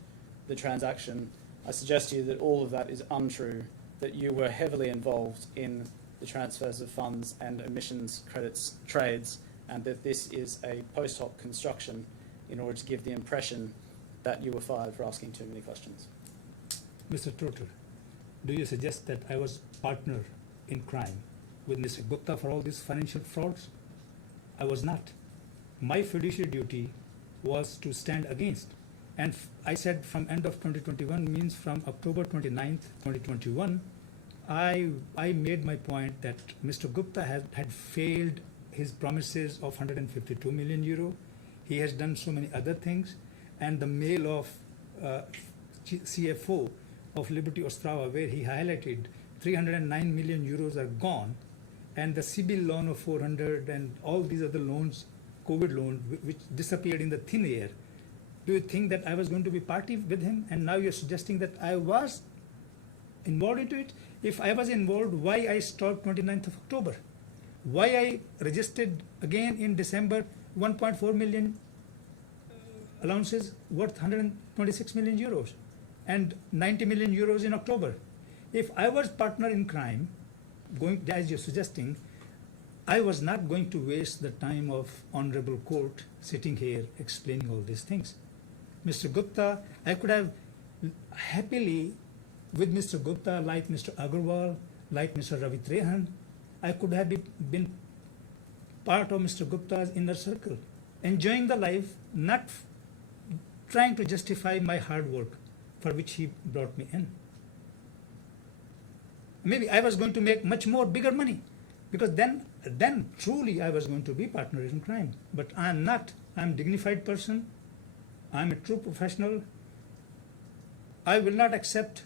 the transaction. I suggest to you that all of that is untrue, that you were heavily involved in the transfers of funds and emissions credits trades, and that this is a post hoc construction in order to give the impression that you were fired for asking too many questions. Mr. Trotter, do you suggest that I was partner in crime with Mr. Gupta for all these financial frauds? I was not. My fiduciary duty was to stand against. And I said from end of 2021 means from October 29th, 2021, I made my point that Mr. Gupta had failed his promises of 152 million euro. He has done so many other things. And the mail of CFO of Liberty Ostrava, where he highlighted 309 million euros are gone, and the CBIL loan of 400 and all these other loans, COVID loan, which disappeared in the thin air. Do you think that I was going to be party with him? And now you're suggesting that I was involved into it? If I was involved, why I stopped 29th of October? Why I registered again in December 1.4 million allowances worth 126 million euros and 90 million euros in October? If I was partner in crime, going as you're suggesting, I was not going to waste the time of honorable court sitting here explaining all these things. Mr. Gupta, I could have happily, with Mr. Gupta, like Mr. Agarwal, like Mr. Ravi Trehan, I could have been part of Mr. Gupta's inner circle, enjoying the life, not trying to justify my hard work for which he brought me in. Maybe I was going to make much more bigger money, because then truly I was going to be partner in crime. But I am not. I'm a dignified person. I'm a true professional. I will not accept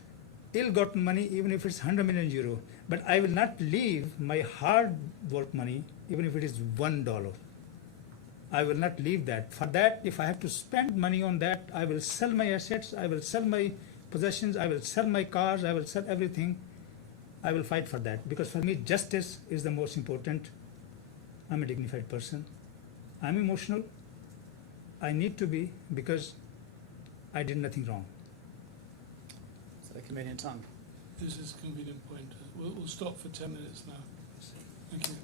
ill-gotten money even if it's 100 million euro. But I will not leave my hard work money even if it is $1. I will not leave that. For that, if I have to spend money on that, I will sell my assets, I will sell my possessions, I will sell my cars, I will sell everything. I will fight for that, because for me justice is the most important. I'm a dignified person. I'm emotional. I need to be, because I did nothing wrong. So the convenient time. This is a convenient point. We'll stop for 10 minutes now. Thank you.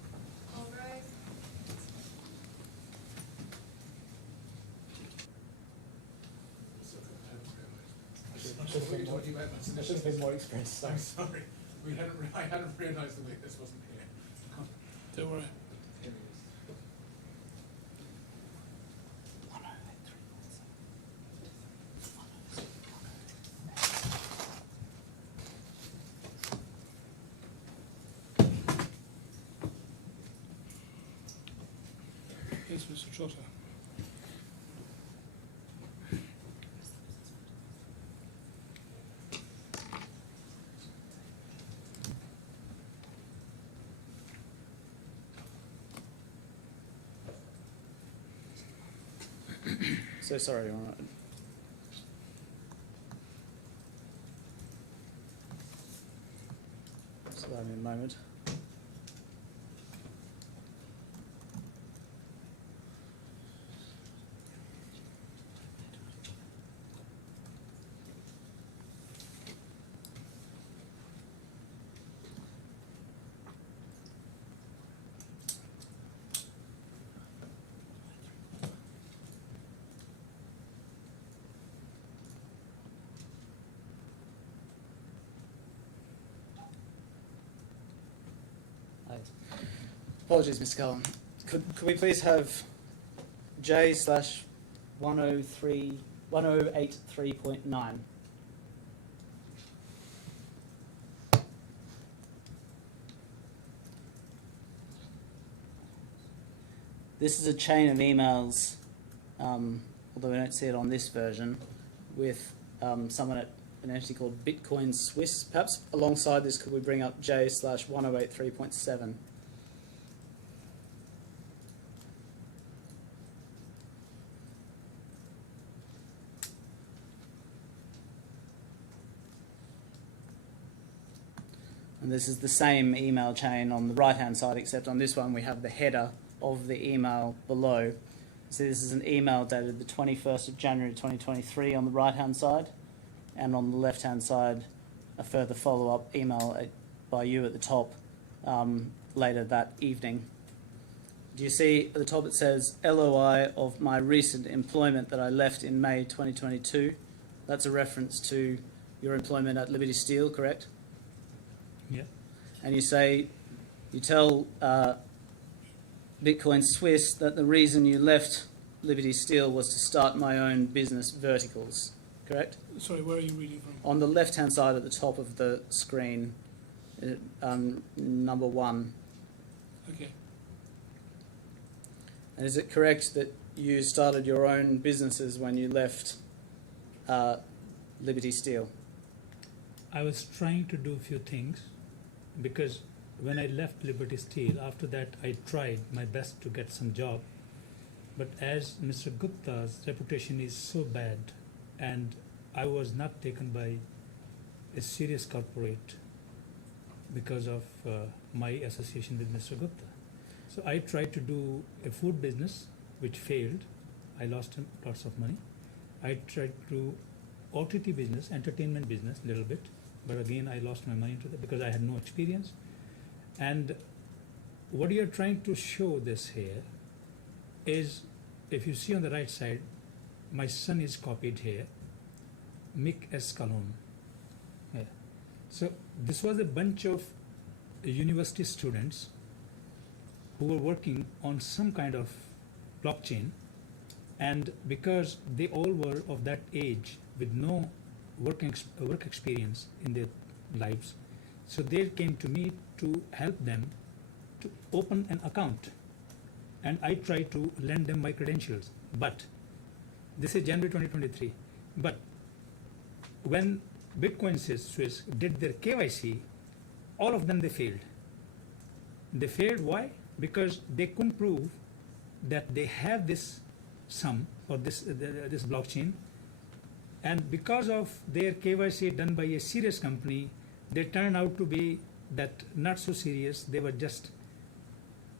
All rise. I should have been more expressive. I'm sorry. I hadn't realised the witness wasn't here. Don't worry. Yes, Mr. Trotter. So sorry, Your Honour. Just allow me a moment. Apologies, Mr. Kahlon. Could we please have J/103 1083.9. This is a chain of emails, although we don't see it on this version, with someone at an entity called Bitcoin Swiss. Perhaps alongside this, could we bring up J/1083.7? And this is the same email chain on the right-hand side, except on this one we have the header of the email below. So this is an email dated the 21st of January 2023 on the right-hand side, and on the left-hand side a further follow-up email by you at the top later that evening. Do you see at the top it says LOI of my recent employment that I left in May 2022? That's a reference to your employment at Liberty Steel, correct? Yeah. And you tell Bitcoin Swiss that the reason you left Liberty Steel was to start my own business verticals, correct? Sorry, where are you reading from? On the left-hand side at the top of the screen, number 1. Okay. And is it correct that you started your own businesses when you left Liberty Steel? I was trying to do a few things because when I left Liberty Steel, after that I tried my best to get some job. But as Mr. Gupta's reputation is so bad and I was not taken by a serious corporate because of my association with Mr. Gupta. So I tried to do a food business which failed. I lost lots of money. I tried to do OTT business, entertainment business, a little bit. But again, I lost my money into that because I had no experience. And what you're trying to show this here is, if you see on the right side, my son is copied here, Mick S. Kahlon. Yeah. So this was a bunch of university students who were working on some kind of blockchain, and because they all were of that age with no work experience in their lives, so they came to me to help them to open an account, and I tried to lend them my credentials. But this is January 2023. But when Bitcoin Swiss did their KYC, all of them they failed. They failed. Why? Because they couldn't prove that they have this sum or this blockchain, and because of their KYC done by a serious company, they turned out to be that not so serious. They were just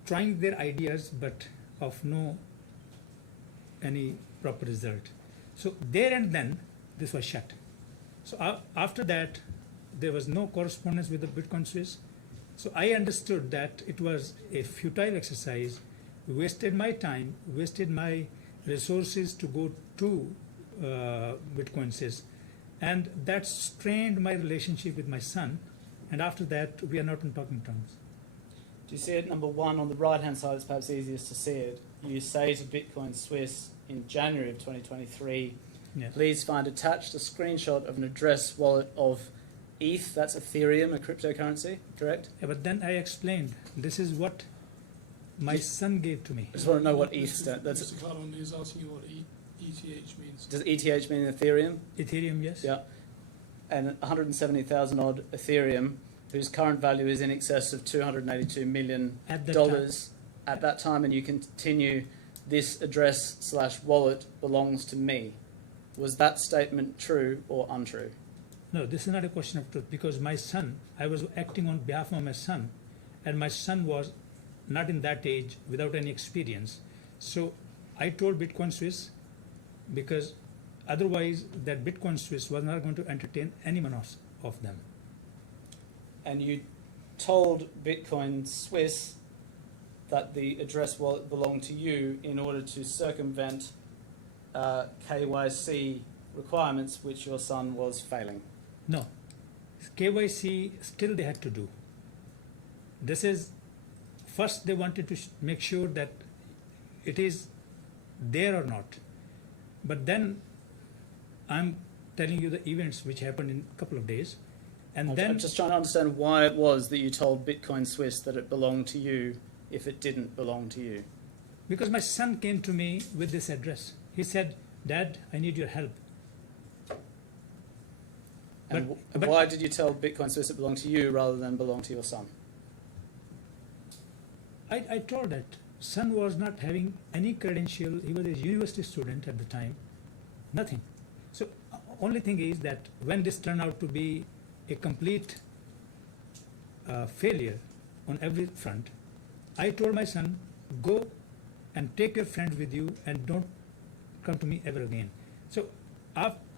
trying their ideas, but of no any proper result. So there and then this was shut. So after that, there was no correspondence with the Bitcoin Swiss. So I understood that it was a futile exercise, wasted my time, wasted my resources to go to Bitcoin Swiss, and that strained my relationship with my son. And after that, we are not on talking terms. Do you see it, number 1, on the right-hand side? It's perhaps easiest to see it. You say to Bitcoin Swiss in January of 2023, Yeah. please find attached a screenshot of an address wallet of ETH, that's Ethereum, a cryptocurrency, correct? Yeah, but then I explained, this is what my son gave to me. I just want to know what ETH stands. Mr. Kahlon is asking you what ETH means. Does ETH mean Ethereum? Ethereum, yes. Yeah. And 170,000 odd Ethereum, whose current value is in excess of $282 million At that at that time, and you continue, this address/wallet belongs to me. Was that statement true or untrue? No, this is not a question of truth, because my son, I was acting on behalf of my son, and my son was not in that age without any experience. So I told Bitcoin Swiss, because otherwise that Bitcoin Swiss was not going to entertain any one of them. And you told Bitcoin Swiss that the address wallet belonged to you in order to circumvent KYC requirements, which your son was failing. No, KYC still they had to do. This is, first they wanted to make sure that it is there or not. But then I'm telling you the events which happened in a couple of days. And then I'm just trying to understand why it was that you told Bitcoin Swiss that it belonged to you if it didn't belong to you. because my son came to me with this address. He said, Dad, I need your help. And But- why did you tell Bitcoin Swiss it belonged to you rather than belong to your son? I told that son was not having any credential. He was a university student at the time. Nothing. So only thing is that when this turned out to be a complete failure on every front, I told my son, go and take your friends with you and don't come to me ever again. So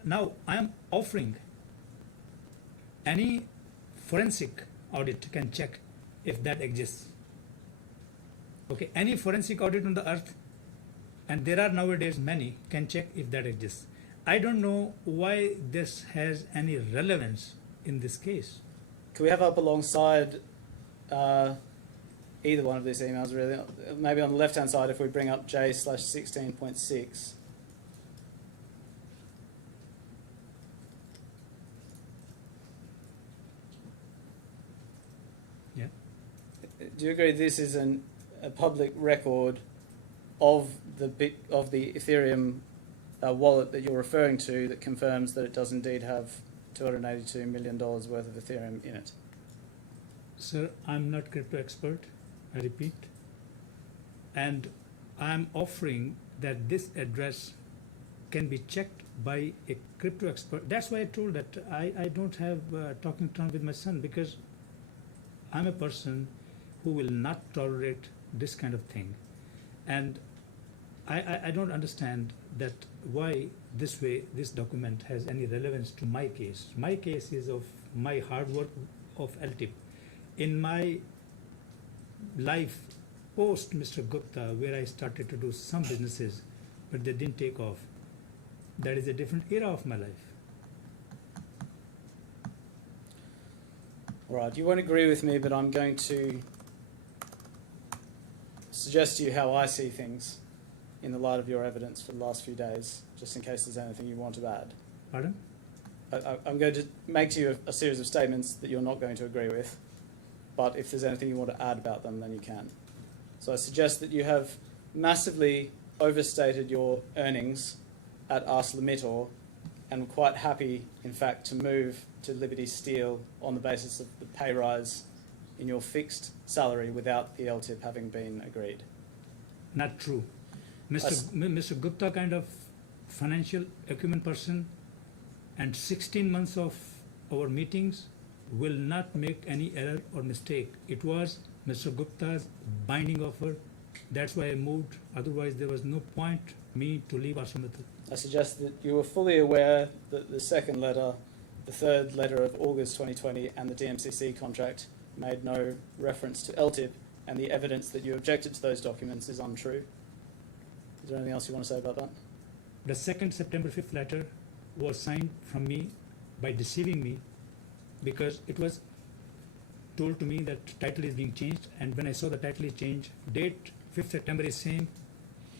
now I am offering any forensic audit can check if that exists. Okay, any forensic audit on the earth, and there are nowadays many, can check if that exists. I don't know why this has any relevance in this case. Can we have up alongside either one of these emails, really? Maybe on the left-hand side, if we bring up J/16.6. Yeah. Do you agree this is a public record of the Ethereum wallet that you're referring to that confirms that it does indeed have $282 million worth of Ethereum in it? Sir, I'm not crypto expert, I repeat. And I'm offering that this address can be checked by a crypto expert. That's why I told that I don't have talking time with my son, because I'm a person who will not tolerate this kind of thing. And I don't understand that why this way this document has any relevance to my case. My case is of my hard work of LTIP. In my life post Mr. Gupta, where I started to do some businesses, but they didn't take off, that is a different era of my life. All right, you won't agree with me, but I'm going to suggest to you how I see things in the light of your evidence for the last few days, just in case there's anything you want to add. Pardon? I'm going to make to you a series of statements that you're not going to agree with, but if there's anything you want to add about them, then you can. So I suggest that you have massively overstated your earnings at ArcelorMittal and were quite happy, in fact, to move to Liberty Steel on the basis of the pay rise in your fixed salary without the LTIP having been agreed. Not true. Mr. Gupta kind of financial acumen person, and 16 months of our meetings will not make any error or mistake. It was Mr. Gupta's binding offer. That's why I moved. Otherwise, there was no point me to leave ArcelorMittal. I suggest that you were fully aware that the second letter, the third letter of August 2020, and the DMCC contract made no reference to LTIP, and the evidence that you objected to those documents is untrue. Is there anything else you want to say about that? The second September 5th letter was signed from me by deceiving me, because it was told to me that title is being changed, and when I saw the title is changed, date 5th September is same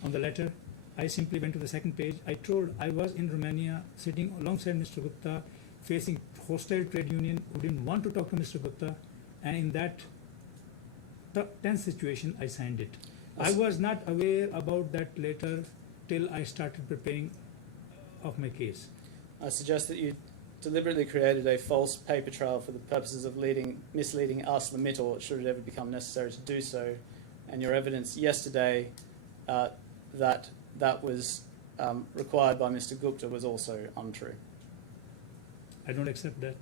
on the letter. I simply went to the second page. I told I was in Romania sitting alongside Mr. Gupta, facing hostile trade union who didn't want to talk to Mr. Gupta, and in that tense situation I signed it. I was not aware about that letter till I started preparing of my case. I suggest that you deliberately created a false paper trail for the purposes of misleading ArcelorMittal, should it ever become necessary to do so, and your evidence yesterday that was required by Mr. Gupta was also untrue. I don't accept that.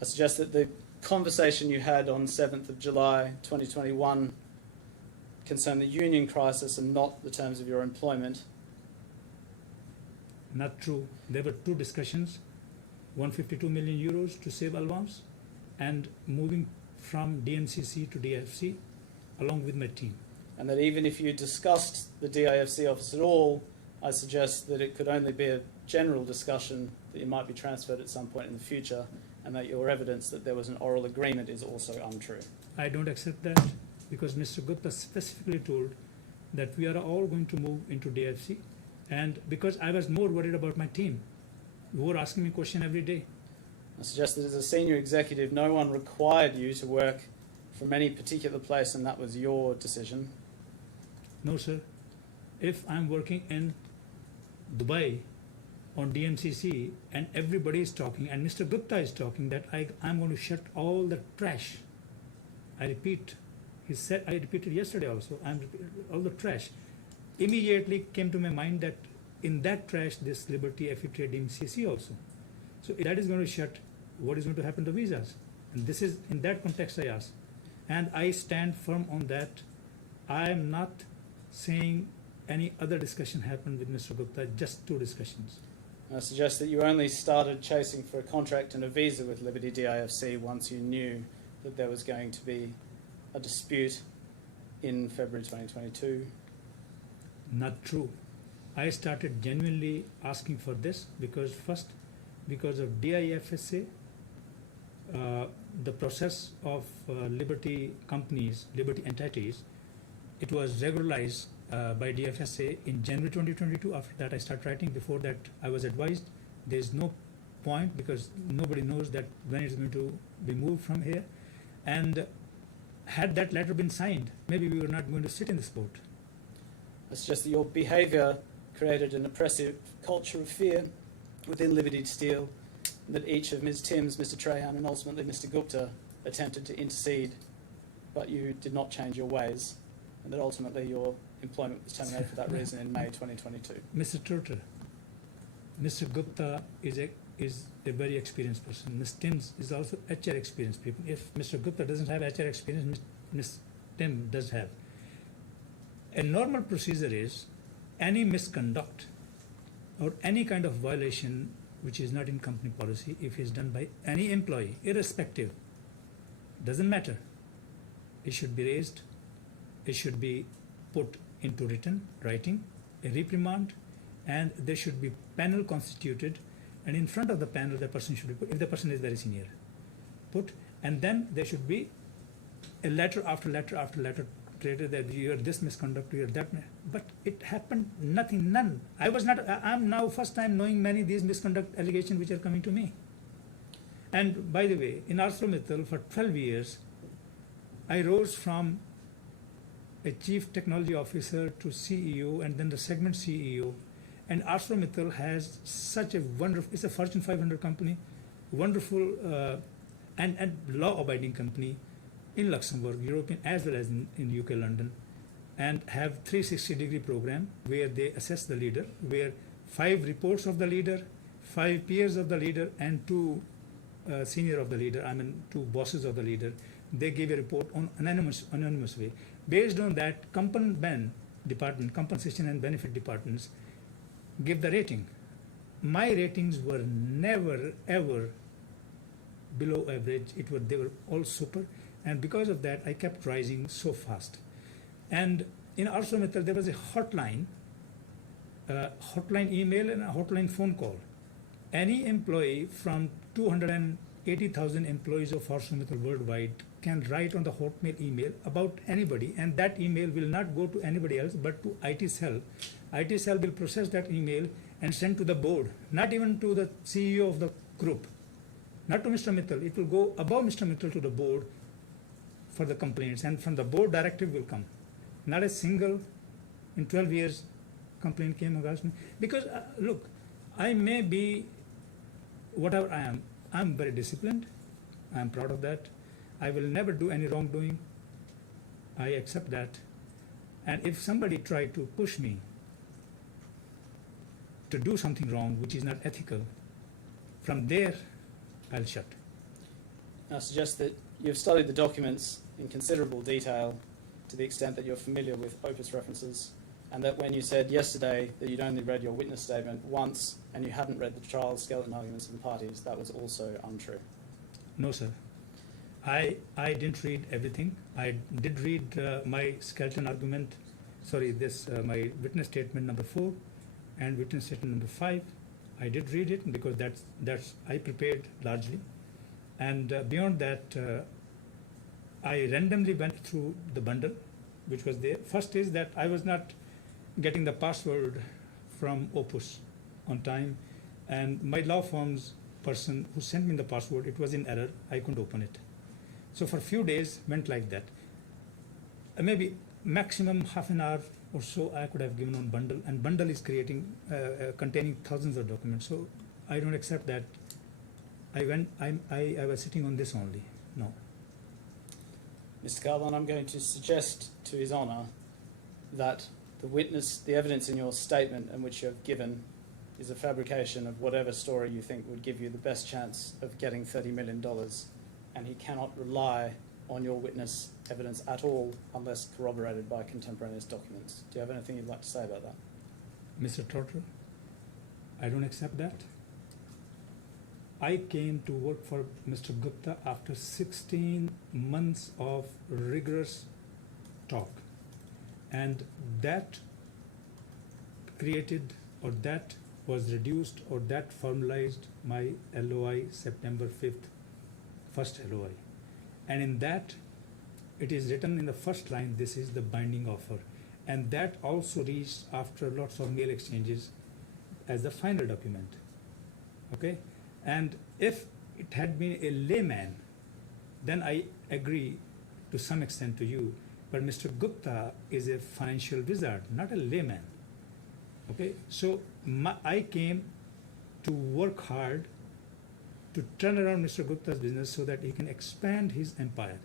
I suggest that the conversation you had on 7th of July 2021 concerned the union crisis and not the terms of your employment. Not true. There were two discussions, 152 million euros to save Alvance and moving from DMCC to DFC along with my team. And that even if you discussed the DIFC office at all, I suggest that it could only be a general discussion that you might be transferred at some point in the future, and that your evidence that there was an oral agreement is also untrue. I don't accept that, because Mr. Gupta specifically told that we are all going to move into DFC, and because I was more worried about my team, You were asking me question every day. I suggest that as a senior executive, no one required you to work from any particular place, and that was your decision. No, sir. If I'm working in Dubai on DMCC and everybody is talking and Mr. Gupta is talking that I'm going to shut all the trash. I repeat, I repeated yesterday also, all the trash. Immediately came to my mind that in that trash, this Liberty FE DMCC also. So if that is going to shut, what is going to happen to visas? And this is, in that context I ask. And I stand firm on that. I am not saying any other discussion happened with Mr. Gupta, just 2 discussions. I suggest that you only started chasing for a contract and a visa with Liberty DIFC once you knew that there was going to be a dispute in February 2022. Not true. I started genuinely asking for this because because of DIFSA, the process of Liberty companies, Liberty entities, it was regularized by DFSA in January 2022. After that, I started writing. Before that, I was advised there is no point because nobody knows that when it's going to be moved from here. And had that letter been signed, maybe we were not going to sit in this boat. I suggest that your behaviour created an oppressive culture of fear within Liberty Steel, and that each of Ms. Timms, Mr. Trahan, and ultimately Mr. Gupta attempted to intercede, but you did not change your ways, and that ultimately your employment was terminated for that reason in May 2022. Mr. Turtle, Mr. Gupta is a very experienced person. Ms. Timms is also HR experienced people. If Mr. Gupta doesn't have HR experience, Ms. Tim does have. A normal procedure is any misconduct or any kind of violation which is not in company policy, if it's done by any employee, irrespective, doesn't matter. It should be raised, it should be put into writing, a reprimand, and there should be panel constituted, and in front of the panel the person should be put, if the person is very senior, put, and then there should be a letter after letter after letter created that you are this misconduct, you are that, but it happened nothing, none. I'm now first time knowing many of these misconduct allegations which are coming to me. And by the way, in ArcelorMittal for 12 years, I rose from a chief technology officer to CEO and then the segment CEO. And ArcelorMittal has such a wonderful, it's a Fortune 500 company, wonderful and law-abiding company in Luxembourg, European as well as in UK, London, and have 360-degree program where they assess the leader, where 5 reports of the leader, 5 peers of the leader, and 2 senior of the leader, 2 bosses of the leader, they give a report on anonymous way. Based on that, compensation and benefit departments give the rating. My ratings were never ever below average. They were all super, and because of that, I kept rising so fast. And in ArcelorMittal, there was a hotline email and a hotline phone call. Any employee from 280,000 employees of ArcelorMittal worldwide can write on the Hotmail email about anybody, and that email will not go to anybody else but to IT cell. IT cell will process that email and send to the board, not even to the CEO of the group, not to Mr. Mittal. It will go above Mr. Mittal to the board for the complaints, and from the board directive will come. Not a single, in 12 years, complaint came against me. Because, look, I may be whatever I am. I'm very disciplined. I'm proud of that. I will never do any wrongdoing. I accept that. And if somebody tried to push me to do something wrong which is not ethical, from there I'll shut. I suggest that you've studied the documents in considerable detail to the extent that you're familiar with opus references, and that when you said yesterday that you'd only read your witness statement once and you hadn't read the trial skeleton arguments of the parties, that was also untrue. No, sir. I didn't read everything. I did read my skeleton argument, my witness statement number 4 and witness statement number 5. I did read it because that's I prepared largely. And beyond that, I randomly went through the bundle which was there. First is that I was not getting the password from Opus on time, And my law firm's person who sent me the password, it was in error. I couldn't open it. So for a few days went like that. Maybe maximum half an hour or so I could have given on bundle, and bundle is containing thousands of documents. So I don't accept that. I was sitting on this only. No. Mr. Kahlon, I'm going to suggest to His Honour that the evidence in your statement in which you have given is a fabrication of whatever story you think would give you the best chance of getting $30 million, and he cannot rely on your witness evidence at all unless corroborated by contemporaneous documents. Do you have anything you'd like to say about that? Mr. Trotter, I don't accept that. I came to work for Mr. Gupta after 16 months of rigorous talk, and that created, or that was reduced, or that formalized my LOI September 5th, first LOI. And in that, it is written in the first line, this is the binding offer. And that also reached after lots of mail exchanges as the final document. Okay? And if it had been a layman, then I agree to some extent to you. But Mr. Gupta is a financial wizard, not a layman. Okay? So I came to work hard to turn around Mr. Gupta's business so that he can expand his empire.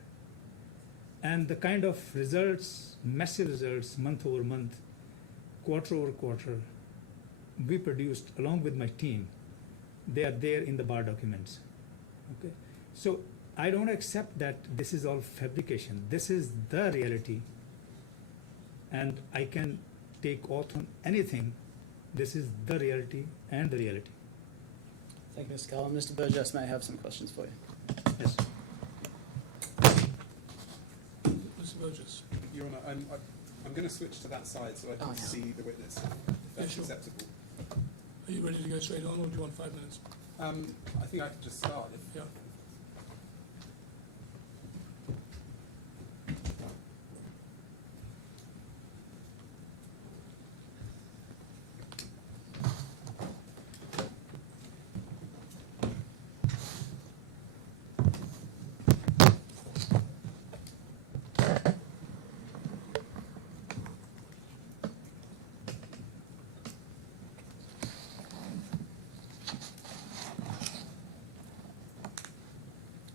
And the kind of results, massive results, month over month, quarter over quarter, we produced along with my team, they are there in the bar documents. Okay? So I don't accept that this is all fabrication. This is the reality. And I can take oath on anything. This is the reality and the reality. Thank you, Mr. Kahlon. Mr. Burgess may have some questions for you. Yes. Mr. Burgess. Your Honour, I'm going to switch to that side so I can see the witness, if that's sure. acceptable. Are you ready to go straight on, or do you want 5 minutes? I think I could just start. Yeah.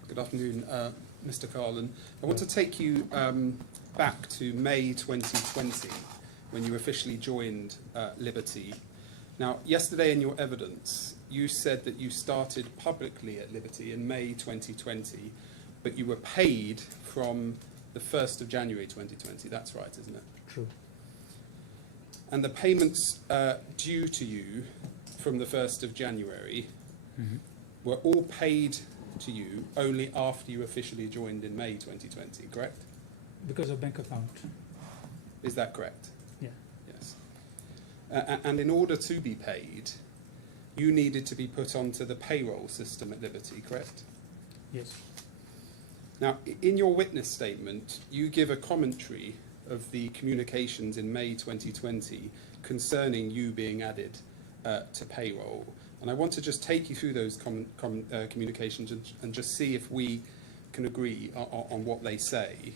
Good afternoon, Mr. Kahlon. I want to take you back to May 2020, when you officially joined Liberty. Now, yesterday in your evidence, you said that you started publicly at Liberty in May 2020, but you were paid from the 1st of January 2020. That's right, isn't it? True. And the payments due to you from the 1st of January were all paid to you only after you officially joined in May 2020, correct? Because of bank account. Is that correct? Yeah. Yes. And in order to be paid, you needed to be put onto the payroll system at Liberty, correct? Yes. Now, in your witness statement, you give a commentary of the communications in May 2020 concerning you being added to payroll. And I want to just take you through those communications and just see if we can agree on what they say.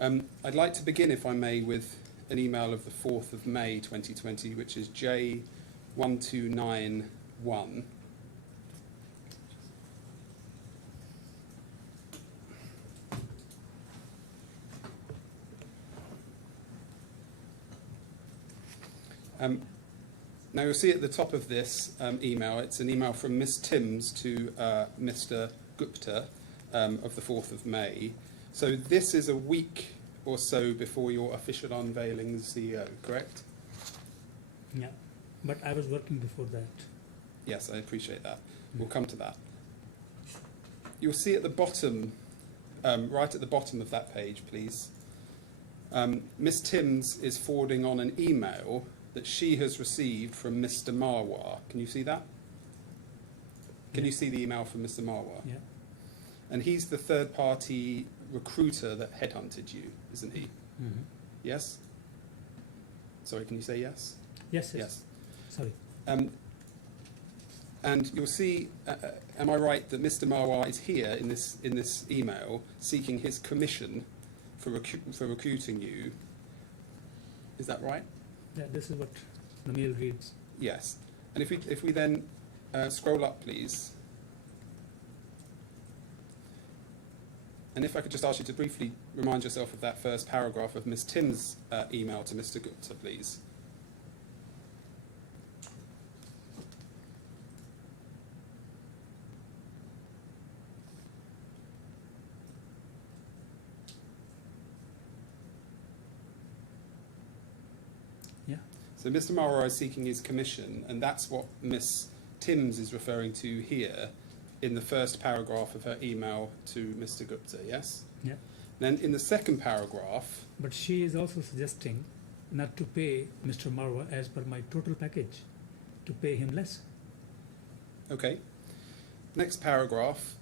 I'd like to begin, if I may, with an email of the 4th of May 2020, which is J1291. Now you'll see at the top of this email, it's an email from Miss Timms to Mr. Gupta of the 4th of May. So this is a week or so before your official unveiling as CEO, correct? Yeah. But I was working before that. Yes, I appreciate that. We'll come to that. You'll see at the bottom, right at the bottom of that page, please, Miss Timms is forwarding on an email that she has received from Mr. Marwar. Can you see that? Can you see the email from Mr. Marwar? Yeah. And he's the third-party recruiter that headhunted you, isn't he? Yes? Sorry, can you say yes? Yes. Yes. Sorry. And you'll see, am I right, that Mr. Marwar is here in this email seeking his commission for recruiting you. Is that right? Yeah, this is what the mail reads. Yes. And if we then scroll up, please. And if I could just ask you to briefly remind yourself of that first paragraph of Ms. Tim's email to Mr. Gupta, please. Yeah. So Mr. Marwar is seeking his commission, and that's what Ms. Timms is referring to here in the first paragraph of her email to Mr. Gupta, yes? Yeah. Then in the second paragraph, But she is also suggesting not to pay Mr. Marwa as per my total package, to pay him less. okay, next paragraph,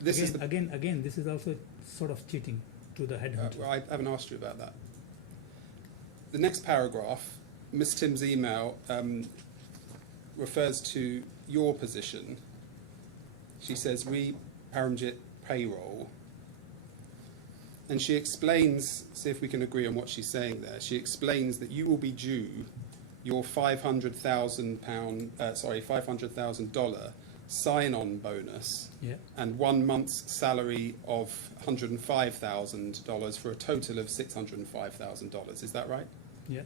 this is the... Again, this is also sort of cheating to the headhunter. well, I haven't asked you about that. The next paragraph, Ms. Tim's email refers to your position. She says, Paramjit payroll. And she explains, see if we can agree on what she's saying there. She explains that you will be due your $500,000 sign-on bonus Yeah. and 1 month's salary of $105,000 for a total of $605,000. Is that right? Yeah.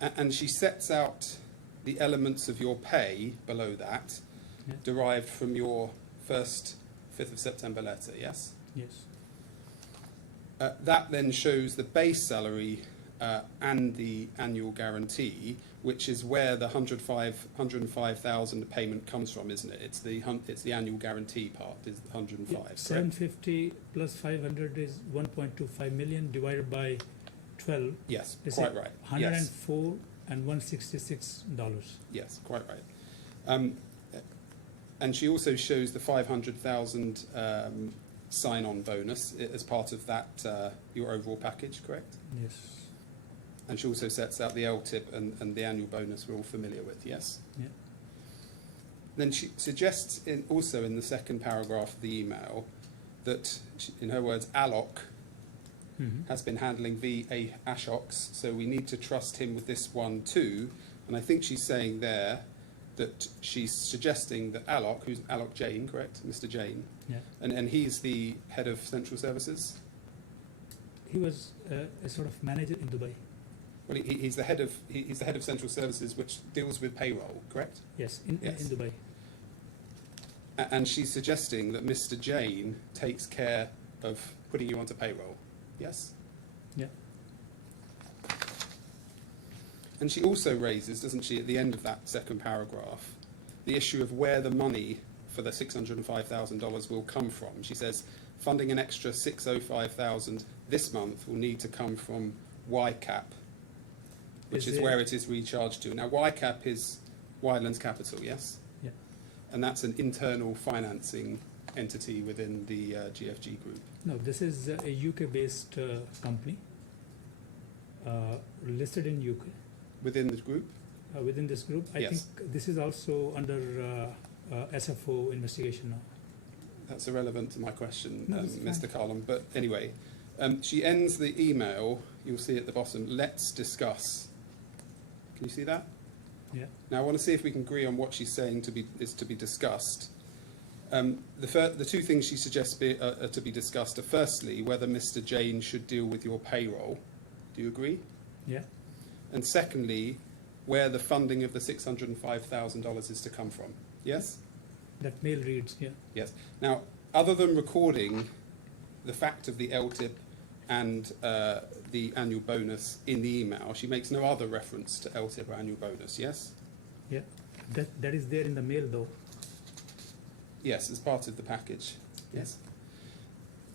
And she sets out the elements of your pay below that, Yeah. derived from your first 5th of September letter, yes? Yes. That then shows the base salary and the annual guarantee, which is where the $105,000 payment comes from, isn't it? It's the annual guarantee part, is the 105. Yeah. Correct? 750 plus 500 is 1.25 million divided by 12. Yes, Is quite it right. Yes. 104 and $166. Yes, quite right. And she also shows the 500,000 sign-on bonus as part of that your overall package, correct? Yes. And she also sets out the LTIP and the annual bonus we're all familiar with, yes? Yeah. Then she suggests also in the second paragraph of the email that, in her words, Alok Mm-hmm. has been handling VA Ashoks, so we need to trust him with this one too. And I think she's saying there that she's suggesting that Alok, who's Alok Jain, correct? Mr. Jain, Yeah. and he's the head of Central Services? He was a sort of manager in Dubai. Well, he's the head of Central Services, which deals with payroll, correct? Yes, Yes. in Dubai. And she's suggesting that Mr. Jain takes care of putting you onto payroll. Yes? Yeah. And she also raises, doesn't she, at the end of that second paragraph, the issue of where the money for the $605,000 will come from. She says, funding an extra $605,000 this month will need to come from YCAP, which is where it is recharged to. Now, YCAP is Wirelands Capital, yes? Yeah. And that's an internal financing entity within the GFG group. No, this is a UK-based company listed in UK. Within the group? Within this group, I Yes. think this is also under SFO investigation now. That's irrelevant to my question, No, it's Mr. fine. Kahlon. But anyway, she ends the email, you'll see at the bottom, let's discuss. Can you see that? Yeah. Now I want to see if we can agree on what she's saying is to be discussed. The two things she suggests are to be discussed are firstly, whether Mr. Jain should deal with your payroll. Do you agree? Yeah. And secondly, where the funding of the $605,000 is to come from. Yes? That mail reads, yeah. Yes. Now, other than recording the fact of the LTIP and the annual bonus in the email, she makes no other reference to LTIP or annual bonus, yes? Yeah. That is there in the mail though. Yes, as part of the package, yes.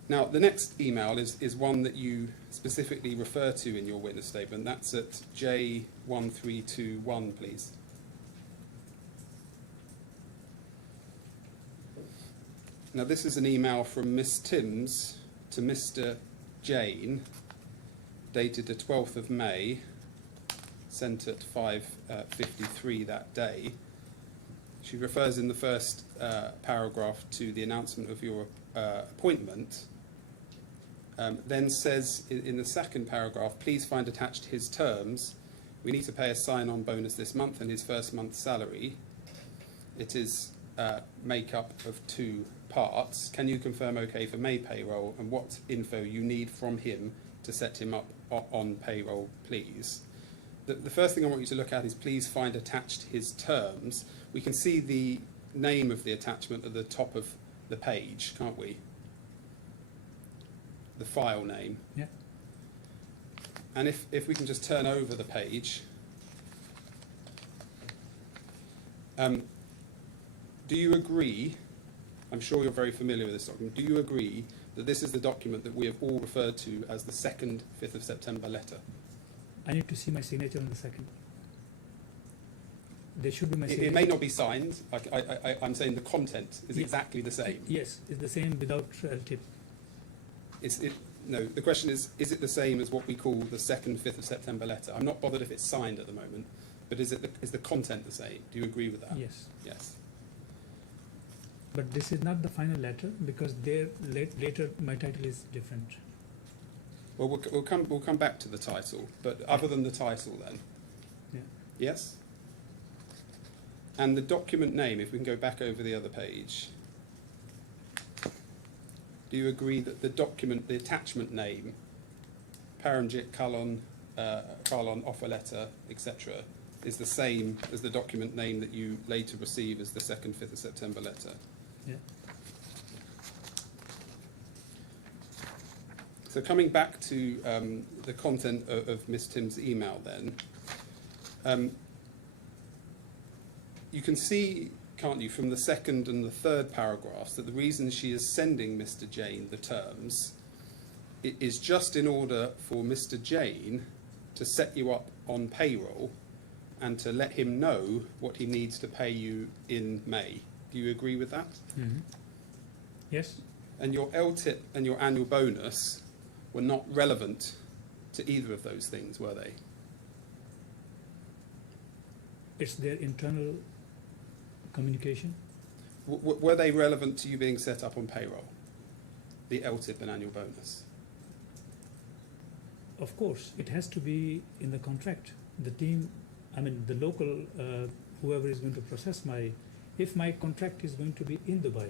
Now, the next email is one that you specifically refer to in your witness statement. That's at J1321, please. Now, this is an email from Miss Timms to Mr. Jain, dated the 12th of May, sent at 5:53 that day. She refers in the first paragraph to the announcement of your appointment, then says in the second paragraph, please find attached his terms. We need to pay a sign-on bonus this month and his first month's salary. It is make up of 2 parts. Can you confirm okay for May payroll, and what info you need from him to set him up on payroll, please? The first thing I want you to look at is please find attached his terms. We can see the name of the attachment at the top of the page, can't we? The file name. Yeah. And if we can just turn over the page. Do you agree, I'm sure you're very familiar with this document, do you agree that this is the document that we have all referred to as the second 5th of September letter? I need to see my signature on the second. There should be my signature. It may not be signed. I'm saying the content is Yeah. exactly the same. Yes, it's the same without tip. No, the question is it the same as what we call the second 5th of September letter? I'm not bothered if it's signed at the moment, but is the content the same? Do you agree with that? Yes. Yes. But this is not the final letter because there later my title is different. Well, we'll come back to the title, but other than the title then? Yeah. Yes? And the document name, if we can go back over the other page. Do you agree that the attachment name, Paramjit, Kahlon, offer letter, etc., is the same as the document name that you later receive as the second 5th of September letter? Yeah. So coming back to the content of Miss Tim's email then, you can see, can't you, from the second and the third paragraphs that the reason she is sending Mr. Jane the terms is just in order for Mr. Jane to set you up on payroll and to let him know what he needs to pay you in May. Do you agree with that? Mm-hmm. Yes. And your LTIP and your annual bonus were not relevant to either of those things, were they? It's their internal communication. Were they relevant to you being set up on payroll? The LTIP and annual bonus? Of course, it has to be in the contract. The team, the local, whoever is going to process if my contract is going to be in Dubai,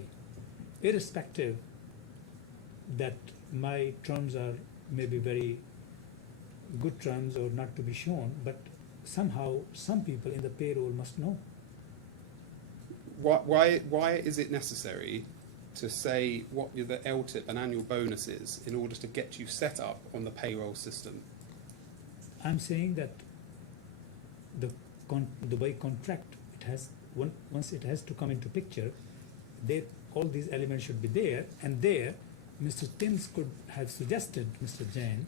irrespective that my terms are maybe very good terms or not to be shown, but somehow some people in the payroll must know. Why is it necessary to say what the LTIP and annual bonus is in order to get you set up on the payroll system? I'm saying that the Dubai contract, once it has to come into picture, all these elements should be there, and there Mr. Timms could have suggested Mr. Jain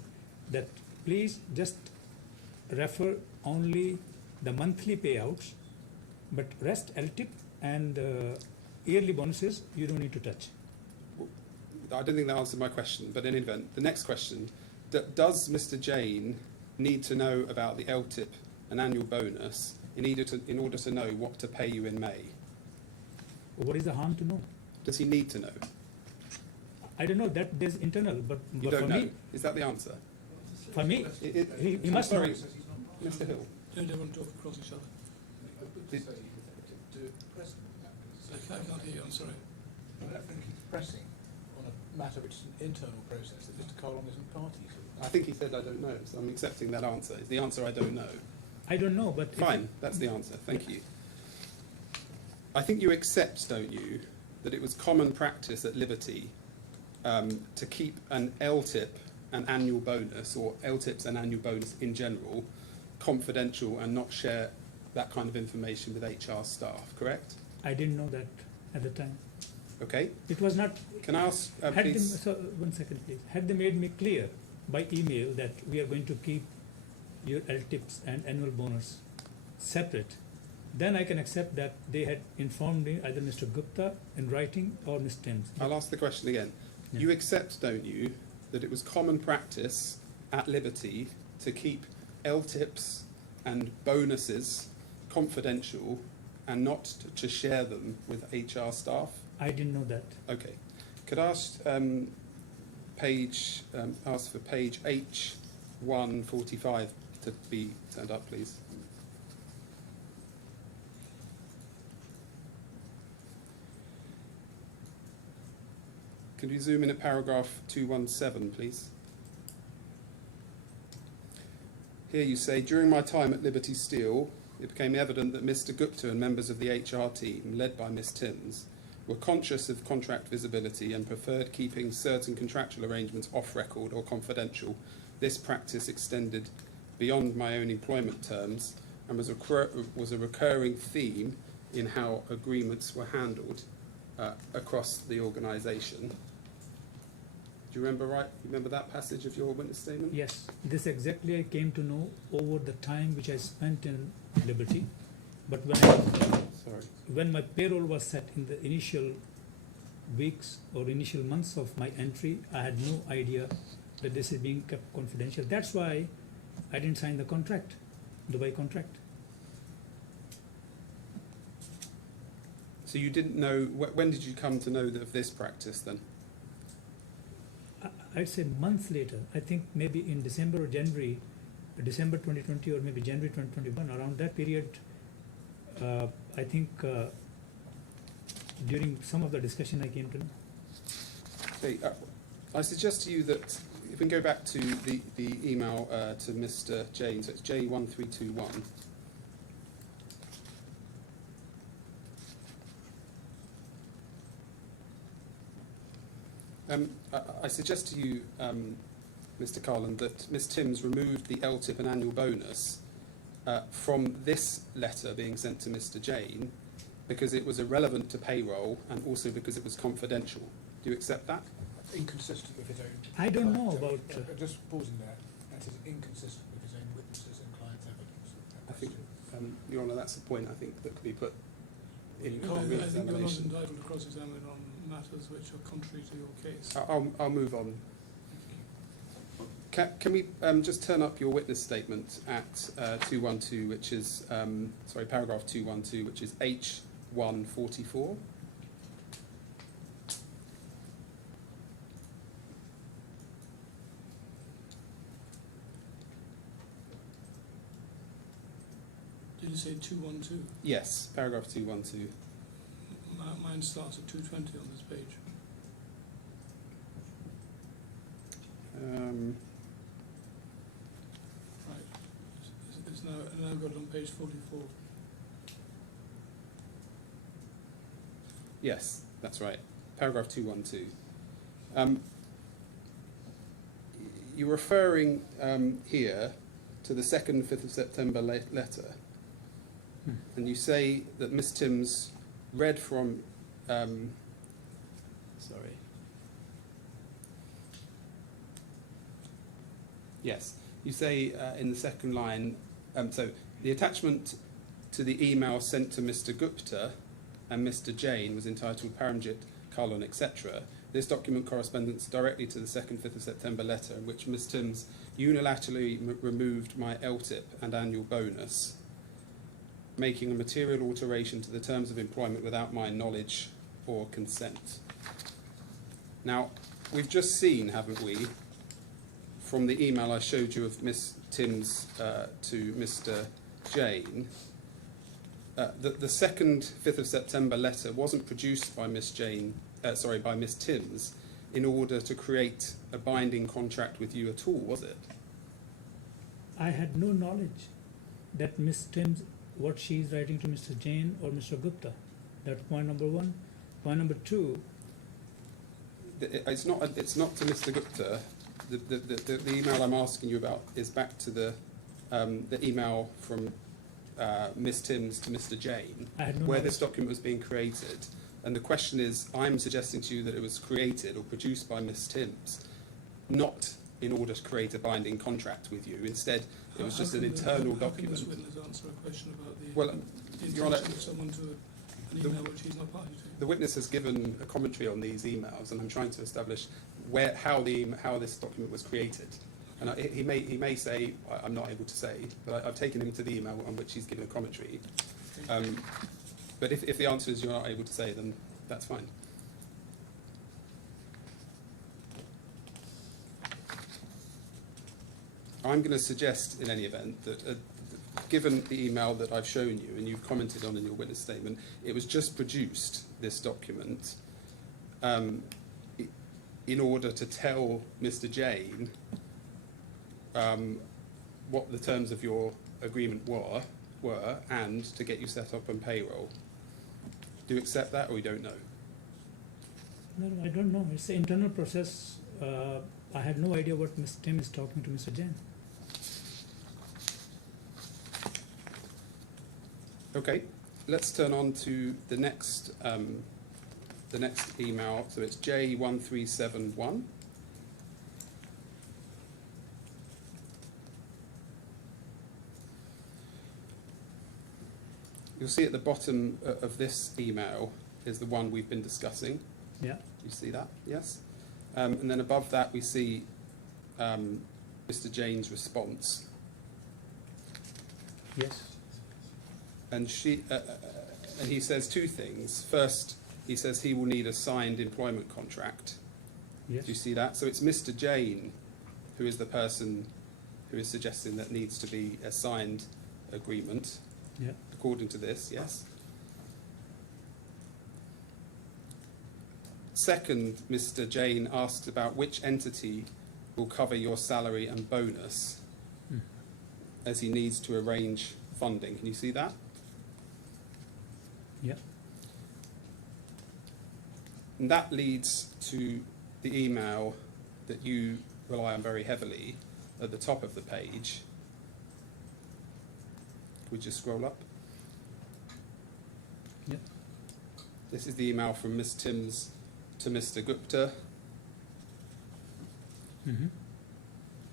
that please just refer only the monthly payouts, but rest LTIP and yearly bonuses you don't need to touch. I don't think that answered my question, but in any event, the next question, does Mr. Jain need to know about the LTIP and annual bonus in order to know what to pay you in May? What is the harm to know? Does he need to know? I don't know, that there's internal, but You for don't know. me, Is that the answer? for me, he I'm must sorry, know. Mr. Hill. Don't everyone talk across each other. Did- I can't hear you, I'm sorry. I don't think he's pressing on a matter which is an internal process that Mr. Kahlon isn't party to. I think he said I don't know, so I'm accepting that answer. Is the answer I don't know? I don't know, but Fine, that's the answer. Thank you. I think you accept, don't you, that it was common practice at Liberty to keep an LTIP, an annual bonus, or LTIPs and annual bonus in general, confidential and not share that kind of information with HR staff, correct? I didn't know that at the time. Okay. It was not. Can I ask, Had please? them, so 1 second, please. Had they made me clear by email that we are going to keep your LTIPs and annual bonus separate, then I can accept that they had informed me, either Mr. Gupta in writing or Ms. Timms. I'll ask the question again. Yeah. You accept, don't you, that it was common practice at Liberty to keep LTIPs and bonuses confidential and not to share them with HR staff? I didn't know that. Okay. Could I ask ask for page H145 to be turned up, please? Could you zoom in at paragraph 217, please? Here you say, during my time at Liberty Steel, it became evident that Mr. Gupta and members of the HR team, led by Ms. Timms, were conscious of contract visibility and preferred keeping certain contractual arrangements off record or confidential. This practice extended beyond my own employment terms and was a recurring theme in how agreements were handled across the organisation. Do you remember that passage of your witness statement? Yes, this exactly I came to know over the time which I spent in Liberty. But when my payroll was set in the initial weeks or initial months of my entry, I had no idea that this is being kept confidential. That's why I didn't sign the contract, Dubai contract. So you didn't know, when did you come to know of this practice then? I'd say months later. I think maybe in December or January, December 2020 or maybe January 2021, around that period, I think during some of the discussion I came to know. Okay, I suggest to you that if we can go back to the email to Mr. James, so it's J1321. I suggest to you, Mr. Kahlon, that Ms. Timms removed the LTIP and annual bonus from this letter being sent to Mr. Jane because it was irrelevant to payroll and also because it was confidential. Do you accept that? Inconsistent with his own. I don't know about. Just pausing there. That is inconsistent with his own witnesses and clients' evidence. I think, Your Honour, that's a point I think that could be put in I think you're not re-examination. entitled to cross-examine on matters which are contrary to your case. I'll move on. Can we just turn up your witness statement at 212, which is, paragraph 212, which is H144? Did you say 212? Yes, paragraph 212. Mine starts at 220 on this page. Right. It's now got it on page 44. Yes, that's right. Paragraph 212. You're referring here to the 2nd, 5th of September letter, and you say that Miss Timms read from, Yes, you say in the second line, so the attachment to the email sent to Mr. Gupta and Mr. Jain was entitled Paramjit, Kahlon, etc. This document corresponds directly to the 2nd, 5th of September letter in which Ms. Timms unilaterally removed my LTIP and annual bonus, making a material alteration to the terms of employment without my knowledge or consent. Now, we've just seen, haven't we, from the email I showed you of Miss Timms to Mr. Jain, that the 2nd, 5th of September letter wasn't produced by Miss Timms in order to create a binding contract with you at all, was it? I had no knowledge that Miss Timms, what she is writing to Mr. Jain or Mr. Gupta. That's point number one. Point number two. It's not to Mr. Gupta. The email I'm asking you about is back to the email from Miss Timms to Mr. Jain, where this document was being created. And the question is, I'm suggesting to you that it was created or produced by Miss Timms, not in order to create a binding contract with you. Instead, it was just an internal document. How can this witness answer a question about the Your Honour, intention of someone to an email which he's not party to? the witness has given a commentary on these emails, and I'm trying to establish how this document was created. And he may say, I'm not able to say, but I've taken him to the email on which he's given a commentary. But if the answer is you're not able to say, then that's fine. I'm going to suggest, in any event, that given the email that I've shown you and you've commented on in your witness statement, it was just produced, this document, in order to tell Mr. Jane what the terms of your agreement were and to get you set up on payroll. Do you accept that, or you don't know? No, I don't know. It's an internal process. I had no idea what Mr. Tim is talking to Mr. Jain. Okay, let's turn on to the next email. So it's J1371. You'll see at the bottom of this email is the one we've been discussing. Yeah. You see that? Yes. And then above that we see Mr. Jane's response. Yes. And and he says two things. First, he says he will need a signed employment contract. Yes. Do you see that? So it's Mr. Jane who is the person who is suggesting that needs to be a signed agreement, Yeah. according to this, yes? Second, Mr. Jane asked about which entity will cover your salary and bonus as he needs to arrange funding. Can you see that? Yeah. And that leads to the email that you rely on very heavily at the top of the page. Could we just scroll up? Yeah. This is the email from Miss Timms to Mr. Gupta. Mm-hmm.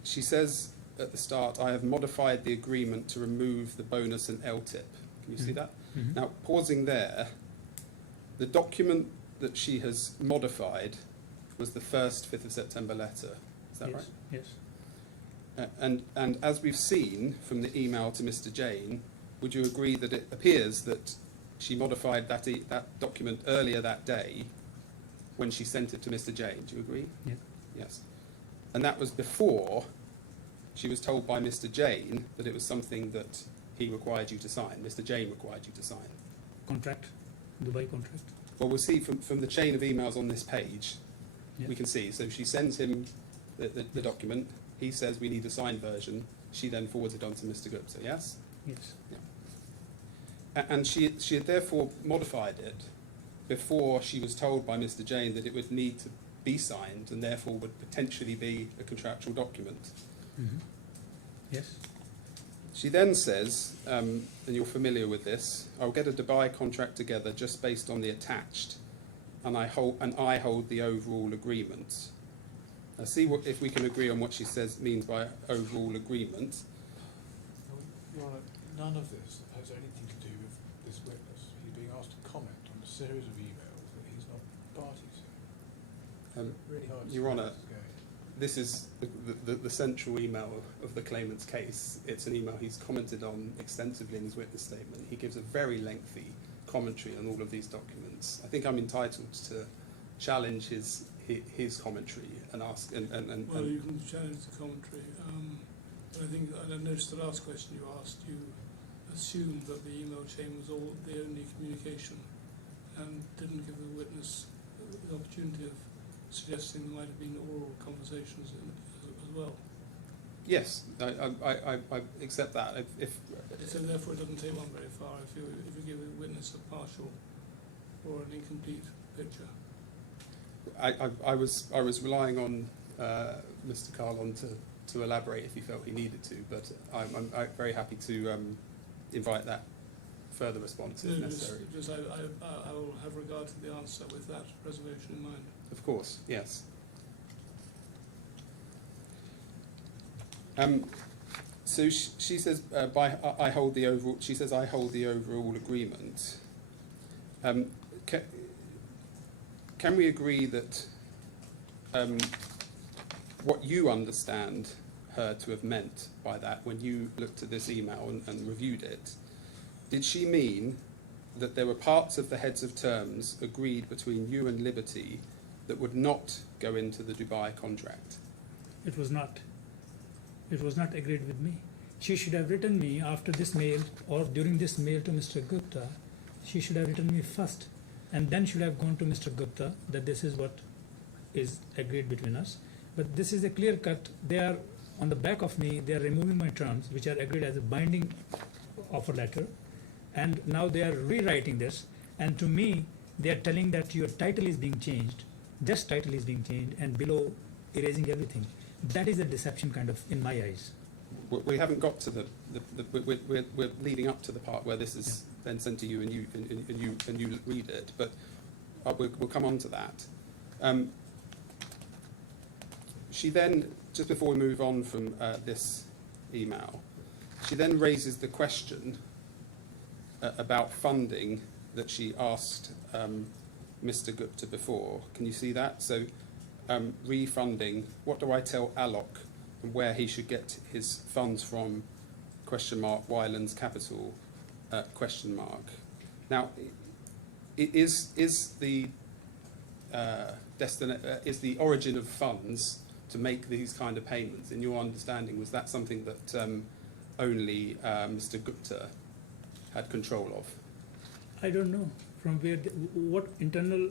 She says at the start, I have modified the agreement to remove the bonus and LTIP. Can you see that? Mm-hmm. Now, pausing there, the document that she has modified was the first 5th of September letter. Is that yes. right? Yes. And as we've seen from the email to Mr. Jane, would you agree that it appears that she modified that document earlier that day when she sent it to Mr. Jane? Do you agree? Yeah. Yes. And that was before she was told by Mr. Jane that it was something that he required you to sign. Mr. Jane required you to sign. Contract. Dubai contract. Well, we'll see from the chain of emails on this page, Yeah. we can see. So she sends him the document. He says we need a signed version. She then forwards it on to Mr. Gupta, yes? Yes. And she had therefore modified it before she was told by Mr. Jane that it would need to be signed and therefore would potentially be a contractual document. Mm-hmm. Yes. She then says, and you're familiar with this, I'll get a Dubai contract together just based on the attached, and I hold the overall agreement. Now see if we can agree on what she says means by overall agreement. Your Honour, none of this has anything to do with this witness. He's being asked to comment on a series of emails that he's not party to. Really hard to Your see Honour, where this is going. this is the central email of the claimant's case. It's an email he's commented on extensively in his witness statement. He gives a very lengthy commentary on all of these documents. I think I'm entitled to challenge his commentary and ask Well, you can challenge the commentary. But I think I noticed the last question you asked, you assumed that the email chain was all the only communication and didn't give the witness the opportunity of suggesting there might have been oral conversations as well. Yes, I accept that. So therefore it doesn't take one very far if you give a witness a partial or an incomplete picture. I was relying on Mr. Kahlon to elaborate if he felt he needed to, but I'm very happy to invite that further response if necessary. I will have regard to the answer with that reservation in mind. Of course, yes. So she says, I hold the overall. She says, I hold the overall agreement. Can we agree that what you understand her to have meant by that when you looked at this email and reviewed it. Did she mean that there were parts of the heads of terms agreed between you and Liberty that would not go into the Dubai contract? It was not. It was not agreed with me. She should have written me after this mail or during this mail to Mr. Gupta. She should have written me first and then should have gone to Mr. Gupta that this is what is agreed between us. But this is a clear cut. They are on the back of me, they are removing my terms which are agreed as a binding offer letter, and now they are rewriting this, and to me they are telling that your title is being changed, just title is being changed, and below erasing everything. That is a deception kind of in my eyes. We haven't got to we're leading up to the part where this is then sent to you and you read it, but we'll come on to that. She then, just before we move on from this email, she then raises the question about funding that she asked Mr. Gupta before. Can you see that? So, refunding, what do I tell Alok and where he should get his funds from, question mark, Wyland's capital, question mark. Now, is the origin of funds to make these kind of payments, in your understanding, was that something that only Mr. Gupta had control of? I don't know from where, what internal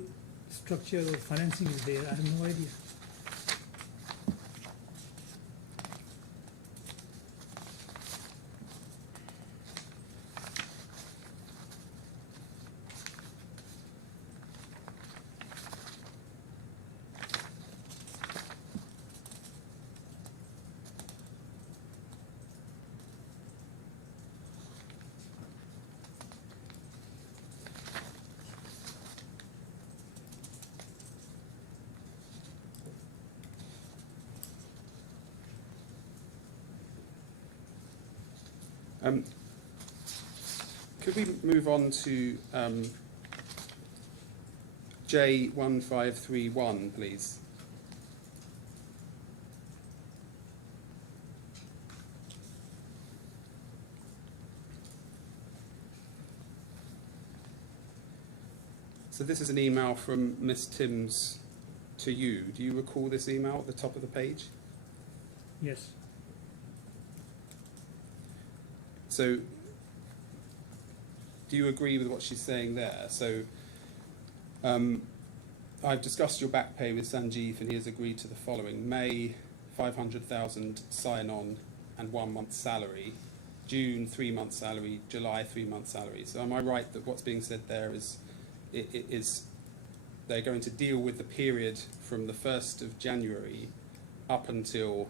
structure or financing is there. I have no idea. Could we move on to J1531, please? So this is an email from Miss Timms to you. Do you recall this email at the top of the page? Yes. So, do you agree with what she's saying there? So, I've discussed your back pay with Sanjeev and he has agreed to the following. May, 500,000 sign-on and 1 month's salary. June, 3 months salary. July, 3 months salary. So am I right that what's being said there is they're going to deal with the period from the 1st of January up until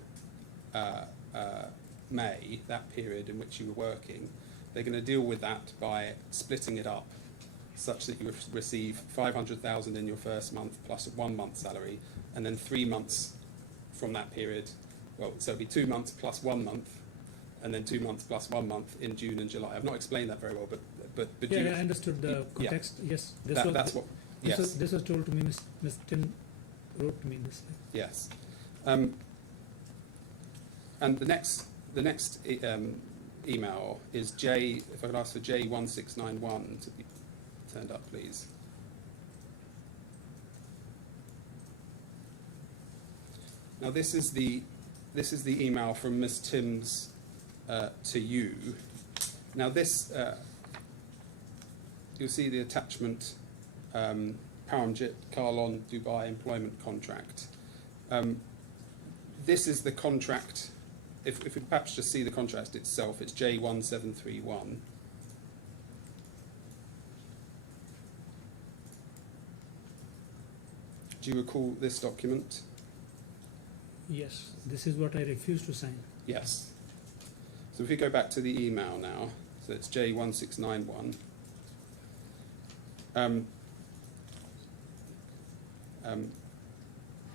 May, that period in which you were working? They're going to deal with that by splitting it up such that you receive 500,000 in your first month plus 1 month's salary, and then 3 months from that period. Well, so it'll be 2 months plus 1 month, and then 2 months plus 1 month in June and July. I've not explained that very well, but Yeah, I understood the context. Yeah. Yes, that's what. Yes, this was told to me. Ms. Tim wrote to me this. yes. And the next email is J. If I could ask for J1691 to be turned up, please. Now this is the email from Miss Timms to you. Now this you'll see the attachment, Paramjit Kahlon Dubai employment contract. This is the contract. If we perhaps just see the contract itself, it's J1731. Do you recall this document? Yes, this is what I refused to sign. Yes. So if we go back to the email now, so it's J1691.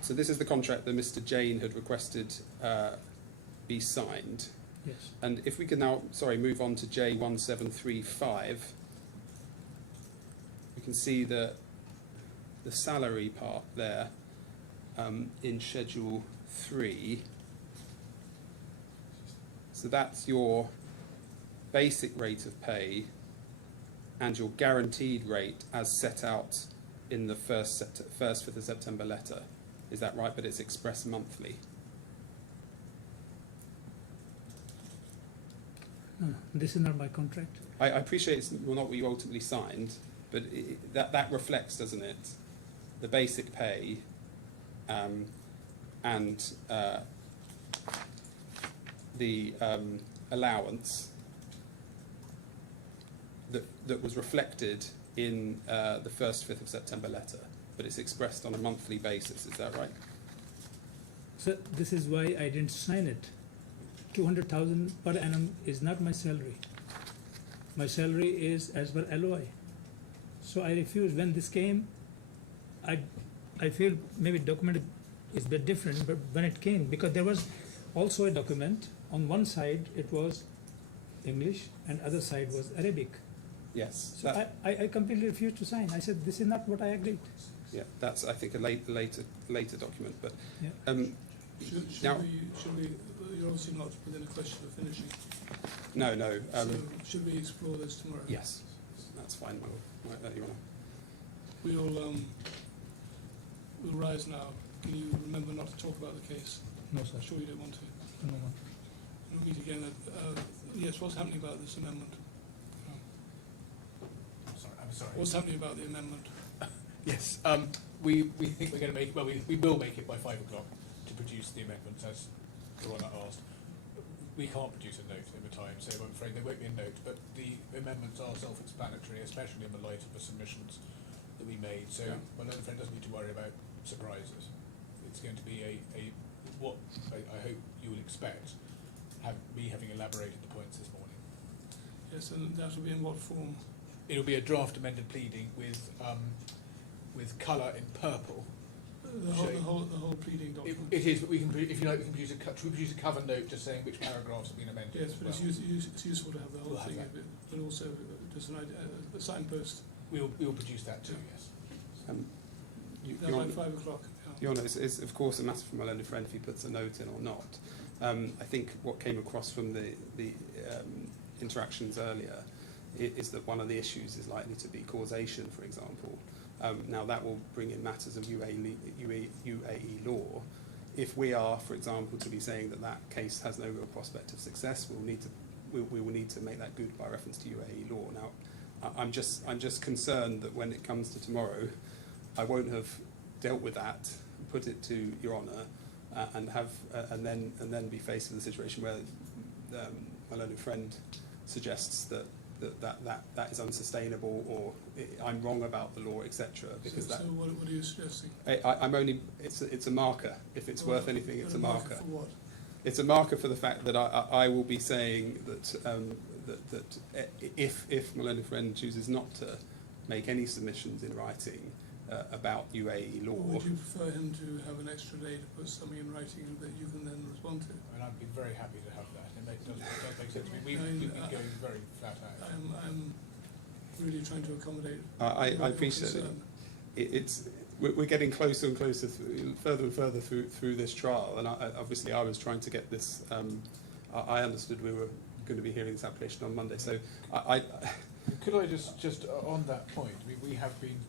So this is the contract that Mr. Jain had requested be signed. Yes. And if we can now, move on to J1735, we can see the salary part there in Schedule 3. So that's your basic rate of pay and your guaranteed rate as set out in the first 5th of September letter. Is that right? But it's expressed monthly. No, this is not my contract. I appreciate it's not what you ultimately signed, but that reflects, doesn't it, the basic pay and the allowance that was reflected in the 5th of September letter, but it's expressed on a monthly basis. Is that right? So this is why I didn't sign it. 200,000 per annum is not my salary. My salary is as per LOI. So I refused. When this came, I feel maybe document is a bit different, but when it came, because there was also a document, on one side it was English and other side was Arabic. Yes. So I completely refused to sign. I said, this is not what I agreed. Yeah, that's, I think, a later document. But Yeah. Should now, we, you're obviously not within a question of finishing. no. So should we explore this tomorrow? Yes, that's fine. We'll rise now. Can you remember not to talk about the case? No, sir. I'm sure you don't want to. No. We'll meet again. Yes, what's happening about this amendment? I'm sorry. What's happening about the amendment? Yes, we think we're going to make, well, we will make it by 5 o'clock to produce the amendments, as the one that asked. We can't produce a note in the time, so I'm afraid there won't be a note, but the amendments are self-explanatory, especially in the light of the submissions that we made, so my learned friend doesn't need to worry about surprises. It's going to be what I hope you will expect, me having elaborated the points this morning. Yes, and that will be in what form? It'll be a draft amended pleading with colour in purple. The whole pleading document? It is, but we can, if you like, we can produce a cover note just saying which paragraphs have been amended. Yes, as but well. it's useful to have the whole We'll have thing, that. but also just an idea, a signpost. We will produce that too, yes. That's like 5 o'clock. Your Honour, it's of course a matter for my learned friend if he puts a note in or not. I think what came across from the interactions earlier is that one of the issues is likely to be causation, for example. Now that will bring in matters of UAE law. If we are, for example, to be saying that that case has no real prospect of success, we will need to make that good by reference to UAE law. Now, I'm just concerned that when it comes to tomorrow, I won't have dealt with that, put it to Your Honour, and then be faced with a situation where my learned friend suggests that is unsustainable, or I'm wrong about the law, etc. Because so what are you suggesting? I'm only. It's a marker. If it's worth anything, it's a marker. For what? It's a marker for the fact that I will be saying that if my learned friend chooses not to make any submissions in writing about UAE law. Or would you prefer him to have an extra day to put something in writing that you can then respond to? And I'd be very happy to have that. It does make sense to me. We've been going very flat out. I'm really trying to accommodate. I appreciate it. We're getting closer and closer, further and further through this trial, and obviously I was trying to get this. I understood we were going to be hearing this application on Monday, so Could I just on that point? We have been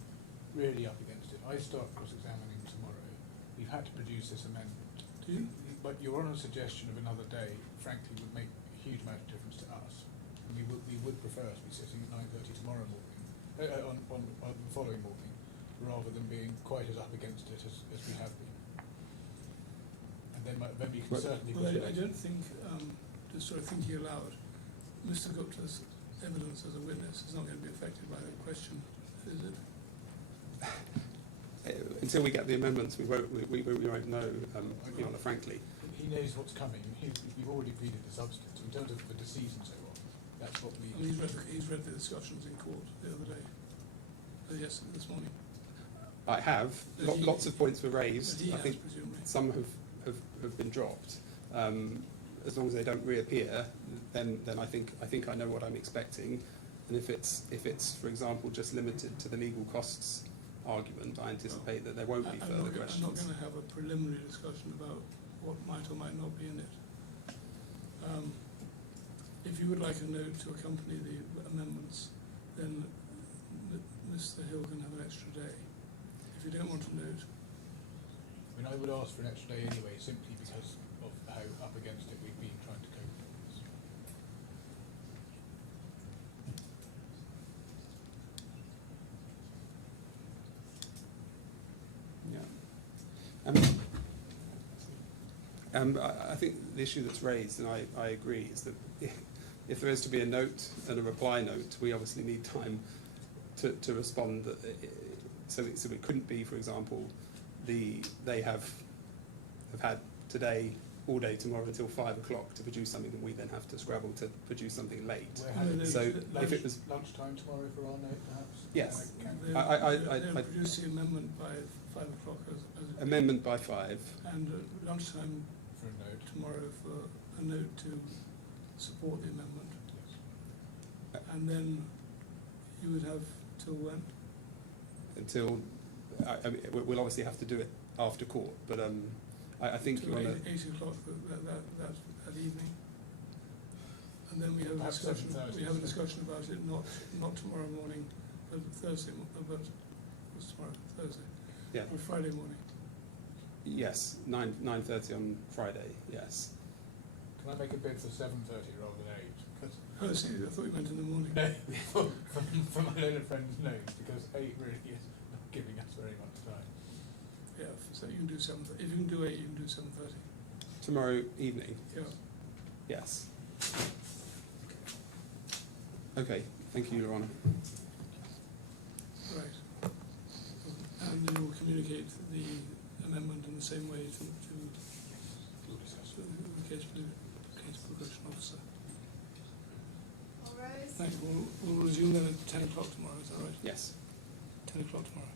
really up against it. I start cross-examining tomorrow. We've had to produce this amendment. Do you? But Your Honour's suggestion of another day, frankly, would make a huge amount of difference to us. And we would prefer to be sitting at 9:30 tomorrow morning, on the following morning, rather than being quite as up against it as we have been. And then we can certainly. Well, I don't think, just sort of thinking aloud, Mr. Gupta's evidence as a witness is not going to be affected by that question, is it? until we get the amendments, we won't know, Your Honour, frankly. He knows what's coming. We've already pleaded the substance in terms of the disease and so on. That's what we. I mean, he's read the discussions in court the other day. Yes, this morning. I have. Lots of points were raised. He I has, think presumably. some have been dropped. As long as they don't reappear, then I think I know what I'm expecting. And if it's for example just limited to the legal costs argument, I anticipate that there won't be further questions. I'm not going to have a preliminary discussion about what might or might not be in it. if you would like a note to accompany the amendments, then Mr. Hill can have an extra day. If you don't want a note, I mean, I would ask for an extra day anyway, simply because of how up against it we've been trying to cope with this. I think the issue that's raised, and I agree, is that if there is to be a note and a reply note, we obviously need time to respond. So it couldn't be, for example, they have had today all day tomorrow until 5 o'clock to produce something, and we then have to scrabble to produce something late. We're having So lunch, if it was lunchtime tomorrow for our note, perhaps? Yes. they'll produce the amendment by 5 o'clock as amendment by 5, and lunchtime For a note. tomorrow for a note to support the amendment. And then you would have till when? until I mean, we'll obviously have to do it after court, but I think Till you want 8 o'clock that evening. And then we have a Perhaps discussion, 7:30. we have a discussion about it, not tomorrow morning, but Thursday, but what's tomorrow, Thursday? Yeah. Or Friday morning. yes 9:30 on Friday. Yes. Can I make a bid for 7:30 rather than 8? Because Oh, see, I thought you meant in the morning. no, for my learned friend's note, because 8 really is not giving us very much time. Yeah, so you can do 7:30. If you can do 8, you can do 7:30. Tomorrow evening. Yeah. Yes. Okay. Thank you, Your Honour. Right. And you will communicate the amendment in the same way to We'll discuss it. the case progression officer. All rise. Thank you. We'll resume then at 10 o'clock tomorrow, is that right? Yes. 10 o'clock tomorrow.